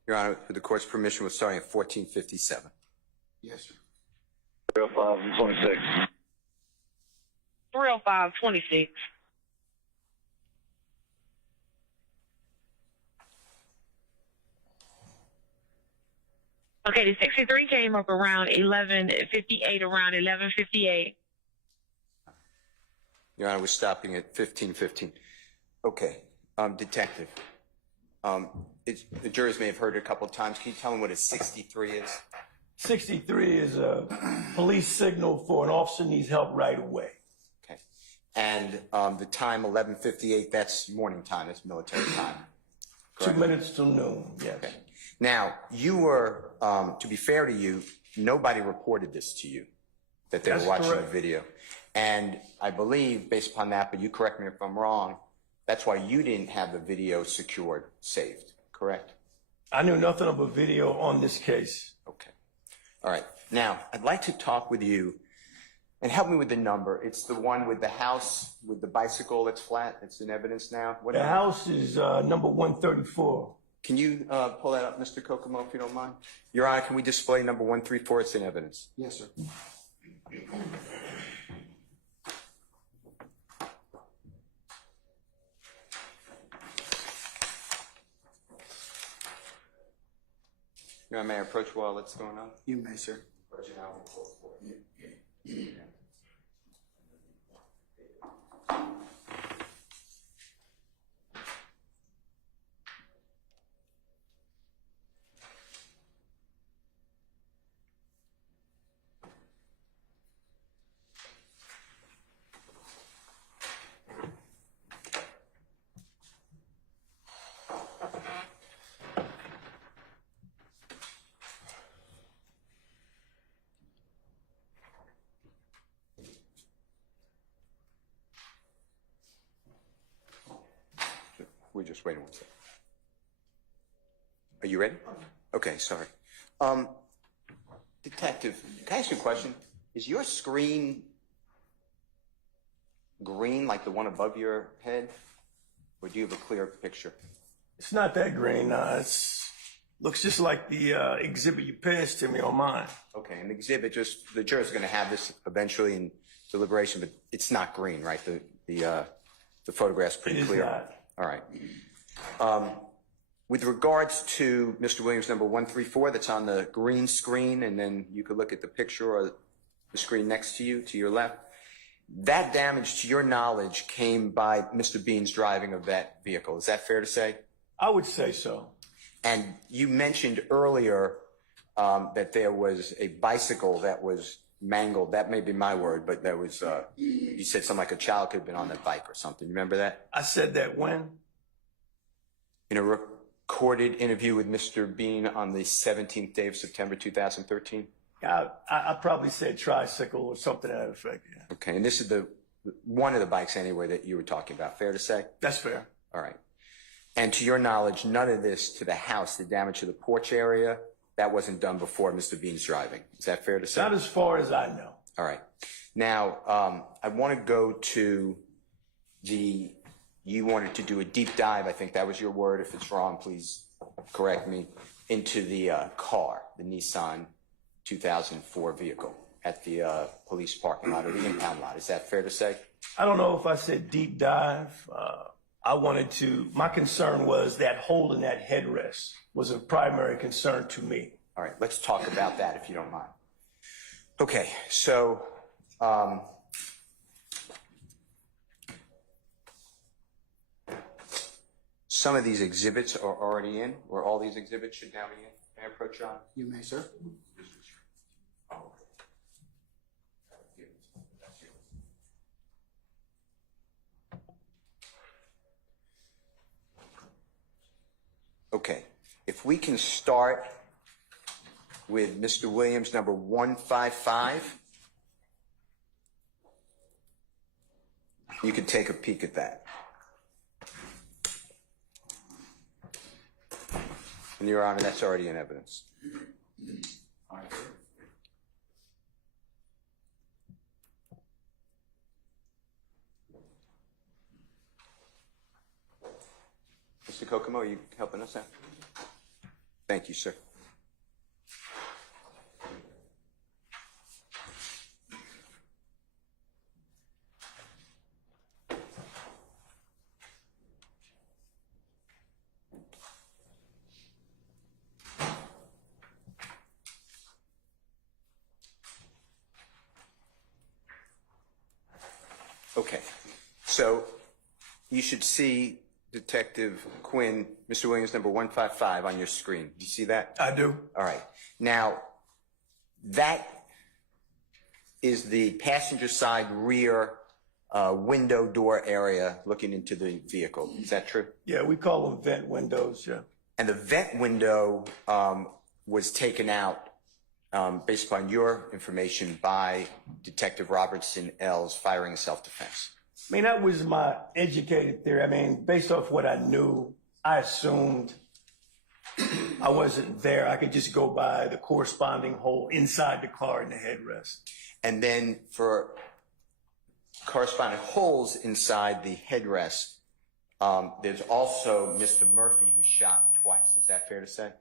Your Honor, with the court's permission, we're starting at 14:57. Yes, sir. 305-26. 305-26. Okay, the 63 came up around 11:58, around 11:58. Your Honor, we're stopping at 15:15. Okay, Detective, the jurors may have heard it a couple of times. Can you tell them what a 63 is? 63 is a police signal for an officer needs help right away. Okay. And the time, 11:58, that's morning time, that's military time. 2 minutes till noon, yes. Okay. Now, you were, to be fair to you, nobody reported this to you, that they were That's watching correct. the video. And I believe, based upon that, but you correct me if I'm wrong, that's why you didn't have the video secured, saved, correct? I knew nothing of a video on this case. Okay. All right. Now, I'd like to talk with you and help me with the number. It's the one with the house, with the bicycle that's flat, that's in evidence now. What The number? house is number 134. Can you pull that up, Mr. Kokomo, if you don't mind? Your Honor, can we display number 134? It's in evidence. Yes, sir. Your Honor, may I approach while that's going on? You may, sir. We're just waiting one second. Are you ready? Okay, sorry. Detective, can I ask you a question? Is your screen green like the one above your head? Or do you have a clear picture? It's not that green. It's looks just like the exhibit you passed to me on mine. Okay, and the exhibit, just, the jurors are gonna have this eventually in deliberation, but it's not green, right? The photograph's pretty It is clear. not. All right. With regards to Mr. Williams, number 134, that's on the green screen, and then you could look at the picture or the screen next to you, to your left. That damage, to your knowledge, came by Mr. Bean's driving of that vehicle. Is that fair to say? I would say so. And you mentioned earlier that there was a bicycle that was mangled. That may be my word, but that was, you said something like a child could have been on that bike or something. You remember that? I said that when? In a recorded interview with Mr. Bean on the 17th day of September 2013? I probably said tricycle or something to that effect, yeah. Okay, and this is one of the bikes anyway that you were talking about, fair to say? That's fair. All right. And to your knowledge, none of this to the house, the damage to the porch area, that wasn't done before Mr. Bean's driving. Is that fair to say? Not as far as I know. All right. Now, I want to go to you wanted to do a deep dive, I think that was your word. If it's wrong, please correct me, into the car, the Nissan 2004 vehicle at the police parking lot or the impound lot. Is that fair to say? I don't know if I said deep dive. My concern was that hole in that headrest was a primary concern to me. All right, let's talk about that if you don't mind. Okay, so some of these exhibits are already in, or all these exhibits should now be in. May I approach John? You may, sir. Okay, if we can start with Mr. Williams, number 155. You can take a peek at that. And Your Honor, that's already in evidence. Mr. Kokomo, are you helping us out? Thank you, sir. Okay, so you should see Detective Quinn, Mr. Williams, number 155 on your screen. Do you see that? I do. All right. Now, that is the passenger side rear window door area looking into the vehicle. Is that true? Yeah, we call them vent windows, yeah. And the vent window was taken out based upon your information by Detective Robertson L's firing self-defense. I mean, that was my educated theory. I mean, based off what I knew, I assumed I wasn't there. I could just go by the corresponding hole inside the car in the headrest. And then for corresponding holes inside the headrest, there's also Mr. Murphy who shot twice. Is that fair to say?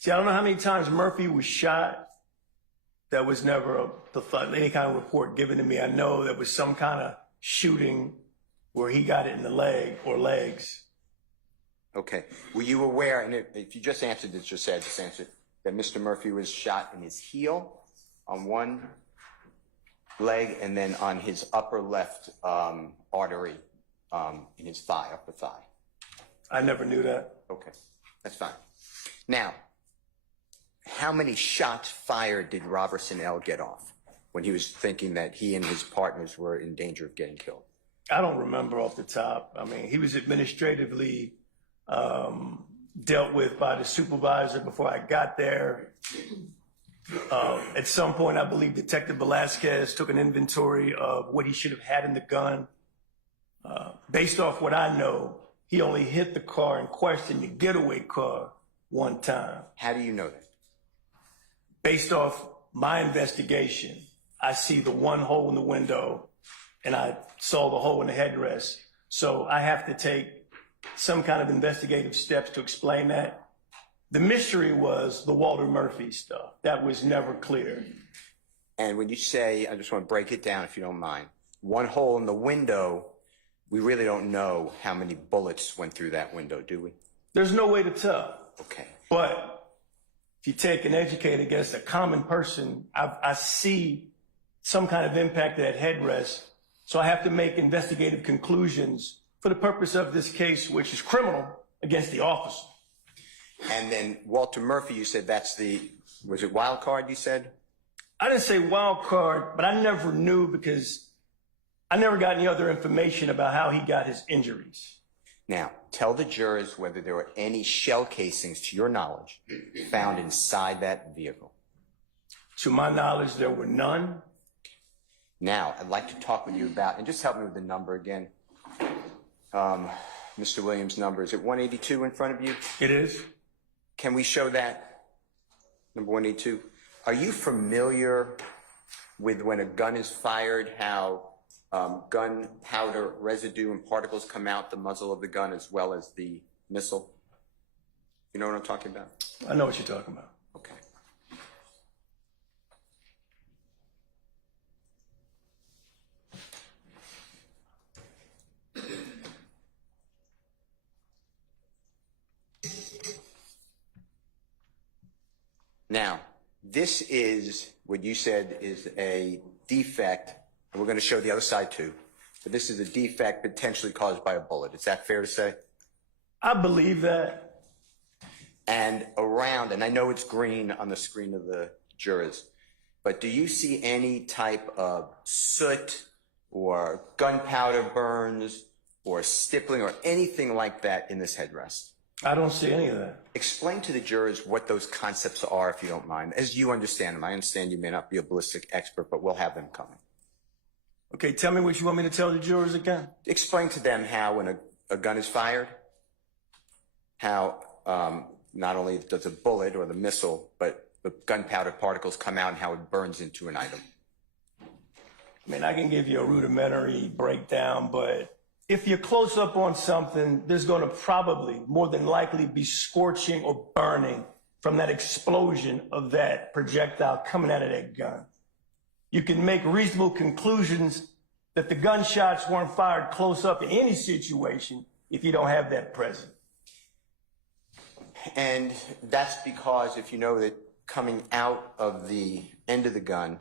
See, I don't know how many times Murphy was shot. That was never any kind of report given to me. I know there was some kind of shooting where he got it in the leg or legs. Okay. Were you aware, and if you just answered this, just answer it, that Mr. Murphy was shot in his heel on one leg and then on his upper left artery in his thigh, upper thigh. I never knew that. Okay, that's fine. Now, how many shots fired did Robertson L. get off when he was thinking that he and his partners were in danger of getting killed? I don't remember off the top. I mean, he was administratively dealt with by the supervisor before I got there. At some point, I believe Detective Velasquez took an inventory of what he should have had in the gun. Based off what I know, he only hit the car in question, the getaway car, one time. How do you know that? Based off my investigation, I see the one hole in the window and I saw the hole in the headrest. So I have to take some kind of investigative steps to explain that. The mystery was the Walter Murphy stuff. That was never clear. And when you say, I just want to break it down if you don't mind, one hole in the window, we really don't know how many bullets went through that window, do we? There's no way to tell. Okay. But if you take an educated guess, a common person, I see some kind of impact to that headrest. So I have to make investigative conclusions for the purpose of this case, which is criminal, against the officer. And then Walter Murphy, you said that's was it wild card you said? I didn't say wild card, but I never knew because I never got any other information about how he got his injuries. Now, tell the jurors whether there were any shell casings, to your knowledge, found inside that vehicle. To my knowledge, there were none. Now, I'd like to talk with you about, and just help me with the number again. Mr. Williams' number, is it 182 in front of you? It is. Can we show that? Number 182. Are you familiar with when a gun is fired, how gunpowder residue and particles come out the muzzle of the gun as well as the missile? You know what I'm talking about? I know what you're talking about. Okay. Now, this is what you said is a defect, and we're going to show the other side too, but this is a defect potentially caused by a bullet. Is that fair to say? I believe that. And around, and I know it's green on the screen of the jurors, but do you see any type of soot or gunpowder burns or stippling or anything like that in this headrest? I don't see any of that. Explain to the jurors what those concepts are, if you don't mind, as you understand them. I understand you may not be a ballistic expert, but we'll have them coming. Okay, tell me what you want me to tell the jurors again. Explain to them how when a gun is fired, how not only does a bullet or the missile, but the gunpowder particles come out and how it burns into an item. I mean, I can give you a rudimentary breakdown, but if you're close up on something, there's going to probably, more than likely, be scorching or burning from that explosion of that projectile coming out of that gun. You can make reasonable conclusions that the gunshots weren't fired close up in any situation if you don't have that present. And that's because if you know that coming out of the end of the gun,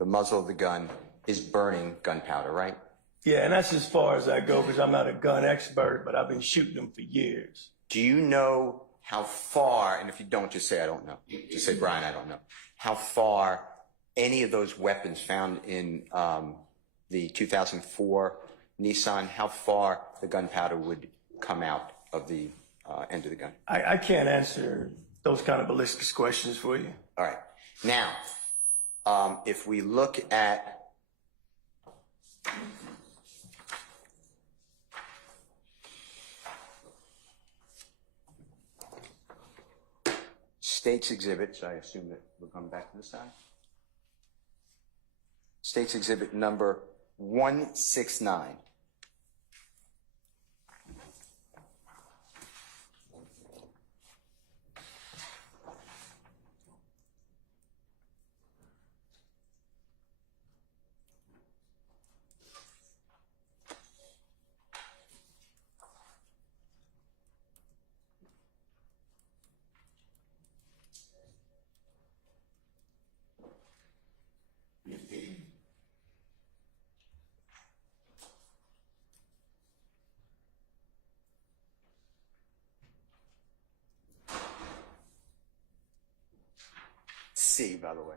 the muzzle of the gun is burning gunpowder, right? Yeah, and that's as far as I go because I'm not a gun expert, but I've been shooting them for years. Do you know how far, and if you don't, just say I don't know. Just say, Brian, I don't know. How far any of those weapons found in the 2004 Nissan, how far the gunpowder would come out of the end of the gun? I can't answer those kind of ballistics questions for you. All right. Now, if we look at State's exhibits, I assume that we'll come back to this side. State's exhibit number 169. C, by the way.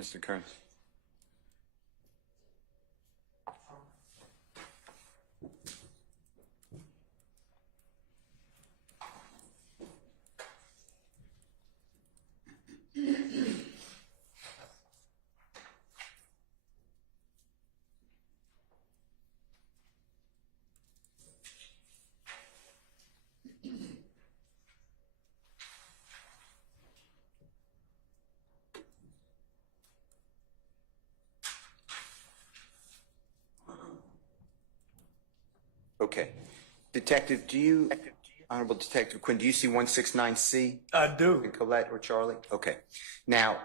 Mr. Kearns. Okay. Detective, Honorable Detective Quinn, do you see 169C? I do. In Colette or Charlie? Okay. Now,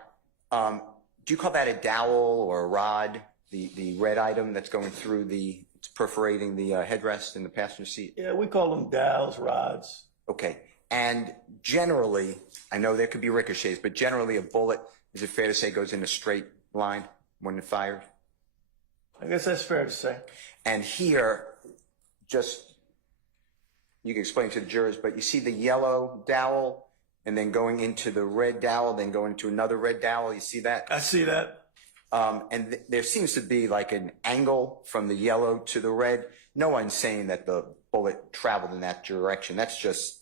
do you call that a dowel or a rod, the red item that's going through it's perforating the headrest in the passenger seat? Yeah, we call them dowels, rods. Okay. And generally, I know there could be ricochets, but generally a bullet, is it fair to say, goes in a straight line when it's fired? I guess that's fair to say. And here, you can explain to the jurors, but you see the yellow dowel and then going into the red dowel, then going into another red dowel. You see that? I see that. And there seems to be like an angle from the yellow to the red. No one's saying that the bullet traveled in that direction. That's just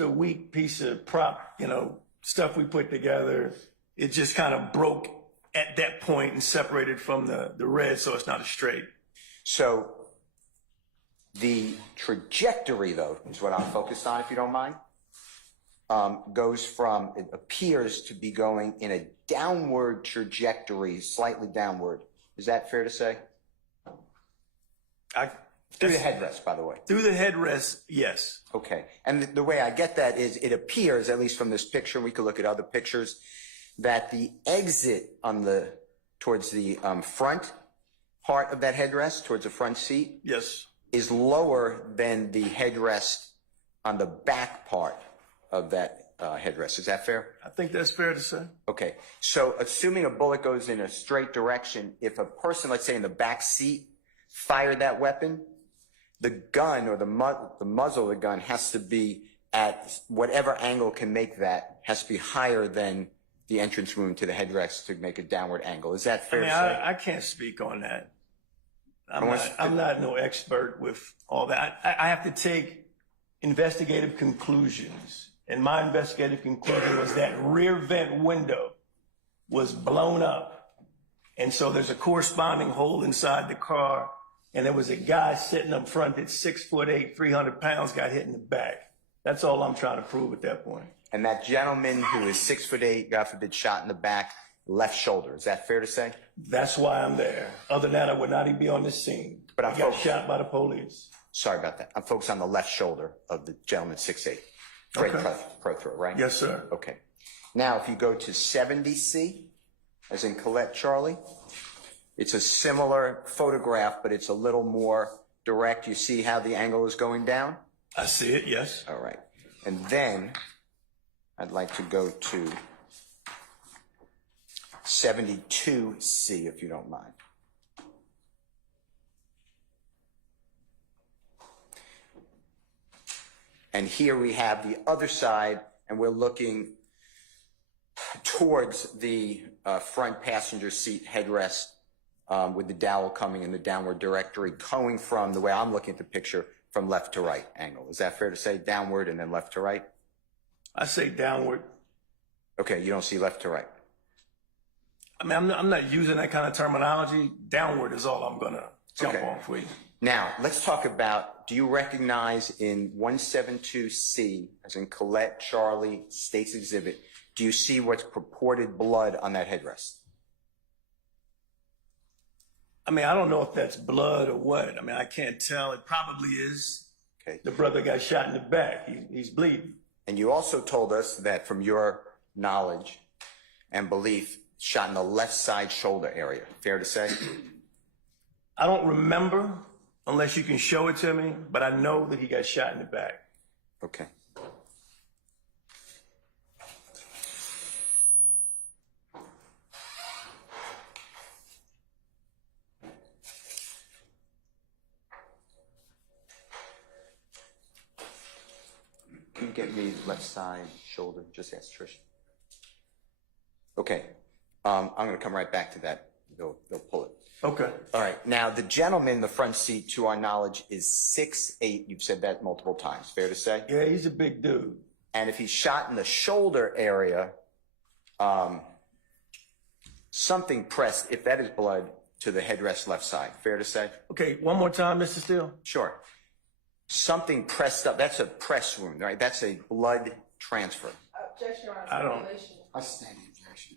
a weak piece of prop, stuff we put together. It just kind of broke at that point and separated from the red, so it's not a straight. So the trajectory, though, is what I'm focused on, if you don't mind, goes from, it appears to be going in a downward trajectory, slightly downward. Is that fair to say? Through the headrest, by the way. Through the headrest, yes. Okay. And the way I get that is it appears, at least from this picture, we could look at other pictures, that the exit towards the front part of that headrest, towards the front seat, yes, is lower than the headrest on the back part of that headrest. Is that fair? I think that's fair to say. Okay. So assuming a bullet goes in a straight direction, if a person, let's say in the back seat, fired that weapon, the gun or the muzzle of the gun has to be at whatever angle can make that, has to be higher than the entrance wound to the headrest to make a downward angle. Is that fair to say? I can't speak on that. I'm not no expert with all that. I have to take investigative conclusions. And my investigative conclusion was that rear vent window was blown up. And so there's a corresponding hole inside the car. And there was a guy sitting up front that's 6'8", 300 pounds, got hit in the back. That's all I'm trying to prove at that point. And that gentleman who is 6'8", God forbid, shot in the back, left shoulder. Is that fair to say? That's why I'm there. Other than that, I would not even be on this scene. But I got shot by the police. Sorry about that. I'm focused on the left shoulder of the gentleman 6'8". Great pro throw, right? Yes, sir. Okay. Now, if you go to 70C, as in Colette Charlie, it's a similar photograph, but it's a little more direct. You see how the angle is going down? I see it, yes. All right. And then I'd like to go to 72C, if you don't mind. And here we have the other side, and we're looking towards the front passenger seat headrest with the dowel coming in the downward directory, going from, the way I'm looking at the picture, from left to right angle. Is that fair to say? Downward and then left to right? I say downward. Okay, you don't see left to right. I mean, I'm not using that kind of terminology. Downward is all I'm going to jump on for you. Now, let's talk about, do you recognize in 172C, as in Colette Charlie State's Exhibit, do you see what's purported blood on that headrest? I mean, I don't know if that's blood or what. I mean, I can't tell. It probably is. Okay. The brother got shot in the back. He's bleeding. And you also told us that from your knowledge and belief, shot in the left side shoulder area. Fair to say? I don't remember unless you can show it to me, but I know that he got shot in the back. Okay. Can you get me left side shoulder? Just ask Trish. Okay. I'm going to come right back to that. They'll pull it. Okay. All right. Now, the gentleman in the front seat, to our knowledge, is 6'8". You've said that multiple times. Fair to say? Yeah, he's a big dude. And if he's shot in the shoulder area, something pressed, if that is blood, to the headrest left side. Fair to say? Okay, one more time, Mr. Steele. Sure. Something pressed up. That's a press wound, right? That's a blood transfer. Objection on I don't- speculation. I stand the objection.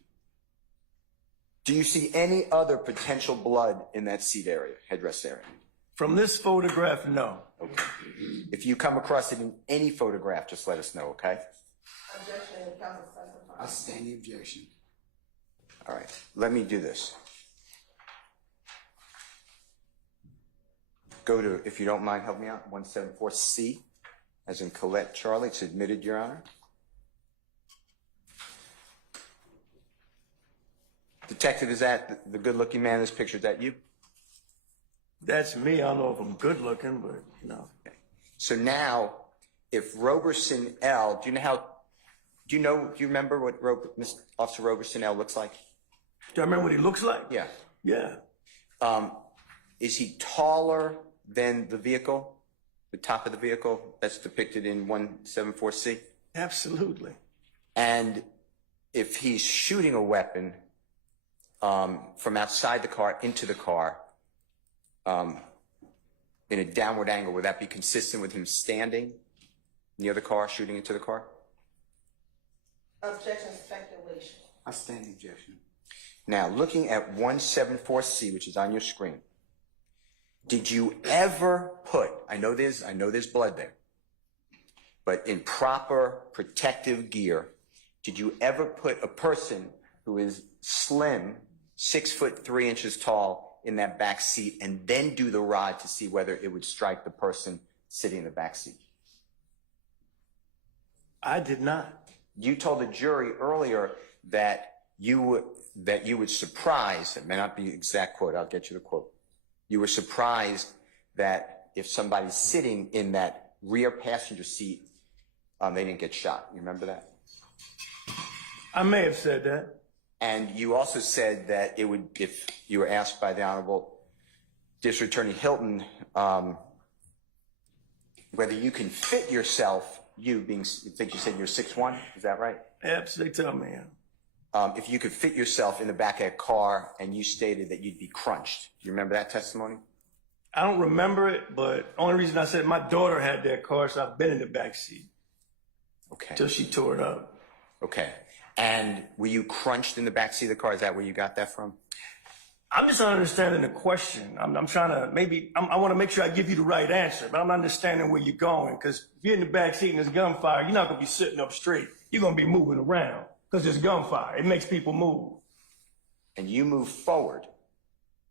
Do you see any other potential blood in that seat area, headrest area? From this photograph, no. Okay. If you come across it in any photograph, just let us know, okay? Objection, counsel specified. I stand the objection. All right. Let me do this. Go to, if you don't mind, help me out, 174C, as in Colette Charlie. It's admitted, Your Honor. Detective, is that the good-looking man in this picture? Is that you? That's me. I don't know if I'm good looking, but you know. Okay. So now, if Roberson L, do you remember what Officer Roberson L looks like? Do I remember what he looks like? Yeah. Yeah. Is he taller than the vehicle, the top of the vehicle that's depicted in 174C? Absolutely. And if he's shooting a weapon from outside the car into the car in a downward angle, would that be consistent with him standing near the car, shooting into the car? Objection, speculation. I stand the objection. Now, looking at 174C, which is on your screen, did you ever put, I know there's blood there, but in proper protective gear, did you ever put a person who is slim, 6'3" tall, in that back seat and then do the rod to see whether it would strike the person sitting in the back seat? I did not. You told the jury earlier that you would surprise, it may not be the exact quote, I'll get you the quote. You were surprised that if somebody's sitting in that rear passenger seat, they didn't get shot. You remember that? I may have said that. And you also said that it would, if you were asked by the Honorable District Attorney Hilton, whether you can fit yourself, I think you said you're 6'1", is that right? Absolutely, tell me. If you could fit yourself in the back of a car and you stated that you'd be crunched. Do you remember that testimony? I don't remember it, but only reason I said my daughter had that car, so I've been in the back seat. Okay. Till she tore it up. Okay. And were you crunched in the back seat of the car? Is that where you got that from? I'm just not understanding the question. I'm trying to, I want to make sure I give you the right answer, but I'm not understanding where you're going. Because if you're in the back seat and there's gunfire, you're not going to be sitting up straight. You're going to be moving around because there's gunfire. It makes people move. And you moved forward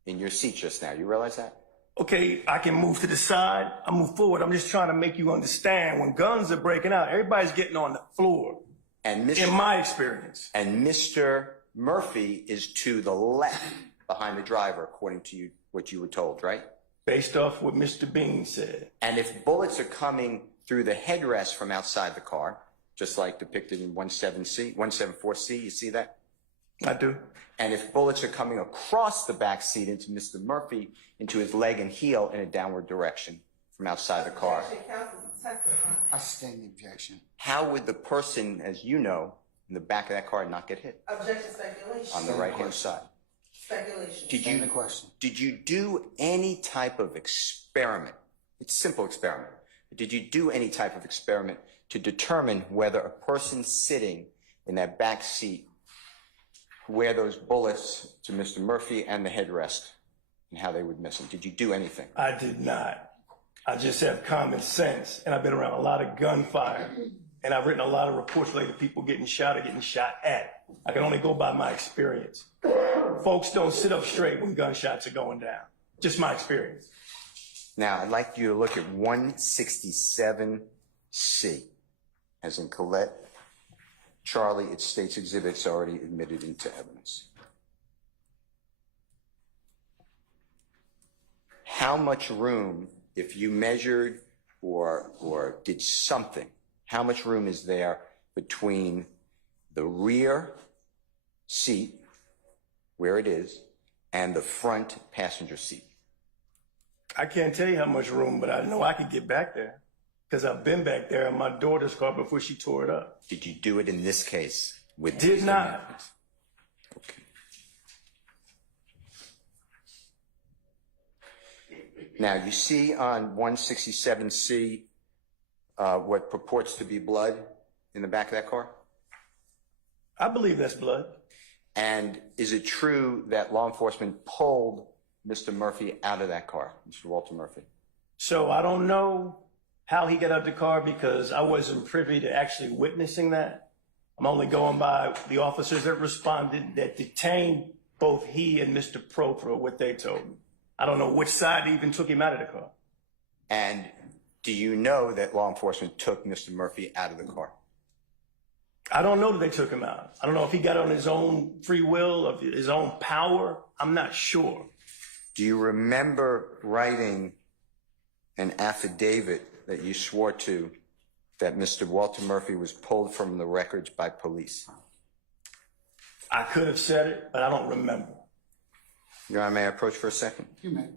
in your seat just now. You realize that? Okay, I can move to the side. I move forward. I'm just trying to make you understand when guns are breaking out, everybody's getting on the floor. And in my experience. And Mr. Murphy is to the left behind the driver, according to you, what you were told, right? Based off what Mr. Bean said. And if bullets are coming through the headrest from outside the car, just like depicted in 174C, you see that? I do. And if bullets are coming across the back seat into Mr. Murphy, into his leg and heel in a downward direction from outside the car, I stand the objection. how would the person, as you know, in the back of that car not get hit? Objection, speculation. On the right-hand side. Speculation. Same question. Did you do any type of experiment? It's a simple experiment. Did you do any type of experiment to determine whether a person sitting in that back seat wear those bullets to Mr. Murphy and the headrest and how they would miss him? Did you do anything? I did not. I just have common sense, and I've been around a lot of gunfire, and I've written a lot of reports related to people getting shot or getting shot at. I can only go by my experience. Folks don't sit up straight when gunshots are going down. Just my experience. Now, I'd like you to look at 167C, as in Colette, Charlie, it states exhibits already admitted into evidence. How much room, if you measured or did something, how much room is there between the rear seat, where it is, and the front passenger seat? I can't tell you how much room, but I know I could get back there because I've been back there in my daughter's car before she tore it up. Did you do it in this case? Did not. Okay. Now, you see on 167C what purports to be blood in the back of that car? I believe that's blood. And is it true that law enforcement pulled Mr. Murphy out of that car, Mr. Walter Murphy? So I don't know how he got out of the car because I wasn't privy to actually witnessing that. I'm only going by the officers that responded that detained both he and Mr. Prothro, what they told me. I don't know which side even took him out of the car. And do you know that law enforcement took Mr. Murphy out of the car? I don't know that they took him out. I don't know if he got on his own free will, of his own power. I'm not sure. Do you remember writing an affidavit that you swore to that Mr. Walter Murphy was pulled from the records by police? I could have said it, but I don't remember. Your Honor, may I approach for a second? You may.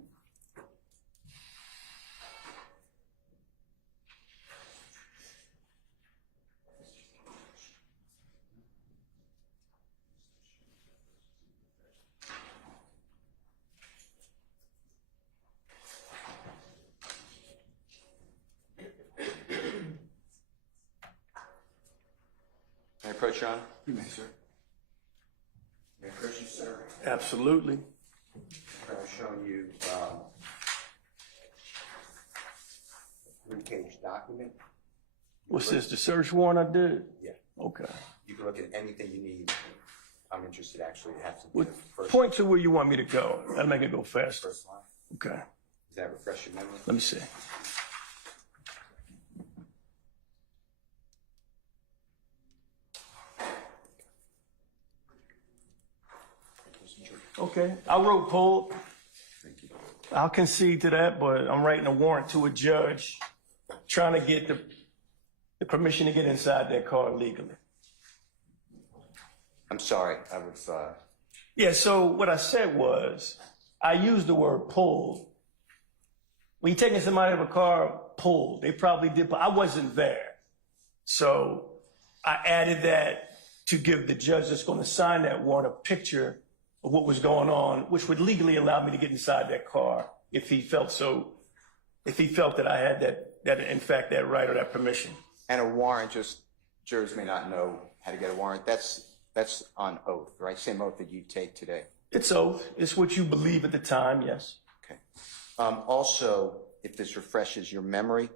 May I approach, Your Honor? You may, sir. May I approach you, sir? Absolutely. I've shown you a 3-page document. What's this, the search warrant I did? Yeah. Okay. You can look at anything you need. I'm interested actually to have to Well, do first. point to where you want me to go. That'll make it go faster. First line. Okay. Does that refresh your memory? Let me see. Okay, I wrote pulled. I'll concede to that, but I'm writing a warrant to a judge trying to get the permission to get inside that car legally. I'm sorry, I was, Yeah, so what I said was, I used the word pulled. When you're taking somebody out of a car, pulled. They probably did, but I wasn't there. So I added that to give the judge that's going to sign that warrant a picture of what was going on, which would legally allow me to get inside that car if he felt that I had that in fact, that right or that permission. and a warrant, just jurors may not know how to get a warrant. That's on oath, right? Same oath that you take today. It's oath. It's what you believe at the time, yes. Okay. Also, if this refreshes your memory,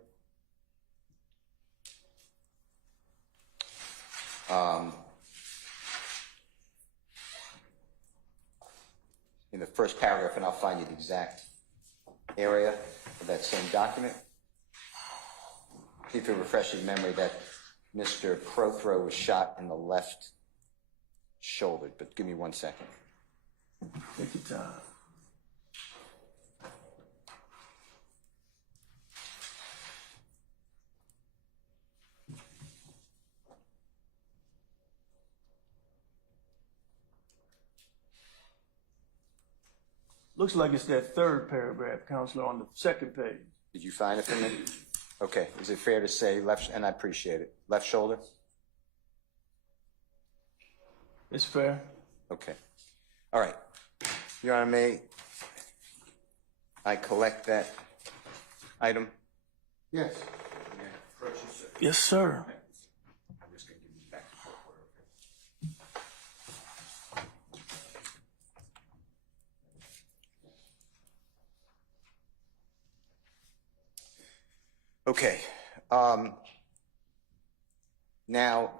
in the first paragraph, and I'll find you the exact area of that same document. See if it refreshes memory that Mr. Prothro was shot in the left shoulder, but give me 1 second. Take your time. Looks like it's that third paragraph, Counselor, on the second page. Did you find it for me? Okay, is it fair to say left, and I appreciate it, left shoulder? It's fair. Okay. All right. Your Honor, may I collect that item? Yes. Yes, sir. Okay. Now,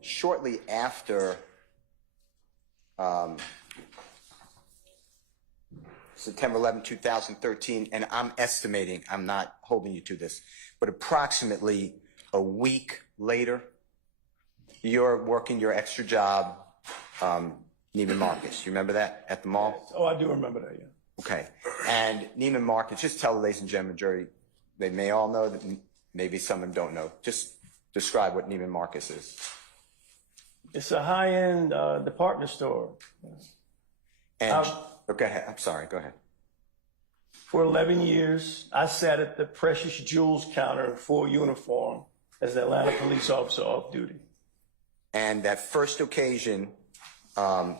shortly after September 11, 2013, and I'm estimating, I'm not holding you to this, but approximately a week later, you're working your extra job, Neiman Marcus. You remember that at the mall? Oh, I do remember that, yeah. Okay. And Neiman Marcus, just tell the ladies and gentlemen, jury, they may all know, that maybe some of them don't know. Just describe what Neiman Marcus is. It's a high-end department store. And, go ahead. I'm sorry. Go ahead. For 11 years, I sat at the precious jewels counter in full uniform as an Atlanta police officer off duty. And that first occasion, and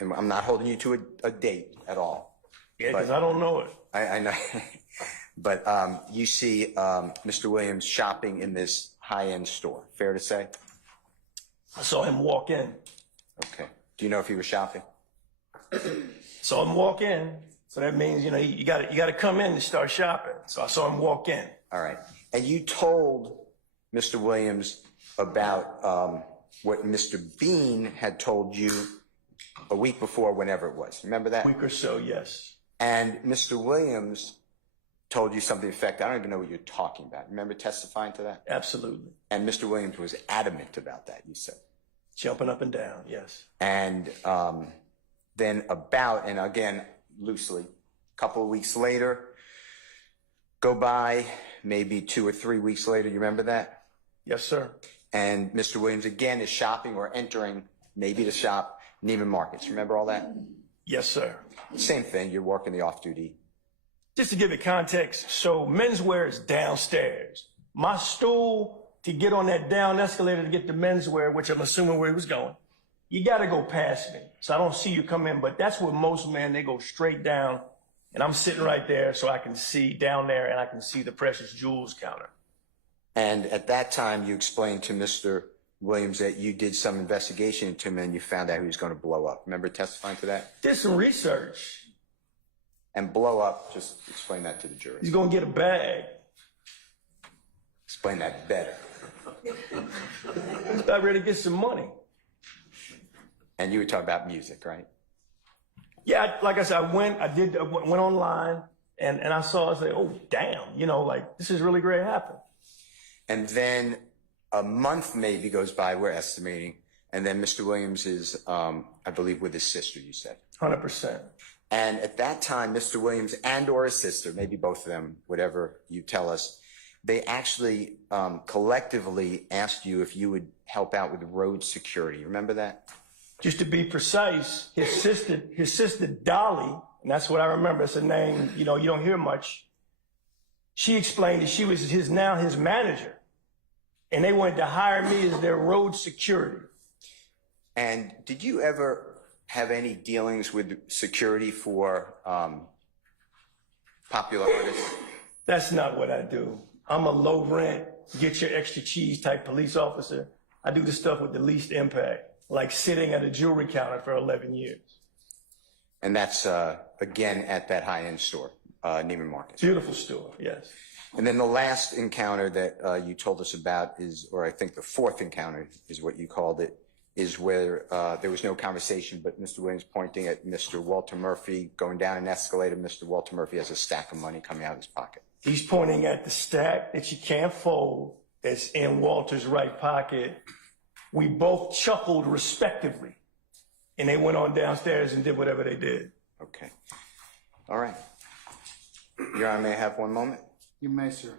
I'm not holding you to a date at all. Yeah, because I don't know it. I know. But you see Mr. Williams shopping in this high-end store. Fair to say? I saw him walk in. Okay. Do you know if he was shopping? Saw him walk in. So that means, you know, you got to come in to start shopping. So I saw him walk in. All right. And you told Mr. Williams about what Mr. Bean had told you a week before, whenever it was. Remember that? A week or so, yes. And Mr. Williams told you something to the effect, I don't even know what you're talking about. Remember testifying to that? Absolutely. And Mr. Williams was adamant about that, you said. Jumping up and down, yes. And then about, and again, loosely, a couple of weeks later, go by, maybe 2 or 3 weeks later, you remember that? Yes, sir. And Mr. Williams again is shopping or entering, maybe to shop, Neiman Marcus. Remember all that? Yes, sir. Same thing, you're working the off-duty. Just to give it context, so menswear is downstairs. My stool to get on that down escalator to get the menswear, which I'm assuming where he was going, you got to go past me. So I don't see you come in, but that's where most men, they go straight down. And I'm sitting right there so I can see down there and I can see the precious jewels counter. And at that time, you explained to Mr. Williams that you did some investigation into him and you found out he was going to blow up. Remember testifying to that? Did some research. And blow up, just explain that to the jury. He's going to get a bag. Explain that better. He's about ready to get some money. And you were talking about music, right? Yeah, like I said, I went online and I saw, I said, oh, damn, you know, like this is really great happening. And then a month maybe goes by, we're estimating, and then Mr. Williams is, I believe, with his sister, you said. 100%. And at that time, Mr. Williams and or his sister, maybe both of them, whatever you tell us, they actually collectively asked you if you would help out with road security. Remember that? Just to be precise, his sister Dolly, and that's what I remember, it's a name, you know, you don't hear much. She explained that she was his manager. And they wanted to hire me as their road security. And did you ever have any dealings with security for popular artists? That's not what I do. I'm a low rent, get your extra cheese type police officer. I do the stuff with the least impact, like sitting at a jewelry counter for 11 years. And that's, again, at that high-end store, Neiman Marcus. Beautiful store, yes. And then the last encounter that you told us about is, or I think the fourth encounter is what you called it, is where there was no conversation, but Mr. Williams pointing at Mr. Walter Murphy, going down an escalator. Mr. Walter Murphy has a stack of money coming out of his pocket. He's pointing at the stack that you can't fold that's in Walter's right pocket. We both chuckled respectively, and they went on downstairs and did whatever they did. Okay. All right. Your Honor, may I have one moment? You may, sir.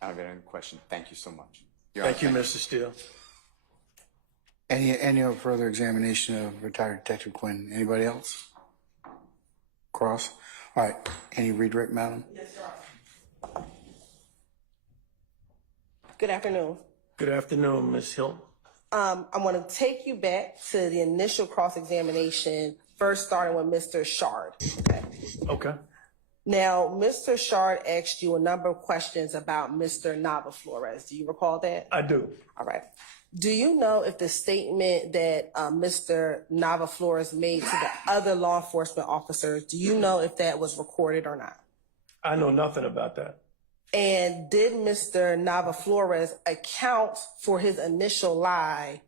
I don't have any question. Thank you so much. Thank you, Mr. Steele. Any other further examination of retired Detective Quinn? Anybody else? Cross? All right. Any redirect, madam? Yes, sir. Good afternoon. Good afternoon, Ms. Hilton. I want to take you back to the initial cross-examination, first starting with Mr. Shard. Okay. Okay. Now, Mr. Shard asked you a number of questions about Mr. Nava Flores. Do you recall that? I do. All right. Do you know if the statement that Mr. Nava Flores made to the other law enforcement officers, do you know if that was recorded or not? I know nothing about that. And did Mr. Nava Flores account for his initial lie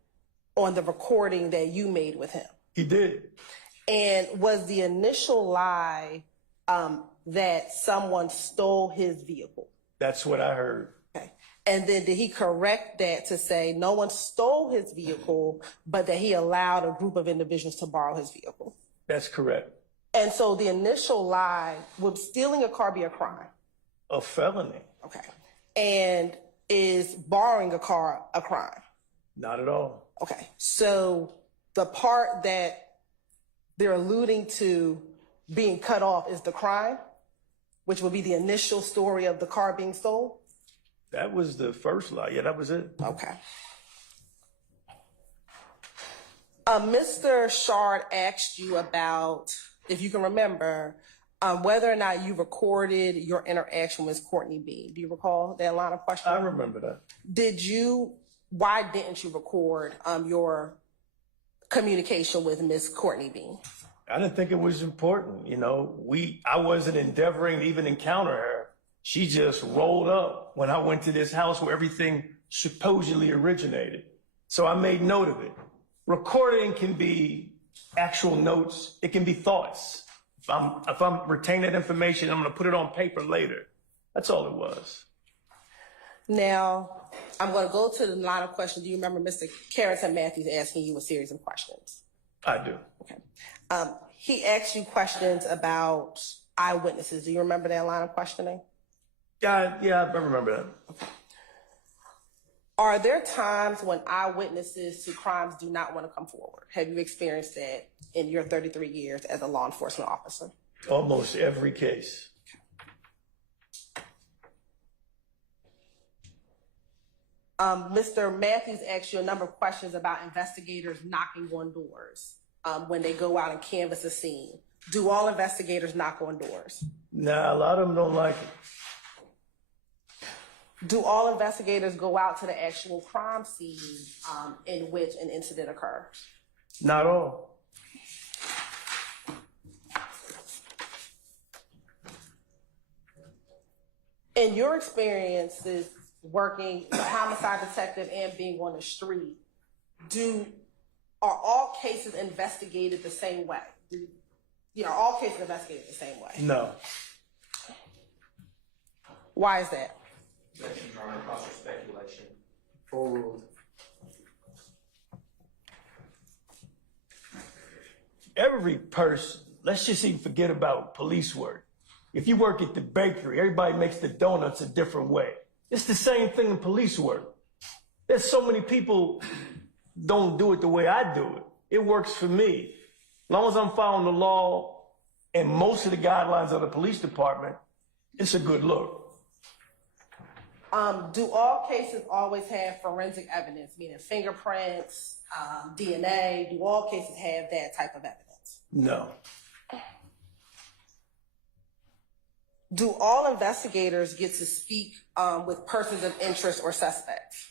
on the recording that you made with him? He did. And was the initial lie that someone stole his vehicle? That's what I heard. Okay. And then did he correct that to say no one stole his vehicle, but that he allowed a group of individuals to borrow his vehicle? That's correct. And so the initial lie, would stealing a car be a crime? A felony? Okay. And is borrowing a car a crime? Not at all. Okay. So the part that they're alluding to being cut off is the crime, which would be the initial story of the car being stolen? That was the first lie. Yeah, that was it. Okay. Mr. Shard asked you about, if you can remember, whether or not you recorded your interaction with Courtney B. Do you recall that line of questioning? I remember that. Why didn't you record your communication with Miss Courtney B? I didn't think it was important. You know, I wasn't endeavoring to even encounter her. She just rolled up when I went to this house where everything supposedly originated. So I made note of it. Recording can be actual notes. It can be thoughts. If I'm retaining that information, I'm going to put it on paper later. That's all it was. Now, I'm going to go to the line of questions. Do you remember Mr. Carrington Matthews asking you a series of questions? I do. Okay. He asked you questions about eyewitnesses. Do you remember that line of questioning? Yeah, I remember that. Okay. Are there times when eyewitnesses to crimes do not want to come forward? Have you experienced that in your 33 years as a law enforcement officer? Almost every case. Mr. Matthews asked you a number of questions about investigators knocking on doors when they go out and canvass a scene. Do all investigators knock on doors? Nah, a lot of them don't like it. Do all investigators go out to the actual crime scene in which an incident occurred? Not all. In your experiences working as a homicide detective and being on the street, are all cases investigated the same way? Are all cases investigated the same way? No. Why is that? Objection, Your Honor, cross or speculation. Overruled. Every person, let's just even forget about police work. If you work at the bakery, everybody makes the donuts a different way. It's the same thing in police work. There's so many people don't do it the way I do it. It works for me. As long as I'm following the law and most of the guidelines of the police department, it's a good look. Do all cases always have forensic evidence, meaning fingerprints, DNA? Do all cases have that type of evidence? No. Do all investigators get to speak with persons of interest or suspects?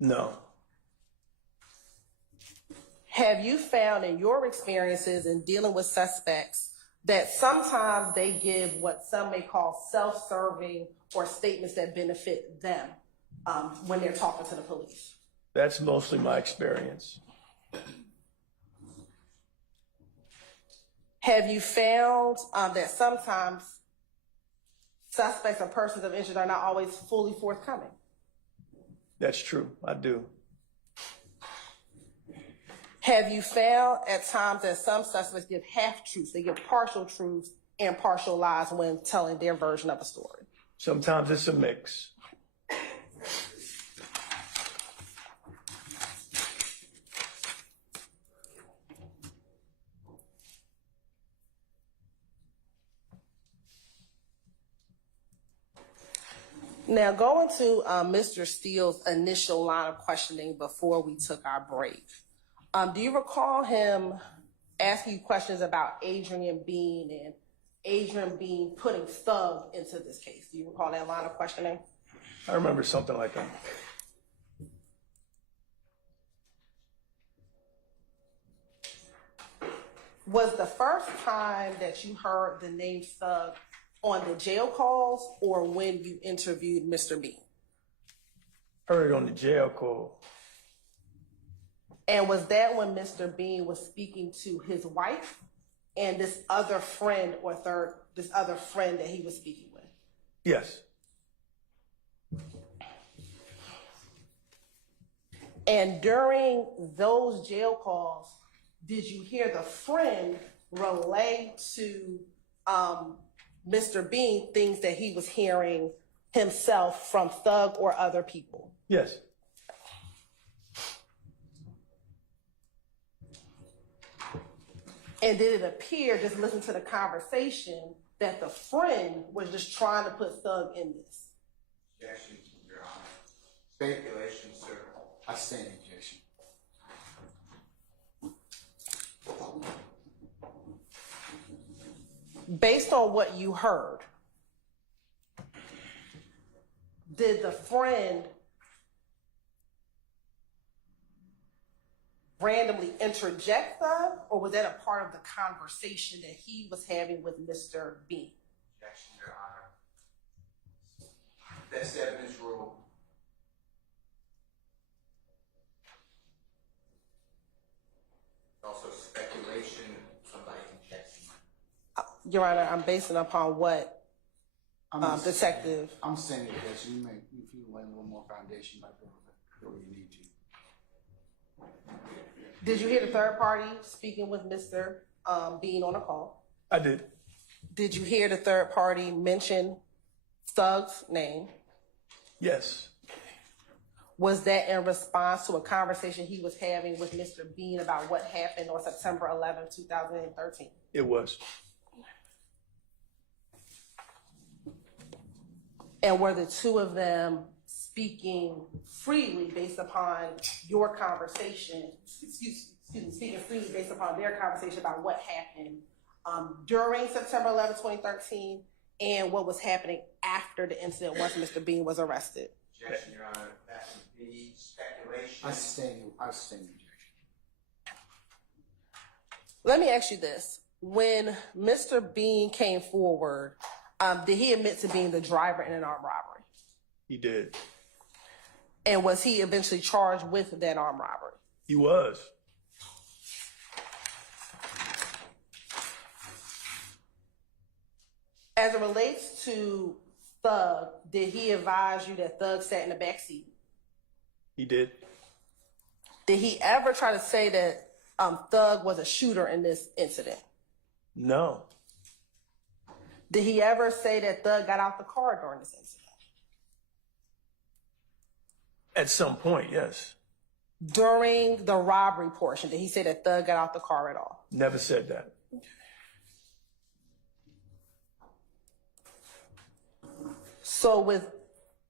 No. Have you found in your experiences in dealing with suspects that sometimes they give what some may call self-serving or statements that benefit them when they're talking to the police? That's mostly my experience. Have you found that sometimes suspects or persons of interest are not always fully forthcoming? That's true. I do. Have you found at times that some suspects give half truths, they give partial truths and partial lies when telling their version of a story? Sometimes it's a mix. Now, going to Mr. Steele's initial line of questioning before we took our break, do you recall him asking you questions about Adriane Bean and Adriane Bean putting Thug into this case? Do you recall that line of questioning? I remember something like that. Was the first time that you heard the name Thug on the jail calls or when you interviewed Mr. Bean? Heard it on the jail call. And was that when Mr. Bean was speaking to his wife and this other friend this other friend that he was speaking with? Yes. And during those jail calls, did you hear the friend relay to Mr. Bean things that he was hearing himself from Thug or other people? Yes. And did it appear, just listen to the conversation, that the friend was just trying to put Thug in this? Objection, Your Honor. Speculation, sir. I stand in objection. Based on what you heard, did the friend randomly interject Thug, or was that a part of the conversation that he was having with Mr. Bean? Objection, Your Honor. That's the evidence rule. Also speculation, somebody injecting. Your Honor, I'm basing upon what detective. I'm saying that you may, if you want a little more foundation, might be where you need to. Did you hear the third party speaking with Mr. Bean on a call? I did. Did you hear the third party mention Thug's name? Yes. Was that in response to a conversation he was having with Mr. Bean about what happened on September 11, 2013? It was. And were the two of them speaking freely based upon your conversation, speaking freely based upon their conversation about what happened during September 11, 2013, and what was happening after the incident once Mr. Bean was arrested? Objection, Your Honor. That would be speculation. I stand in objection. Let me ask you this. When Mr. Bean came forward, did he admit to being the driver in an armed robbery? He did. And was he eventually charged with that armed robbery? He was. As it relates to Thug, did he advise you that Thug sat in the back seat? He did. Did he ever try to say that Thug was a shooter in this incident? No. Did he ever say that Thug got out the car during this incident? At some point, yes. During the robbery portion, did he say that Thug got out the car at all? Never said that. So with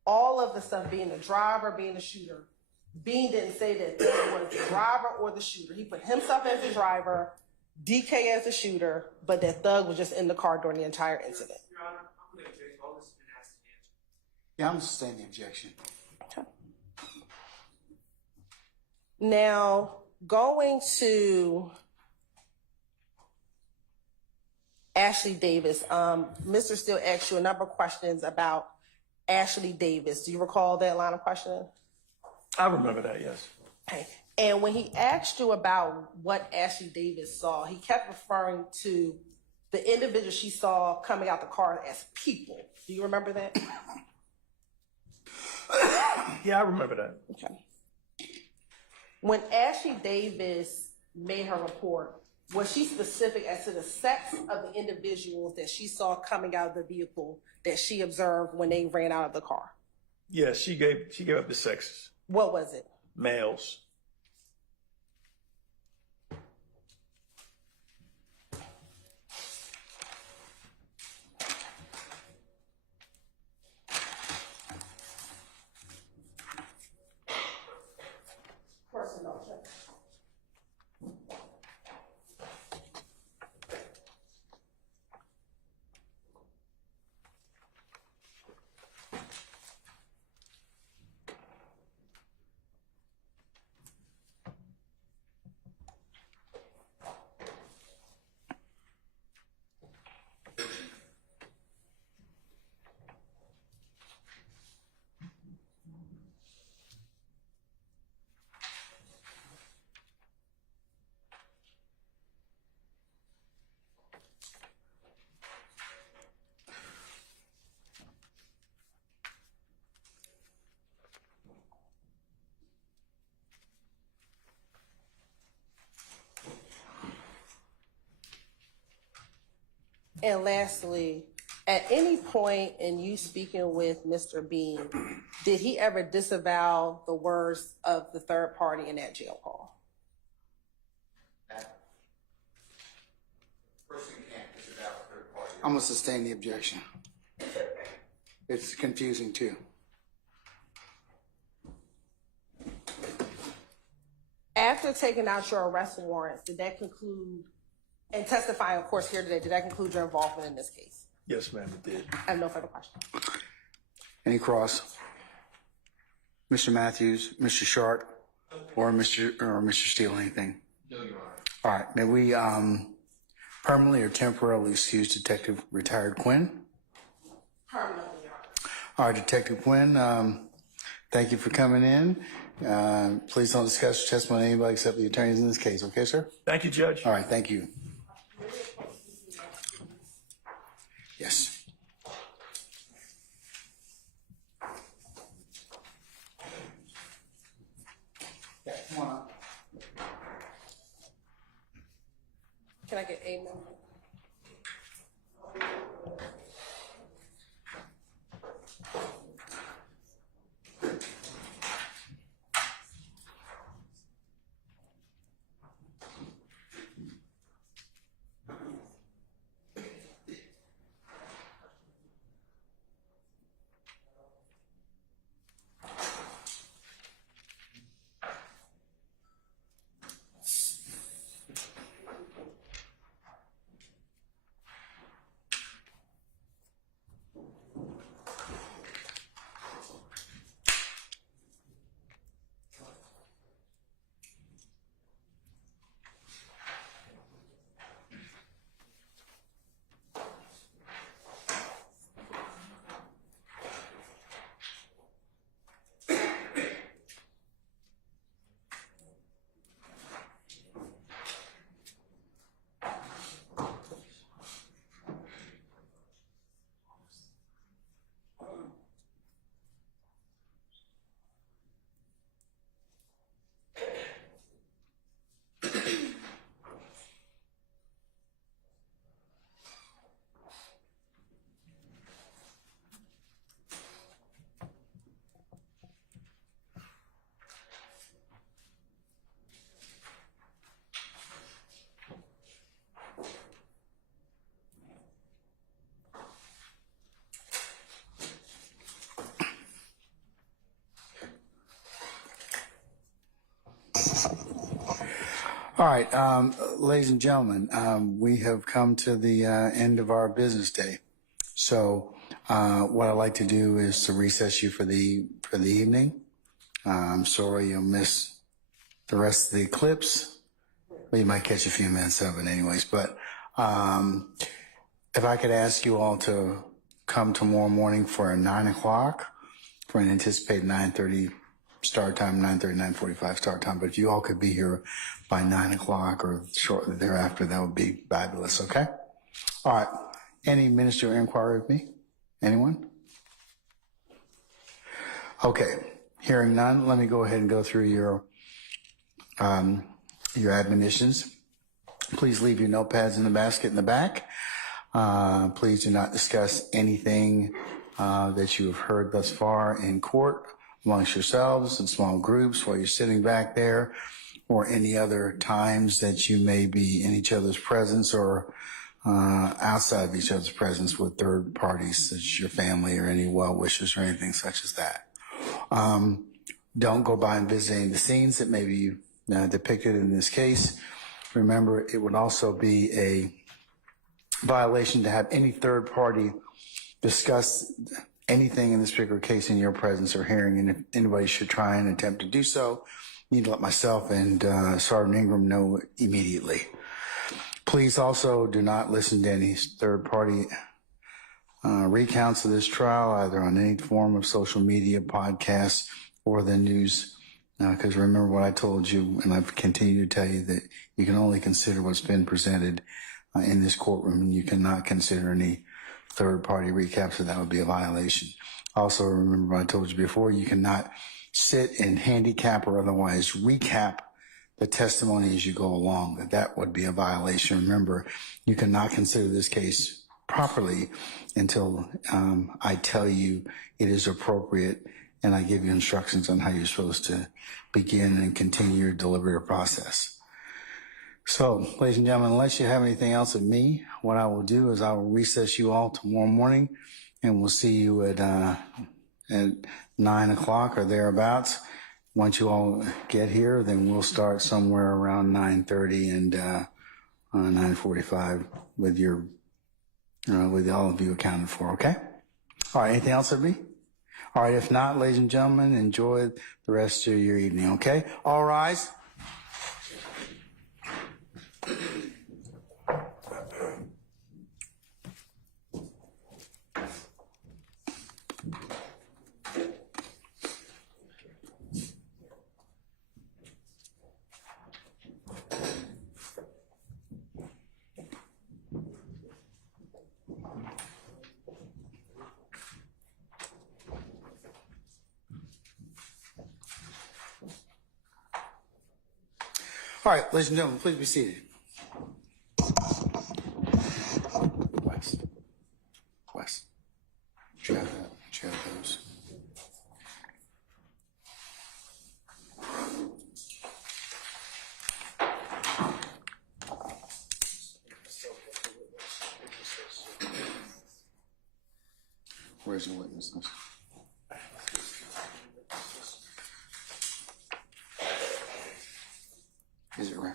all of the stuff being the driver, being the shooter, Bean didn't say that Thug was the driver or the shooter. He put himself as the driver, DK as the shooter, but that Thug was just in the car during the entire incident. Your Honor, I'm going to take all this has been asked and answered. Yeah, I'm sustaining the objection. Okay. Now, going to Ashley Davis, Mr. Steele asked you a number of questions about Ashley Davis. Do you recall that line of questioning? I remember that, yes. Okay. And when he asked you about what Ashley Davis saw, he kept referring to the individual she saw coming out the car as people. Do you remember that? Yeah, I remember that. Okay. When Ashley Davis made her report, Was she specific as to the sex of the individuals that she saw coming out of the vehicle that she observed when they ran out of the car? Yes, she gave up the sexes. What was it? Males. Personnel check. And lastly, at any point in you speaking with Mr. Bean, did he ever disavow the words of the third party in that jail call? Person can't disavow a third party. I'm gonna sustain the objection. It's confusing too. After taking out your arrest warrants, did that conclude, and testifying, of course, here today, did that conclude your involvement in this case? Yes, ma'am, it did. I have no further questions. Any cross? Mr. Matthews, Mr. Sharp, or Mr. Steele, anything? No, Your Honor. All right, may we permanently or temporarily excuse Detective Retired Quinn? Permanently, Your Honor. All right, Detective Quinn, thank you for coming in. Please don't discuss your testimony with anybody except the attorneys in this case, okay, sir? Thank you, Judge. All right, thank you. Yes. Yeah, come on up. Can I get a number? All right, ladies and gentlemen, we have come to the end of our business day. So what I'd like to do is to recess you for the evening. I'm sorry you'll miss the rest of the clips. Well, you might catch a few minutes of it anyways. But if I could ask you all to come tomorrow morning for a 9 o'clock, for an anticipated 9:30 start time, 9:30, 9:45 start time. But if you all could be here by 9 o'clock or shortly thereafter, that would be fabulous, okay? All right. Any ministerial inquiry with me? Anyone? Okay. Hearing none, let me go ahead and go through your admonitions. Please leave your notepads in the basket in the back. Please do not discuss anything that you have heard thus far in court amongst yourselves in small groups while you're sitting back there, or any other times that you may be in each other's presence or outside of each other's presence with third parties, such as your family or any well-wishers or anything such as that. Don't go by and visit any of the scenes that may be depicted in this case. Remember, it would also be a violation to have any third party discuss anything in this particular case in your presence or hearing, and if anybody should try and attempt to do so, you need to let myself and Sergeant Ingram know immediately. Please also do not listen to any third party recounts of this trial, either on any form of social media, podcasts, or the news, because remember what I told you, and I've continued to tell you, that you can only consider what's been presented in this courtroom, and you cannot consider any third-party recaps, so that would be a violation. Also, remember what I told you before, you cannot sit and handicap or otherwise recap the testimony as you go along. That would be a violation. Remember, you cannot consider this case properly until I tell you it is appropriate and I give you instructions on how you're supposed to begin and continue your deliberative process. So, ladies and gentlemen, unless you have anything else of me, what I will do is I will recess you all tomorrow morning, and we'll see you at 9 o'clock or thereabouts. Once you all get here, then we'll start somewhere around 9:30 and 9:45 with your with all of you accounted for. Okay. All right. Anything else of me? All right. If not, ladies and gentlemen, enjoy the rest of your evening. Okay. All rise. All right, ladies and gentlemen, please be seated. West. Do you have that? Do you have those? Where's the witness list? Is it right?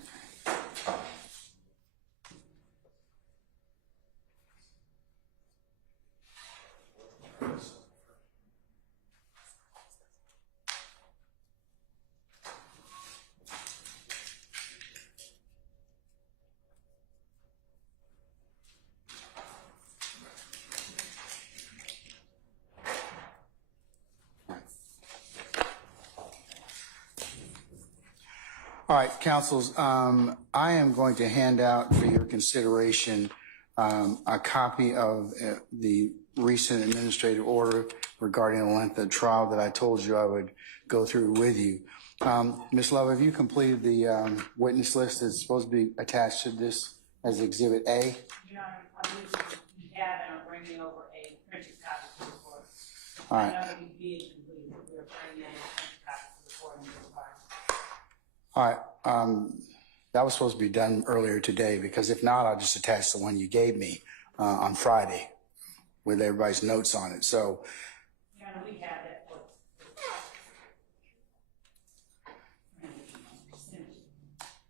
All right, councils, I am going to hand out for your consideration a copy of the recent administrative order regarding the length of trial that I told you I would go through with you. Ms. Love, have you completed the witness list that's supposed to be attached to this as Exhibit A? Your Honor, I believe you have, and I'm bringing over a printed copy to the court. All right. I know that we did complete it. We're bringing in a printed copy to the court in this part. All right, that was supposed to be done earlier today, because if not, I'll just attach the one you gave me on Friday with everybody's notes on it. So, Your Honor, we have that for.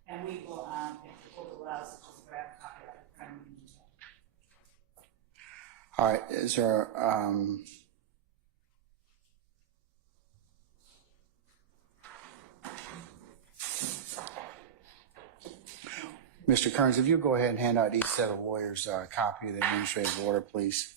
And we will, if the court allows us, just grab a copy of it from you. all right, is there, Mr. Kearns, if you go ahead and hand out each set of lawyers a copy of the administrative order, please.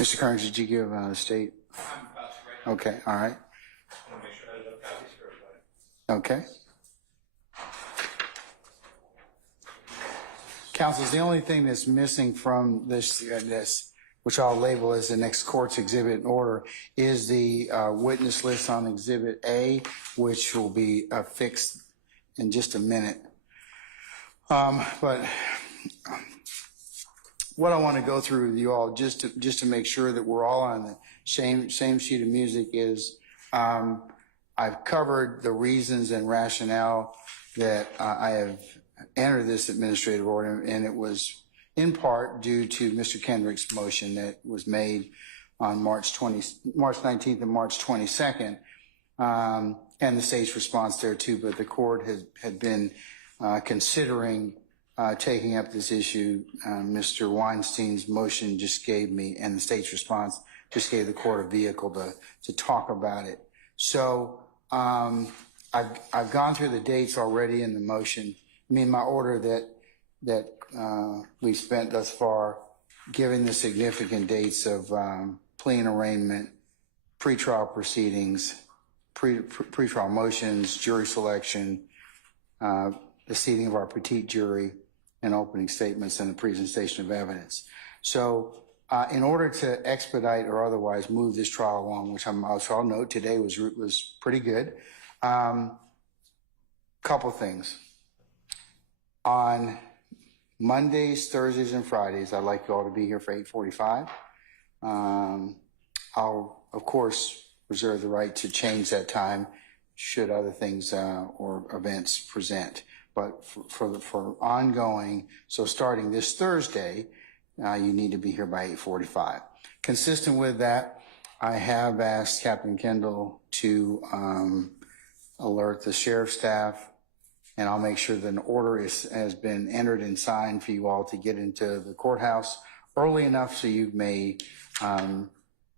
Mr. Kearns, did you give a state? I'm about to write. Okay, all right. I want to make sure I have enough copies for everybody. Okay. Counsel, the only thing that's missing from this, which I'll label as the next court's exhibit in order, is the witness list on Exhibit A, which will be fixed in just a minute. But what I want to go through with you all, just to make sure that we're all on the same sheet of music, is I've covered the reasons and rationale that I have entered this administrative order, and it was in part due to Mr. Kendrick's motion that was made on March 19th and March 22nd, and the state's response there too. But the court had been considering taking up this issue. Mr. Weinstein's motion just gave me, and the state's response just gave the court a vehicle to talk about it. So I've gone through the dates already in the motion. I mean, my order that we've spent thus far, given the significant dates of plea and arraignment, pretrial proceedings, pretrial motions, jury selection, the seating of our petite jury, and opening statements and the presentation of evidence. So in order to expedite or otherwise move this trial along, which I'll note today was pretty good, couple things. On Mondays, Thursdays, and Fridays, I'd like you all to be here for 8:45. I'll, of course, reserve the right to change that time should other things or events present. But for ongoing, so starting this Thursday, you need to be here by 8:45. Consistent with that, I have asked Captain Kendall to alert the sheriff's staff, and I'll make sure that an order has been entered and signed for you all to get into the courthouse early enough so you may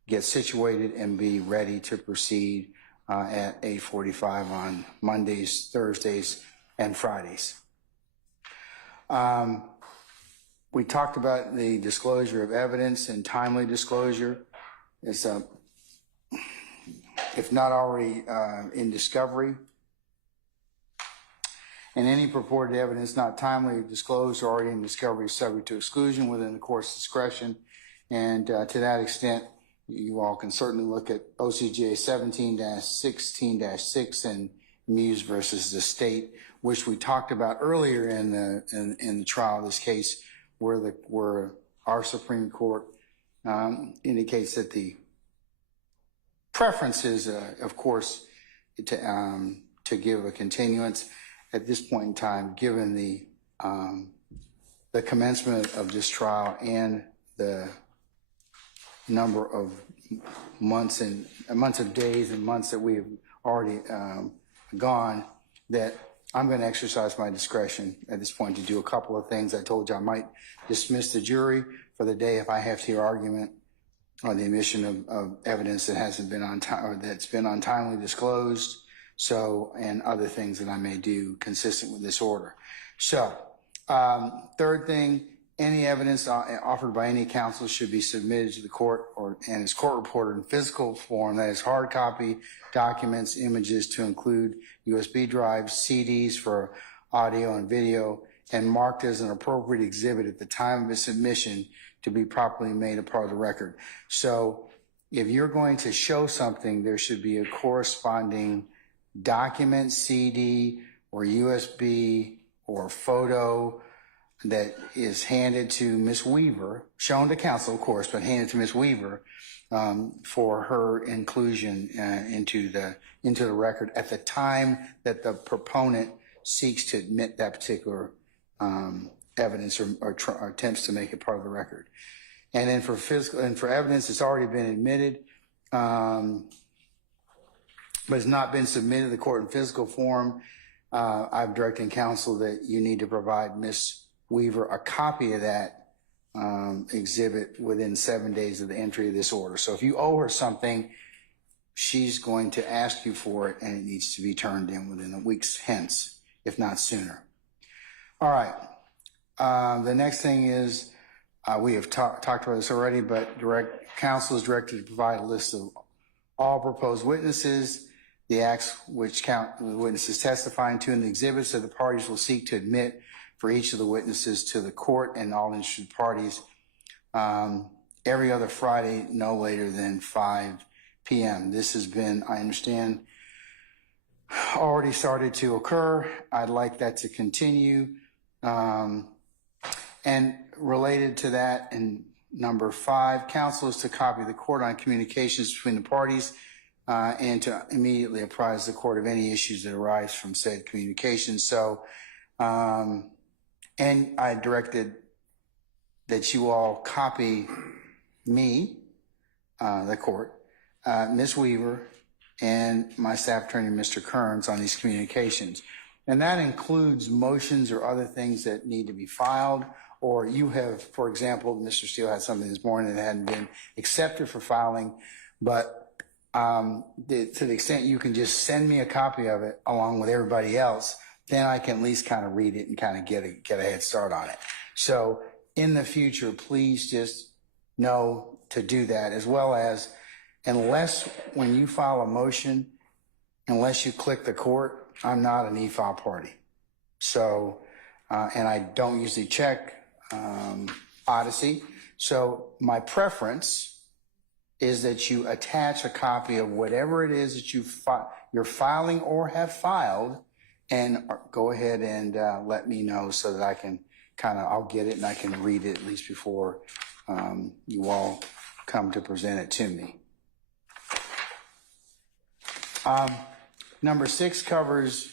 get situated and be ready to proceed at 8:45 on Mondays, Thursdays, and Fridays. We talked about the disclosure of evidence and timely disclosure. It's if not already in discovery, and any purported evidence not timely disclosed or already in discovery is subject to exclusion within the court's discretion. And to that extent, you all can certainly look at OCGA 17-16-6 and Muse versus the state, which we talked about earlier in the trial of this case, where our Supreme Court indicates that the preference is, of course, to give a continuance. At this point in time, given the commencement of this trial and the number of months of days and months that we have already gone, that I'm going to exercise my discretion at this point to do a couple of things. I told you I might dismiss the jury for the day if I have to hear argument on the omission of evidence that hasn't been on time or that's been untimely disclosed. So, and other things that I may do consistent with this order. So, third thing, any evidence offered by any counsel should be submitted to the court and is court reported in physical form, that is hard copy documents, images to include USB drives, CDs for audio and video, and marked as an appropriate exhibit at the time of its submission to be properly made a part of the record. So, if you're going to show something, there should be a corresponding document, CD, or USB, or photo that is handed to Ms. Weaver, shown to counsel, of course, but handed to Ms. Weaver for her inclusion into the record at the time that the proponent seeks to admit that particular evidence or attempts to make it part of the record. And then for evidence that's already been admitted, but has not been submitted to the court in physical form, I've directed counsel that you need to provide Ms. Weaver a copy of that exhibit within 7 days of the entry of this order. So if you owe her something, she's going to ask you for it, and it needs to be turned in within a week's hence, if not sooner. All right. The next thing is We have talked about this already, but counsel is directed to provide a list of all proposed witnesses, the acts which count the witnesses testifying to, and the exhibits that the parties will seek to admit for each of the witnesses to the court and all interested parties every other Friday, no later than 5 p.m. This has been, I understand, already started to occur. I'd like that to continue. And related to that, in number 5, counsel is to copy the court on communications between the parties and to immediately apprise the court of any issues that arise from said communications. So, and I directed that you all copy me, the court, Ms. Weaver, and my staff attorney, Mr. Kearns, on these communications. And that includes motions or other things that need to be filed, or you have, for example, Mr. Steele had something this morning that hadn't been accepted for filing, but to the extent you can just send me a copy of it along with everybody else, then I can at least kind of read it and kind of get a head start on it. So in the future, please just know to do that, as well as, unless when you file a motion, unless you click the court, I'm not an e-file party. So, and I don't usually check Odyssey. So my preference is that you attach a copy of whatever it is that you're filing or have filed, and go ahead and let me know so that I can I'll get it and I can read it at least before you all come to present it to me. Number 6 covers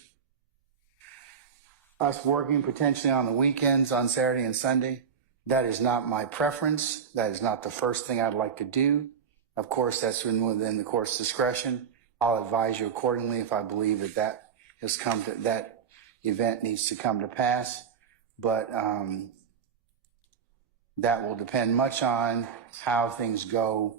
us working potentially on the weekends, on Saturday and Sunday. That is not my preference. That is not the first thing I'd like to do. Of course, that's within the court's discretion. I'll advise you accordingly if I believe that that event needs to come to pass. But that will depend much on how things go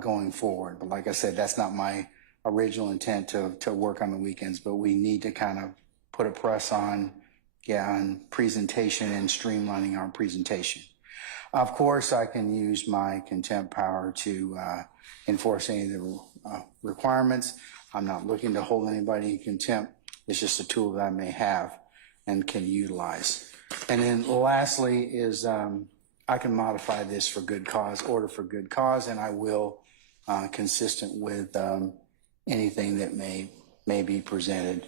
going forward. But like I said, that's not my original intent to work on the weekends, but we need to kind of put a press on presentation and streamlining our presentation. Of course, I can use my contempt power to enforce any of the requirements. I'm not looking to hold anybody in contempt. It's just a tool that I may have and can utilize. And then lastly is I can modify this for good cause, order for good cause, and I will, consistent with anything that may be presented.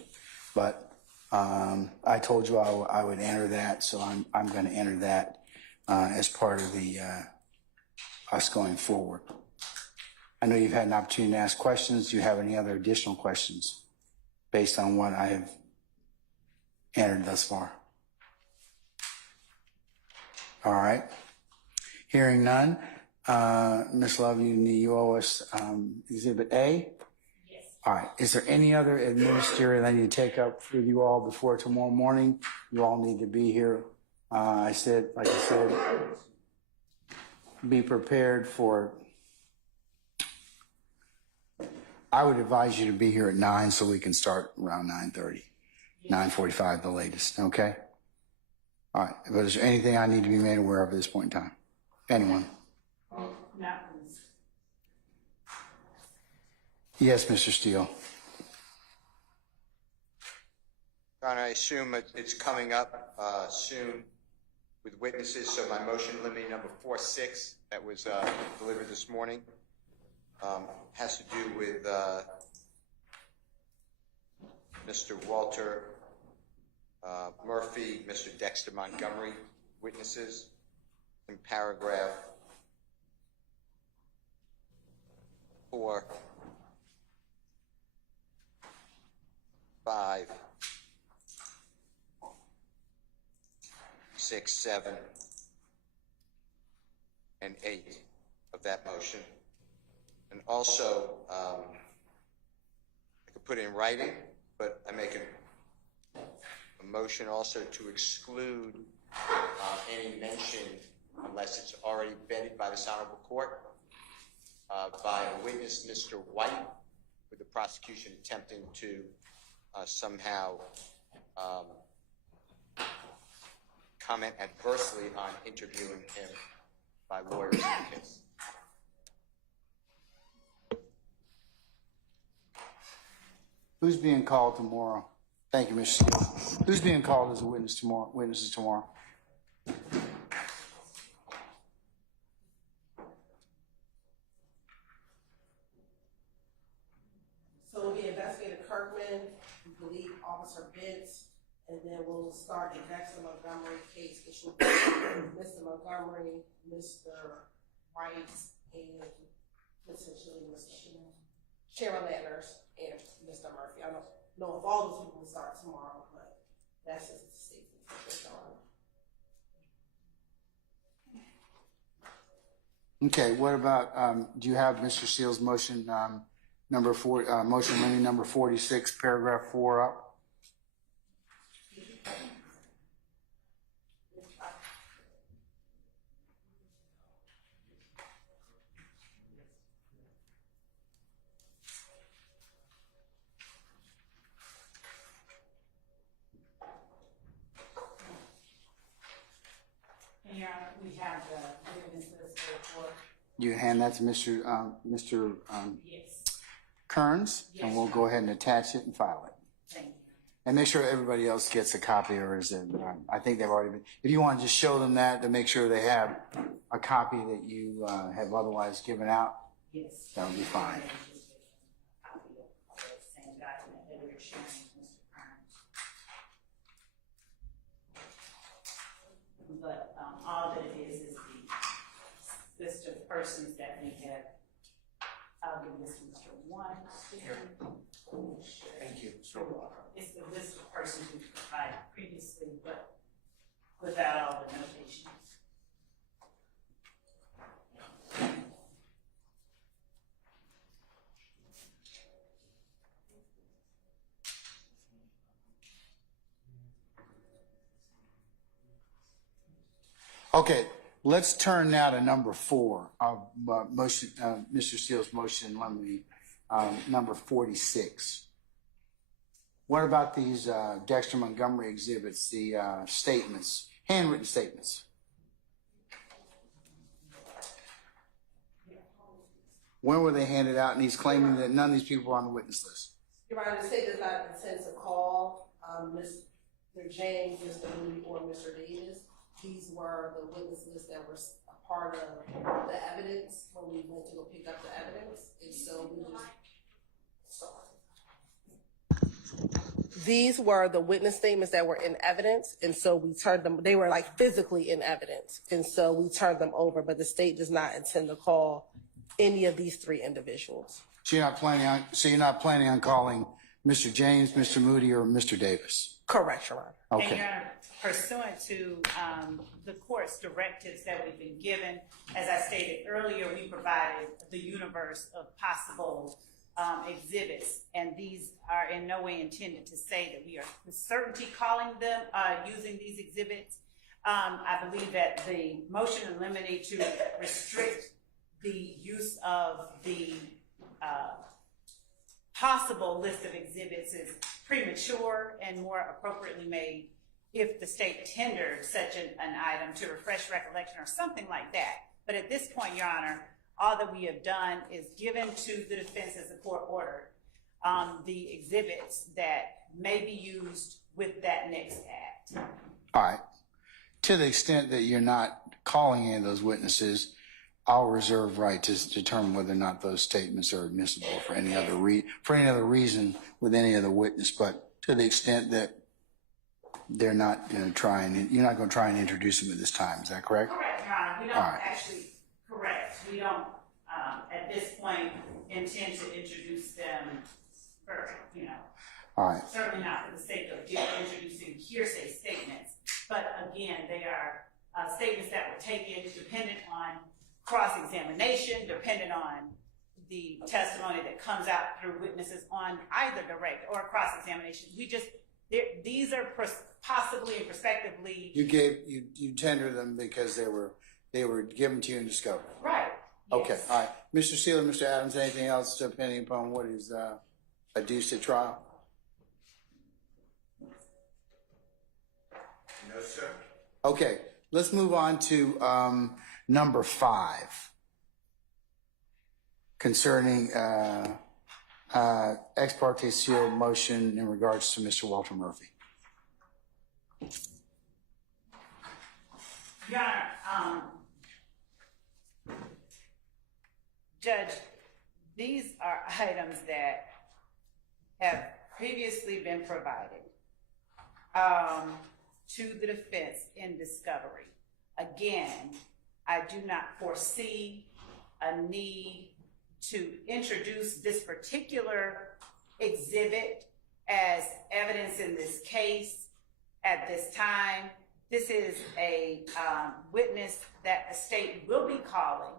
But I told you I would enter that, so I'm going to enter that as part of the us going forward. I know you've had an opportunity to ask questions. Do you have any other additional questions based on what I have entered thus far? All right. Hearing none, Ms. Love, you owe us Exhibit A. Yes. All right. Is there any other administrative I need to take up for you all before tomorrow morning? You all need to be here. Like I said, be prepared for. I would advise you to be here at 9 so we can start around 9:30, 9:45 the latest. Okay. All right. But is there anything I need to be made aware of at this point in time? Anyone? No. Yes, Mr. Steele. Ron, I assume it's coming up soon with witnesses, so my motion limiting number 4-6 that was delivered this morning has to do with Mr. Walter Murphy, Mr. Dexter Montgomery witnesses in paragraph 4, 5, 6, 7, and 8 of that motion. And also, I could put it in writing, but I make a motion also to exclude any mention, unless it's already vetted by this honorable court, by a witness, Mr. White, with the prosecution attempting to somehow comment adversely on interviewing him by lawyers in the case. Who's being called tomorrow? Thank you, Mr. Steele. Who's being called as a witness tomorrow? Witnesses tomorrow? So it'll be Investigator Kirkman, we believe Officer Bentz, and then we'll start the Dexter Montgomery case, which will be Mr. Montgomery, Mr. Wright, and potentially Mr. Sharon Landers and Mr. Murphy. I don't know if all those people will start tomorrow, but that's just the statement that's on. Okay, what about, do you have Mr. Steele's motion, number 4, motion limiting number 46, paragraph 4 up? Your Honor, we have the witness list for You hand that to Mr. yes. Kearns, and we'll go ahead and attach it and file it. Thank you. And make sure everybody else gets a copy, or is it, I think they've already been, if you want to just show them that to make sure they have a copy that you have otherwise given out, Yes. that would be fine. Copy of the same document that we were sharing with Mr. Kearns. But all that it is the list of persons that we have. I'll give this to Mr. One. Thank you. It's the list of persons we provided previously, but without all the notations. Okay, let's turn now to number 4 of motion, Mr. Steele's motion limiting, number 46. What about these Dexter Montgomery exhibits, the statements, handwritten statements? When were they handed out? And he's claiming that none of these people are on the witness list. Your Honor, the state does not intend to call Mr. James, Mr. Moody, or Mr. Davis. These were the witness lists that were a part of the evidence when we went to go pick up the evidence. And so we just these were the witness statements that were in evidence, and so we turned them, they were like physically in evidence, and so we turned them over, but the state does not intend to call any of these 3 individuals. So you're not planning on calling Mr. James, Mr. Moody, or Mr. Davis? Correct, Your Honor. And Okay. Your Honor, pursuant to the court's directives that we've been given, as I stated earlier, we provided the universe of possible exhibits, and these are in no way intended to say that we are with certainty calling them, using these exhibits. I believe that the motion in limine to restrict the use of the possible list of exhibits is premature and more appropriately made if the state tendered such an item to refresh recollection or something like that. But at this point, Your Honor, all that we have done is given to the defense as the court ordered the exhibits that may be used with that next act. All right. To the extent that you're not calling any of those witnesses, I'll reserve right to determine whether or not those statements are admissible for any other reason with any other witness. But to the extent that they're not going to try and you're not going to try and introduce them at this time, is that correct? Correct, Your Honor. We don't All right. actually correct. We don't at this point intend to introduce them for, All right. certainly not for the sake of introducing hearsay statements. But again, they are statements that were taken dependent on cross-examination, dependent on the testimony that comes out through witnesses on either direct or cross-examination. These are possibly and prospectively. You tendered them because they were given to you in discovery. Right. Okay. Yes. All right. Mr. Sealer, Mr. Adams, anything else depending upon what is adduced at trial? No, sir. Okay. Let's move on to number 5 concerning ex parte seal motion in regards to Mr. Walter Murphy. Your Honor, Judge, these are items that have previously been provided to the defense in discovery. Again, I do not foresee a need to introduce this particular exhibit as evidence in this case at this time. This is a witness that the state will be calling,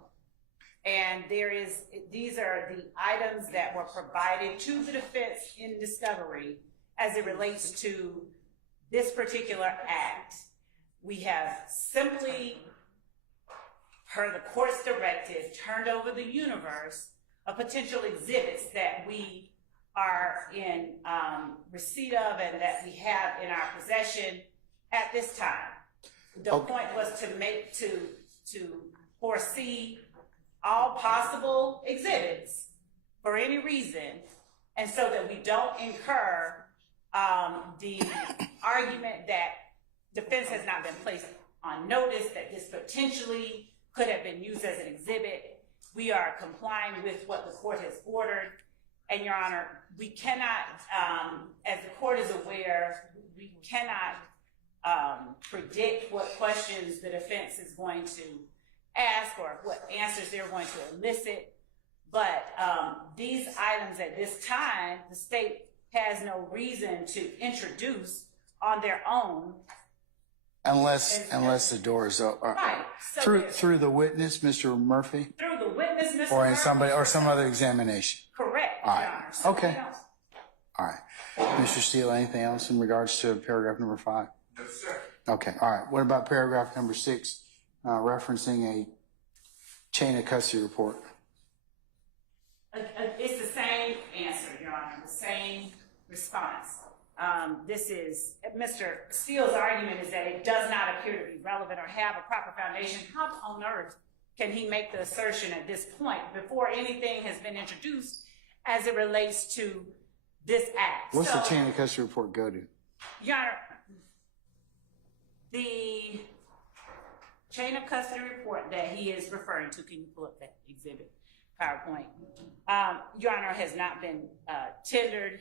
and these are the items that were provided to the defense in discovery as it relates to this particular act. We have simply, per the court's directive, turned over the universe of potential exhibits that we are in receipt of and that we have in our possession at this time. The point was to foresee all possible exhibits for any reason, and so that we don't incur the argument that defense has not been placed on notice that this potentially could have been used as an exhibit. We are complying with what the court has ordered, and Your Honor, we cannot, as the court is aware, we cannot predict what questions the defense is going to ask or what answers they're going to elicit. But these items at this time, the state has no reason to introduce on their own. Unless the door is open. Right. So Through the witness, Mr. Murphy? through the witness, Mr. Or in Murphy, somebody, or some other examination? correct, All Your right. Honor. So Okay. we don't- All right. Mr. Steele, anything else in regards to paragraph number 5? No, sir. Okay, all right. What about paragraph number 6, referencing a chain of custody report? It's the same answer, Your Honor, the same response. This is, Mr. Steele's argument is that it does not appear to be relevant or have a proper foundation. How on earth can he make the assertion at this point before anything has been introduced as it relates to this act? What's the chain of custody report go to? Your Honor, the chain of custody report that he is referring to, can you pull up that exhibit, PowerPoint? Your Honor, has not been tendered.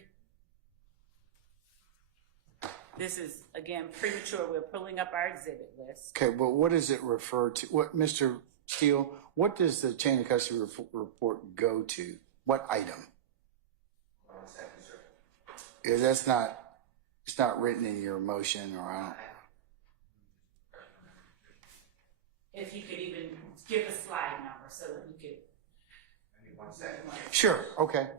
This is, again, premature. We're pulling up our exhibit list. Okay, but what does it refer to? What, Mr. Steele, what does the chain of custody report go to? What item? Yeah, it's not written in your motion, or I don't. If you could even give a slide number so that we could. Maybe 1 second. Sure, okay.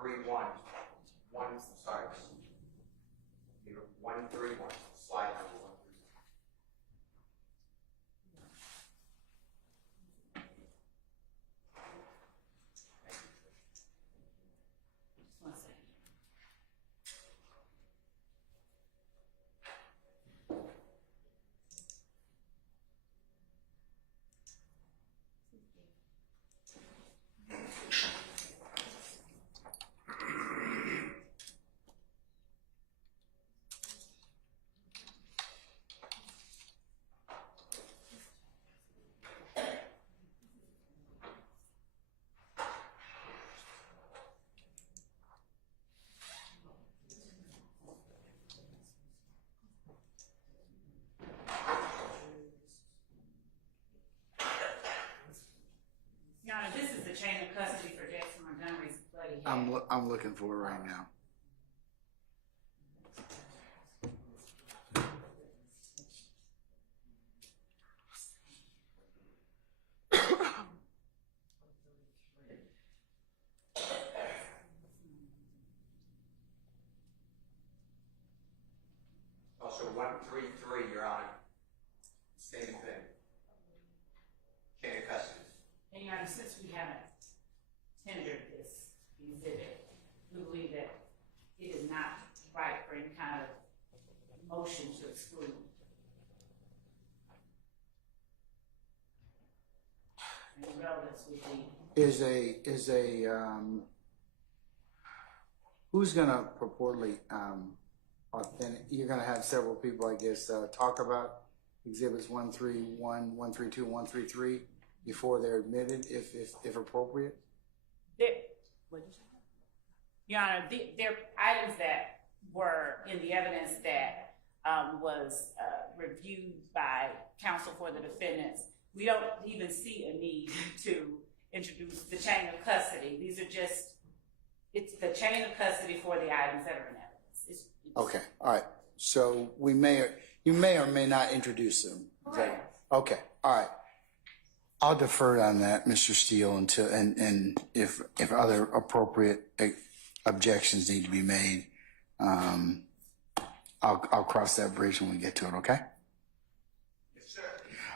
131, sorry. 131, slide number 131. Just one second. Your Honor, this is the chain of custody for Jackson Montgomery's bloody head. I'm looking for it right now. Also 133, Your Honor. Same thing. Chain of custody. And Your Honor, since we haven't tendered this exhibit, we believe that it is not right for any kind of motion to exclude. And the relevance would be. Who's gonna purportedly, authentic, you're gonna have several people, I guess, talk about exhibits 131, 132, 133 before they're admitted, if appropriate? What did you say? Your Honor, they're items that were in the evidence that was reviewed by counsel for the defendants. We don't even see a need to introduce the chain of custody. These are just, it's the chain of custody for the items that are in evidence. Okay, all right. So you may or may not introduce them. Right. Okay, all right. I'll defer on that, Mr. Steele, until and if other appropriate objections need to be made, I'll cross that bridge when we get to it. Okay. Yes, sir.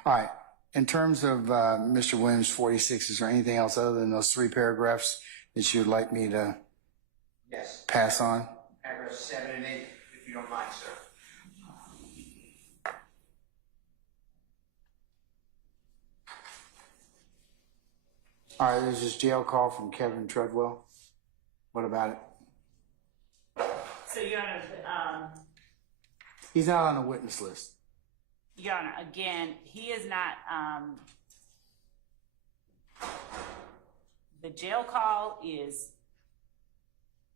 All right. In terms of Mr. Williams' 46, is there anything else other than those 3 paragraphs that you'd like me to Yes. pass on? Paragraphs 7 and 8, if you don't mind, sir. All right, there's this jail call from Kevin Treadwell. What about it? So, Your Honor, He's not on the witness list. Your Honor, again, he is not, the jail call is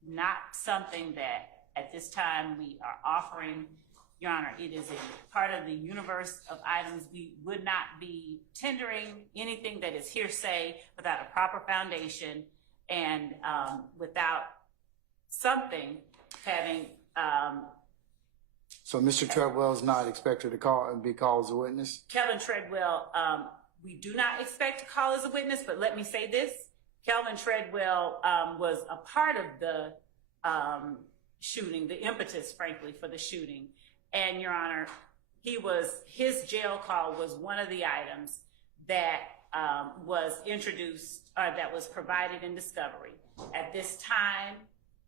not something that at this time we are offering. Your Honor, it is a part of the universe of items. We would not be tendering anything that is hearsay without a proper foundation and without something having. So Mr. Treadwell is not expected to be called as a witness? Kelvin Treadwell, we do not expect to call as a witness, but let me say this. Kelvin Treadwell was a part of the shooting, the impetus, frankly, for the shooting. And, Your Honor, his jail call was one of the items that was introduced, or that was provided in discovery. At this time,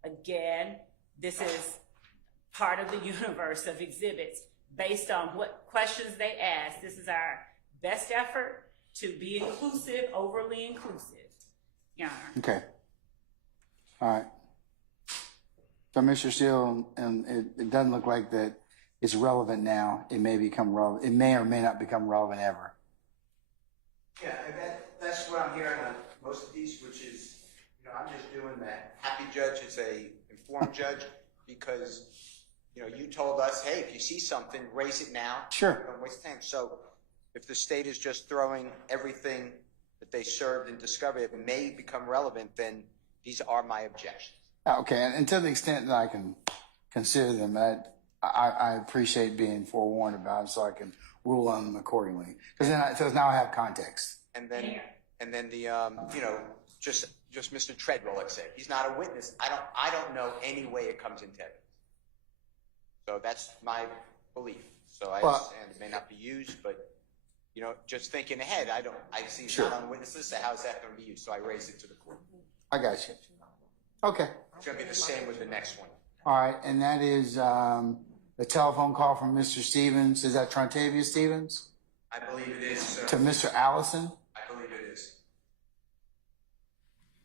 again, this is part of the universe of exhibits based on what questions they ask. This is our best effort to be inclusive, overly inclusive, Your Honor. Okay. All right. So, Mr. Steele, it doesn't look like that it's relevant now. It may become relevant. It may or may not become relevant ever. Yeah, that's what I'm hearing on most of these, which is, I'm just doing that. Happy judge is a informed judge because, you told us, hey, if you see something, raise it now. Sure. Don't waste time. So if the state is just throwing everything that they served in discovery, it may become relevant, then these are my objections. Okay, and to the extent that I can consider them, I appreciate being forewarned about it so I can rule on them accordingly. Because now I have context. And then the, just just Mr. Treadwell, let's say, he's not a witness. I don't know any way it comes into evidence. So that's my belief. So I understand it may not be used, but you know, just thinking ahead, I see it's not on the witness list, so how is that going to be used? So I raised it to the court. I got you. Okay. It's going to be the same with the next one. All right, and that is the telephone call from Mr. Stevens. Is that Trontavia Stevens? I believe it is, sir. To Mr. Allison? I believe it is.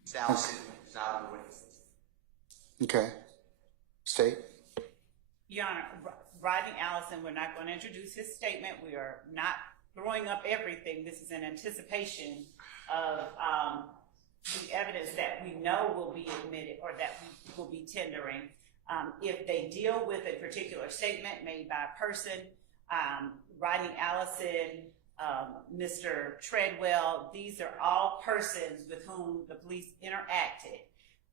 Ms. Allison is not on the witness list. Okay. State. Your Honor, Rodney Allison, we're not going to introduce his statement. We are not throwing up everything. This is in anticipation of the evidence that we know will be admitted or that we will be tendering. If they deal with a particular statement made by a person, Rodney Allison, Mr. Treadwell, these are all persons with whom the police interacted.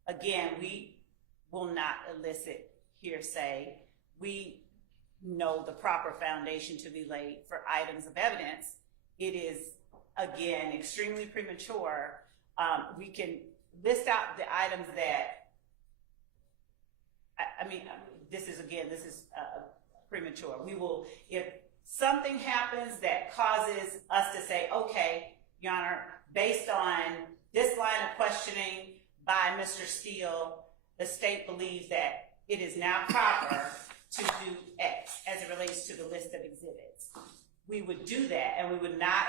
Again, we will not elicit hearsay. We know the proper foundation to be laid for items of evidence. It is, again, extremely premature. We can list out the items that, this is premature. We will, if something happens that causes us to say, okay, Your Honor, based on this line of questioning by Mr. Steele, the state believes that it is now proper to do X as it relates to the list of exhibits. We would do that, and we would not,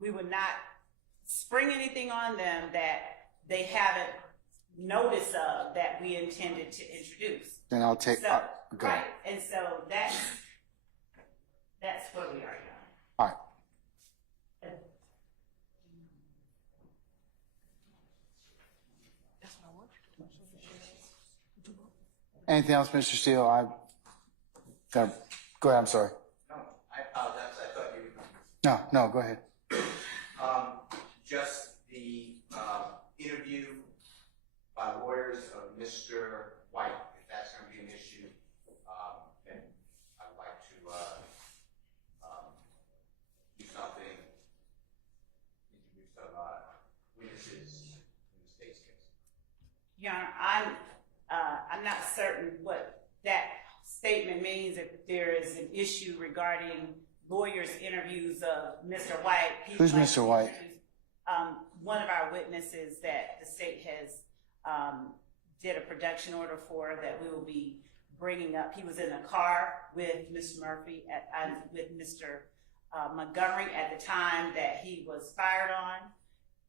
we would not spring anything on them that they haven't notice of that we intended to introduce. Then I'll take. So, go right, ahead. and so that's where we are now. All right. Anything else, Mr. Steele? Go ahead. I'm sorry. No, I apologize. I thought you. No, go ahead. Just the interview by lawyers of Mr. White, if that's going to be an issue, then I'd like to do something, interview some witnesses in the state's case. Your Honor, I'm not certain what that statement means. If there is an issue regarding lawyers' interviews of Mr. White. Who's Mr. White? One of our witnesses that the state has did a production order for that we will be bringing up. He was in a car with Ms. Murphy with Mr. Montgomery at the time that he was fired on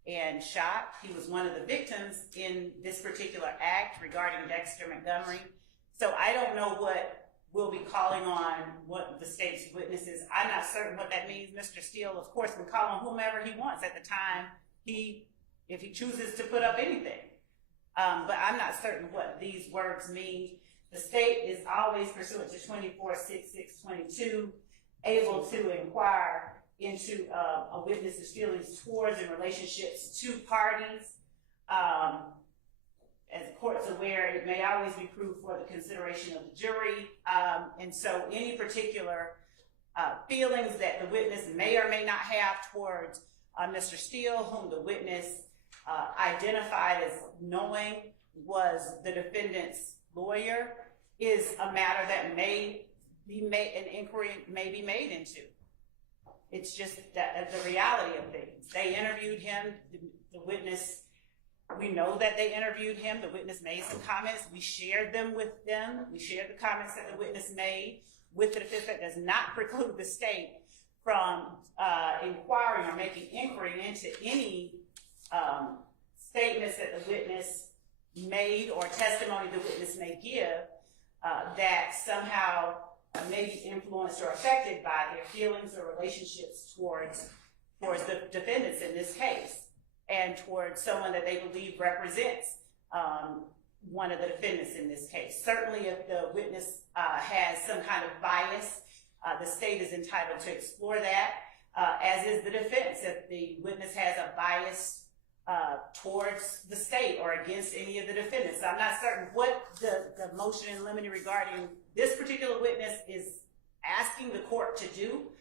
and shot. He was one of the victims in this particular act regarding Dexter Montgomery. So I don't know what we'll be calling on what the state's witnesses. I'm not certain what that means. Mr. Steele, of course, can call on whomever he wants at the time if he chooses to put up anything. But I'm not certain what these words mean. The state is always pursuant to 246622 able to inquire into a witness's feelings towards and relationships to parties. As the court's aware, it may always be proved for the consideration of the jury. And so any particular feelings that the witness may or may not have towards Mr. Steele, whom the witness identified as knowing was the defendant's lawyer, is a matter that may be made, an inquiry may be made into. It's just that the reality of things. They interviewed him, the witness, we know that they interviewed him, the witness made some comments, we shared them with them, we shared the comments that the witness made with the defense. That does not preclude the state from inquiring or making inquiry into any statements that the witness made or testimony the witness may give that somehow may be influenced or affected by their feelings or relationships towards the defendants in this case, and towards someone that they believe represents one of the defendants in this case. Certainly if the witness has some kind of bias, the state is entitled to explore that, as is the defense. If the witness has a bias towards the state or against any of the defendants. So I'm not certain what the motion in limine regarding this particular witness is asking the court to do,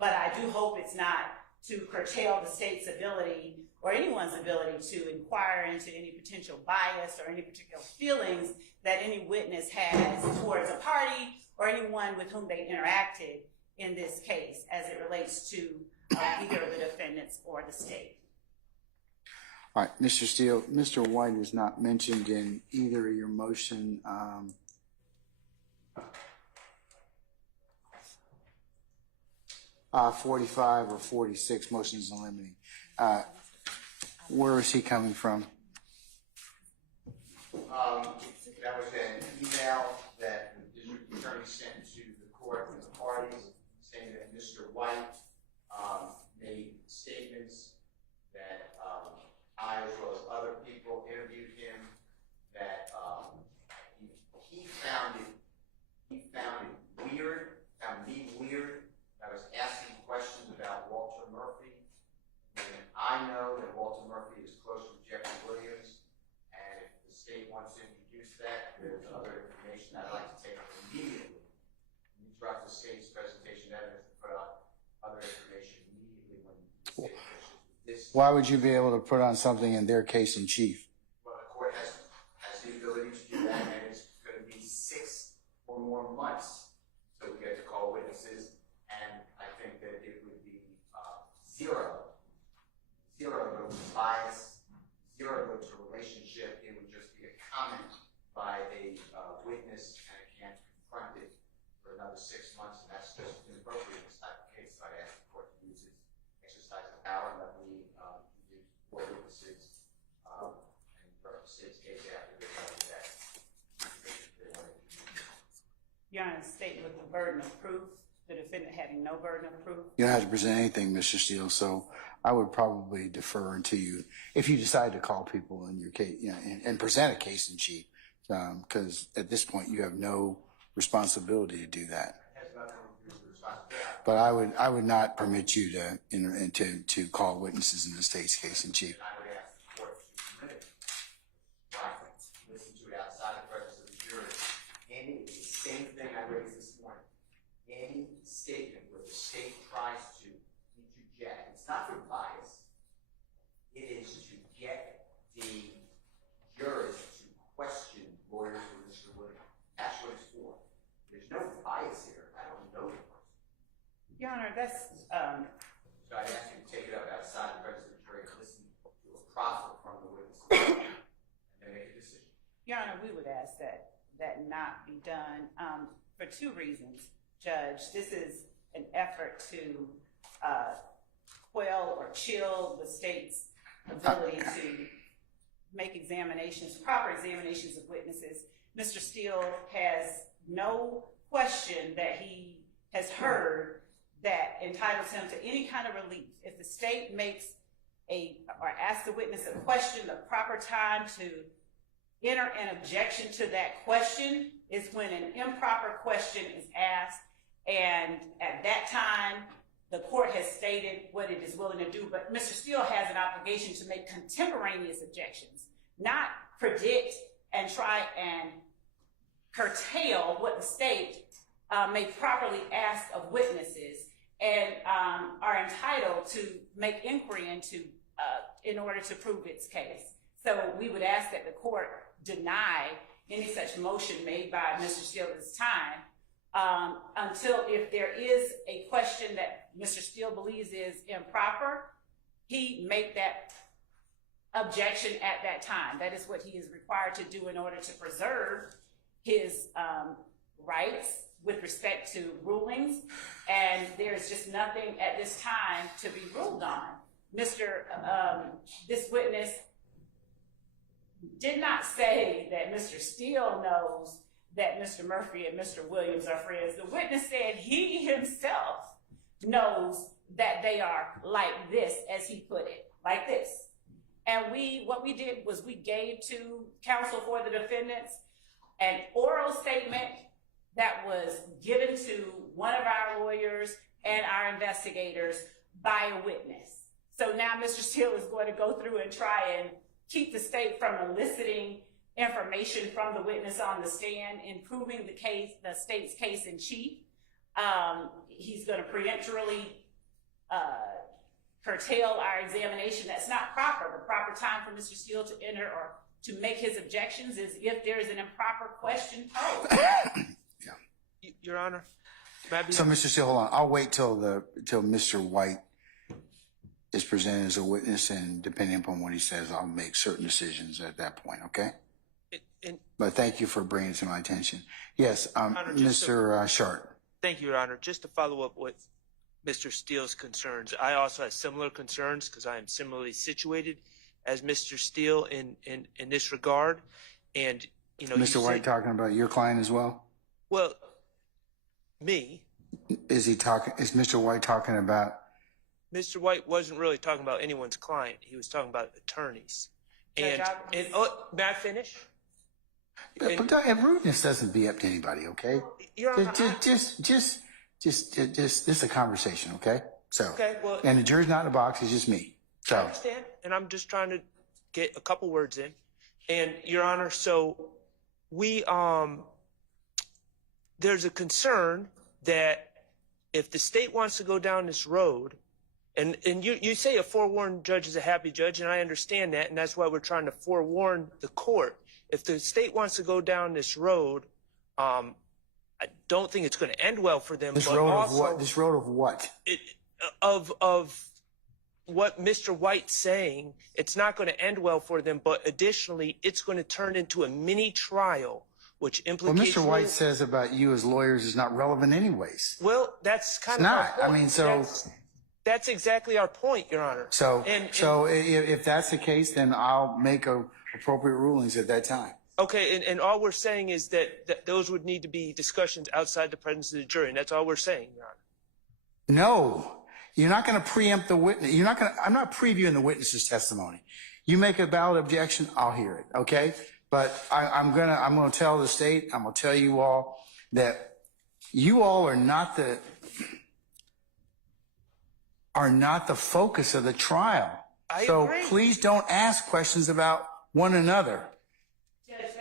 but I do hope it's not to curtail the state's ability or anyone's ability to inquire into any potential bias or any particular feelings that any witness has towards a party or anyone with whom they interacted in this case as it relates to either the defendants or the state. All right, Mr. Steele, Mr. White is not mentioned in either of your motion. 45 or 46 motions in limine. Where is he coming from? That was an email that the district attorney sent to the court and the parties saying that Mr. White made statements that I, as well as other people, interviewed him, that he found it weird, found me weird. I was asking questions about Walter Murphy. And I know that Walter Murphy is close with Jeffrey Williams, and if the state wants to introduce that, there's other information I'd like to take immediately. Interrupt the state's presentation evidence to put on other information immediately when the state finishes this. Why would you be able to put on something in their case in chief? Well, the court has the ability to do that, and it's going to be 6 or more months so we get to call witnesses, and I think that it would be zero go to bias, 0 go to relationship. It would just be a comment by a witness, and it can't confront it for another 6 months, and that's just inappropriate in this type of case. So I ask the court to use its exercise of power and let me use 4 witnesses and for the state's case after they know that. Your Honor, the state with the burden of proof, the defendant having no burden of proof. You don't have to present anything, Mr. Steele, so I would probably defer to you if you decide to call people in your case, you know, and present a case in chief, because at this point you have no responsibility to do that. But I would not permit you to call witnesses in the state's case in chief. I would ask the court to permit it. Listen to it outside the presence of the jury. Any, the same thing I raised this morning. Any statement where the state tries to interject, it's not for bias, it is to get the jurors to question lawyers or Mr. Williams. That's what it's for. There's no bias here. I don't know the person. Your Honor, that's So I'd ask you to take it up outside the presence of the jury and listen to a proffer from the witness and then make a decision. Your Honor, we would ask that not be done for 2 reasons. Judge, this is an effort to quell or chill the state's ability to make examinations, proper examinations of witnesses. Mr. Steele has no question that he has heard that entitles him to any kind of relief. If the state makes or asks the witness a question, the proper time to enter an objection to that question is when an improper question is asked, and at that time, the court has stated what it is willing to do, but Mr. Steele has an obligation to make contemporaneous objections, not predict and try and curtail what the state may properly ask of witnesses and are entitled to make inquiry into in order to prove its case. So we would ask that the court deny any such motion made by Mr. Steele at this time until, if there is a question that Mr. Steele believes is improper, he make that objection at that time. That is what he is required to do in order to preserve his rights with respect to rulings, and there's just nothing at this time to be ruled on. This witness did not say that Mr. Steele knows that Mr. Murphy and Mr. Williams are friends. The witness said he himself knows that they are like this, as he put it, like this. And what we did was we gave to counsel for the defendants an oral statement that was given to one of our lawyers and our investigators by a witness. So now Mr. Steele is going to go through and try and keep the state from eliciting information from the witness on the stand in proving the state's case in chief. He's going to preemptorily curtail our examination. That's not proper. The proper time for Mr. Steele to enter or to make his objections is if there is an improper question posed. Your Honor, may I be- So, Mr. Steele, hold on. I'll wait till Mr. White is presented as a witness, and depending upon what he says, I'll make certain decisions at that point, okay? But thank you for bringing it to my attention. Yes, Honor, just Mr. Shart. Thank you, Your Honor. Just to follow up with Mr. Steele's concerns, I also have similar concerns because I am similarly situated as Mr. Steele in this regard. And, you know, Mr. White talking about your client as well? Well, me. Is Mr. White talking about? Mr. White wasn't really talking about anyone's client. He was talking about attorneys. Judge, May I finish? But rudeness doesn't be up to anybody, okay? Your Honor, Just this is a conversation, okay? So, Okay, well- and the jury's not in the box, it's just me. I So, understand, and I'm just trying to get a couple words in. And Your Honor, so we there's a concern that if the state wants to go down this road, and you say a forewarned judge is a happy judge, and I understand that, and that's why we're trying to forewarn the court. If the state wants to go down this road, I don't think it's going to end well for them. this but road also, of what? This road of what? of what Mr. White's saying, it's not going to end well for them, but additionally, it's going to turn into a mini trial, which What implicates. Mr. White says about you as lawyers is not relevant anyways. Well, that's kind It's of not. our I point. mean, so That's exactly our point, Your Honor. so And- if that's the case, then I'll make appropriate rulings at that time. Okay, and all we're saying is that those would need to be discussions outside the presence of the jury, and that's all we're saying, Your Honor. No, you're not going to preempt the witness. I'm not previewing the witness's testimony. You make a valid objection, I'll hear it. Okay. But I'm going to tell the state, I'm going to tell you all that you all are not the focus of the trial. I so agree. please don't ask questions about one another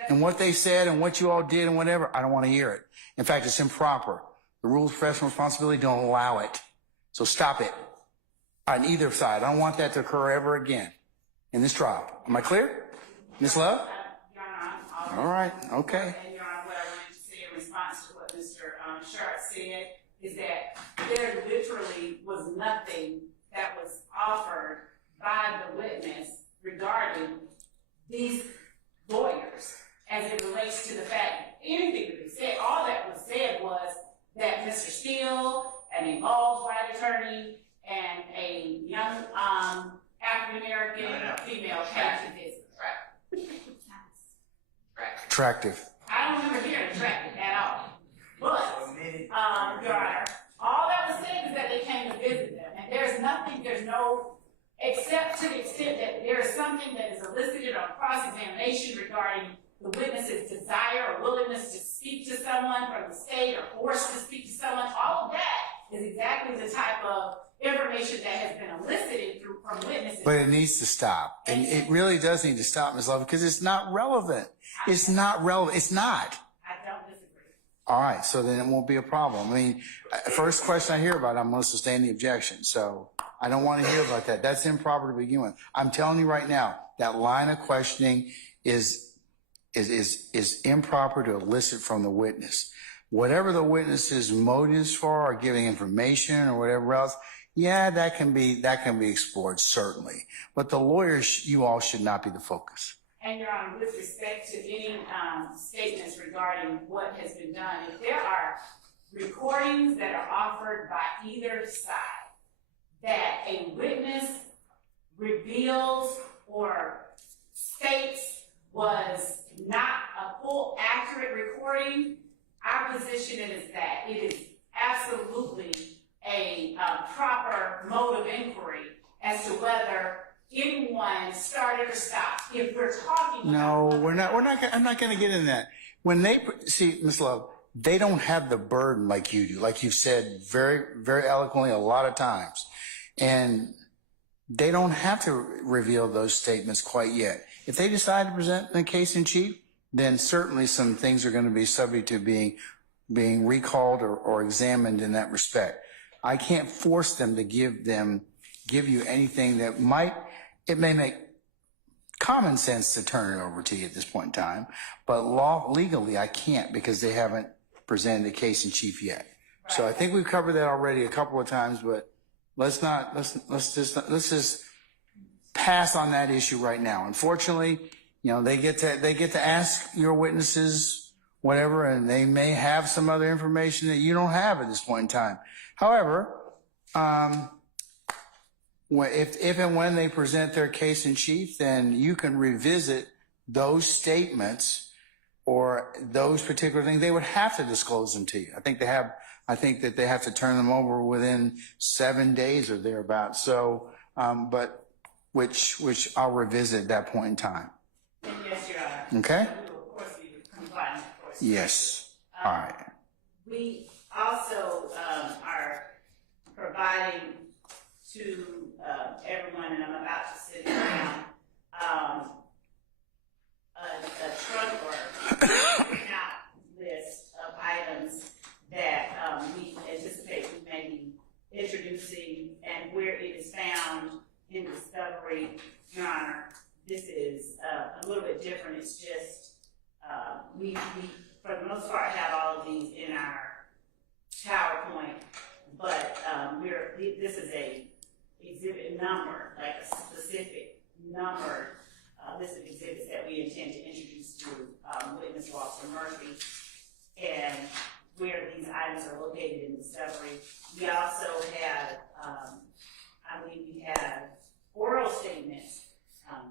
and what they said and what you all did and whatever. I don't want to hear it. In fact, it's improper. The rules of professional responsibility don't allow it. So stop it on either side. I don't want that to occur ever again in this trial. Am I clear? Ms. Love? Your Honor, All right. Okay. And Your Honor, what I wanted to say in response to what Mr. Sharp said is that there literally was nothing that was offered by the witness regarding these lawyers as it relates to the fact anything that they said. All that was said was that Mr. Steele, an involved white attorney, and a young African-American female came to visit. Attractive. I don't remember hearing attractive at all. But, Your Honor, all that was said is that they came to visit them. And there's no, except to the extent that there is something that is elicited on cross-examination regarding the witness's desire or willingness to speak to someone from the state or forced to speak to someone. All of that is exactly the type of information that has been elicited from witnesses. But it needs to stop. And it really does need to stop, Ms. Love, because it's not relevant. It's not relevant. It's not. I don't disagree. All right. So then it won't be a problem. I mean, first question I hear about, I'm going to sustain the objection. So I don't want to hear about that. That's improper to begin with. I'm telling you right now, that line of questioning is improper to elicit from the witness. Whatever the witness's motives for, or giving information or whatever else, yeah, that can be explored, certainly. But the lawyers, you all should not be the focus. And Your Honor, with respect to any statements regarding what has been done, if there are recordings that are offered by either side that a witness reveals or states was not a full, accurate recording, our position is that it is absolutely a proper mode of inquiry as to whether anyone started or stopped. If we're talking No, we're not. I'm not going to get in that. When they see, Ms. Love, they don't have the burden like you do, like you've said very, very eloquently a lot of times, and they don't have to reveal those statements quite yet. If they decide to present the case in chief, then certainly some things are going to be subject to being recalled or examined in that respect. I can't force them to give them give you anything that it may make common sense to turn it over to you at this point in time, but legally I can't because they haven't presented the case in chief yet. Right. So I think we've covered that already a couple of times, but let's just pass on that issue right now. Unfortunately, they get to ask your witnesses whatever, and they may have some other information that you don't have at this point in time. However, if and when they present their case in chief, then you can revisit those statements or those particular things. They would have to disclose them to you. I think that they have to turn them over within 7 days or thereabouts. So, but which I'll revisit at that point in time. Yes, Your Honor. Okay. We will, of course, be complying, of course. Yes. All right. We also are providing to everyone, and I'm about to sit down, a trunk or count list of items that we anticipate we may be introducing and where it is found in discovery. Your Honor, this is a little bit different. It's just we for the most part have all of these in our PowerPoint, but this is a exhibit number, like a specific number list of exhibits that we intend to introduce to witness Walter Murphy, and where these items are located in discovery. We also have, we have oral statements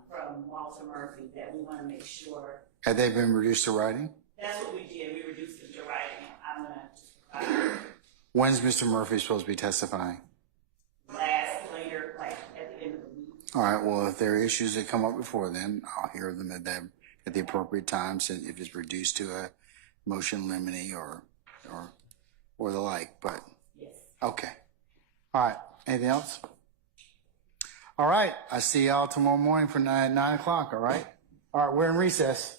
from Walter Murphy that we want to make sure. Have they been reduced to writing? That's what we did. We reduced them to writing. I'm going to just When's Mr. Murphy supposed to be testifying? later, like at the end of the week. All right. Well, if there are issues that come up before then, I'll hear them at the appropriate times, and if it's reduced to a motion limine or the like. But yes. Okay. All right. Anything else? All right. I see y'all tomorrow morning for 9 o'clock. All right. All right. We're in recess.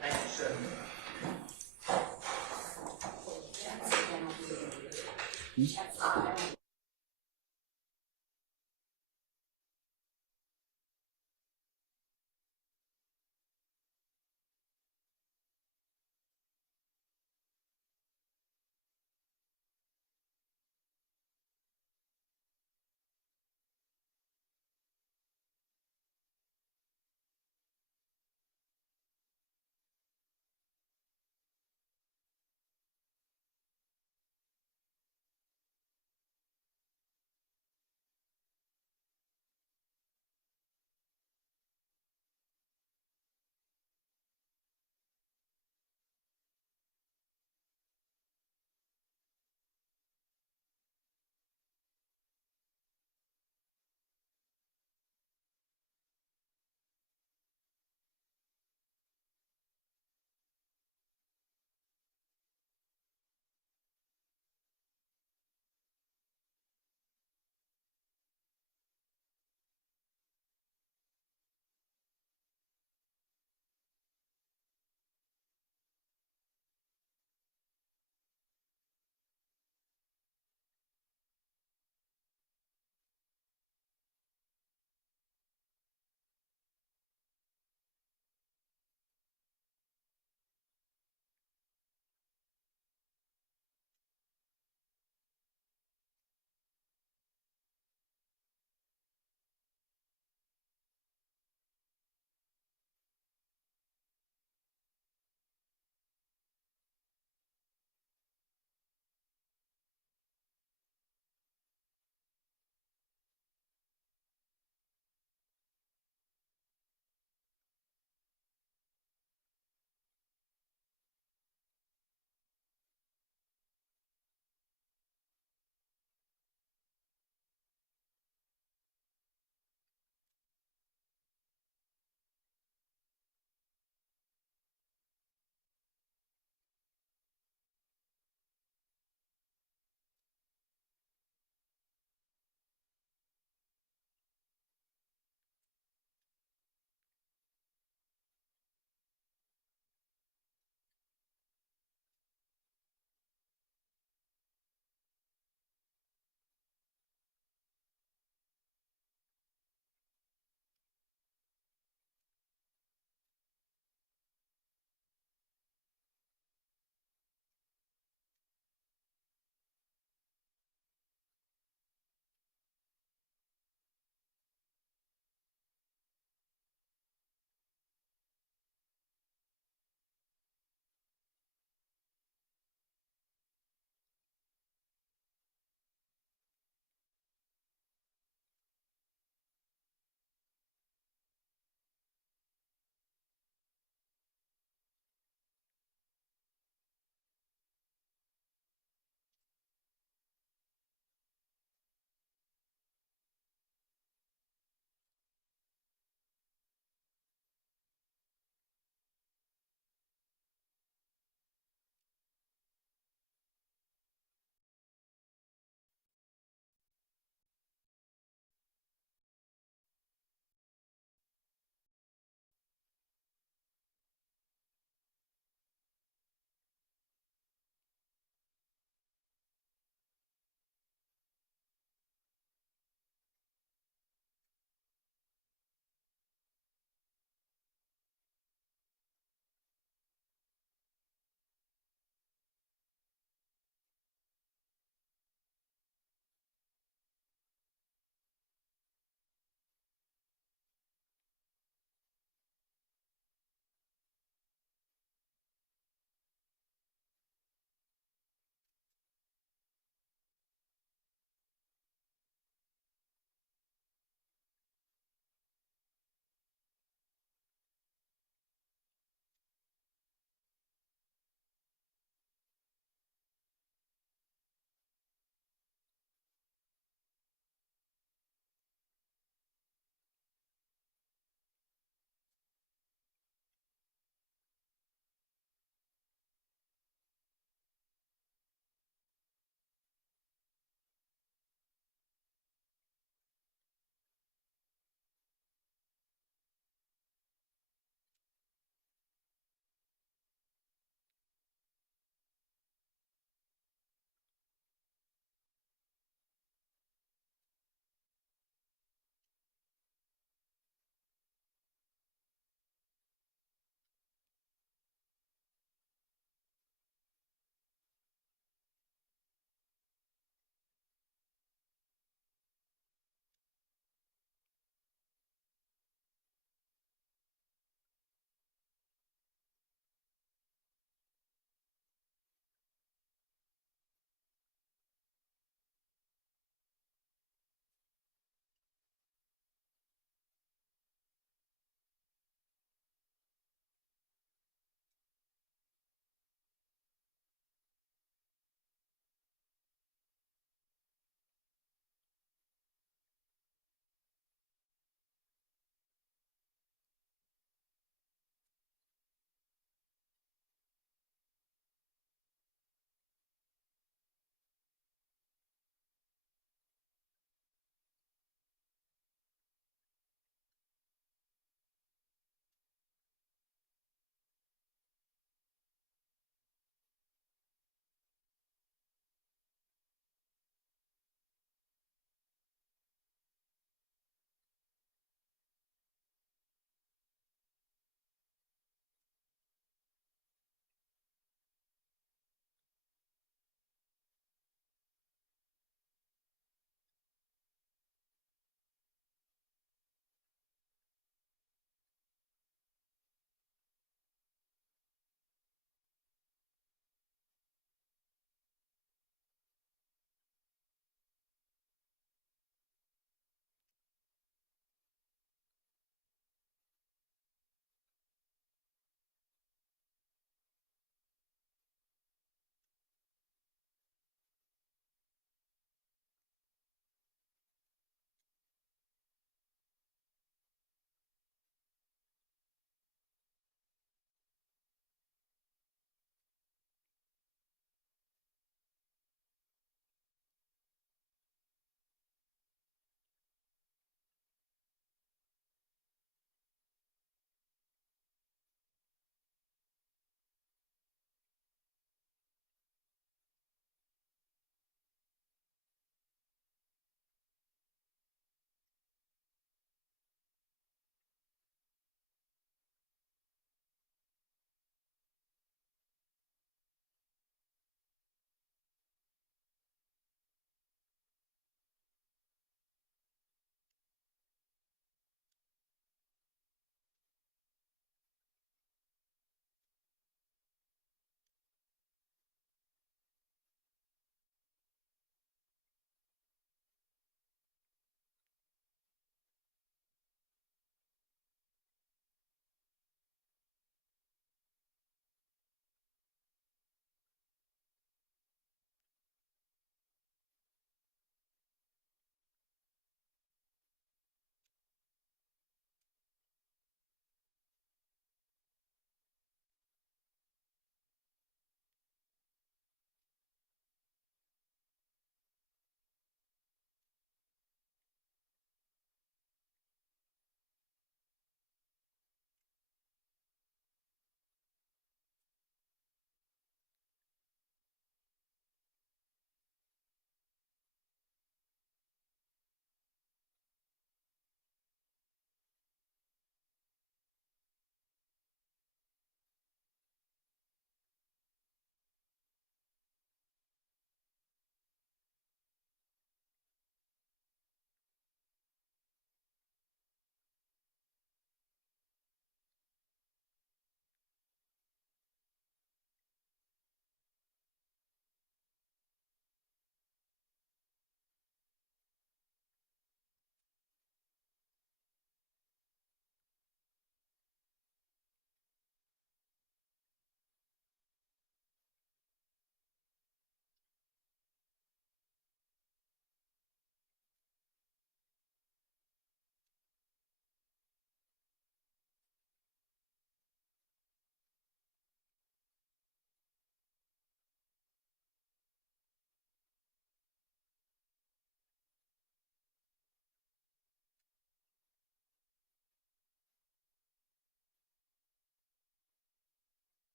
Thank you, sir.